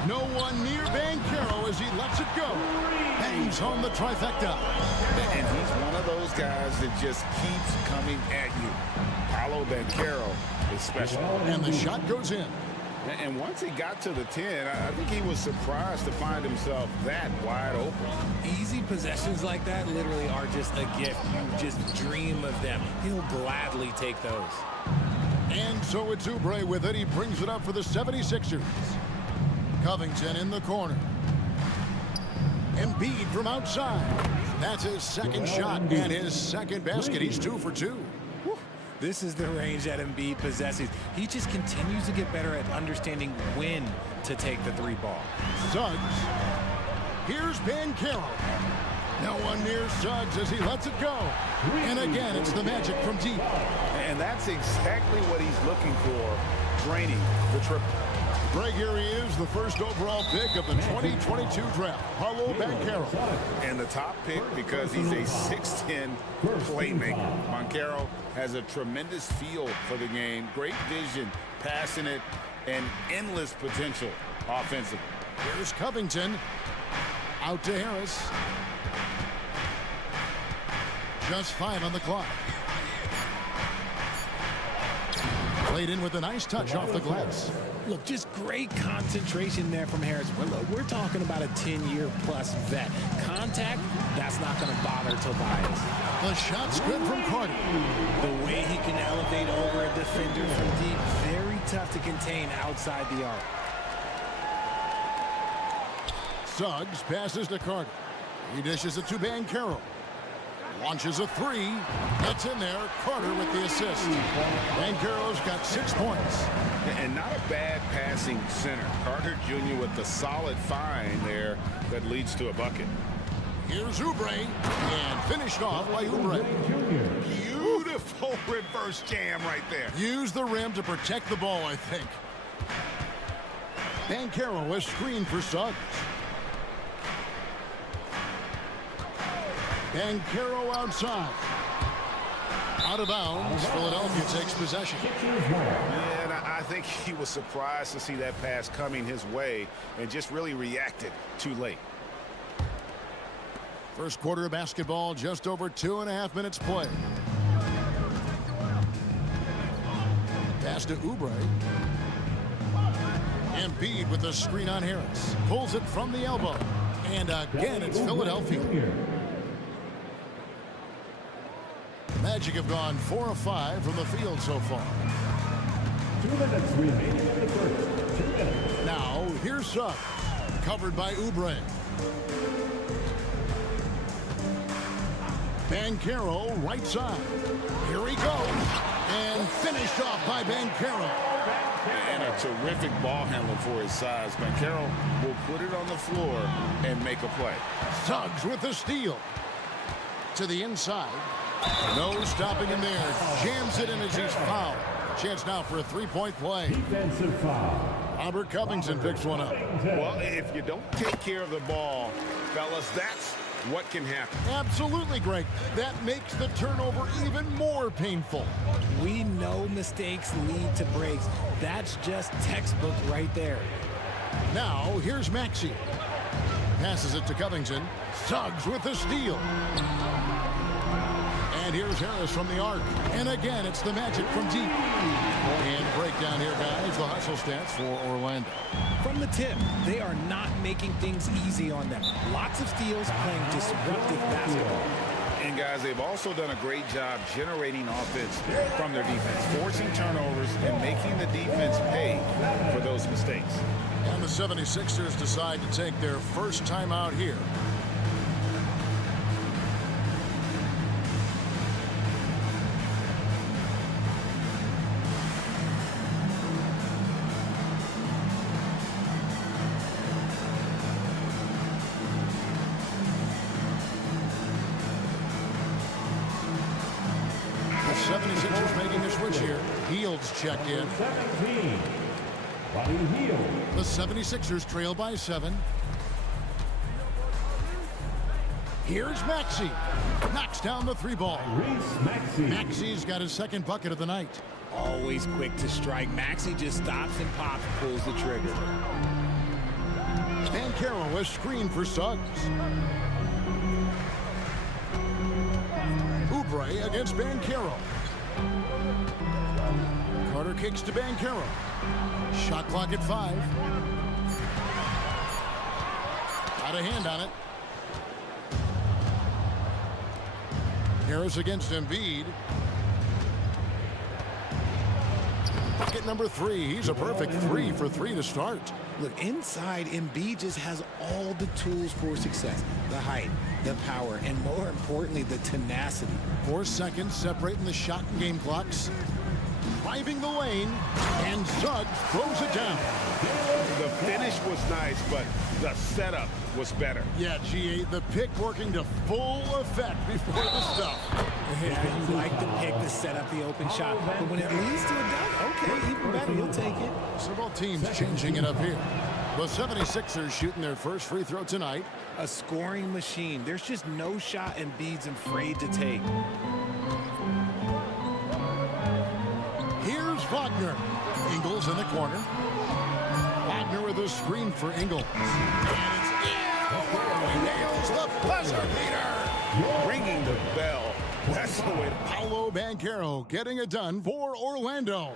No one near Banchero as he lets it go. Hangs home the trifecta. And he's one of those guys that just keeps coming at you. Paolo Banchero is special. And the shot goes in. And once he got to the 10, I think he was surprised to find himself that wide open. Easy possessions like that literally are just a gift. You just dream of them. He'll gladly take those. And so it's Oubre with it. He brings it up for the 76ers. Covington in the corner. Embiid from outside. That's his second shot and his second basket. He's 2 for 2. This is the range that Embiid possesses. He just continues to get better at understanding when to take the 3 ball. Suggs. Here's Banchero. No one near Suggs as he lets it go. And again, it's the Magic from deep. And that's exactly what he's looking for, draining the triple. Greg, here he is, the first overall pick of the 2022 draft, Paolo Banchero. And the top pick because he's a 6'10 playmaker. Banchero has a tremendous feel for the game, great vision, passing it, and endless potential offensively. Here's Covington. Out to Harris. Just 5 on the clock. Played in with a nice touch off the glass. Look, just great concentration there from Harris. We're talking about a 10-year-plus vet. Contact, that's not going to bother Tobias. The shot's good from Carter. The way he can elevate over a defender from deep, very tough to contain outside the arc. Suggs passes to Carter. He dishes it to Banchero. Launches a 3. That's in there. Carter with the assist. Banchero's got 6 points. And not a bad passing center. Carter Jr. with the solid find there that leads to a bucket. Here's Oubre, and finished off by Oubre. Beautiful reverse jam right there. Use the rim to protect the ball, I think. Banchero was screened for Suggs. Banchero outside. Out of bounds, Philadelphia takes possession. And I think he was surprised to see that pass coming his way and just really reacted too late. First quarter of basketball, just over 2.5 minutes played. Pass to Oubre. Embiid with the screen on Harris. Pulls it from the elbow. And again, it's Philadelphia. Magic have gone 4 of 5 from the field so far. 2 minutes remaining in the first. 2 minutes. Now, here's Suggs. Covered by Oubre. Banchero, right side. Here he goes. And finished off by Banchero. And a terrific ball handler for his size. Banchero will put it on the floor and make a play. Suggs with the steal. To the inside. No stopping him there. Jams it in as he's fouled. Chance now for a 3-point play. Defensive foul. Robert Covington picks one up. Well, if you don't take care of the ball, fellas, that's what can happen. Absolutely, Greg. That makes the turnover even more painful. We know mistakes lead to breaks. That's just textbook right there. Now, here's Maxey. Passes it to Covington. Suggs with the steal. And here's Harris from the arc. And again, it's the Magic from deep. And breakdown here, guys. The hustle stats for Orlando. From the tip, they are not making things easy on them. Lots of steals, playing disruptive basketball. And guys, they've also done a great job generating offense from their defense, forcing turnovers and making the defense pay for those mistakes. And the 76ers decide to take their first time out here. switch here. Hield's checked in. 17. Buddy Hield. The 76ers trail by 7. Here's Maxey. Knocks down the 3 ball. Maxey's got his second bucket of the night. Always quick to strike. Maxey just stops and pops, pulls the trigger. Banchero a screen for Suggs. Oubre against Banchero. Carter kicks to Banchero. Shot clock at 5. Got a hand on it. Harris against Embiid. Bucket number 3. He's a perfect 3 for 3 to start. Look, inside, Embiid just has all the tools for success. The height, the power, and more importantly, the tenacity. 4 seconds separating the shot and game clocks. Driving the lane, and Suggs throws it down. The finish was nice, but the setup was better. Yeah, GA, the pick working to full effect before the stuff. Yeah, you like the pick to set up the open shot, but when it leads to a dunk, okay, even better, you'll take it. Several teams changing it up here. The 76ers shooting their first free throw tonight. A scoring machine. There's just no shot Embiid's afraid to take. Here's Wagner. Ingles in the corner. Wagner with a screen for Ingles. And it's in. He nails the buzzer beater. Ringing the bell. That's the way to... Paolo Banchero getting it done for Orlando.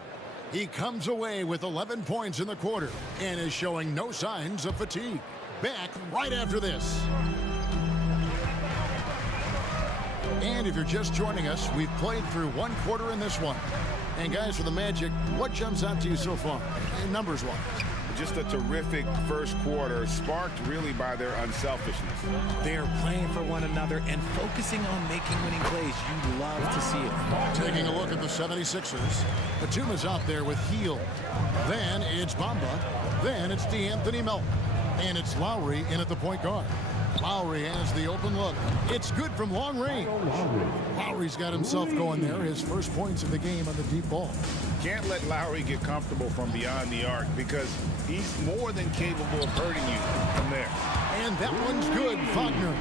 He comes away with 11 points in the quarter and is showing no signs of fatigue. Back right after this. And if you're just joining us, we've played through 1 quarter in this one. And guys, for the Magic, what jumps out to you so far, numbers-wise? Just a terrific first quarter, sparked really by their unselfishness. They're playing for one another and focusing on making winning plays. You love to see it. Taking a look at the 76ers. Batum is out there with Hield. Then it's Bamba. Then it's DeAnthony Melton. And it's Lowry in at the point guard. Lowry has the open look. It's good from long range. Lowry's got himself going there. His first points of the game on the deep ball. Can't let Lowry get comfortable from beyond the arc because he's more than capable of hurting you from there. And that one's good, Wagner.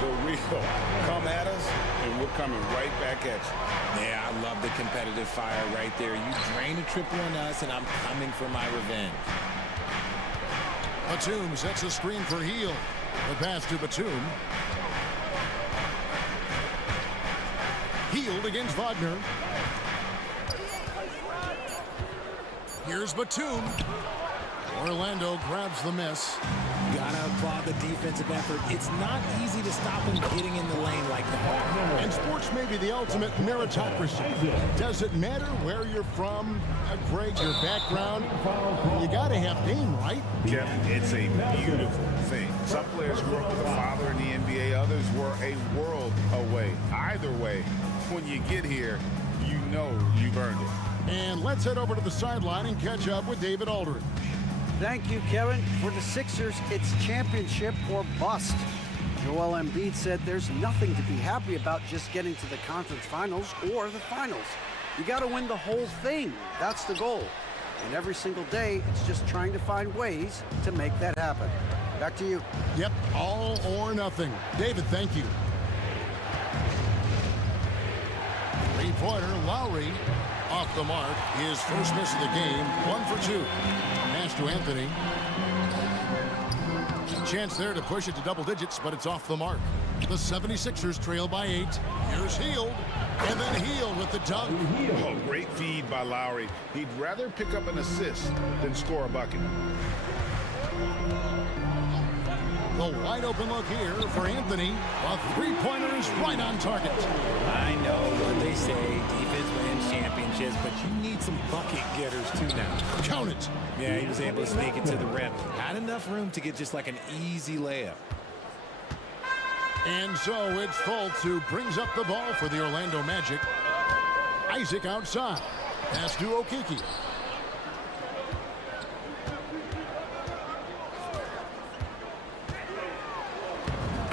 The real. Come at us, and we're coming right back at you. Yeah, I love the competitive fire right there. You drain a triple on us, and I'm coming for my revenge. Batum sets a screen for Hield. The pass to Batum. Hield against Wagner. Here's Batum. Orlando grabs the miss. Gotta applaud the defensive effort. It's not easy to stop him getting in the lane like that. And sports may be the ultimate meritocracy. Does it matter where you're from, Greg, your background? You gotta have game, right? Kevin, it's a beautiful thing. Some players grew up with a father in the NBA. Others were a world away. Either way, when you get here, you know you've earned it. And let's head over to the sideline and catch up with David Aldridge. Thank you, Kevin. For the Sixers, it's championship or bust. Joel Embiid said there's nothing to be happy about just getting to the conference finals or the finals. You got to win the whole thing. That's the goal. And every single day, it's just trying to find ways to make that happen. Back to you. Yep, all or nothing. David, thank you. Three-pointer, Lowry. Off the mark. His first miss of the game. 1 for 2. Pass to Anthony. Chance there to push it to double digits, but it's off the mark. The 76ers trail by 8. Here's Hield. And then Hield with the dunk. Oh, great feed by Lowry. He'd rather pick up an assist than score a bucket. The wide open look here for Anthony. A three-pointer is right on target. I know what they say, defense wins championships, but you need some bucket getters too now. Count it. Yeah, he was able to sneak it to the rim. Had enough room to get just like an easy layup. And so it's Fultz who brings up the ball for the Orlando Magic. Isaac outside. Pass to Okeke.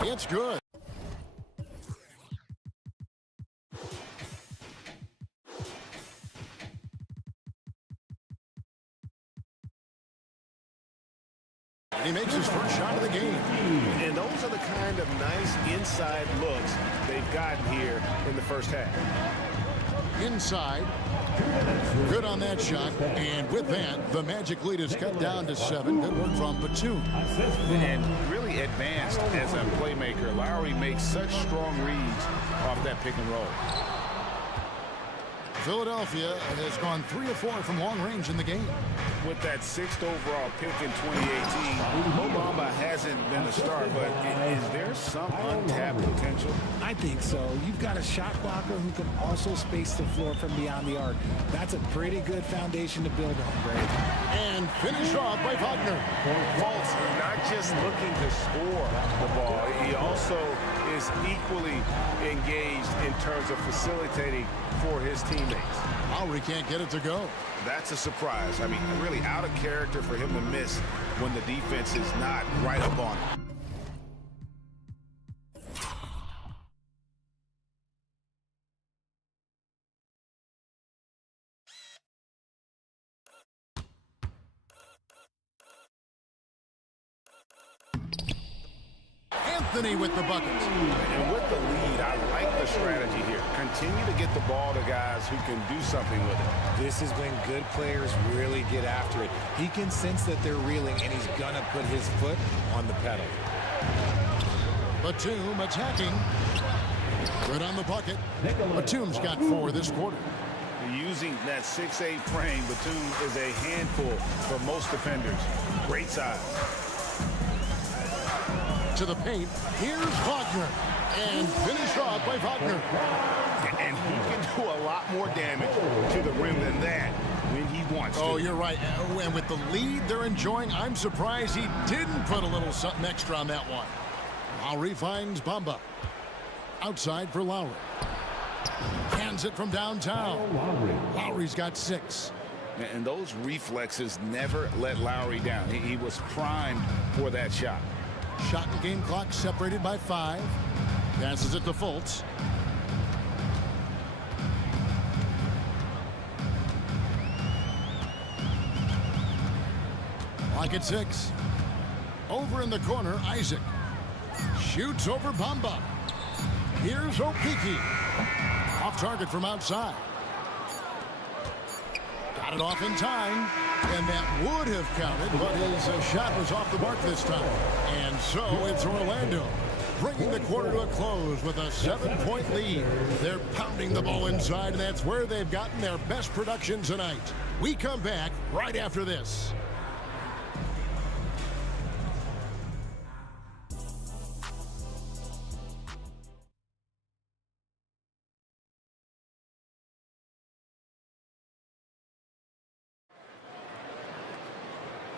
It's good. first shot of the game. And those are the kind of nice inside looks they've gotten here in the first half. Inside. Good on that shot. And with that, the Magic lead is cut down to 7. Good work from Batum. And really advanced as a playmaker. Lowry makes such strong reads off that pick and roll. Philadelphia has gone 3 of 4 from long range in the game. With that 6th overall pick in 2018, Mo Bamba hasn't been a star, but is there some untapped potential? I think so. You've got a shot blocker who can also space the floor from beyond the arc. That's a pretty good foundation to build on, Greg. And finished off by Wagner. Fultz not just looking to score the ball, he also is equally engaged in terms of facilitating for his teammates. Lowry can't get it to go. That's a surprise. I mean, really out of character for him to miss when the defense is not right up on him. Anthony with the bucket. And with the lead, I like the strategy here. Continue to get the ball to guys who can do something with it. This is when good players really get after it. He can sense that they're reeling, and he's going to put his foot on the pedal. Batum attacking. Good on the bucket. Batum's got 4 this quarter. Using that 6'8" frame, Batum is a handful for most defenders. Great size. To the paint. Here's Wagner. And finished off by Wagner. And he can do a lot more damage to the rim than that when he wants to. Oh, you're right. And with the lead they're enjoying, I'm surprised he didn't put a little something extra on that one. Lowry finds Bamba. Outside for Lowry. Hands it from downtown. Lowry's got 6. And those reflexes never let Lowry down. He was primed for that shot. Shot and game clock separated by 5. Passes it to Fultz. Clock at 6. Over in the corner, Isaac. Shoots over Bamba. Here's Opiki. Off target from outside. Got it off in time. And that would have counted, but his shot was off the mark this time. And so it's Orlando bringing the quarter to a close with a 7-point lead. They're pounding the ball inside, and that's where they've gotten their best production tonight. We come back right after this.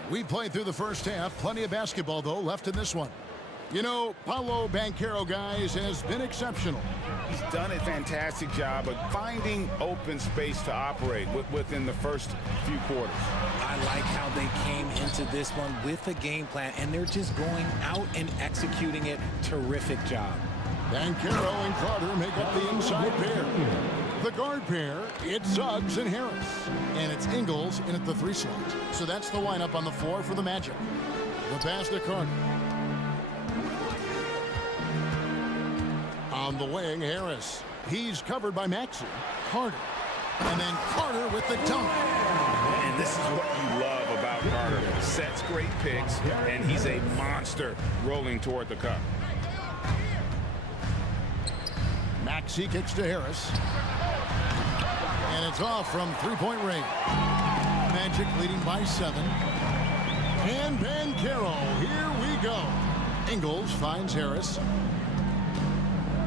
We played through the first half. Plenty of basketball, though, left in this one. You know, Paolo Banchero, guys, has been exceptional. He's done a fantastic job of finding open space to operate within the first few quarters. I like how they came into this one with a game plan, and they're just going out and executing it. Terrific job. Banchero and Carter make up the inside pair. The guard pair, it's Suggs and Harris. And it's Ingles in at the 3 slot. So that's the lineup on the floor for the Magic. The pass to Carter. On the wing, Harris. He's covered by Maxey. Carter. And then Carter with the dunk. And this is what you love about Carter. Sets great picks, and he's a monster rolling toward the cup. Maxey kicks to Harris. And it's off from 3-point range. Magic leading by 7. And Banchero, here we go. Ingles finds Harris.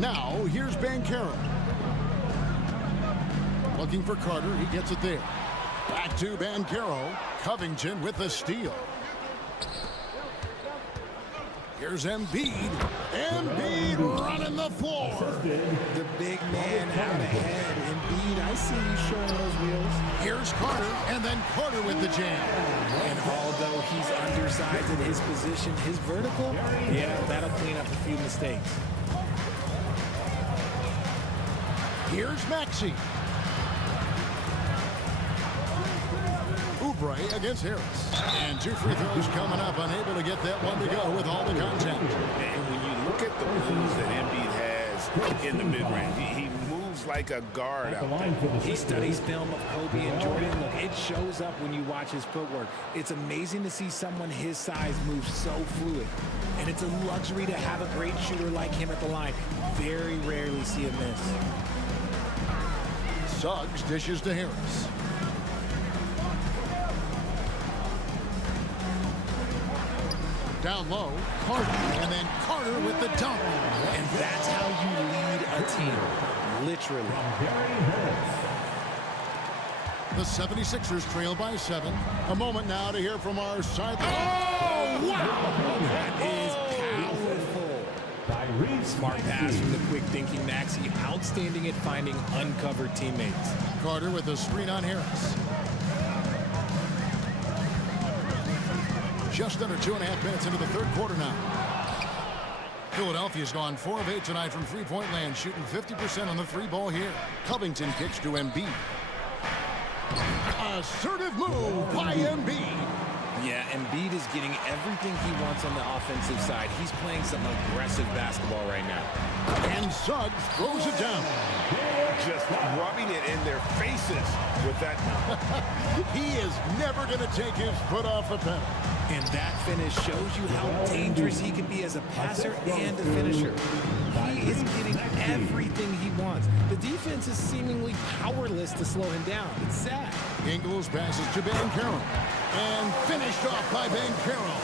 Now, here's Banchero. Looking for Carter, he gets it there. Back to Banchero. Covington with the steal. Here's Embiid. Embiid running the floor. The big man out ahead. Embiid, I see you showing those wheels. Here's Carter, and then Carter with the jam. And although he's undersized in his position, his vertical, yeah, that'll clean up a few mistakes. Here's Maxey. Oubre Oubre against Harris. And 2 free throws coming up, unable to get that one to go with all the contact. And when you look at the moves that Embiid has in the mid-range, he moves like a guard out there. He studies film of Kobe and Jordan. Look, it shows up when you watch his footwork. It's amazing to see someone his size move so fluid. And it's a luxury to have a great shooter like him at the line. Very rarely see him miss. Suggs dishes to Harris. Down low, Carter, and then Carter with the dunk. And that's how you lead a team, literally. The 76ers trail by 7. A moment now to hear from our side. Oh, wow! That is powerful. Smart pass from the quick-thinking Maxey. Outstanding at finding uncovered teammates. Carter with a screen on Harris. Just under 2.5 minutes into the third quarter now. Philadelphia's gone 4 of 8 tonight from three-point land, shooting 50% on the 3-ball here. Covington kicks to Embiid. Assertive move by Embiid. Yeah, Embiid is getting everything he wants on the offensive side. He's playing some aggressive basketball right now. And Suggs throws it down. Just rubbing it in their faces with that. He is never going to take his foot off the pedal. And that finish shows you how dangerous he can be as a passer and a finisher. He is getting everything he wants. The defense is seemingly powerless to slow him down. It's sad. Ingles passes to Banchero. And finished off by Banchero.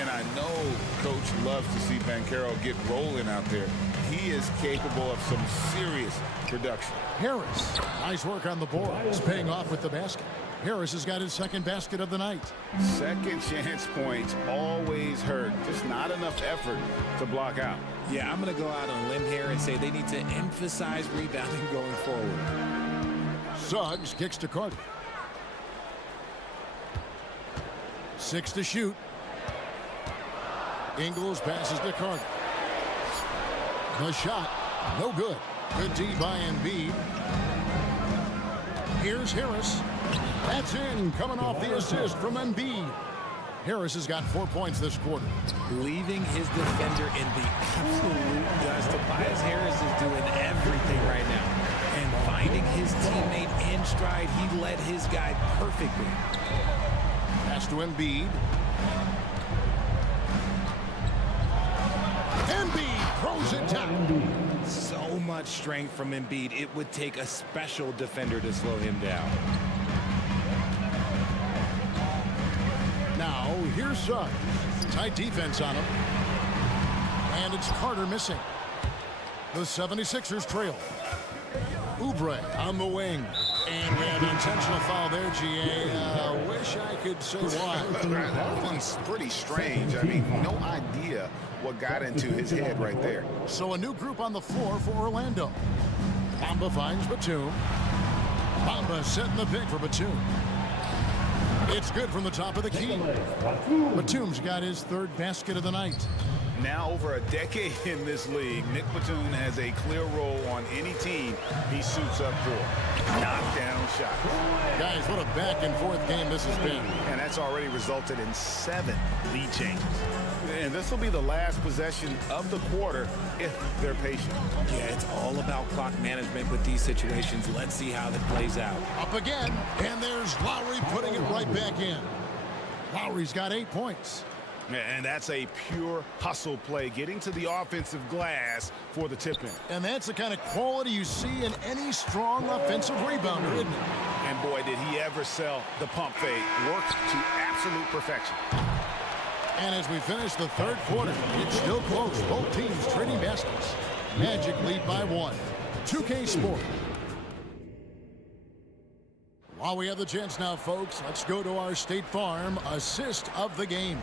And I know Coach loves to see Banchero get rolling out there. He is capable of some serious production. Harris, nice work on the boards, paying off with the basket. Harris has got his second basket of the night. Second chance points always hurt. Just not enough effort to block out. Yeah, I'm going to go out on a limb here and say they need to emphasize rebounding going forward. Suggs kicks to Carter. 6 to shoot. Ingles passes to Carter. The shot, no good. Good D by Embiid. Here's Harris. That's in, coming off the assist from Embiid. Harris has got 4 points this quarter. Leaving his defender in the absolute dust. Tobias Harris is doing everything right now. And finding his teammate in stride, he led his guy perfectly. Pass to Embiid. Embiid throws it down. So much strength from Embiid. It would take a special defender to slow him down. Now, here's Suggs. Tight defense on him. And it's Carter missing. The 76ers trail. Oubre on the wing. And we have an intentional foul there, GA. Wish I could say why. That one's pretty strange. I mean, no idea what got into his head right there. So a new group on the floor for Orlando. Bamba finds Batum. Bamba setting the pick for Batum. It's good from the top of the key. Batum's got his third basket of the night. Now over a decade in this league, Nick Batum has a clear role on any team he suits up for. Knockdown shots. Guys, what a back and forth game this has been. And that's already resulted in 7 lead changes. And this will be the last possession of the quarter if they're patient. Yeah, it's all about clock management with these situations. Let's see how that plays out. Up again, and there's Lowry putting it right back in. Lowry's got 8 points. And that's a pure hustle play, getting to the offensive glass for the tip-in. And that's the kind of quality you see in any strong offensive rebounder, isn't it? And boy, did he ever sell the pump fake. Worked to absolute perfection. And as we finish the third quarter, it's still close. Both teams trading baskets. Magic lead by 1. 2K Sport. While we have the chance now, folks, let's go to our State Farm assist of the game.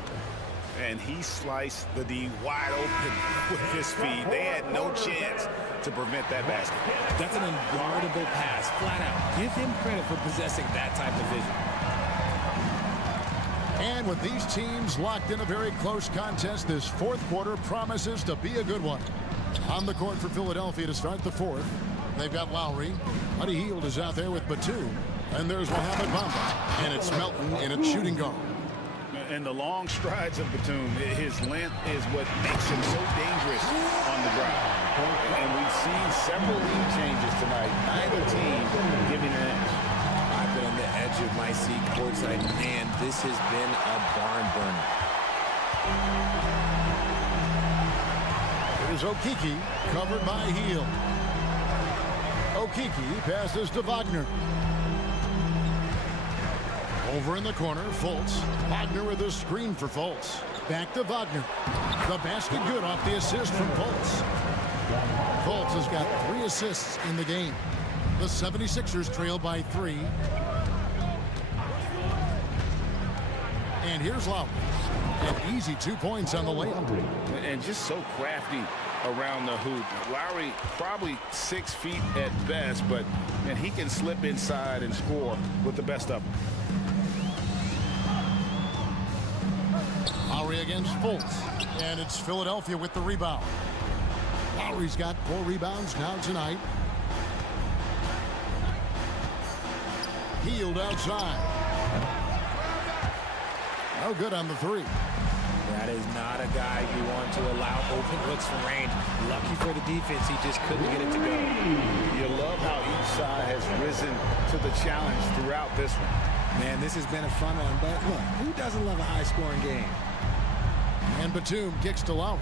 And he sliced the D wide open with his feet. They had no chance to prevent that basket. That's an unguardable pass, flat out. Give him credit for possessing that type of vision. And with these teams locked in a very close contest, this fourth quarter promises to be a good one. On the court for Philadelphia to start the fourth, they've got Lowry. Buddy Hield is out there with Batum. And there's Mohamed Bamba, and it's Melton in its shooting guard. And the long strides of Batum, his length is what makes him so dangerous on the drive. And we've seen several lead changes tonight. Neither team giving an edge. I've been on the edge of my seat courtside. Man, this has been a barn burner. Here's Okiki, covered by Heel. Okiki passes to Wagner. Over in the corner, Fultz. Wagner with a screen for Fultz. Back to Wagner. The basket good off the assist from Fultz. Fultz has got 3 assists in the game. The 76ers trail by 3. And here's Lowry. An easy 2 points on the layup. And just so crafty around the hoop. Lowry probably 6 feet at best, but and he can slip inside and score with the best of them. Lowry against Fultz, and it's Philadelphia with the rebound. Lowry's got 4 rebounds now tonight. Healed outside. No good on the 3. That is not a guy you want to allow open looks from range. Lucky for the defense, he just couldn't get it to go. You love how each side has risen to the challenge throughout this one. Man, this has been a fun one, but look, who doesn't love a high-scoring game? And Batum kicks to Lowry.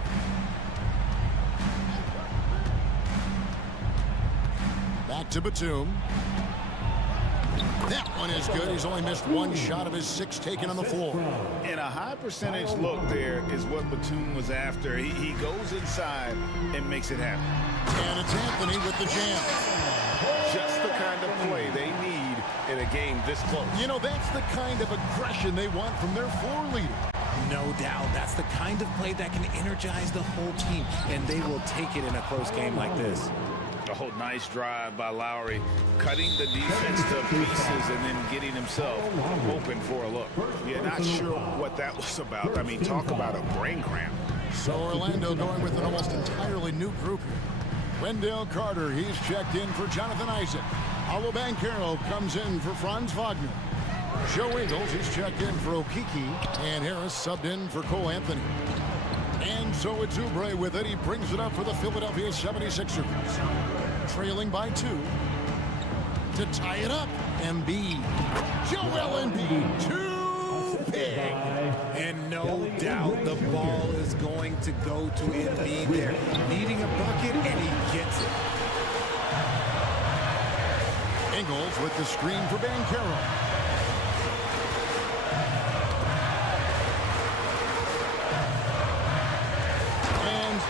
Back to Batum. That one is good. He's only missed 1 shot of his 6 taken on the floor. And a high percentage look there is what Batum was after. He goes inside and makes it happen. And it's Anthony with the jam. Just the kind of play they need in a game this close. You know, that's the kind of aggression they want from their floor leader. No doubt. That's the kind of play that can energize the whole team, and they will take it in a close game like this. Oh, nice drive by Lowry, cutting the defense to pieces and then getting himself open for a look. Yeah, not sure what that was about. I mean, talk about a brain cramp. So Orlando going with an almost entirely new group here. Wendell Carter, he's checked in for Jonathan Isaac. Alo Banchero comes in for Franz Wagner. Joe Ingles, he's checked in for Okiki. And Harris subbed in for Cole Anthony. And so it's Oubre with it. He brings it up for the Philadelphia 76ers. Trailing by 2. To tie it up, Embiid. Joel Embiid, 2 big. And no doubt the ball is going to go to Embiid there. Needing a bucket, and he gets it. Ingles with the screen for Banchero.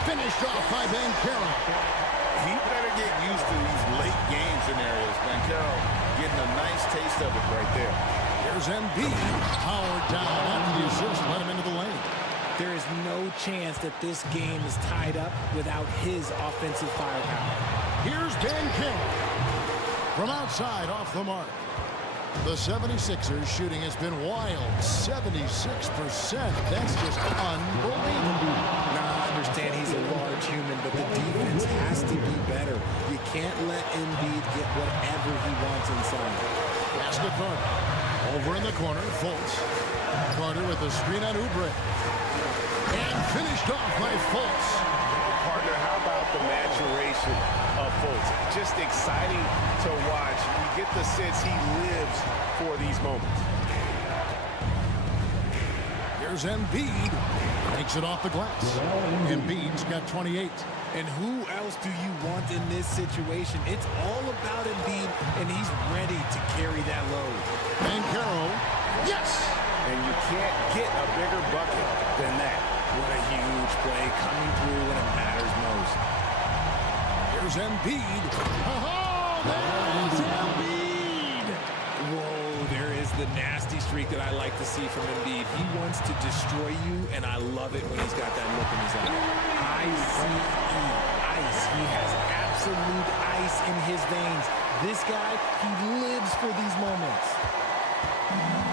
Finished off by Banchero. He better get used to these late game scenarios. Banchero getting a nice taste of it right there. There's Embiid. Powered down after the assist. Let him into the lane. There is no chance that this game is tied up without his offensive firepower. Here's Banchero. From outside, off the mark. The 76ers shooting has been wild. 76%. That's just unbelievable. Now, I understand he's a large human, but the defense has to be better. You can't let Embiid get whatever he wants inside. Basket Carter. Over in the corner, Fultz. Carter with the screen on Oubre. And finished off by Fultz. Partner, how about the maturation of Fultz? Just exciting to watch. You get the sense he lives for these moments. Here's Embiid. Makes it off the glass. Embiid's got 28. And who else do you want in this situation? It's all about Embiid, and he's ready to carry that load. Banchero. Yes! And you can't get a bigger bucket than that. What a huge play coming through when it matters most. Here's Embiid. Oh, there's Embiid! Whoa, there is the nasty streak that I like to see from Embiid. He wants to destroy you, and I love it when he's got that look in his eye. I-C-E, ice. He has absolute ice in his veins. This guy, he lives for these moments.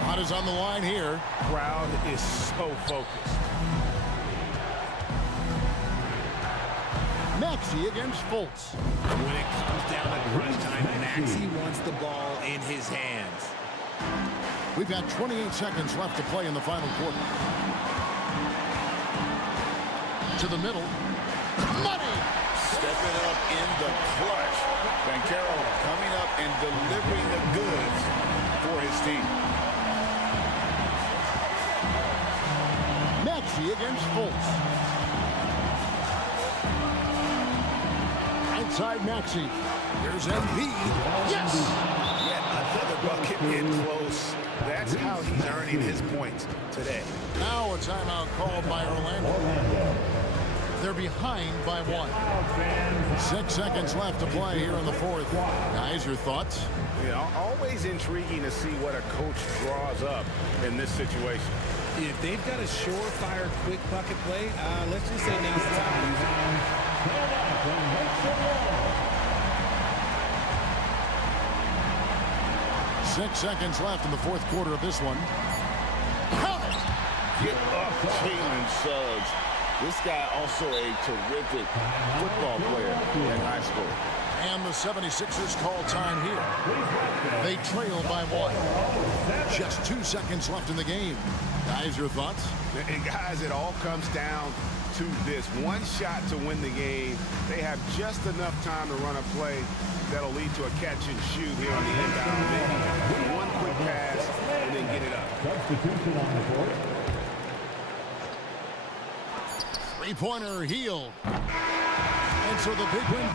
What is on the line here? Crowd is so focused. Maxey against Fultz. When it comes down to crunch time, Maxey wants the ball in his hands. We've got 28 seconds left to play in the final quarter. To the middle. Money! Stepping up in the clutch. Banchero coming up and delivering the goods for his team. Maxey against Fultz. Outside Maxey. Here's Embiid. Yes! Yet another bucket in close. That's how he's earning his points today. Now a timeout called by Orlando. They're behind by 1. 6 seconds left to play here in the fourth. Guys, your thoughts? Yeah, always intriguing to see what a coach draws up in this situation. If they've got a surefire quick bucket play, let's just say now's the time to use it. 6 seconds left in the fourth quarter of this one. Count it! Get up, Jalen Suggs. This guy also a terrific football player in high school. And the 76ers call time here. They trail by 1. Just 2 seconds left in the game. Guys, your thoughts? And guys, it all comes down to this. One shot to win the game. They have just enough time to run a play that'll lead to a catch and shoot here on the inbound. Maybe one quick pass and then get it up. Substitution on the court. Three-pointer Hield. And so the big win.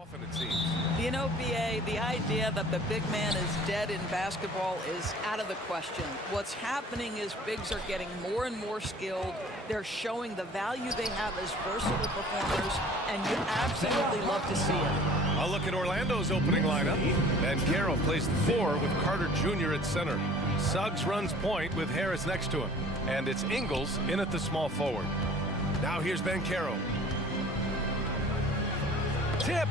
Often it seems. You know, BA, the idea that the big man is dead in basketball is out of the question. What's happening is bigs are getting more and more skilled. They're showing the value they have as versatile performers, and you absolutely love to see it. A look at Orlando's opening lineup. And Carroll plays the 4 with Carter Jr. at center. Suggs runs point with Harris next to him. And it's Ingles in at the small forward. Now here's Banchero. Tipped.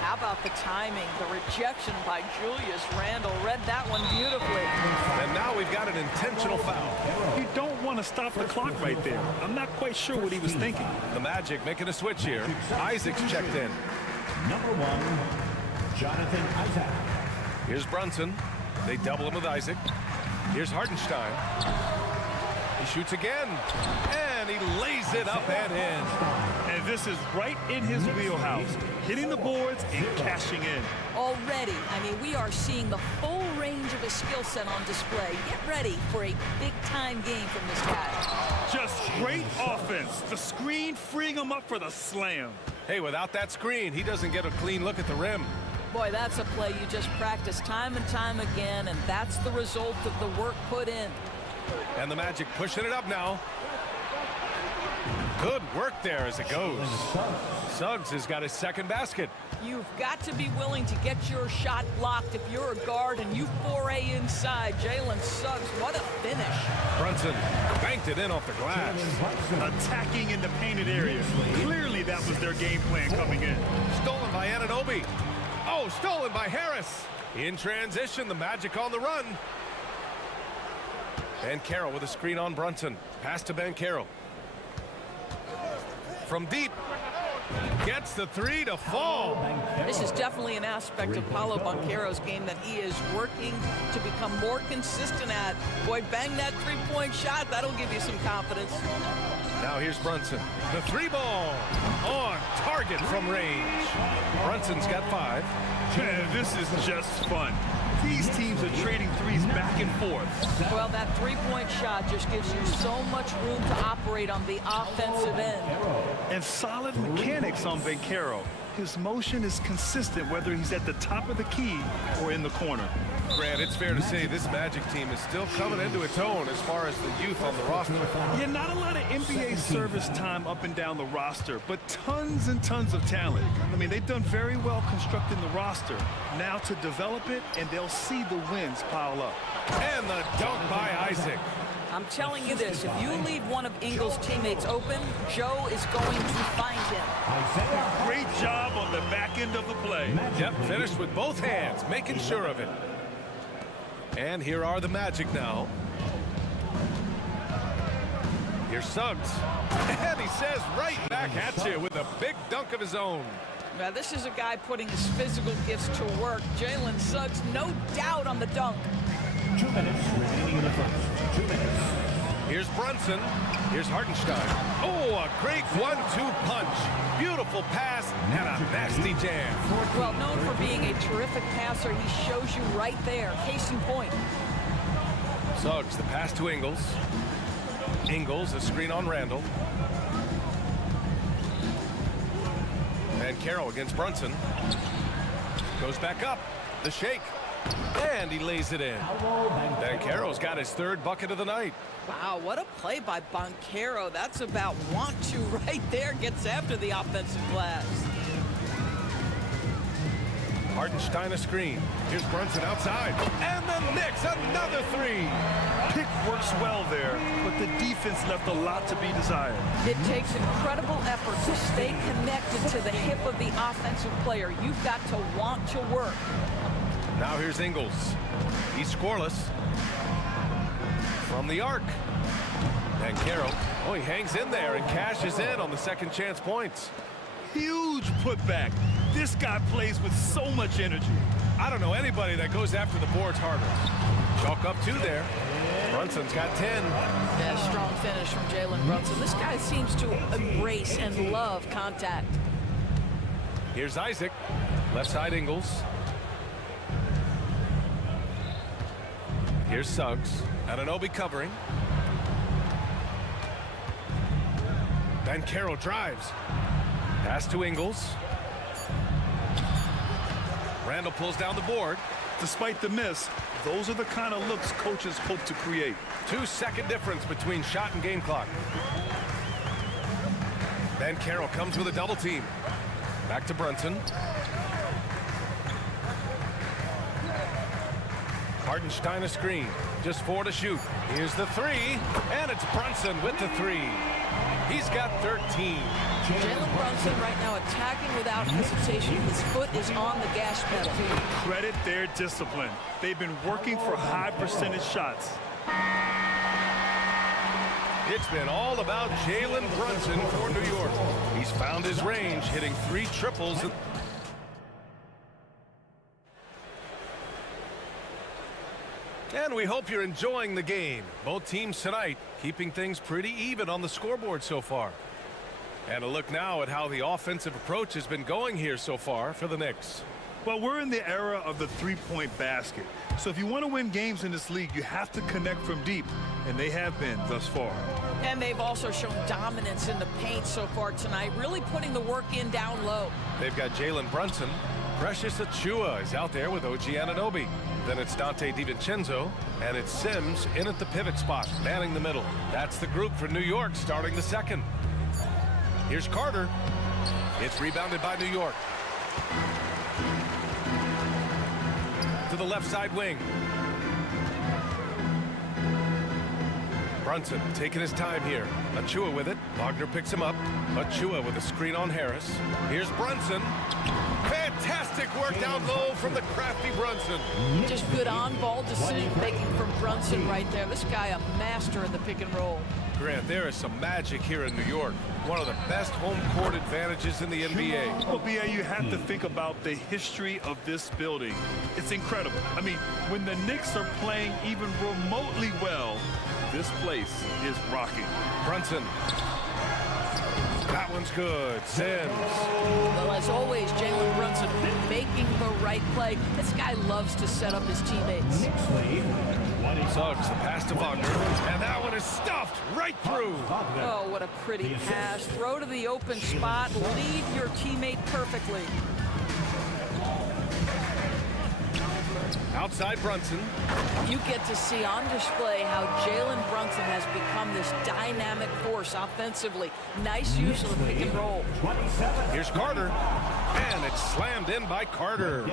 How about the timing? The rejection by Julius Randle. Read that one beautifully. And now we've got an intentional foul. You don't want to stop the clock right there. I'm not quite sure what he was thinking. The Magic making a switch here. Isaac's checked in. Number 1, Jonathan Isaac. Here's Brunson. They double him with Isaac. Here's Hartenstein. He shoots again. And he lays it up and in. And this is right in his wheelhouse. Hitting the boards and cashing in. Already, I mean, we are seeing the full range of his skill set on display. Get ready for a big-time game from this guy. Just great offense. The screen freeing him up for the slam. Hey, without that screen, he doesn't get a clean look at the rim. Boy, that's a play you just practice time and time again, and that's the result of the work put in. And the Magic pushing it up now. Good work there as it goes. Suggs has got his second basket. You've got to be willing to get your shot blocked if you're a guard and you foray inside. Jalen Suggs, what a finish. Brunson banked it in off the glass. Attacking in the painted area. Clearly that was their game plan coming in. Stolen by Anunoby. Oh, stolen by Harris. In transition, the Magic on the run. Banchero with a screen on Brunson. Pass to Banchero. From deep. Gets the 3 to fall. This is definitely an aspect of Paolo Banchero's game that he is working to become more consistent at. Boy, bang that three-point shot. That'll give you some confidence. Now here's Brunson. The 3 ball on target from range. Brunson's got 5. Man, this is just fun. These teams are trading threes back and forth. Well, that three-point shot just gives you so much room to operate on the offensive end. And solid mechanics on Banchero. His motion is consistent whether he's at the top of the key or in the corner. Grant, it's fair to say this Magic team is still coming into its own as far as the youth on the roster. Yeah, not a lot of NBA service time up and down the roster, but tons and tons of talent. I mean, they've done very well constructing the roster. Now to develop it, and they'll see the wins pile up. And the dunk by Isaac. I'm telling you this, if you leave one of Ingles' teammates open, Joe is going to find him. Great job on the back end of the play. Yep, finished with both hands, making sure of it. And here are the Magic now. Here's Suggs. And he says right back at you with a big dunk of his own. Now, this is a guy putting his physical gifts to work. Jalen Suggs, no doubt on the dunk. 2 minutes remaining in the first. 2 minutes. Here's Brunson. Here's Hartenstein. Oh, a great 1-2 punch. Beautiful pass and a nasty jam. Well, known for being a terrific passer, he shows you right there. Case in point. Suggs, the pass to Ingles. Ingles, a screen on Randle. And Carroll against Brunson. Goes back up. The shake. And he lays it in. Banchero's got his 3rd bucket of the night. Wow, what a play by Banchero. That's about want to right there. Gets after the offensive glass. Hartenstein a screen. Here's Brunson outside. And the Knicks another 3. Pick works well there, but the defense left a lot to be desired. It takes incredible effort to stay connected to the hip of the offensive player. You've got to want to work. Now here's Ingles. He's scoreless. From the arc. And Carroll, oh, he hangs in there and cashes in on the second chance points. Huge putback. This guy plays with so much energy. I don't know anybody that goes after the boards harder. Chalk up 2 there. Brunson's got 10. Yeah, strong finish from Jalen Brunson. This guy seems to embrace and love contact. Here's Isaac. Left side Ingles. Here's Suggs. Anunoby covering. Banchero drives. Pass to Ingles. Randall pulls down the board. Despite the miss, those are the kind of looks coaches hope to create. 2-second difference between shot and game clock. Ben Carroll comes with a double team. Back to Brunson. Hartenstein a screen. Just 4 to shoot. Here's the 3, and it's Brunson with the 3. He's got 13. Jalen Brunson right now attacking without hesitation. His foot is on the gas pedal. Credit their discipline. They've been working for high percentage shots. It's been all about Jalen Brunson for New York. He's found his range, hitting 3 triples. And we hope you're enjoying the game. Both teams tonight keeping things pretty even on the scoreboard so far. And a look now at how the offensive approach has been going here so far for the Knicks. Well, we're in the era of the three-point basket. So if you want to win games in this league, you have to connect from deep. And they have been thus far. And they've also shown dominance in the paint so far tonight, really putting the work in down low. They've got Jalen Brunson. Precious Achiuwa is out there with OG Anunoby. Then it's Dante DiVincenzo, and it's Sims in at the pivot spot, manning the middle. That's the group for New York starting the second. Here's Carter. It's rebounded by New York. To the left side wing. Brunson taking his time here. Achiuwa with it. Wagner picks him up. Achiuwa with a screen on Harris. Here's Brunson. Fantastic work down low from the crafty Brunson. Just good on-ball decision-making from Brunson right there. This guy a master in the pick and roll. Grant, there is some magic here in New York. One of the best home court advantages in the NBA. Well, BA, you have to think about the history of this building. It's incredible. I mean, when the Knicks are playing even remotely well, this place is rocking. Brunson. That one's good. Sims. Well, as always, Jalen Brunson making the right play. This guy loves to set up his teammates. Suggs, the pass to Wagner, and that one is stuffed right through. Oh, what a pretty pass. Throw to the open spot. Lead your teammate perfectly. Outside Brunson. You get to see on display how Jalen Brunson has become this dynamic force offensively. Nice use of the pick and roll. Here's Carter, and it's slammed in by Carter.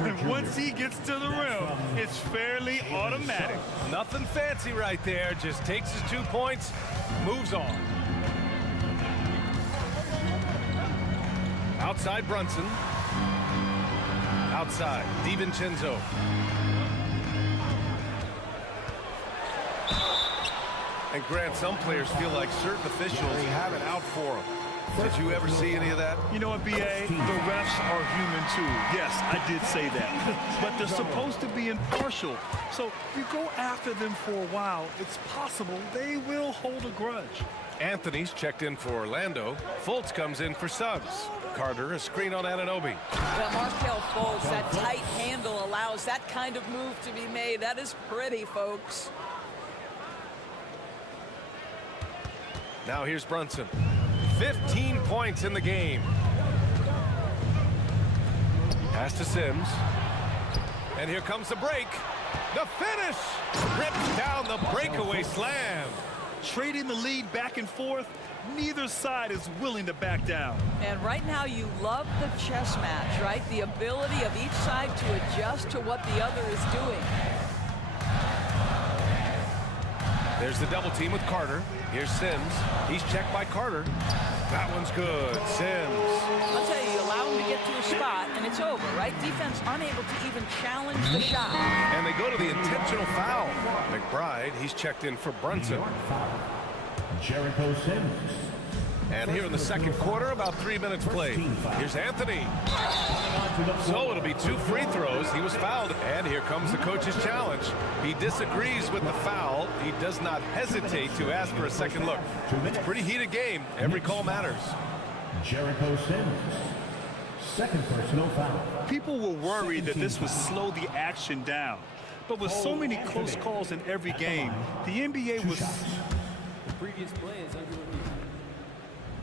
And once he gets to the rim, it's fairly automatic. Nothing fancy right there. Just takes his 2 points, moves on. Outside Brunson. Outside, DiVincenzo. And Grant, some players feel like certain officials have it out for them. Did you ever see any of that? You know what, BA? The refs are human too. Yes, I did say that. But they're supposed to be impartial. So if you go after them for a while, it's possible they will hold a grudge. Anthony's checked in for Orlando. Fultz comes in for Suggs. Carter, a screen on Anunoby. Well, Markelle Fultz, that tight handle allows that kind of move to be made. That is pretty, folks. Now here's Brunson. 15 points in the game. Pass to Sims. And here comes the break. The finish! Rips down the breakaway slam. Trading the lead back and forth, neither side is willing to back down. And right now you love the chess match, right? The ability of each side to adjust to what the other is doing. There's the double team with Carter. Here's Sims. He's checked by Carter. That one's good. Sims. I'll tell you, you allow him to get to a spot, and it's over, right? Defense unable to even challenge the shot. And they go to the intentional foul. McBride, he's checked in for Brunson. Jericho Sims. And here in the second quarter, about 3 minutes played. Here's Anthony. So it'll be 2 free throws. He was fouled. And here comes the coach's challenge. He disagrees with the foul. He does not hesitate to ask for a second look. It's a pretty heated game. Every call matters. Jericho Sims. Second personal foul. People were worried that this would slow the action down. But with so many close calls in every game, the NBA was... Previous play is under review.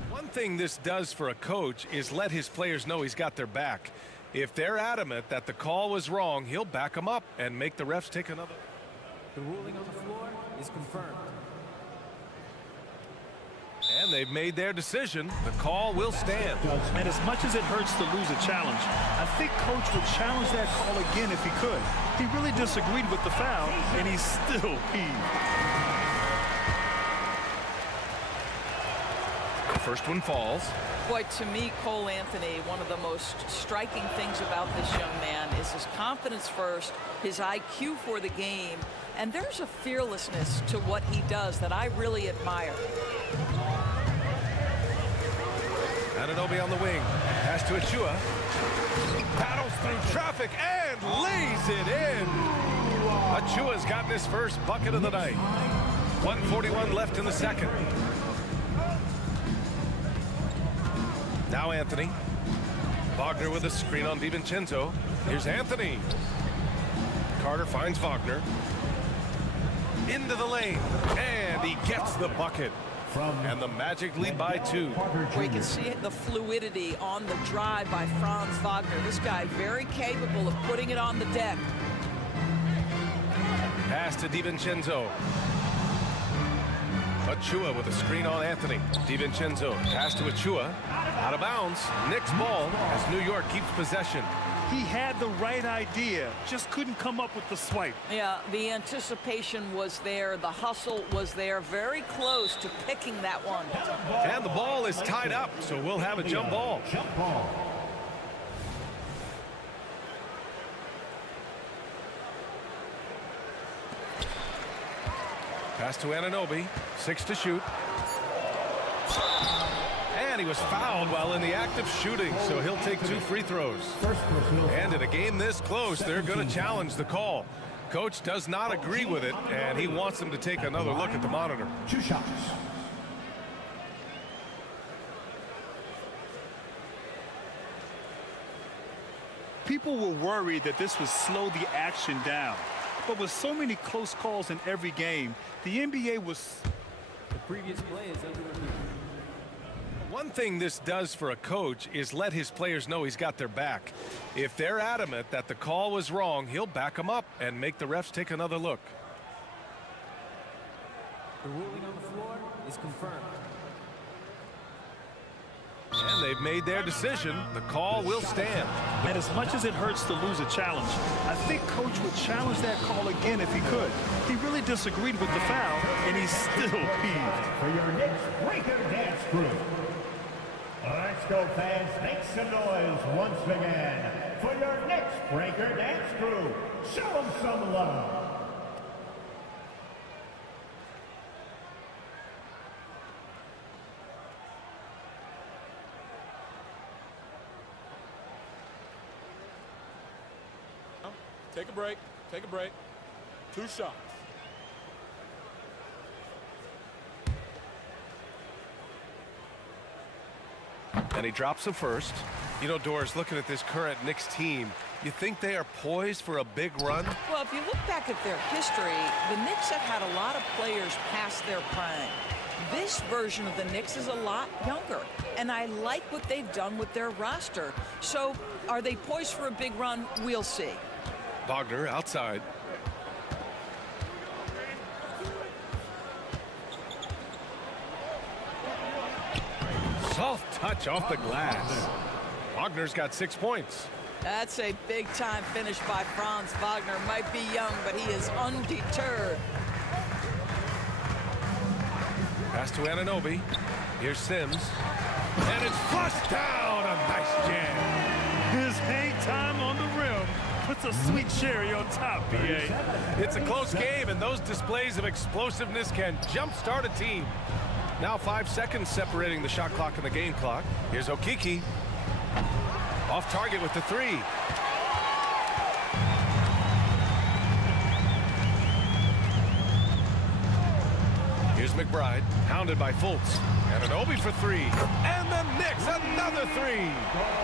One thing this does for a coach is let his players know he's got their back. If they're adamant that the call was wrong, he'll back them up and make the refs take another. The ruling on the floor is confirmed. And they've made their decision. The call will stand. And as much as it hurts to lose a challenge, I think Coach would challenge that call again if he could. He really disagreed with the foul, and he's still peeved. The first one falls. Boy, to me, Cole Anthony, one of the most striking things about this young man is his confidence first, his IQ for the game, and there's a fearlessness to what he does that I really admire. Anunoby on the wing. Pass to Achua. Battles through traffic and lays it in. Achua's gotten his first bucket of the night. 1:41 left in the second. Now Anthony. Wagner with a screen on DiVincenzo. Here's Anthony. Carter finds Wagner. Into the lane. And he gets the bucket. And the Magic lead by 2. Where you can see the fluidity on the drive by Franz Wagner. This guy very capable of putting it on the deck. Pass to DiVincenzo. Achua with a screen on Anthony. DiVincenzo. Pass to Achua. Out of bounds. Knicks ball as New York keeps possession. He had the right idea, just couldn't come up with the swipe. Yeah, the anticipation was there. The hustle was there. Very close to picking that one. And the ball is tied up, so we'll have a jump ball. Jump ball. Pass to Anunoby. 6 to shoot. And he was fouled while in the act of shooting, so he'll take 2 free throws. And in a game this close, they're going to challenge the call. Coach does not agree with it, and he wants them to take another look at the monitor. 2 shots. People were worried that this would slow the action down. But with so many close calls in every game, the NBA was... The previous play is under review. One thing this does for a coach is let his players know he's got their back. If they're adamant that the call was wrong, he'll back them up and make the refs take another look. The ruling on the floor is confirmed. And they've made their decision. The call will stand. And as much as it hurts to lose a challenge, I think Coach would challenge that call again if he could. He really disagreed with the foul, and he's still peeved. For your Knicks Breaker Dance Group. Let's go, fans. Make some noise once again for your Knicks Breaker Dance Group. Show them some love. Take a break. Take a break. 2 shots. And he drops the first. You know, Doris, looking at this current Knicks team, you think they are poised for a big run? Well, if you look back at their history, the Knicks have had a lot of players past their prime. This version of the Knicks is a lot younger, and I like what they've done with their roster. So, are they poised for a big run? We'll see. Wagner outside. Soft touch off the glass. Wagner's got 6 points. That's a big-time finish by Franz Wagner. Might be young, but he is undeterred. Pass to Anunoby. Here's Sims. And it's flushed down. A nice jam. His hang time on the rim puts a sweet cherry on top, BA. It's a close game, and those displays of explosiveness can jumpstart a team. Now 5 seconds separating the shot clock and the game clock. Here's Okiki. Off target with the 3. Here's McBride, hounded by Fultz. Anunoby for 3. And the Knicks, another 3.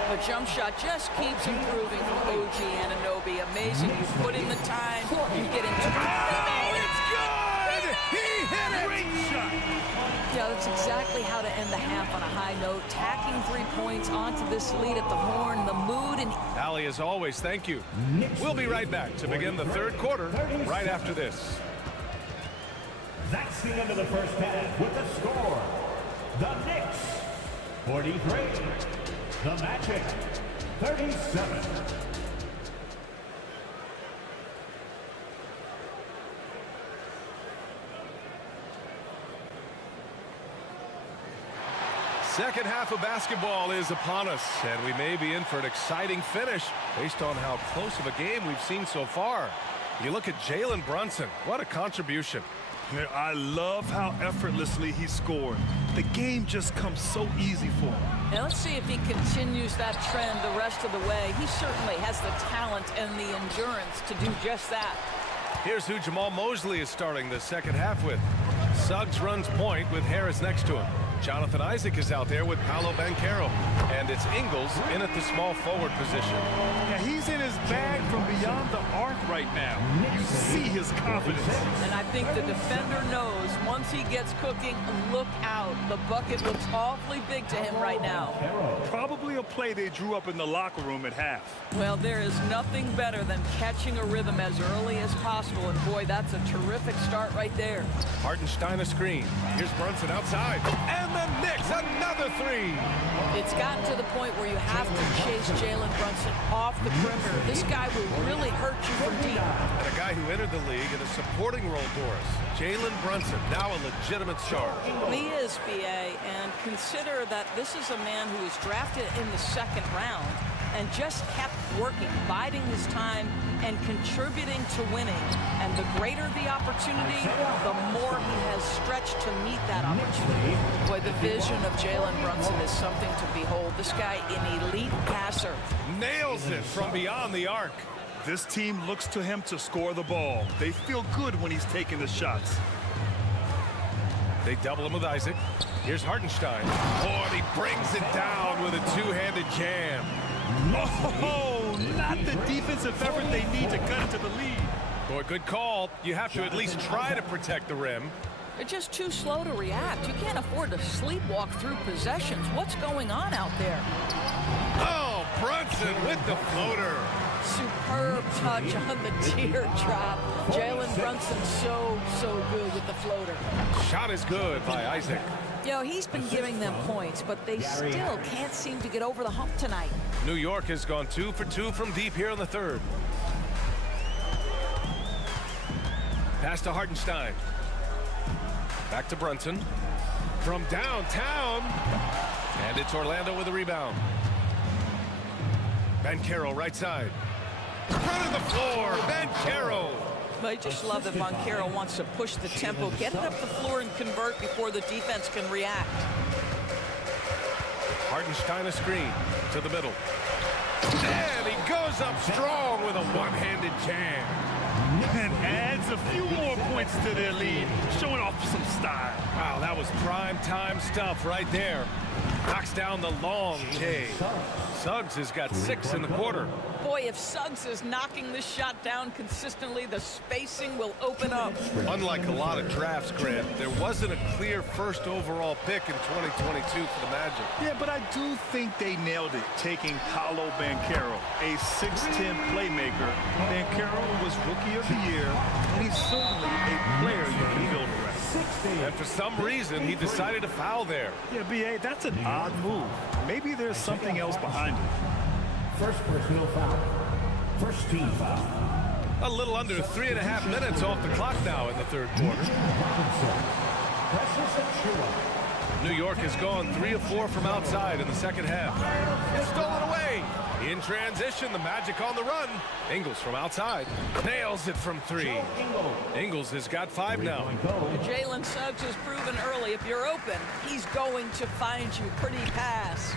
The jump shot just keeps improving from OG Anunoby. Amazing. You put in the time, you get into it. Oh, it's good! He hit it! Great shot. Yeah, that's exactly how to end the the half on a high note, tacking 3 points onto this lead at the horn. The mood and... Allie, as always, thank you. We'll be right back to begin the third quarter right after this. That's the end of the first half with the score. The Knicks, 43. The Magic, 37. Second half of basketball is upon us, and we may be in for an exciting finish based on how close of a game we've seen so far. You look at Jalen Brunson. What a contribution. I love how effortlessly he scored. The game just comes so easy for him. Now let's see if he continues that trend the rest of the way. He certainly has the talent and the endurance to do just that. Here's who Jamal Mosley is starting the second half with. Suggs runs point with Harris next to him. Jonathan Isaac is out there with Paolo Banchero. And it's Ingles in at the small forward position. Yeah, he's in his bag from beyond the arc right now. You see his confidence. And I think the defender knows once he gets cooking, look out. The bucket looks awfully big to him right now. Probably a play they drew up in the locker room at half. Well, there is nothing better than catching a rhythm as early as possible. And boy, that's a terrific start right there. Hartenstein a screen. Here's Brunson outside. And the Knicks, another three. It's gotten to the point where you have to chase Jalen Brunson off the perimeter. This guy will really hurt you from deep. And a guy who entered the league in a supporting role, Doris. Jalen Brunson, now a legitimate star. He is, B.A., and consider that this is a man who was drafted in the second round and just kept working, biding his time, and contributing to winning. And the greater the opportunity, the more he has stretched to meet that opportunity. Boy, the vision of Jalen Brunson is something to behold. This guy, an elite passer. Nails it from beyond the arc. This team looks to him to score the ball. They feel good when he's taking the shots. They double him with Isaac. Here's Hartenstein. Oh, and he brings it down with a two-handed jam. Oh, not the defensive effort they need to cut into the lead. Boy, good call. You have to at least try to protect the rim. They're just too slow to react. You can't afford to sleepwalk through possessions. What's going on out there? Oh, Brunson with the floater. Superb touch on the teardrop. Jalen Brunson so good with the floater. Shot is good by Isaac. You know, he's been giving them points, but they still can't seem to get over the hump tonight. New York has gone 2 for 2 from deep here in the third. Pass to Hartenstein. Back to Brunson. From downtown. And it's Orlando with a rebound. Banchero right side. Front of the floor, Banchero. But I just love that Banchero wants to push the tempo, get it up the floor and convert before the defense can react. Hartenstein a screen to the middle. And he goes up strong with a one-handed jam. And adds a few more points to their lead, showing off some style. Wow, that was prime time stuff right there. Knocks down the long J. Suggs has got 6 in the quarter. Boy, if Suggs is knocking this shot down consistently, the spacing will open up. Unlike a lot of drafts, Grant, there wasn't a clear first overall pick in 2022 for the Magic. Yeah, but I do think they nailed it, taking Paolo Banchero, a 6'10 playmaker. Banchero was Rookie of the Year, and he's certainly a player you can build around. And for some reason, he decided to foul there. Yeah, B.A., that's an odd move. Maybe there's something else behind it. First personal foul. First team foul. A little under 3.5 minutes off the clock now in the third quarter. New York has gone 3 of 4 from outside in the second half. It's stolen away. In transition, the Magic on the run. Ingles from outside. Nails it from 3. Ingles has got 5 now. Jalen Suggs has proven early, if you're open, he's going to find you. Pretty pass.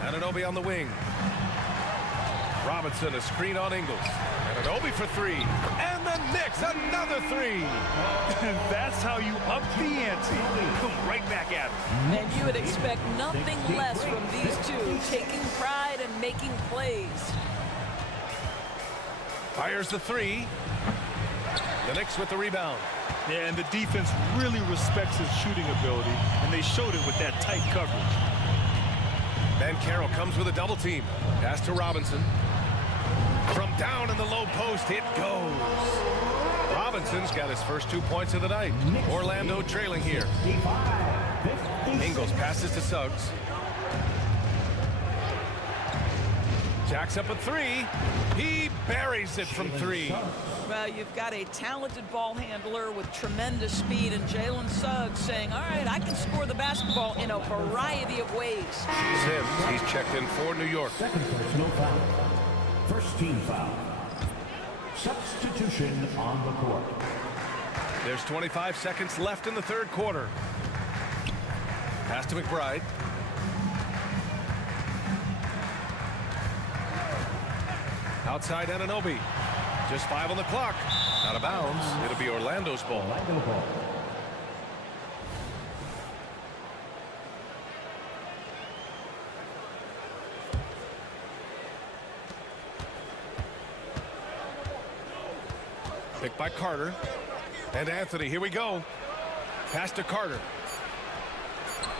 Anunoby on the wing. Robinson a screen on Ingles. Anunoby for 3. And the Knicks another 3. And that's how you up the ante. Come right back at it. And you would expect nothing less from these two, taking pride and making plays. Fires the 3. The Knicks with the rebound. Yeah, and the defense really respects his shooting ability, and they showed it with that tight coverage. Ben Carroll comes with a double team. Pass to Robinson. From down in the low post, it goes. Robinson's got his first 2 points of the night. Orlando trailing here. Ingles passes to Suggs. Jacks up a three. He buries it from three. Well, you've got a talented ball handler with tremendous speed, and Jalen Suggs saying, all right, I can score the basketball in a variety of ways. Sims, he's checked in for New York. Second personal foul. First team foul. Substitution on the court. There's 25 seconds left in the third quarter. Pass to McBride. Outside Anunoby. Just 5 on the clock. Out of bounds. It'll be Orlando's ball. Orlando ball. Picked by Carter. And Anthony, here we go. Pass to Carter.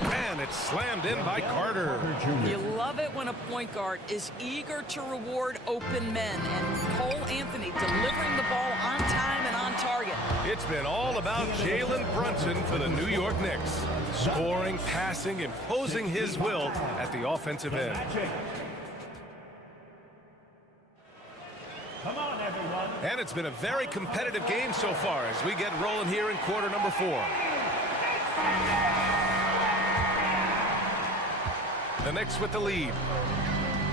And it's slammed in by Carter. You love it when a point guard is eager to reward open men, and Cole Anthony delivering the ball on time and on target. It's been all about Jalen Brunson for the New York Knicks. Scoring, passing, imposing his will at the offensive end. Come on, everyone. And it's been a very competitive game so far as we get rolling here in quarter number 4. The Knicks with the lead.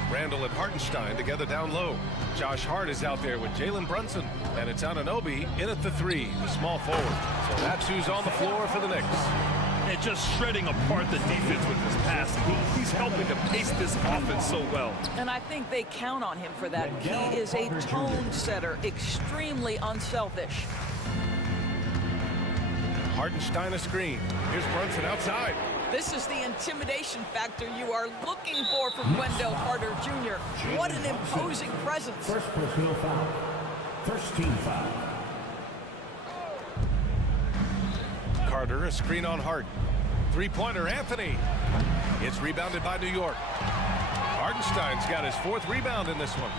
Randall and Hartenstein together down low. Josh Hart is out there with Jalen Brunson. And it's Anunoby in at the 3, the small forward. So that's who's on the floor for the Knicks. And just shredding apart the defense with his passing. He's helping to pace this offense so well. And I think they count on him for that. He is a tone setter, extremely unselfish. Hartenstein a screen. Here's Brunson outside. This is the intimidation factor you are looking for from Wendell Carter Jr. What an imposing presence. First personal foul. First team foul. Carter, a screen on Hart. Three-pointer, Anthony. It's rebounded by New York. Hartenstein's got his 4th rebound in this one.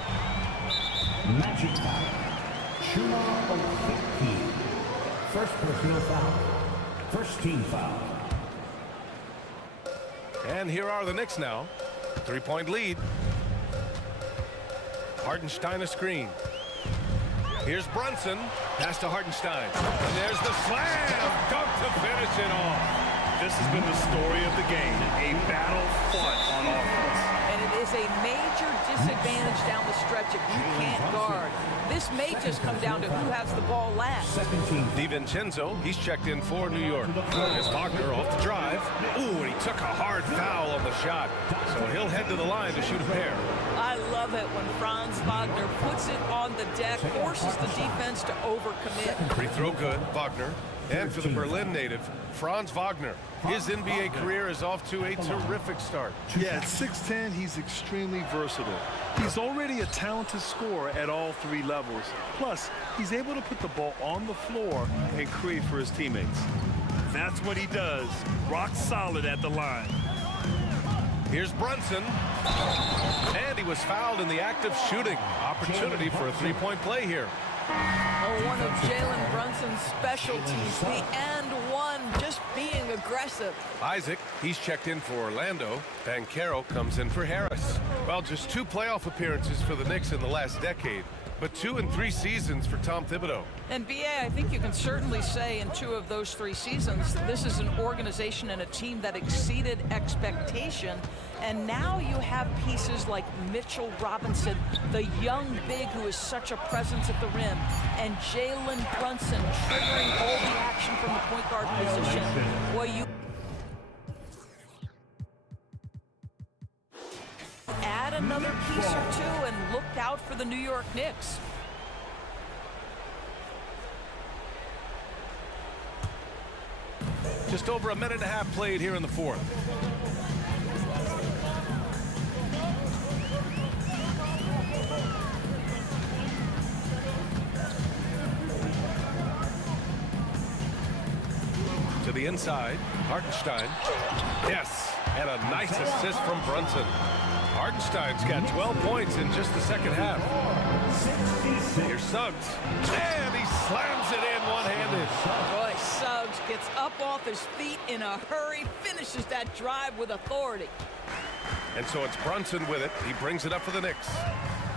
Magic foul. Shuma O'Fiki. First personal foul. First team foul. And here are the Knicks now. 3-point lead. Hartenstein a screen. Here's Brunson. Pass to Hartenstein. And there's the slam. Dunk to finish it off. This has been the story of the game. A battle fought on offense. And it is a major disadvantage down the stretch if you can't guard. This may just come down to who has the ball last. DiVincenzo, he's checked in for New York. Here's Wagner off the drive. Ooh, and he took a hard foul on the shot. So he'll head to the line to shoot a pair. I love it when Franz Wagner puts it on the deck, forces the defense to overcommit. Free throw good, Wagner. And for the Berlin native, Franz Wagner. His NBA career is off to a terrific start. Yeah, at 6'10", he's extremely versatile. He's already a talented scorer at all 3 levels. Plus, he's able to put the ball on the floor and create for his teammates. That's what he does. Rock solid at the line. Here's Brunson. And he was fouled in the act of shooting. Opportunity for a 3-point play here. Oh, one of Jalen Brunson's specialties, the and one, just being aggressive. Isaac, he's checked in for Orlando. Banchero comes in for Harris. Well, just 2 playoff appearances for the Knicks in the last decade, but 2 in 3 seasons for Tom Thibodeau. And B.A., I think you can certainly say in 2 of those 3 seasons, this is an organization and a team that exceeded expectation. And now you have pieces like Mitchell Robinson, the young big who is such a presence at the rim, and Jalen Brunson triggering all the action from the point guard position. Well, you add another piece or 2 and look out for the New York Knicks. Just over a minute and a half played here in the 4th. the inside. Hartenstein. Yes, and a nice assist from Brunson. Hartenstein's got 12 points in just the second half. Here's Suggs. And he slams it in one-handed. Boy, Suggs gets up off his feet in a hurry, finishes that drive with authority. And so it's Brunson with it. He brings it up for the Knicks.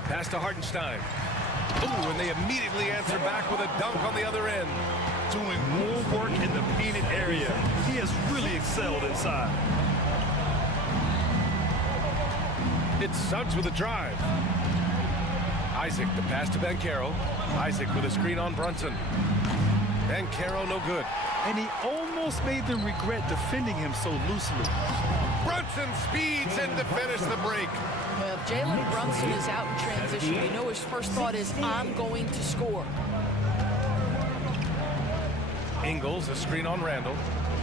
Pass to Hartenstein. Ooh, and they immediately answer back with a dunk on the other end. Doing more work in the painted area. He has really excelled inside. It's Suggs with a drive. Isaac, the pass to Banchero. Isaac with a screen on Brunson. Banchero, no good. And he almost made them regret defending him so loosely. Brunson speeds in to finish the break. Well, if Jalen Brunson is out in transition, you know his first thought is, I'm going to score. Ingles, a screen on Randall.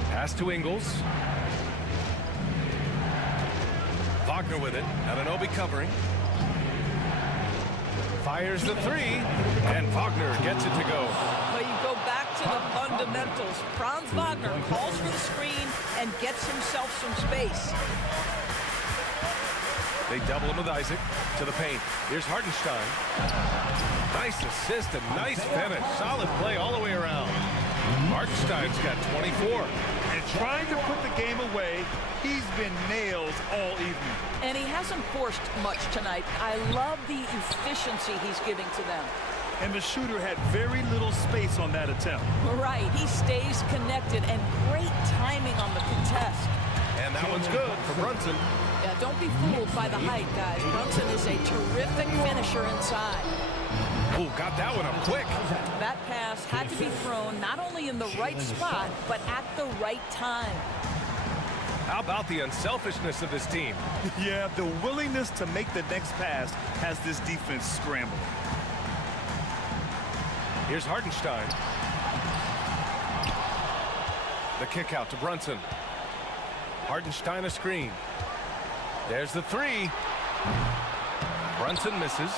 Pass to Ingles. Wagner with it. Anunoby covering. Fires the three, and Wagner gets it to go. But you go back to the fundamentals. Franz Wagner calls for the screen and gets himself some space. They double him with Isaac to the paint. Here's Hartenstein. Nice assist and nice finish. Solid play all the way around. Hartenstein's got 24. And trying to put the game away, he's been nails all evening. And he hasn't forced much tonight. I love the efficiency he's giving to them. And the shooter had very little space on that attempt. Right, he stays connected and great timing on the contest. And that one's good for Brunson. Yeah, don't be fooled by the height, guys. Brunson is a terrific finisher inside. Ooh, got that one up quick. That pass had to be thrown not only in the right spot, but at the right time. How about the unselfishness of this team? Yeah, the willingness to make the next pass has this defense scrambled. Here's Hartenstein. The kick out to Brunson. Hartenstein a screen. There's the three. Brunson misses.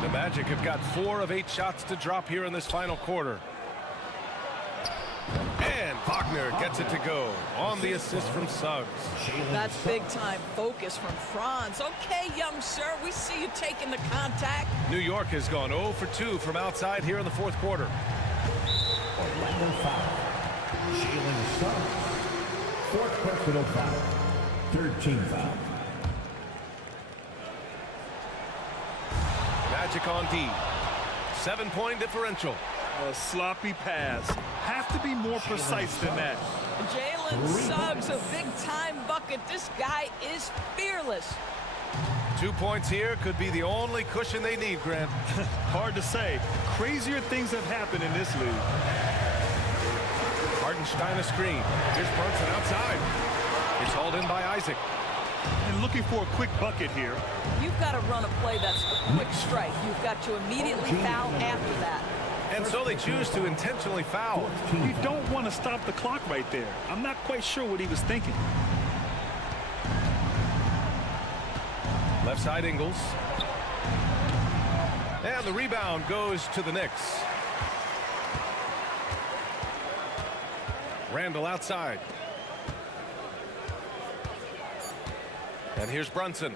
The Magic have got 4 of 8 shots to drop here in this final quarter. And Wagner gets it to go on the assist from Suggs. That's big-time focus from Franz. Okay, young sir, we see you taking the contact. New York has gone 0 for 2 from outside here in the fourth quarter. Orlando foul. Jalen Suggs. Fourth personal foul. Third team foul. Magic on D. 7-point differential. A sloppy pass. Have to be more precise than that. Jalen Suggs, a big-time bucket. This guy is fearless. 2 points here could be the only cushion they need, Grant. Hard to say. Crazier things have happened in this league. Hartenstein a screen. Here's Brunson outside. It's hauled in by Isaac. And looking for a quick bucket here. You've got to run a play that's a quick strike. You've got to immediately foul after that. And so they choose to intentionally foul. You don't want to stop the clock right there. I'm not quite sure what he was thinking. Left side Ingles. And the rebound goes to the Knicks. Randall outside. And here's Brunson.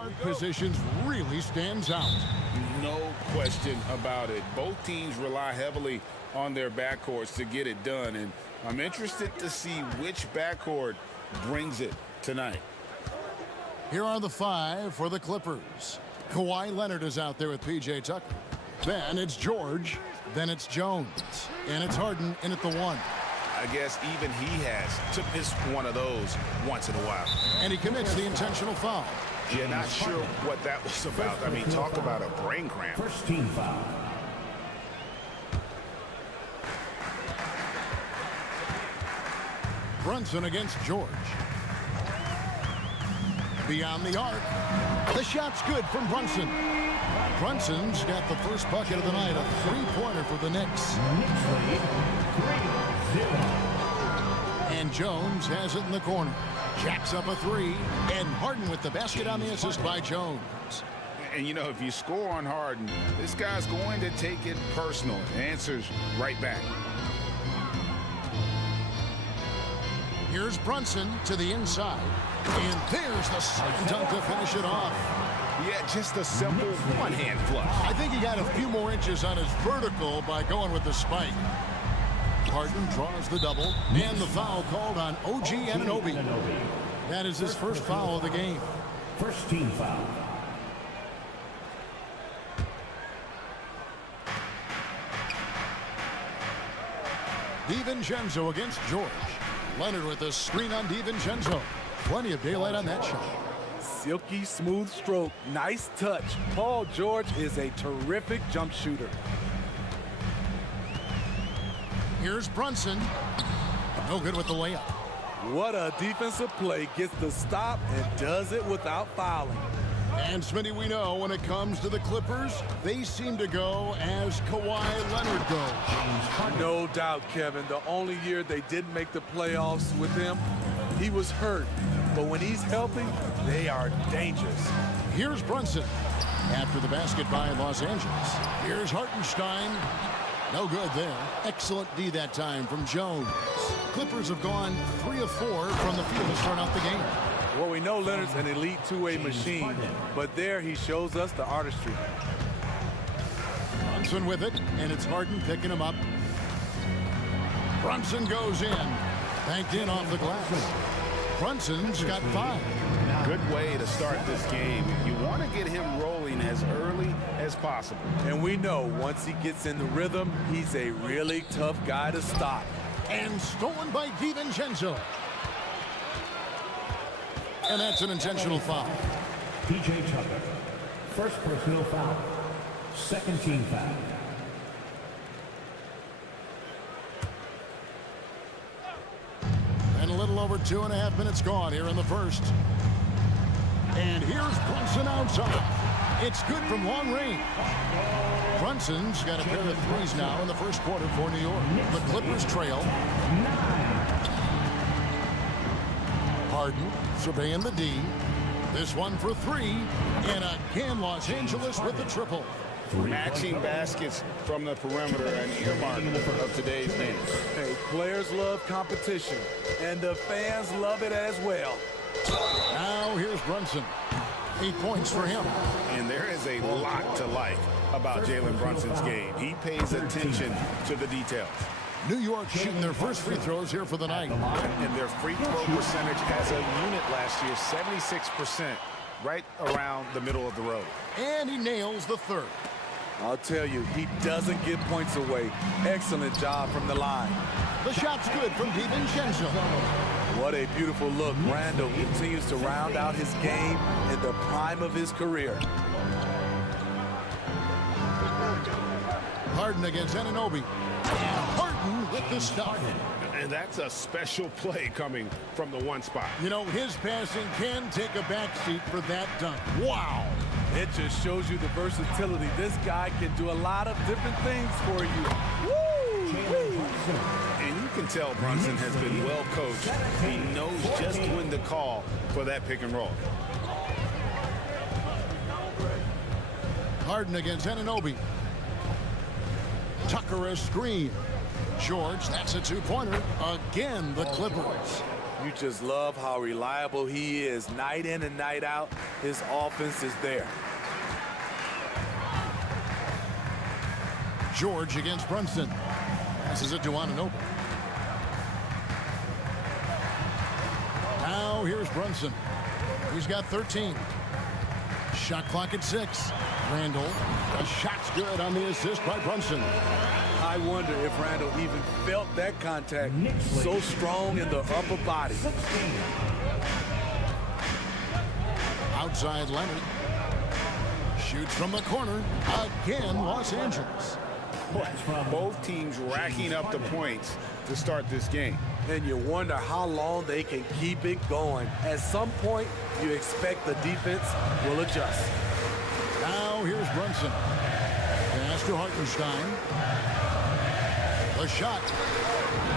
guard positions really stands out. No question about it. Both teams rely heavily on their backcourts to get it done, and I'm interested to see which backcourt brings it tonight. Here are the 5 for the Clippers. Kawhi Leonard is out there with P.J. Tucker. Then it's George. Then it's Jones. And it's Harden in at the 1. I guess even he has to miss one of those once in a while. And he commits the intentional foul. Yeah, not sure what that was about. I mean, talk about a brain cramp. First team foul. Brunson against George. Beyond the arc. The shot's good from Brunson. Brunson's got the first bucket of the night, a three-pointer for the Knicks. Knicks lead 3-0. And Jones has it in the corner. Jacks up a 3, and Harden with the basket on the assist by Jones. And, you know, if you score on Harden, this guy's going to take it personal. Answers right back. Here's Brunson to the inside. And there's the slam dunk to finish it off. Yeah, just a simple one-hand flush. I think he got a few more inches on his vertical by going with the spike. Harden draws the double, and the foul called on OG Anunoby. That is his first foul of the game. First team foul. DiVincenzo against George. Leonard with a screen on DiVincenzo. Plenty of daylight on that shot. Silky smooth stroke, nice touch. Paul George is a terrific jump shooter. Here's Brunson. No good with the layup. What a defensive play. Gets the stop and does it without fouling. And Smitty, we know when it comes to the Clippers, they seem to go as Kawhi Leonard goes. No doubt, Kevin. The only year they didn't make the playoffs with him, he was hurt. But when he's healthy, they are dangerous. Here's Brunson after the basket by Los Angeles. Here's Hartenstein. No good there. Excellent D that time from Jones. Clippers have gone 3 of 4 from the field to start out the game. Well, we know Leonard's an elite two-way machine, but there he shows us the artistry. Brunson with it, and it's Harden picking him up. Brunson goes in. Banked in off the glass. Brunson's got 5. Good way to start this game. You want to get him rolling as early as possible. And we know once he gets in the rhythm, he's a really tough guy to stop. And stolen by DiVincenzo. And that's an intentional foul. P.J. Tucker. First personal foul. Second team foul. And a little over 2.5 minutes gone here in the first. And here's Brunson outside. It's good from long range. Brunson's got a pair of threes now in the first quarter for New York. The Clippers trail. Harden surveying the D. This one for 3. And again, Los Angeles with the triple. Matching baskets from the perimeter, an earmark of today's game. Hey, players love competition, and the fans love it as well. Now here's Brunson. 8 points for him. And there is a lot to like about Jalen Brunson's game. He pays attention to the details. New York shooting their first free throws here for the night. And their free throw percentage as a unit last year, 76%, right around the middle of the road. And he nails the third. I'll tell you, he doesn't give points away. Excellent job from the line. The shot's good from DiVincenzo. What a beautiful look. Randall continues to round out his game in the prime of his career. Harden against Anunoby. Harden with the stop. And that's a special play coming from the one spot. You know, his passing can take a backseat for that dunk. Wow. It just shows you the versatility. This guy can do a lot of different things for you. Woo! And you can tell Brunson has been well coached. He knows just when to call for that pick and roll. Harden against Anunoby. Tucker a screen. George, that's a 2-pointer. Again, the Clippers. You just love how reliable he is. Night in and night out, his offense is there. George against Brunson. Passes it to Anunoby. Now here's Brunson. He's got 13. Shot clock at 6. Randall. The shot's good on the assist by Brunson. I wonder if Randall even felt that contact. So strong in the upper body. Outside Leonard. Shoots from the corner. Again, Los Angeles. Both teams racking up the points to start this game. And you wonder how long they can keep it going. At some point, you expect the defense will adjust. Now here's Brunson. Pass to Hartenstein. The shot.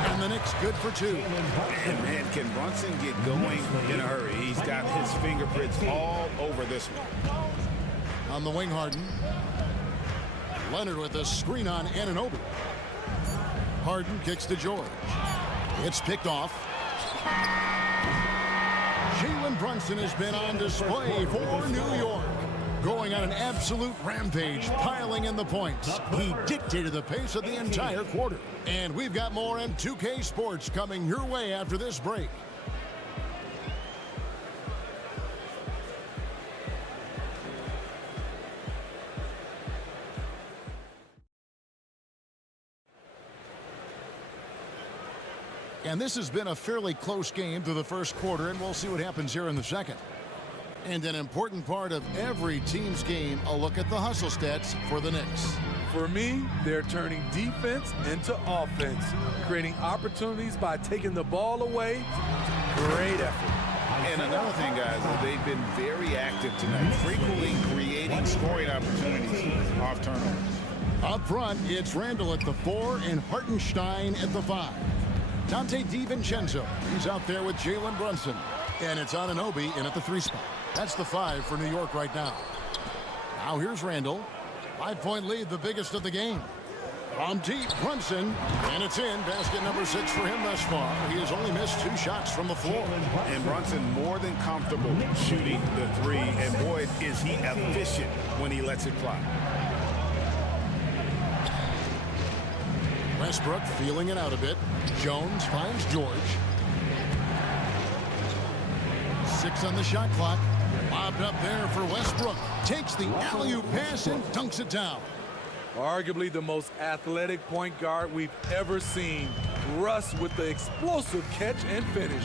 And the Knicks good for 2. And man, can Brunson get going in a hurry? He's got his fingerprints all over this one. On the wing, Harden. Leonard with a screen on Anunoby. Harden kicks to George. It's picked off. Jalen Brunson has been on display for New York. Going on an absolute rampage, piling in the points. He dictated the pace of the entire quarter. And we've got more M2K Sports coming your way after this break. And this has been a fairly close game through the first quarter, and we'll see what happens here in the second. And an important part of every team's game, a look at the hustle stats for the Knicks. For me, they're turning defense into offense, creating opportunities by taking the ball away. Great effort. And another thing, guys, they've been very active tonight, frequently creating scoring opportunities off turnovers. Up front, it's Randall at the 4 and Hartenstein at the 5. Dante DiVincenzo, he's out there with Jalen Brunson. And it's Anunoby in at the 3 spot. That's the 5 for New York right now. Now here's Randall. 5-point lead, the biggest of the game. From deep, Brunson, and it's in. Basket number 6 for him thus far. He has only missed 2 shots from the floor. And Brunson more than comfortable shooting the 3, and boy, is he efficient when he lets it fly. Westbrook feeling it out a bit. Jones finds George. 6 on the shot clock. Lobbed up there for Westbrook. Takes the alley-oop pass and dunks it down. Arguably the most athletic point guard we've ever seen. Russ with the explosive catch and finish.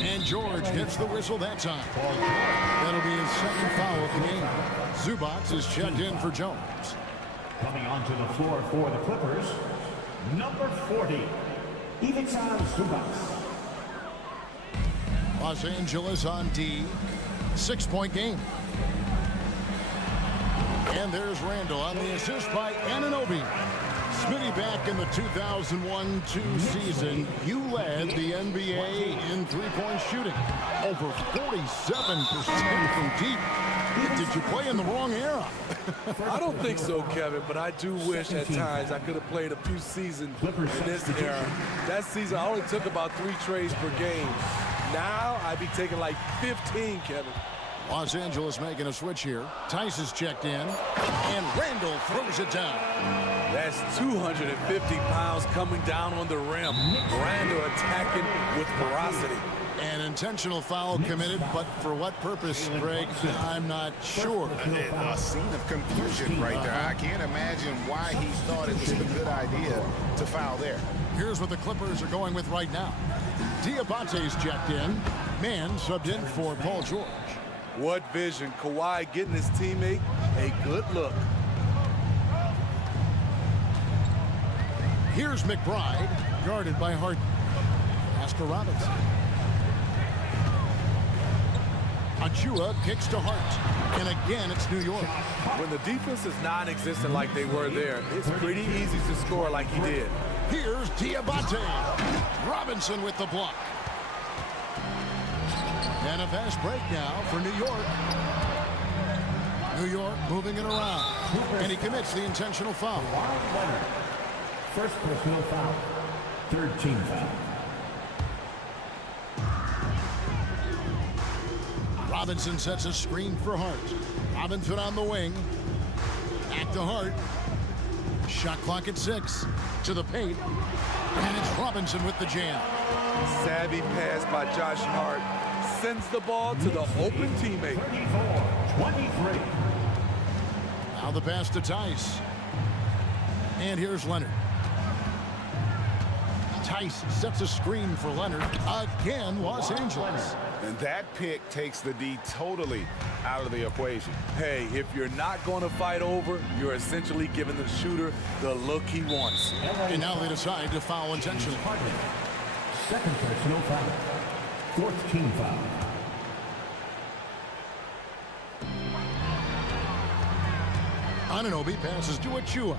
And George gets the whistle that time. That'll be his second foul of the game. Zubac is checked in for Jones. Coming onto the floor for the Clippers, number 40, Ivica Zubac. Los Angeles on D. 6-point game. And there's Randall on the assist by Anunoby. Smitty, back in the 2001-2 season, you led the NBA in three-point shooting. Over 47% from deep. Did you play in the wrong era? I don't think so, Kevin, but I do wish at times I could have played a few seasons in this era. That season, I only took about 3 trades per game. Now, I'd be taking like 15, Kevin. Los Angeles making a switch here. Tice is checked in, and Randall throws it down. That's 250 pounds coming down on the rim. Randall attacking with ferocity. An intentional foul committed, but for what purpose, Greg, I'm not sure. A scene of confusion right there. I can't imagine why he thought it was a good idea to foul there. Here's what the Clippers are going with right now. Diabate's checked in. Mann subbed in for Paul George. What vision. Kawhi getting his teammate a good look. Here's McBride, guarded by Harden. Pass to Robinson. Achua kicks to Hart. And again, it's New York. When the defense is non-existent like they were there, it's pretty easy to score like he did. Here's Diabate. Robinson with the block. And a fast break now for New York. New York moving it around. And he commits the intentional foul. First personal foul. Third team foul. Robinson sets a screen for Hart. Robinson on the wing. Back to Hart. Shot clock at 6. To the paint. And it's Robinson with the jam. Savvy pass by Josh Hart sends the ball to the open teammate. 24-23. Now the pass to Tice. And here's Leonard. Tice sets a screen for Leonard. Again, Los Angeles. And that pick takes the D totally out of the equation. Hey, if you're not going to fight over, you're essentially giving the shooter the look he wants. And now they decide to foul intentionally. Second personal foul. Fourth team foul. Anunoby passes to Achua.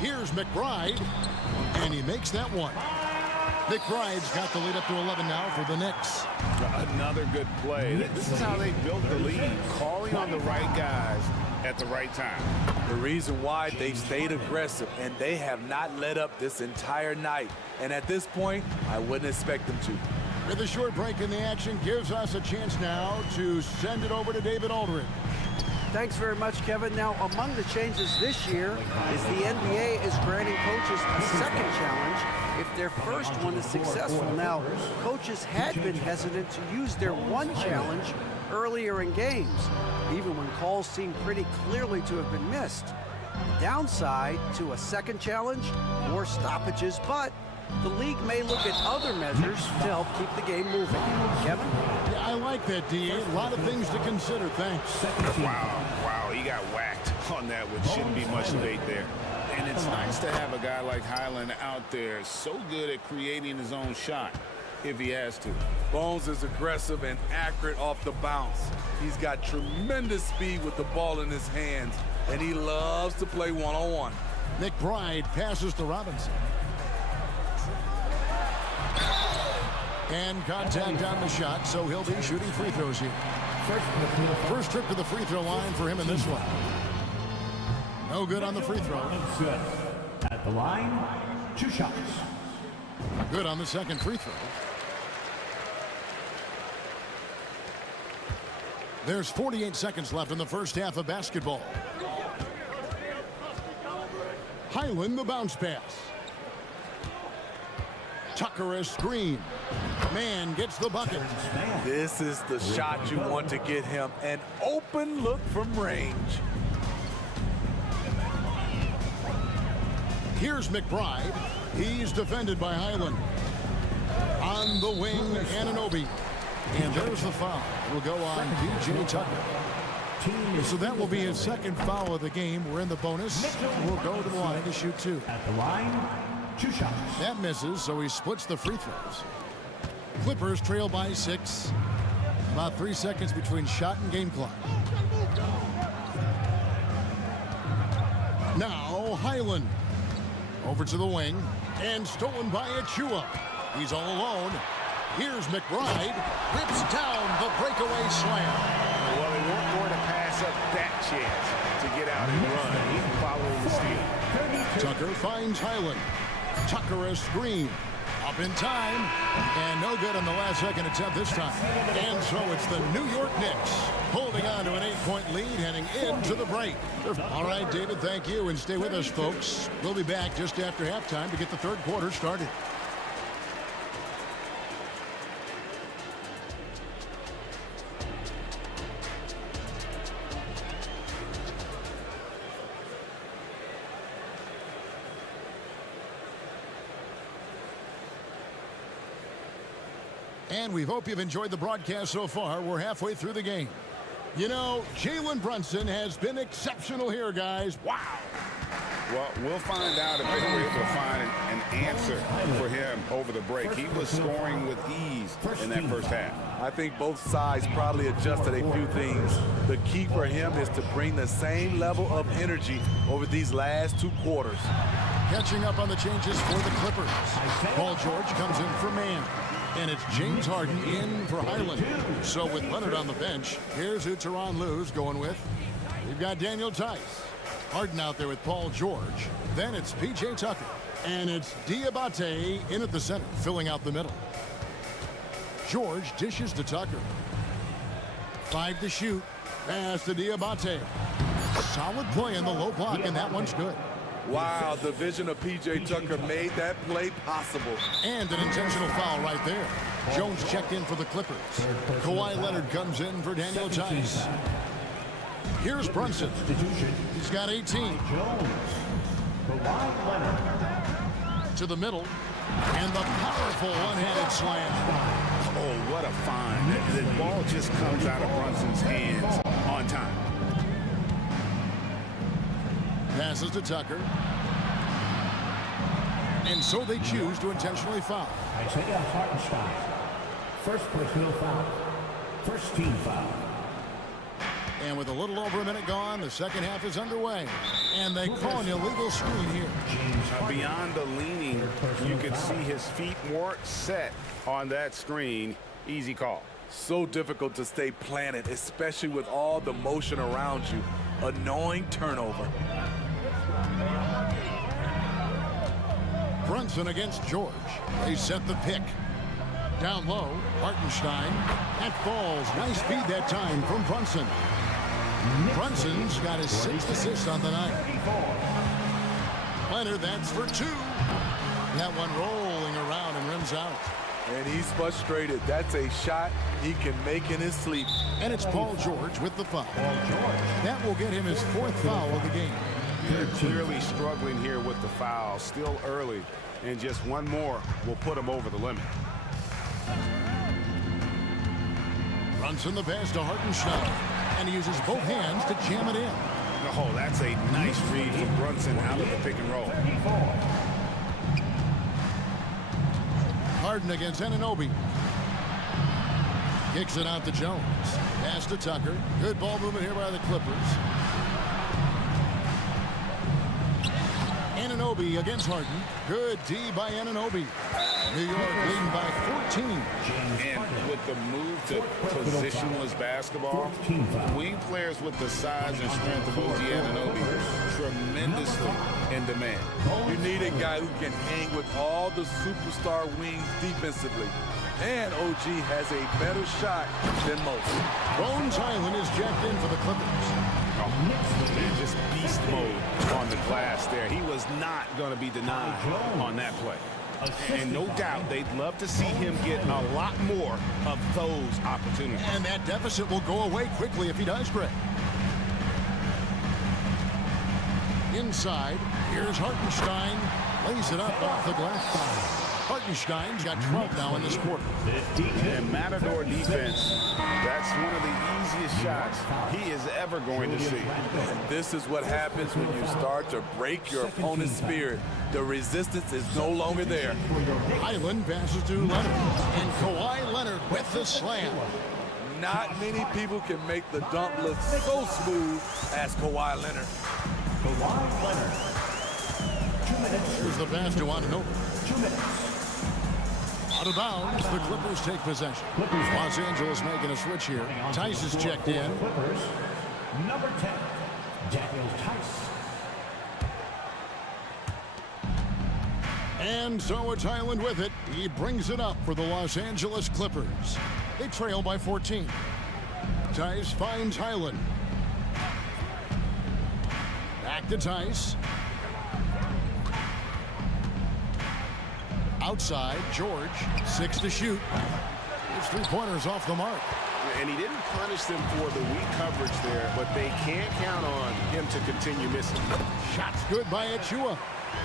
Here's McBride, and he makes that one. McBride's got the lead up to 11 now for the Knicks. Another good play. This is how they built the lead, calling on the right guys at the right time. The reason why they've stayed aggressive, and they have not let up this entire night. And at this point, I wouldn't expect them to. With a short break in the action, gives us a chance now to send it over to David Aldridge. Thanks very much, Kevin. Now, among the changes this year is the NBA is granting coaches a second challenge if their first one is successful. Now, coaches had been hesitant to use their one challenge earlier in games, even when calls seemed pretty clearly to have been missed. Downside to a second challenge, more stoppages, but the league may look at other measures to help keep the game moving. Kevin? Yeah, I like that, D.A. A lot of things to consider. Thanks. Wow, he got whacked on that, which shouldn't be much debate there. And it's nice to have a guy like Highland out there so good at creating his own shot if he has to. Bones is aggressive and accurate off the bounce. He's got tremendous speed with the ball in his hands, and he loves to play one-on-one. McBride passes to Robinson. And contact on the shot, so he'll be shooting free throws here. First trip to the free throw line for him in this one. No good on the free throw. At the line, 2 shots. Good on the second free throw. There's 48 seconds left in the first half of basketball. Highland the bounce pass. Tucker a screen. Man gets the bucket. This is the shot you want to get him. An open look from range. Here's McBride. He's defended by Highland. On the wing, Anunoby. And there's the foul. Will go on P.J. Tucker. So that will be his second foul of the game. We're in the bonus. We'll go to the line to shoot 2. At the line, 2 shots. That misses, so he splits the free throws. Clippers trail by 6. About 3 seconds between shot and game clock. Now Highland. Over to the wing. And stolen by Achua. He's all alone. Here's McBride. Rips down the breakaway slam. Well, they weren't going to pass up that chance to get out and run. He's following the steal. Tucker finds Highland. Tucker a screen. Up in time. And no good on the last second attempt this time. And so it's the New York Knicks holding on to an 8-point lead heading into the break. All right, David, thank you. And stay with us, folks. We'll be back just after halftime to get the third quarter started. And we hope you've enjoyed the broadcast so far. We're halfway through the game. You know, Jalen Brunson has been exceptional here, guys. Wow. Well, we'll find out if they were able to find an answer for him over the break. He was scoring with ease in that first half. I think both sides probably adjusted a few things. The key for him is to bring the same level of energy over these last 2 quarters. Catching up on the changes for the Clippers. Paul George comes in for man. And it's James Harden in for Highland. So with Leonard on the bench, here's who Tyronn Lue's going with. We've got Daniel Tice. Harden out there with Paul George. Then it's P.J. Tucker. And it's Diabate in at the center, filling out the middle. George dishes to Tucker. 5 to shoot. Pass to Diabate. Solid play in the low block, and that one's good. Wow, the vision of P.J. Tucker made that play possible. And an intentional foul right there. Jones checked in for the Clippers. Kawhi Leonard comes in for Daniel Tice. Here's Brunson. He's got 18. To the middle. And the powerful one-handed slam. Oh, what a find. The ball just comes out of Brunson's hands on time. Passes to Tucker. And so they choose to intentionally foul. Isaiah Hartenstein. First personal foul. First team foul. And with a little over a minute gone, the second half is underway. And they call an illegal screen here. Beyond the leaning, you could see his feet weren't set on that screen. Easy call. So difficult to stay planted, especially with all the motion around you. Annoying turnover. Brunson against George. They set the pick. Down low, Hartenstein. That falls. Nice feed that time from Brunson. Brunson's got his 6th assist on the night. Leonard, that's for 2. That one rolling around and rims out. And he's frustrated. That's a shot he can make in his sleep. And it's Paul George with the foul. That will get him his 4th foul of the game. They're clearly struggling here with the foul. Still early. And just one more will put him over the limit. Brunson the pass to Hartenstein. And he uses both hands to jam it in. Oh, that's a nice read from Brunson out of the pick and roll. Harden against Anunoby. Kicks it out to Jones. Pass to Tucker. Good ball movement here by the Clippers. Anunoby against Harden. Good D by Anunoby. New York leading by 14. And with the move to positionless basketball, wing players with the size and strength of OG Anunoby tremendously in demand. You need a guy who can hang with all the superstar wings defensively. And OG has a better shot than most. Bones Highland is jacked in for the Clippers. Man, just beast mode on the glass there. He was not going to be denied on that play. And no doubt they'd love to see him get a lot more of those opportunities. And that deficit will go away quickly if he does, Greg. Inside, here's Hartenstein. Lays it up off the glass. Hartenstein's got 12 now in this quarter. And Matador defense, that's one of the easiest shots he is ever going to see. And this is what happens when you start to break your opponent's spirit. The resistance is no longer there. Highland passes to Leonard. And Kawhi Leonard with the slam. Not many people can make the dunk look so smooth as Kawhi Leonard. Kawhi Leonard. 2 minutes. Here's the pass to Anunoby. 2 minutes. Out of bounds, the Clippers take possession. Los Angeles making a switch here. Tice is checked in. Clippers, number 10, Daniel Tice. And so it's Highland with it. He brings it up for the Los Angeles Clippers. They trail by 14. Tice finds Highland. Back to Tice. Outside, George, 6 to shoot. His 3-pointers off the mark. And he didn't punish them for the weak coverage there, but they can't count on him to continue missing. Shots good by Achua.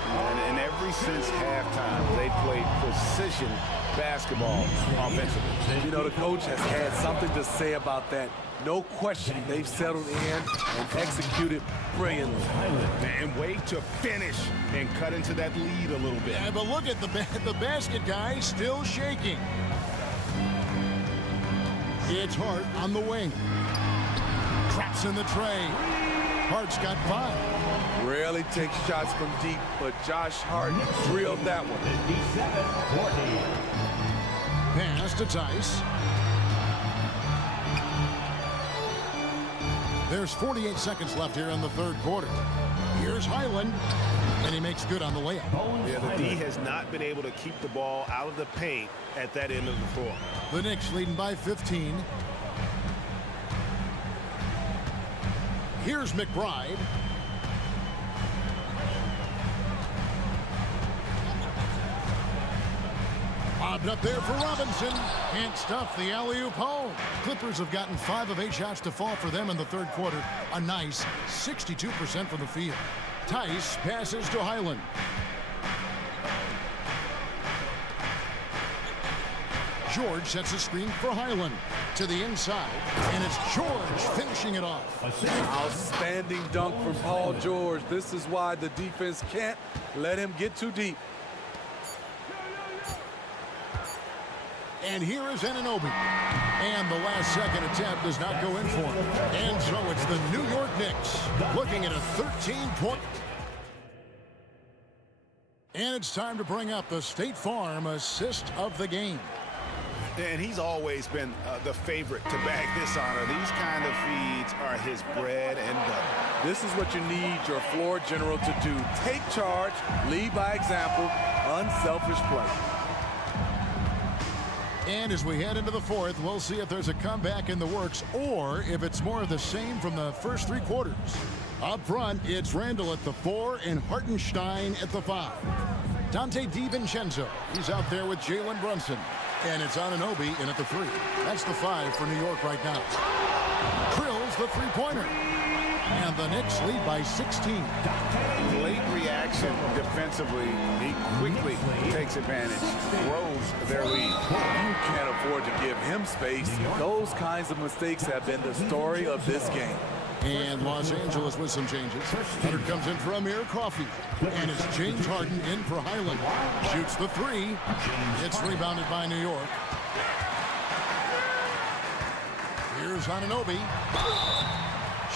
And ever since halftime, they played precision basketball offensively. You know, the coach has had something to say about that. No question, they've settled in and executed brilliantly. And way to finish and cut into that lead a little bit. Yeah, but look at the basket guy still shaking. It's Hart on the wing. Traps in the tray. Hart's got 5. Rarely takes shots from deep, but Josh Hart drilled that one. 57-40. Pass to Tice. There's 48 seconds left here in the third quarter. Here's Highland, and he makes It's good on the layup. Yeah, the D has not been able to keep the ball out of the paint at that end of the floor. The Knicks leading by 15. Here's McBride. Bobbed up there for Robinson. Can't stuff the alley-oop home. Clippers have gotten 5 of 8 shots to fall for them in the third quarter. A nice 62% from the field. Tice passes to Highland. George sets a screen for Highland to the inside, and it's George finishing it off. Outstanding dunk from Paul George. This is why the defense can't let him get too deep. And here is Anunoby. And the last second attempt does not go in for him. And so it's the New York Knicks looking at a 13-point. And it's time to bring up the State Farm assist of the game. And he's always been the favorite to bag this honor. These kind of feeds are his bread and butter. This is what you need your floor general to do. Take charge, lead by example, unselfish play. And as we head into the fourth, we'll see if there's a comeback in the works or if it's more of the same from the first 3 quarters. Up front, it's Randall at the 4 and Hartenstein at the 5. Dante DiVincenzo, he's out there with Jalen Brunson. And it's Anunoby in at the 3. That's the 5 for New York right now. Krill's the 3-pointer. And the Knicks lead by 16. Late reaction defensively. He quickly takes advantage, grows their lead. You can't afford to give him space. Those kinds of mistakes have been the story of this game. And Los Angeles with some changes. Leonard comes in for Amir Coffey. And it's James Harden in for Highland. Shoots the 3. It's rebounded by New York. Here's Anunoby.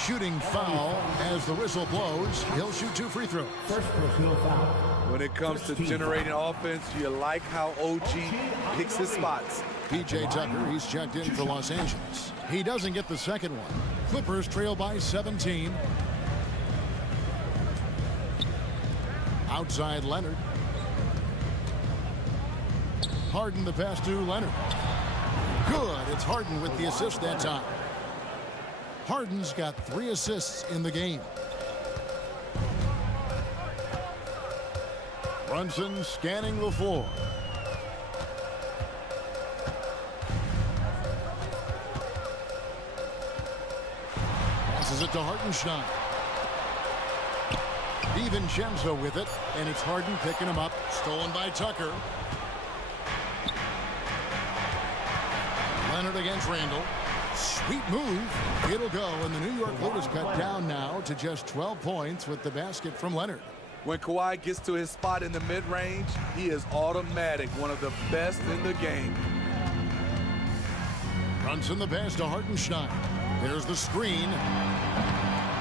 Shooting foul as the whistle blows. He'll shoot 2 free throws. When it comes to generating offense, you like how OG picks his spots. PJ Tucker, he's checked in for Los Angeles. He doesn't get the second one. Clippers trail by 17. Outside Leonard. Harden the pass to Leonard. Good. It's Harden with the assist that time. Harden's got 3 assists in the game. Brunson scanning the floor. Passes it to Hartenstein. DiVincenzo with it, and it's Harden picking him up. Stolen by Tucker. Leonard against Randall. Sweet move. It'll go, and the New York lead is cut down now to just 12 points with the basket from Leonard. When Kawhi gets to his spot in the mid-range, he is automatic, one of the best in the game. Brunson the pass to Hartenstein. There's the screen.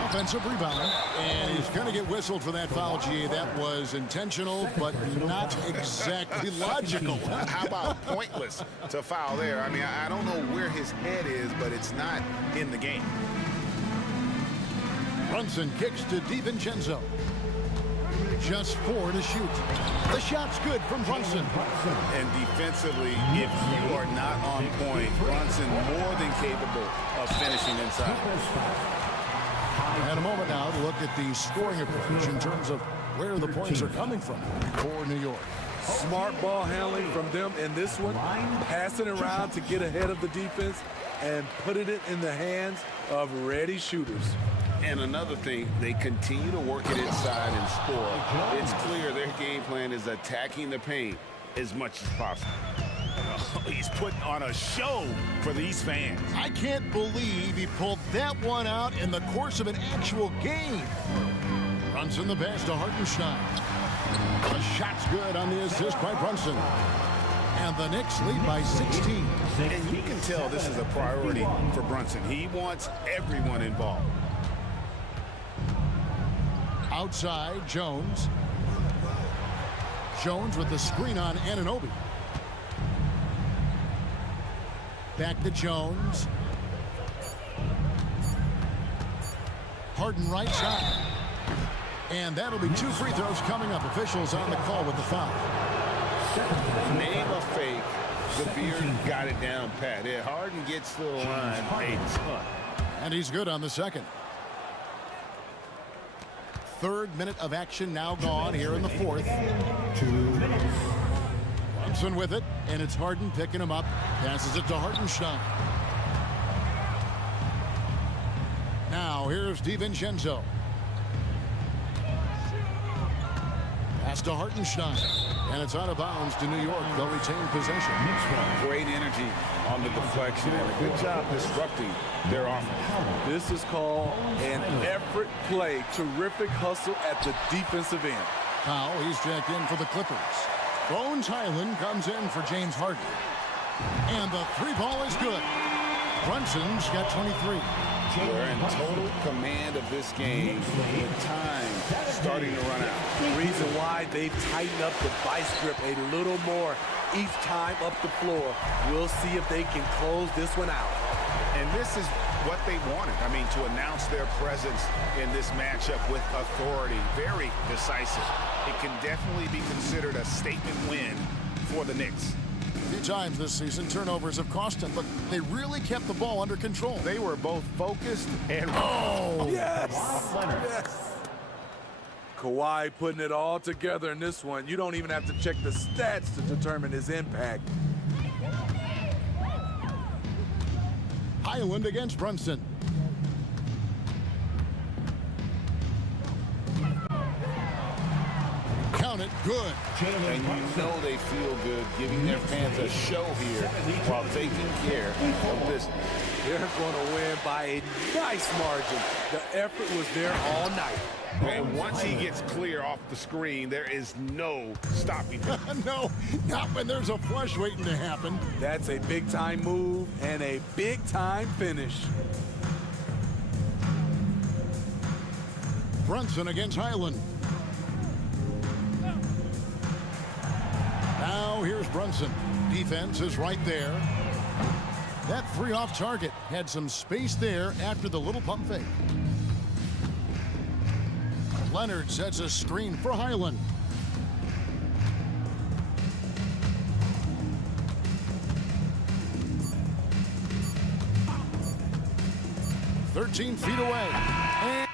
Offensive rebound. And he's going to get whistled for that foul, GA. That was intentional, but not exactly logical. How about pointless to foul there? I mean, I don't know where his head is, but it's not in the game. Brunson kicks to DiVincenzo. Just 4 to shoot. The shot's good from Brunson. And defensively, if you are not on point, Brunson more than capable of finishing inside. And a moment now to look at the scoring approach in terms of where the points are coming from for New York. Smart ball handling from them in this one. Passing around to get ahead of the defense and putting it in the hands of ready shooters. And another thing, they continue to work it inside and score. It's clear their game plan is attacking the paint as much as possible. He's putting on a show for these fans. I can't believe he pulled that one out in the course of an actual game. Brunson the pass to Hartenstein. The shot's good on the assist by Brunson. And the Knicks lead by 16. And you can tell this is a priority for Brunson. He wants everyone involved. Outside, Jones. Jones with the screen on Anunoby. Back to Jones. Harden right side. And that'll be 2 free throws coming up. Officials on the call with the foul. Name a fake. The Beard got it down pat. Yeah, Harden gets to the line a ton. And he's good on the second. 3rd minute of action now gone here in the 4th. 2 minutes. Brunson with it, and it's Harden picking him up. Passes it to Hartenstein. Now here's DiVincenzo. Pass to Hartenstein. And it's out of bounds to New York. They'll retain possession. Great energy on the deflection and a good job disrupting their offense. This is called an effort play. Terrific hustle at the defensive end. Powell, he's checked in for the Clippers. Bones Highland comes in for James Harden. And the 3 ball is good. Brunson's got 23. They're in total command of this game with time starting to run out. The reason why they've tightened up the vice grip a little more each time up the floor. We'll see if they can close this one out. And this is what they wanted. I mean, to announce their presence in this matchup with authority. Very decisive. It can definitely be considered a statement win for the Knicks. A few times this season, turnovers have cost them, but they really kept the ball under control. They were both focused and... Oh! Yes! Yes! Kawhi putting it all together in this one. You don't even have to check the stats to determine his impact. Highland against Brunson. Count it, good. And you know they feel good giving their fans a show here while taking care of business. They're going to win by a nice margin. The effort was there all night. And once he gets clear off the screen, there is no stopping him. No, not when there's a flush waiting to happen. That's a big-time move and a big-time finish. Brunson against Highland. Now here's Brunson. Defense is right there. That 3 off target had some space there after the little pump fake. Leonard sets a screen for Highland. feet away. And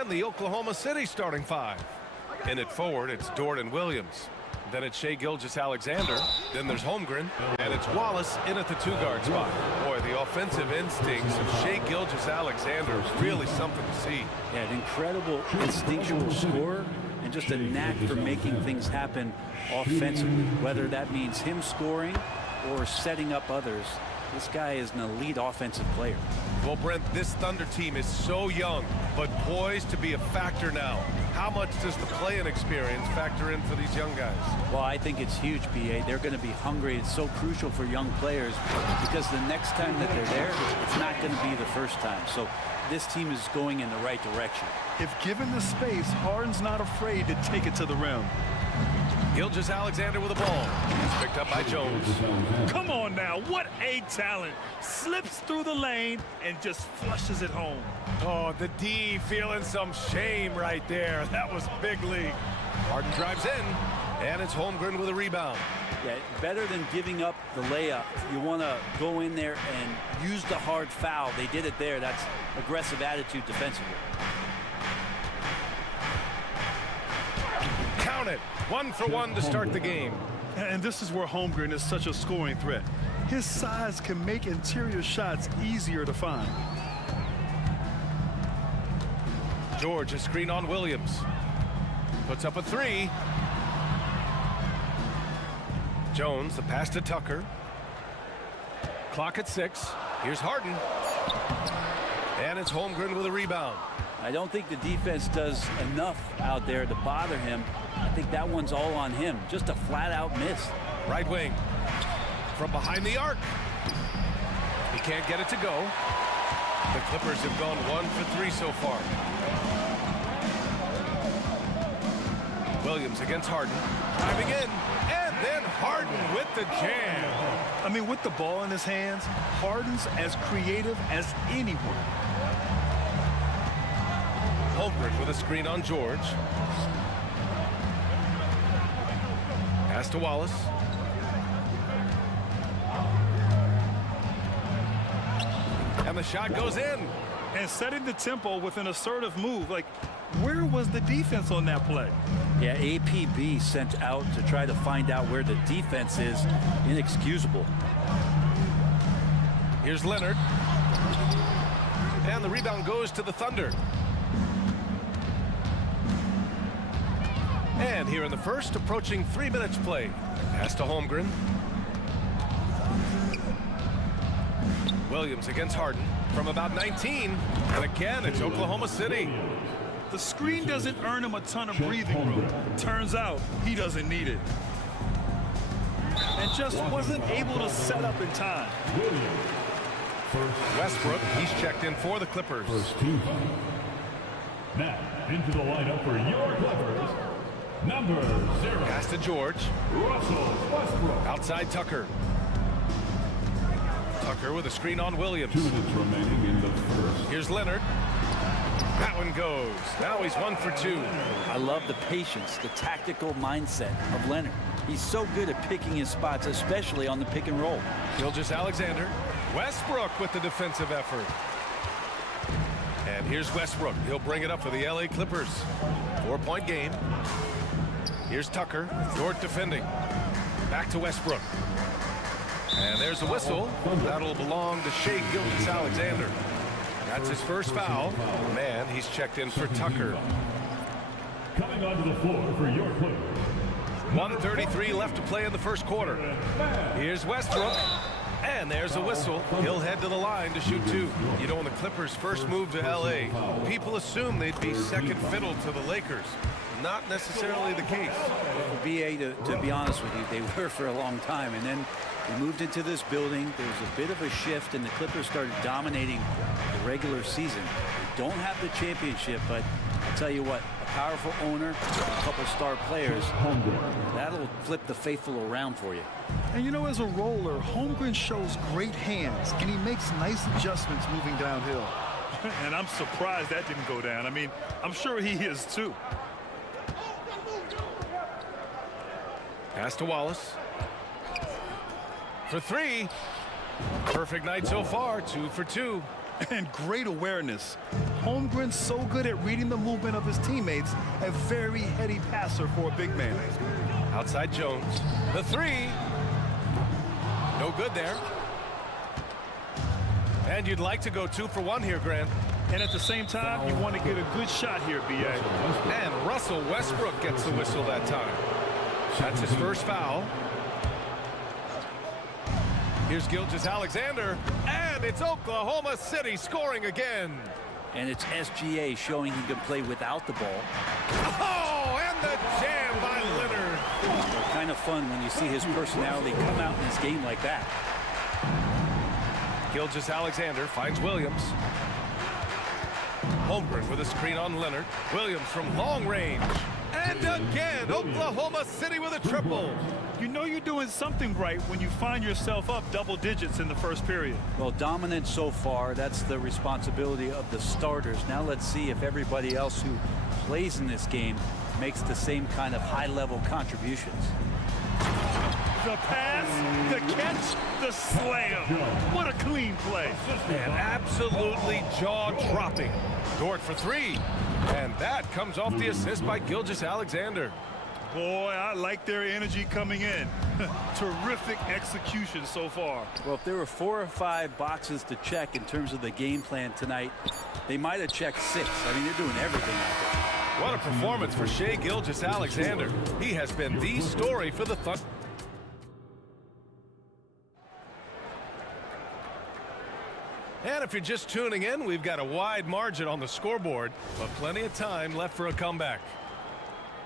And the Oklahoma City starting five. In at forward, it's Dort and Williams. Then it's Shai Gilgeous-Alexander. Then there's Holmgren. And it's Wallace in at the two-guard spot. Boy, the offensive instincts of Shai Gilgeous-Alexander is really something to see. Yeah, an incredible instinctual scorer and just a knack for making things happen offensively, whether that means him scoring or setting up others. This guy is an elite offensive player. Well, Brent, this Thunder team is so young, but poised to be a factor now. How much does the play-in experience factor in for these young guys? Well, I think it's huge, B.A. They're going to be hungry. It's so crucial for young players because the next time that they're there, it's not going to be the first time. So this team is going in the right direction. If given the space, Harden's not afraid to take it to the rim. Gilgeous-Alexander with the ball. He's picked up by Jones. Come on now, what a talent. Slips through the lane and just flushes it home. Oh, the D feeling some shame right there. That was big league. Harden drives in, and it's Holmgren with a rebound. Yeah, better than giving up the layup, you want to go in there and use the hard foul. They did it there. That's aggressive attitude defensively. Count it. 1 for 1 to start the game. And this is where Holmgren is such a scoring threat. His size can make interior shots easier to find. George, a screen on Williams. Puts up a three. Jones, the pass to Tucker. Clock at 6. Here's Harden. And it's Holmgren with a rebound. I don't think the defense does enough out there to bother him. I think that one's all on him. Just a flat-out miss. Right wing. From behind the arc. He can't get it to go. The Clippers have gone 1 for 3 so far. Williams against Harden. Driving in. And then Harden with the jam. I mean, with the ball in his hands, Harden's as creative as anyone. Holmgren with a screen on George. Pass to Wallace. And the shot goes in. And setting the tempo with an assertive move. Like, where was the defense on that play? Yeah, APB sent out to try to find out where the defense is. Inexcusable. Here's Leonard. And the rebound goes to the Thunder. And here in the first, approaching 3 minutes play. Pass to Holmgren. Williams against Harden from about 19. And again, it's Oklahoma City. The screen doesn't earn him a ton of breathing room. Turns out he doesn't need it. And just wasn't able to set up in time. Westbrook, he's checked in for the Clippers. Now, into the lineup for your Clippers, number 0. Pass to George. Russell Westbrook. Outside Tucker. Tucker with a screen on Williams. 2 minutes remaining in the first. Here's Leonard. That one goes. Now he's 1 for 2. I love the patience, the tactical mindset of Leonard. He's so good at picking his spots, especially on the pick and roll. Gilgeous-Alexander. Westbrook with the defensive effort. And here's Westbrook. He'll bring it up for the LA Clippers. 4-point game. Here's Tucker. Dort defending. Back to Westbrook. And there's a whistle. That'll belong to Shai Gilgeous-Alexander. That's his first foul. Man, he's checked in for Tucker. Coming onto the floor for your Clippers. 1:33 left to play in the first quarter. Here's Westbrook. And there's a whistle. He'll head to the line to shoot 2. You know, when the Clippers first moved to LA, people assumed they'd be second fiddle to the Lakers. Not necessarily the case. BA, to be honest with you, they were for a long time. And then they moved into this building. There was a bit of a shift, and the Clippers started dominating the regular season. They don't have the championship, but I'll tell you what, a powerful owner, a couple star players, that'll flip the faithful around for you. And you know, as a roller, Holmgren shows great hands, and he makes nice adjustments moving downhill. And I'm surprised that didn't go down. I mean, I'm sure he is too. Pass to Wallace. For 3. Perfect night so far, 2 for 2. And great awareness. Holmgren's so good at reading the movement of his teammates, a very heady passer for a big man. Outside Jones. The three. No good there. And you'd like to go 2 for 1 here, Grant. And at the same time, you want to get a good shot here, B.A. And Russell Westbrook gets the whistle that time. That's his first foul. Here's Gilgeous-Alexander, and it's Oklahoma City scoring again. And it's SGA showing he can play without the ball. Oh, and the jam by Leonard. Kind of fun when you see his personality come out in this game like that. Gilgeous-Alexander finds Williams. Holmgren with a screen on Leonard. Williams from long range. And again, Oklahoma City with a triple. You know you're doing something right when you find yourself up double digits in the first period. Well, dominant so far. That's the responsibility of the starters. Now let's see if everybody else who plays in this game makes the same kind of high-level contributions. The pass, the catch, the slam. What a clean play. And absolutely jaw-dropping. Dort for 3. And that comes off the assist by Gilgeous-Alexander. Boy, I like their energy coming in. Terrific execution so far. Well, if there were 4 or 5 boxes to check in terms of the game plan tonight, they might have checked 6. I mean, they're doing everything out there. What a performance for Shai Gilgeous-Alexander. He has been the story for the Thunder. And if you're just tuning in, we've got a wide margin on the scoreboard, but plenty of time left for a comeback.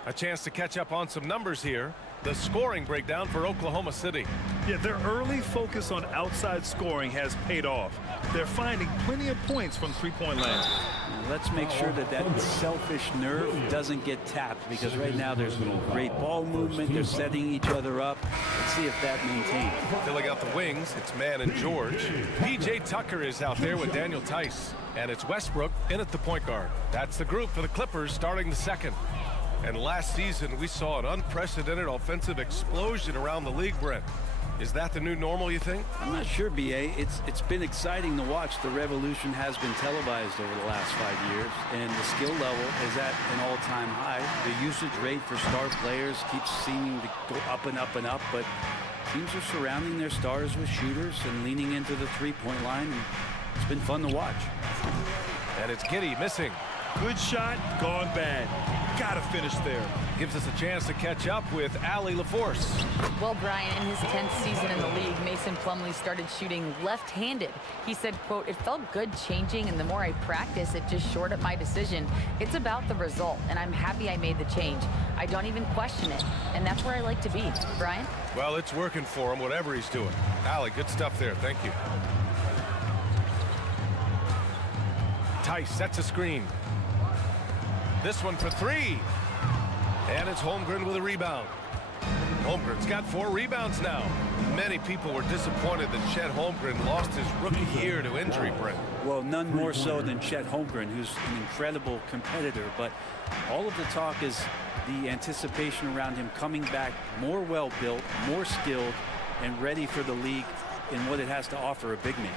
A chance to catch up on some numbers here. The scoring breakdown for Oklahoma City. Yeah, their early focus on outside scoring has paid off. They're finding plenty of points from three-point land. Let's make sure that that selfish nerve doesn't get tapped, because right now there's great ball movement. They're setting each other up. Let's see if that maintains. Filling out the wings, it's Mann and George. P.J. Tucker is out there with Daniel Tice. And it's Westbrook in at the point guard. That's the group for the Clippers starting the second. And last season, we saw an unprecedented offensive explosion around the league, Brent. Is that the new normal, you think? I'm not sure, B.A. It's been exciting to watch. The revolution has been televised over the last 5 years, and the skill level is at an all-time high. The usage rate for star players keeps seeming to go up and up and up, but teams are surrounding their stars with shooters and leaning into the three-point line, and it's been fun to watch. And it's Giddey missing. Good shot, gone bad. Gotta finish there. Gives us a chance to catch up with Allie LaForce. Well, Brian, in his 10th season in the league, Mason Plumlee started shooting left-handed. He said, quote, "It felt good changing, and the more I practice, it just shored up my decision. It's about the result, and I'm happy I made the change. I don't even question it, and that's where I like to be." Brian? Well, it's working for him, whatever he's doing. Allie, good stuff there. Thank you. Tice sets a screen. This one for 3. And it's Holmgren with a rebound. Holmgren's got 4 rebounds now. Many people were disappointed that Chet Holmgren lost his rookie year to injury, Brent. Well, none more so than Chet Holmgren, who's an incredible competitor. But all of the talk is the anticipation around him coming back more well-built, more skilled, and ready for the league in what it has to offer a big man.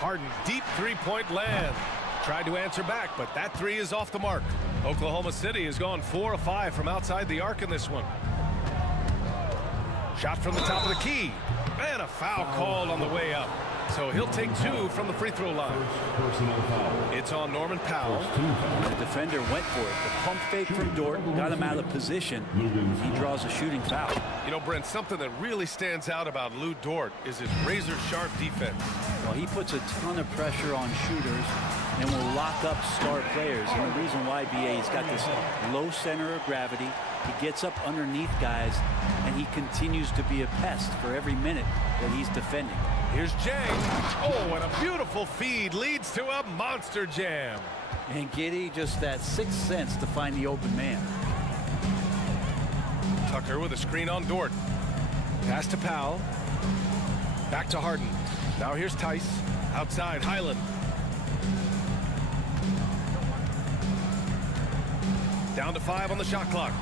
Harden, deep three-point land. Tried to answer back, but that 3 is off the mark. Oklahoma City has gone 4 of 5 from outside the arc in this one. Shot from the top of the key. And a foul called on the way up. So he'll take 2 from the free throw line. It's on Norman Powell. The defender went for it. The pump fake from Dort got him out of position. He draws a shooting foul. You know, Brent, something that really stands out about Lou Dort is his razor-sharp defense. Well, he puts a ton of pressure on shooters and will lock up star players. And the reason why, B.A., he's got this low center of gravity. He gets up underneath guys, and he continues to be a pest for every minute that he's defending. Here's Jang. Oh, and a beautiful feed leads to a monster jam. And Giddey, just that 6th sense to find the open man. Tucker with a screen on Dort. Pass to Powell. Back to Harden. Now here's Tice. Outside, Highland. Down to 5 on the shot clock.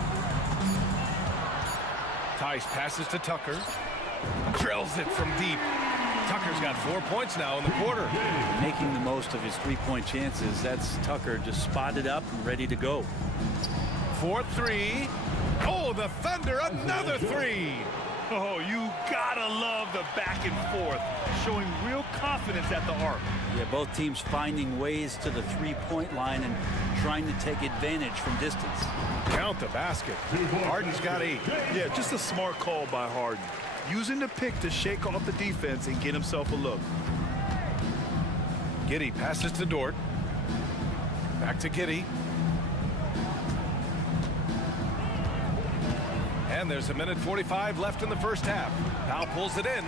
Tice passes to Tucker. Drills it from deep. Tucker's got 4 points now in the quarter. Making the most of his three-point chances. That's Tucker just spotted up and ready to go. 4-3. Oh, the Thunder, another three. Oh, you gotta love the back and forth, showing real confidence at the arc. Yeah, both teams finding ways to the three-point line and trying to take advantage from distance. Count the basket. Harden's got 8. Yeah, just a smart call by Harden. Using the pick to shake off the defense and get himself a look. Giddey passes to Dort. Back to Giddey. And there's a minute 45 left in the first half. Powell pulls it in.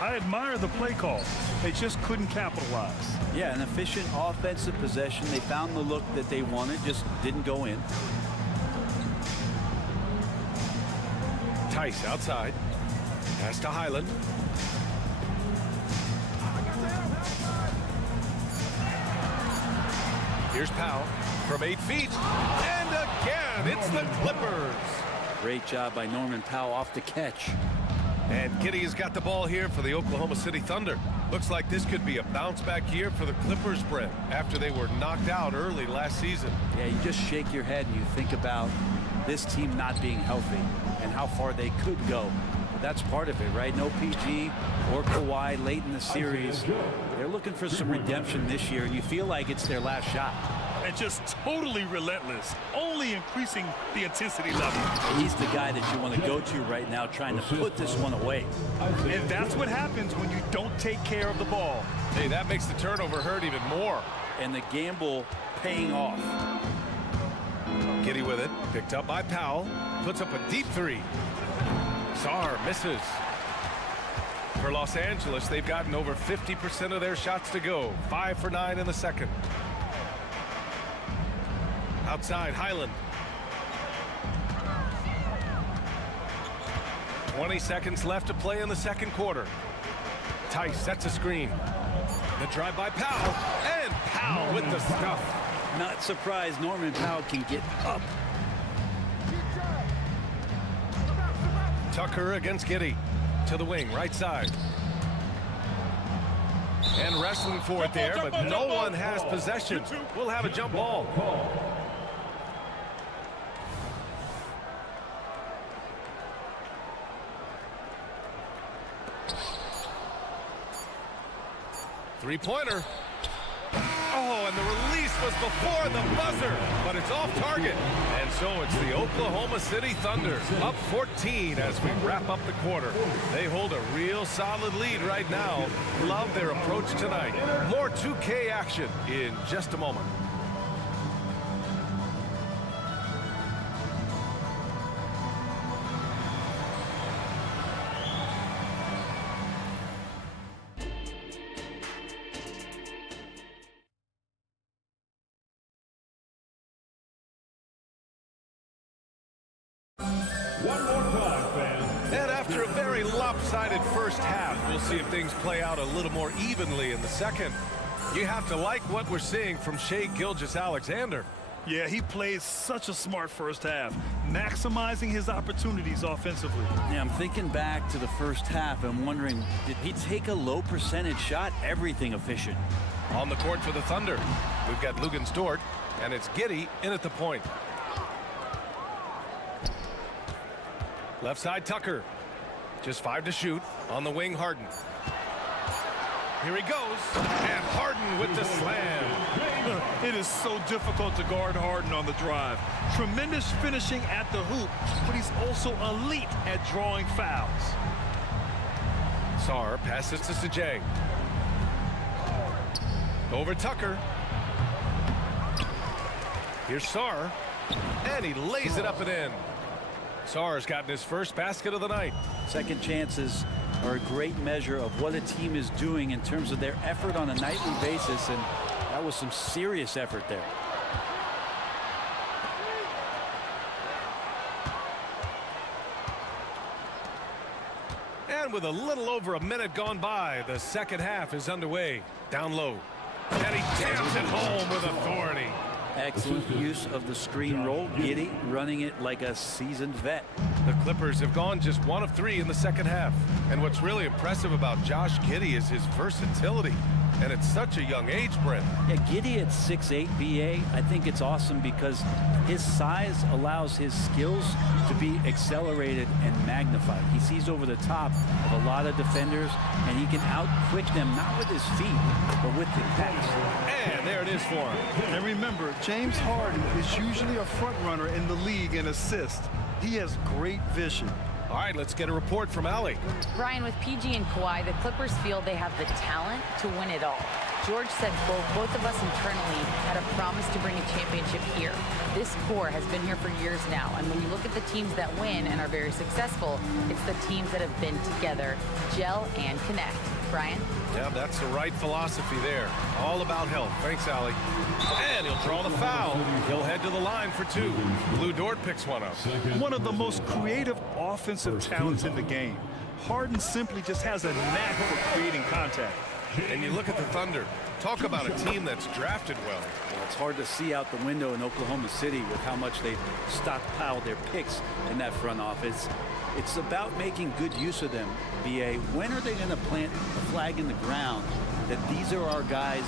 I admire the play call. They just couldn't capitalize. Yeah, an efficient offensive possession. They found the look that they wanted, just didn't go in. Tice outside. Pass to Highland. Here's Powell from 8 feet. And again, it's the Clippers. Great job by Norman Powell off the catch. And Giddey has got the ball here for the Oklahoma City Thunder. Looks like this could be a bounce-back year for the Clippers, Brent, after they were knocked out early last season. Yeah, you just shake your head and you think about this team not being healthy and how far they could go. But that's part of it, right? No PG or Kawhi late in the series. They're looking for some redemption this year, and you feel like it's their last shot. And just totally relentless, only increasing the intensity level. He's the guy that you want to go to right now, trying to put this one away. And that's what happens when you don't take care of the ball. Hey, that makes the turnover hurt even more. And the gamble paying off. Giddey with it, picked up by Powell, puts up a deep three. Sarr misses. For Los Angeles, they've gotten over 50% of their shots to go. 5 for 9 in the second. Outside, Highland. 20 seconds left to play in the second quarter. Tice sets a screen. The drive by Powell, and Powell with the stuff. Not surprised Norman Powell can get up. Tucker against Giddey. To the wing, right side. And wrestling for it there, but no one has possession. We'll have a jump ball. 3-pointer. Oh, and the release was before the buzzer, but it's off target. And so it's the Oklahoma City Thunder up 14 as we wrap up the quarter. They hold a real solid lead right now. Love their approach tonight. More 2K action in just a moment. And after a very lopsided first half, we'll see if things play out a little more evenly in the second. You have to like what we're seeing from Shai Gilgeous-Alexander. Yeah, he played such a smart first half, maximizing his opportunities offensively. Yeah, I'm thinking back to the first half. I'm wondering, did he take a low percentage shot? Everything efficient. On the court for the Thunder, we've got Lugan Stort, and it's Giddey in at the point. Left side, Tucker. Just 5 to shoot. On the wing, Harden. Here he goes. And Harden with the slam. It is so difficult to guard Harden on the drive. Tremendous finishing at the hoop, but he's also elite at drawing fouls. Sarr passes to Sajang. Over Tucker. Here's Sarr. And he lays it up and in. Sarr's gotten his first basket of the night. Second chances are a great measure of what a team is doing in terms of their effort on a nightly basis, and that was some serious effort there. And with a little over a minute gone by, the second half is underway. Down low. And he jams it home with authority. Excellent use of the screen roll. Giddey running it like a seasoned vet. The Clippers have gone just 1 of 3 in the second half. And what's really impressive about Josh Giddey is his versatility. And at such a young age, Brent. Yeah, Giddey at 6'8", BA, I think it's awesome because his size allows his skills to be accelerated and magnified. He sees over the top of a lot of defenders, and he can out-quick them, not with his feet, but with the pass. And there it is for him. And remember, James Harden is usually a front runner in the league in assists. He has great vision. All right, let's get a report from Allie. Brian, with PG and Kawhi, the Clippers feel they have the talent to win it all. George said both of us internally had a promise to bring a championship here. This core has been here for years now, and when you look at the teams that win and are very successful, it's the teams that have been together, gel and connect. Brian? Yeah, that's the right philosophy there. All about health. Thanks, Allie. And he'll draw the foul. He'll head to the line for 2. Lou Dort picks one up. One of the most creative offensive talents in the game. Harden simply just has a knack for creating contact. And you look at the Thunder. Talk about a team that's drafted well. It's hard to see out the window in Oklahoma City with how much they've stockpiled their picks in that front office. It's about making good use of them, BA. When are they going to plant a flag in the ground that these are our guys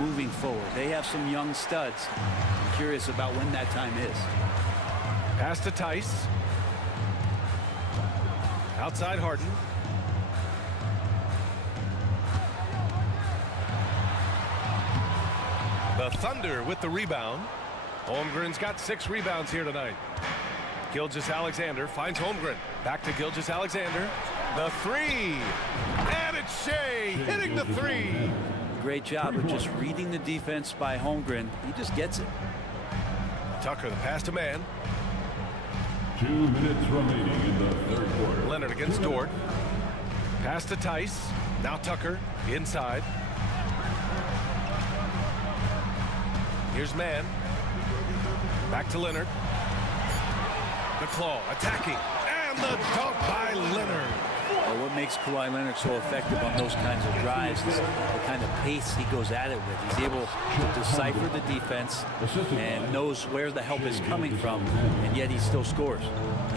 moving forward? They have some young studs. I'm curious about when that time is. Pass to Tice. Outside Harden. The Thunder with the rebound. Holmgren's got 6 rebounds here tonight. Gilgeous-Alexander finds Holmgren. Back to Gilgeous-Alexander. The 3. And it's Shea hitting the 3. Great job of just reading the defense by Holmgren. He just gets it. Tucker, the pass to man. 2 minutes remaining in the third quarter. Leonard against Dort. Pass to Tice. Now Tucker inside. Here's man. Back to Leonard. The claw attacking. And the dunk by Leonard. Well, what makes Kawhi Leonard so effective on those kinds of drives is the kind of pace he goes at it with. He's able to decipher the defense and knows where the help is coming from, and yet he still scores.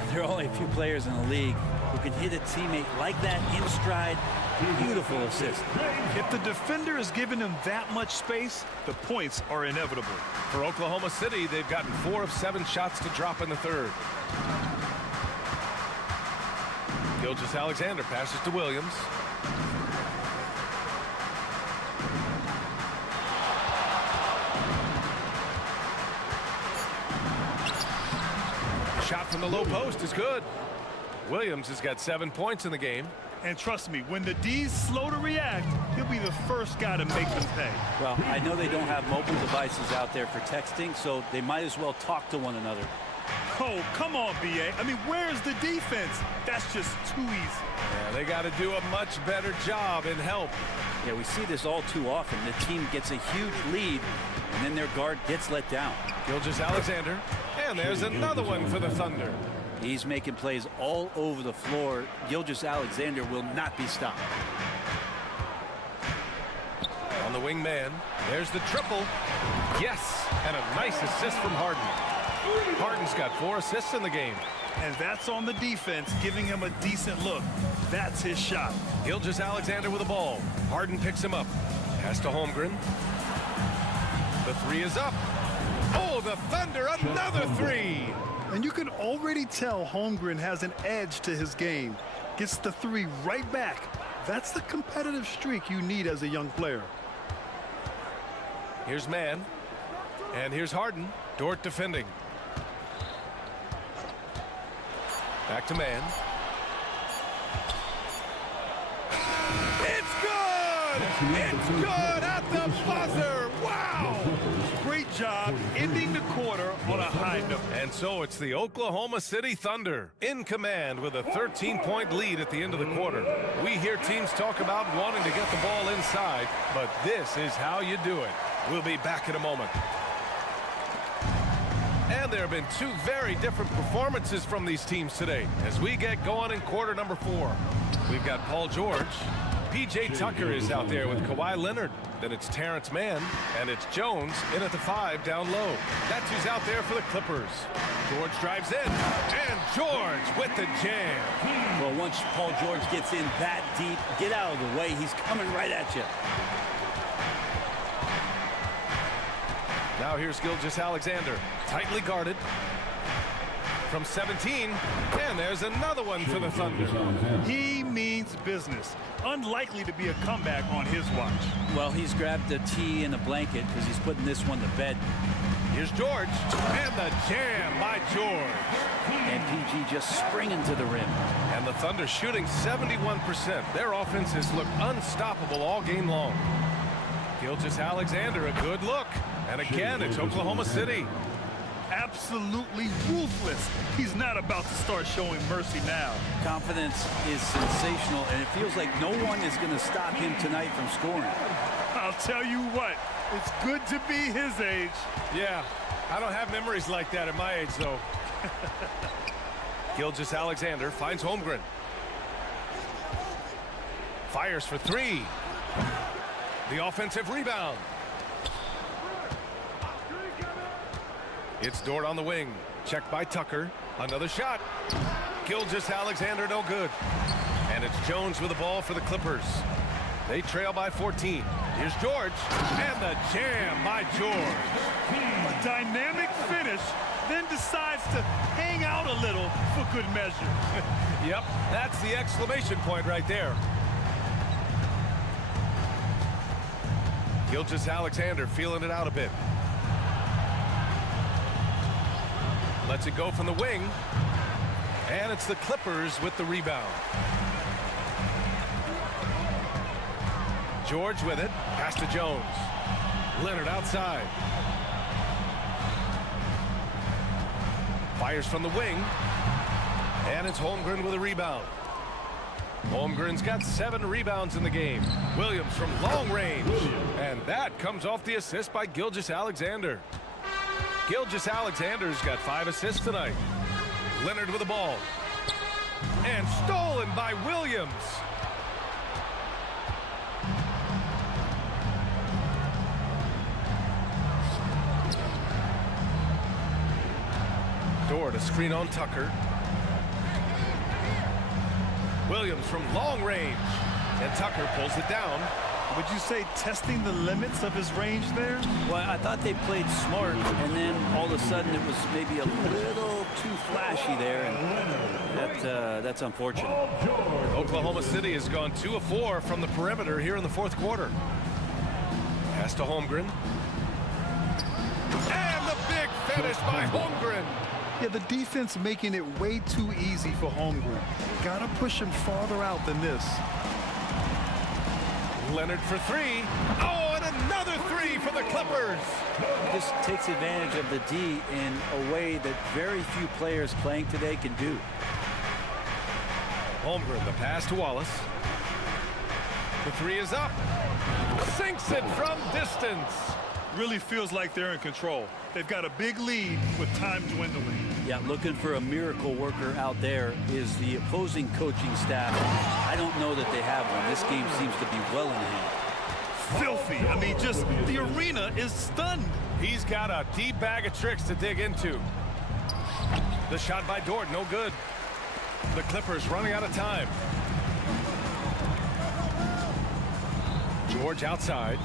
There are only a few players in the league who can hit a teammate like that in stride. Beautiful assist. If the defender is giving him that much space, the points are inevitable. For Oklahoma City, they've gotten 4 of 7 shots to drop in the third. Gilgeous-Alexander passes to Williams. Shot from the low post is good. Williams has got 7 points in the game. And trust me, when the D's slow to react, he'll be the first guy to make them pay. Well, I know they don't have mobile devices out there for texting, so they might as well talk to one another. Oh, come on, BA. I mean, where's the defense? That's just too easy. Yeah, they got to do a much better job in help. Yeah, we see this all too often. The team gets a huge lead, and then their guard gets let down. Gilgeous-Alexander, and there's another one for the Thunder. He's making plays all over the floor. Gilgeous-Alexander will not be stopped. On the wing man, there's the triple. Yes, and a nice assist from Harden. Harden's got 4 assists in the game. And that's on the defense, giving him a decent look. That's his shot. Gilgeous-Alexander with the ball. Harden picks him up. Pass to Holmgren. The 3 is up. Oh, the Thunder, another 3. And you can already tell Holmgren has an edge to his game. Gets the 3 right back. That's the competitive streak you need as a young player. Here's man. And here's Harden. Dort defending. Back to man. It's good! It's good at the buzzer! Wow! Great job ending the quarter on a high note. And so it's the Oklahoma City Thunder in command with a 13-point lead at the end of the quarter. We hear teams talk about wanting to get the ball inside, but this is how you do it. We'll be back in a moment. And there have been two very different performances from these teams today as we get going in quarter number 4. We've got Paul George. PJ Tucker is out there with Kawhi Leonard. Then it's Terrence Mann, and it's Jones in at the 5 down low. That's who's out there for the Clippers. George drives in, and George with the jam. Well, once Paul George gets in that deep, get out of the way. He's coming right at you. Now here's Gilgeous-Alexander, tightly guarded. From 17, and there's another one for the Thunder. He means business. Unlikely to be a comeback on his watch. Well, he's grabbed a tee and a blanket because he's putting this one to bed. Here's George, and the jam by George. And PG just springing to the rim. And the Thunder shooting 71%. Their offense has looked unstoppable all game long. Gilgeous-Alexander, a good look. And again, it's Oklahoma City. Absolutely ruthless. He's not about to start showing mercy now. Confidence is sensational, and it feels like no one is going to stop him tonight from scoring. I'll tell you what, it's good to be his age. Yeah, I don't have memories like that at my age, though. Gilgeous-Alexander finds Holmgren. Fires for 3. The offensive rebound. It's Dort on the wing. Checked by Tucker. Another shot. Gilgeous-Alexander no good. And it's Jones with the ball for the Clippers. They trail by 14. Here's George. And the jam by George. A dynamic finish, then decides to hang out a little for good measure. Yep, that's the exclamation point right there. Gilgeous-Alexander feeling it out a bit. Lets it go from the wing. And it's the Clippers with the rebound. George with it. Pass to Jones. Leonard outside. Fires from the wing. And it's Holmgren with a rebound. Holmgren's got 7 rebounds in the game. Williams from long range. And that comes off the assist by Gilgeous-Alexander. Gilgeous-Alexander's got 5 assists tonight. Leonard with the ball. And stolen by Williams. Dort, a screen on Tucker. Williams from long range. And Tucker pulls it down. Would you say testing the limits of his range there? Well, I thought they played smart, and then all of a sudden it was maybe a little too flashy there, and that's unfortunate. Oklahoma City has gone 2 of 4 from the perimeter here in the 4th quarter. Pass to Holmgren. And the big finish by Holmgren. Yeah, the defense making it way too easy for Holmgren. Gotta push him farther out than this. Leonard for 3. Oh, and another 3 for the Clippers. This takes advantage of the D in a way that very few players playing today can do. Holmgren, the pass to Wallace. The 3 is up. Sinks it from distance. Really feels like they're in control. They've got a big lead with time dwindling. Yeah, looking for a miracle worker out there is the opposing coaching staff. I don't know that they have one. This game seems to be well in hand. Filthy. I mean, just the arena is stunned. He's got a deep bag of tricks to dig into. The shot by Dort, no good. The Clippers running out of time. George outside.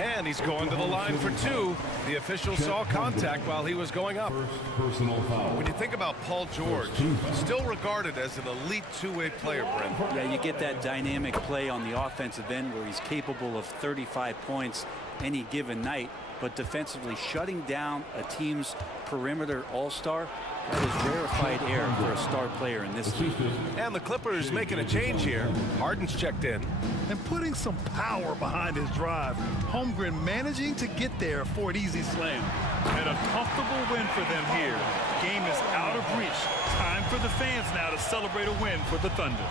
And he's going to the line for 2. The official saw contact while he was going up. When you think about Paul George, still regarded as an elite 2-way player, Brent. Yeah, you get that dynamic play on the offensive end where he's capable of 35 points any given night, but defensively shutting down a team's perimeter all-star. That is rarefied air for a star player in this league. And the Clippers making a change here. Harden's checked in. And putting some power behind his drive. Holmgren managing to get there for an easy slam. And a comfortable win for them here. Game is out of reach. Time for the fans now to celebrate a win for the Thunder.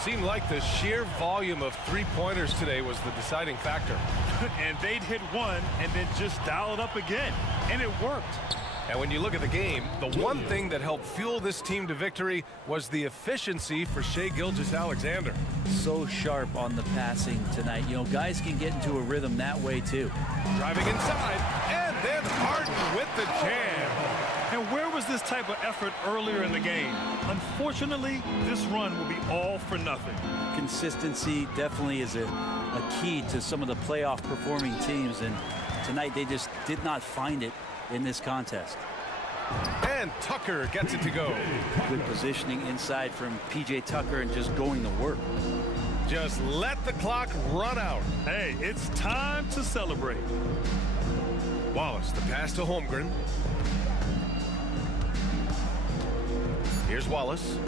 Seemed like the sheer volume of 3-pointers today was the deciding factor. And they'd hit one and then just dial it up again. And it worked. And when you look at the game, the one thing that helped fuel this team to victory was the efficiency for Shai Gilgeous-Alexander. So sharp on the passing tonight. You know, guys can get into a rhythm that way too. Driving inside, and then Harden with the jam. And where was this type of effort earlier in the game? Unfortunately, this run will be all for nothing. Consistency definitely is a key to some of the playoff performing teams, and tonight they just did not find it in this contest. And Tucker gets it to go. Good positioning inside from P.J. Tucker and just going to work. Just let the clock run out. Hey, it's time to celebrate. Wallace, the pass to Holmgren. Here's Wallace.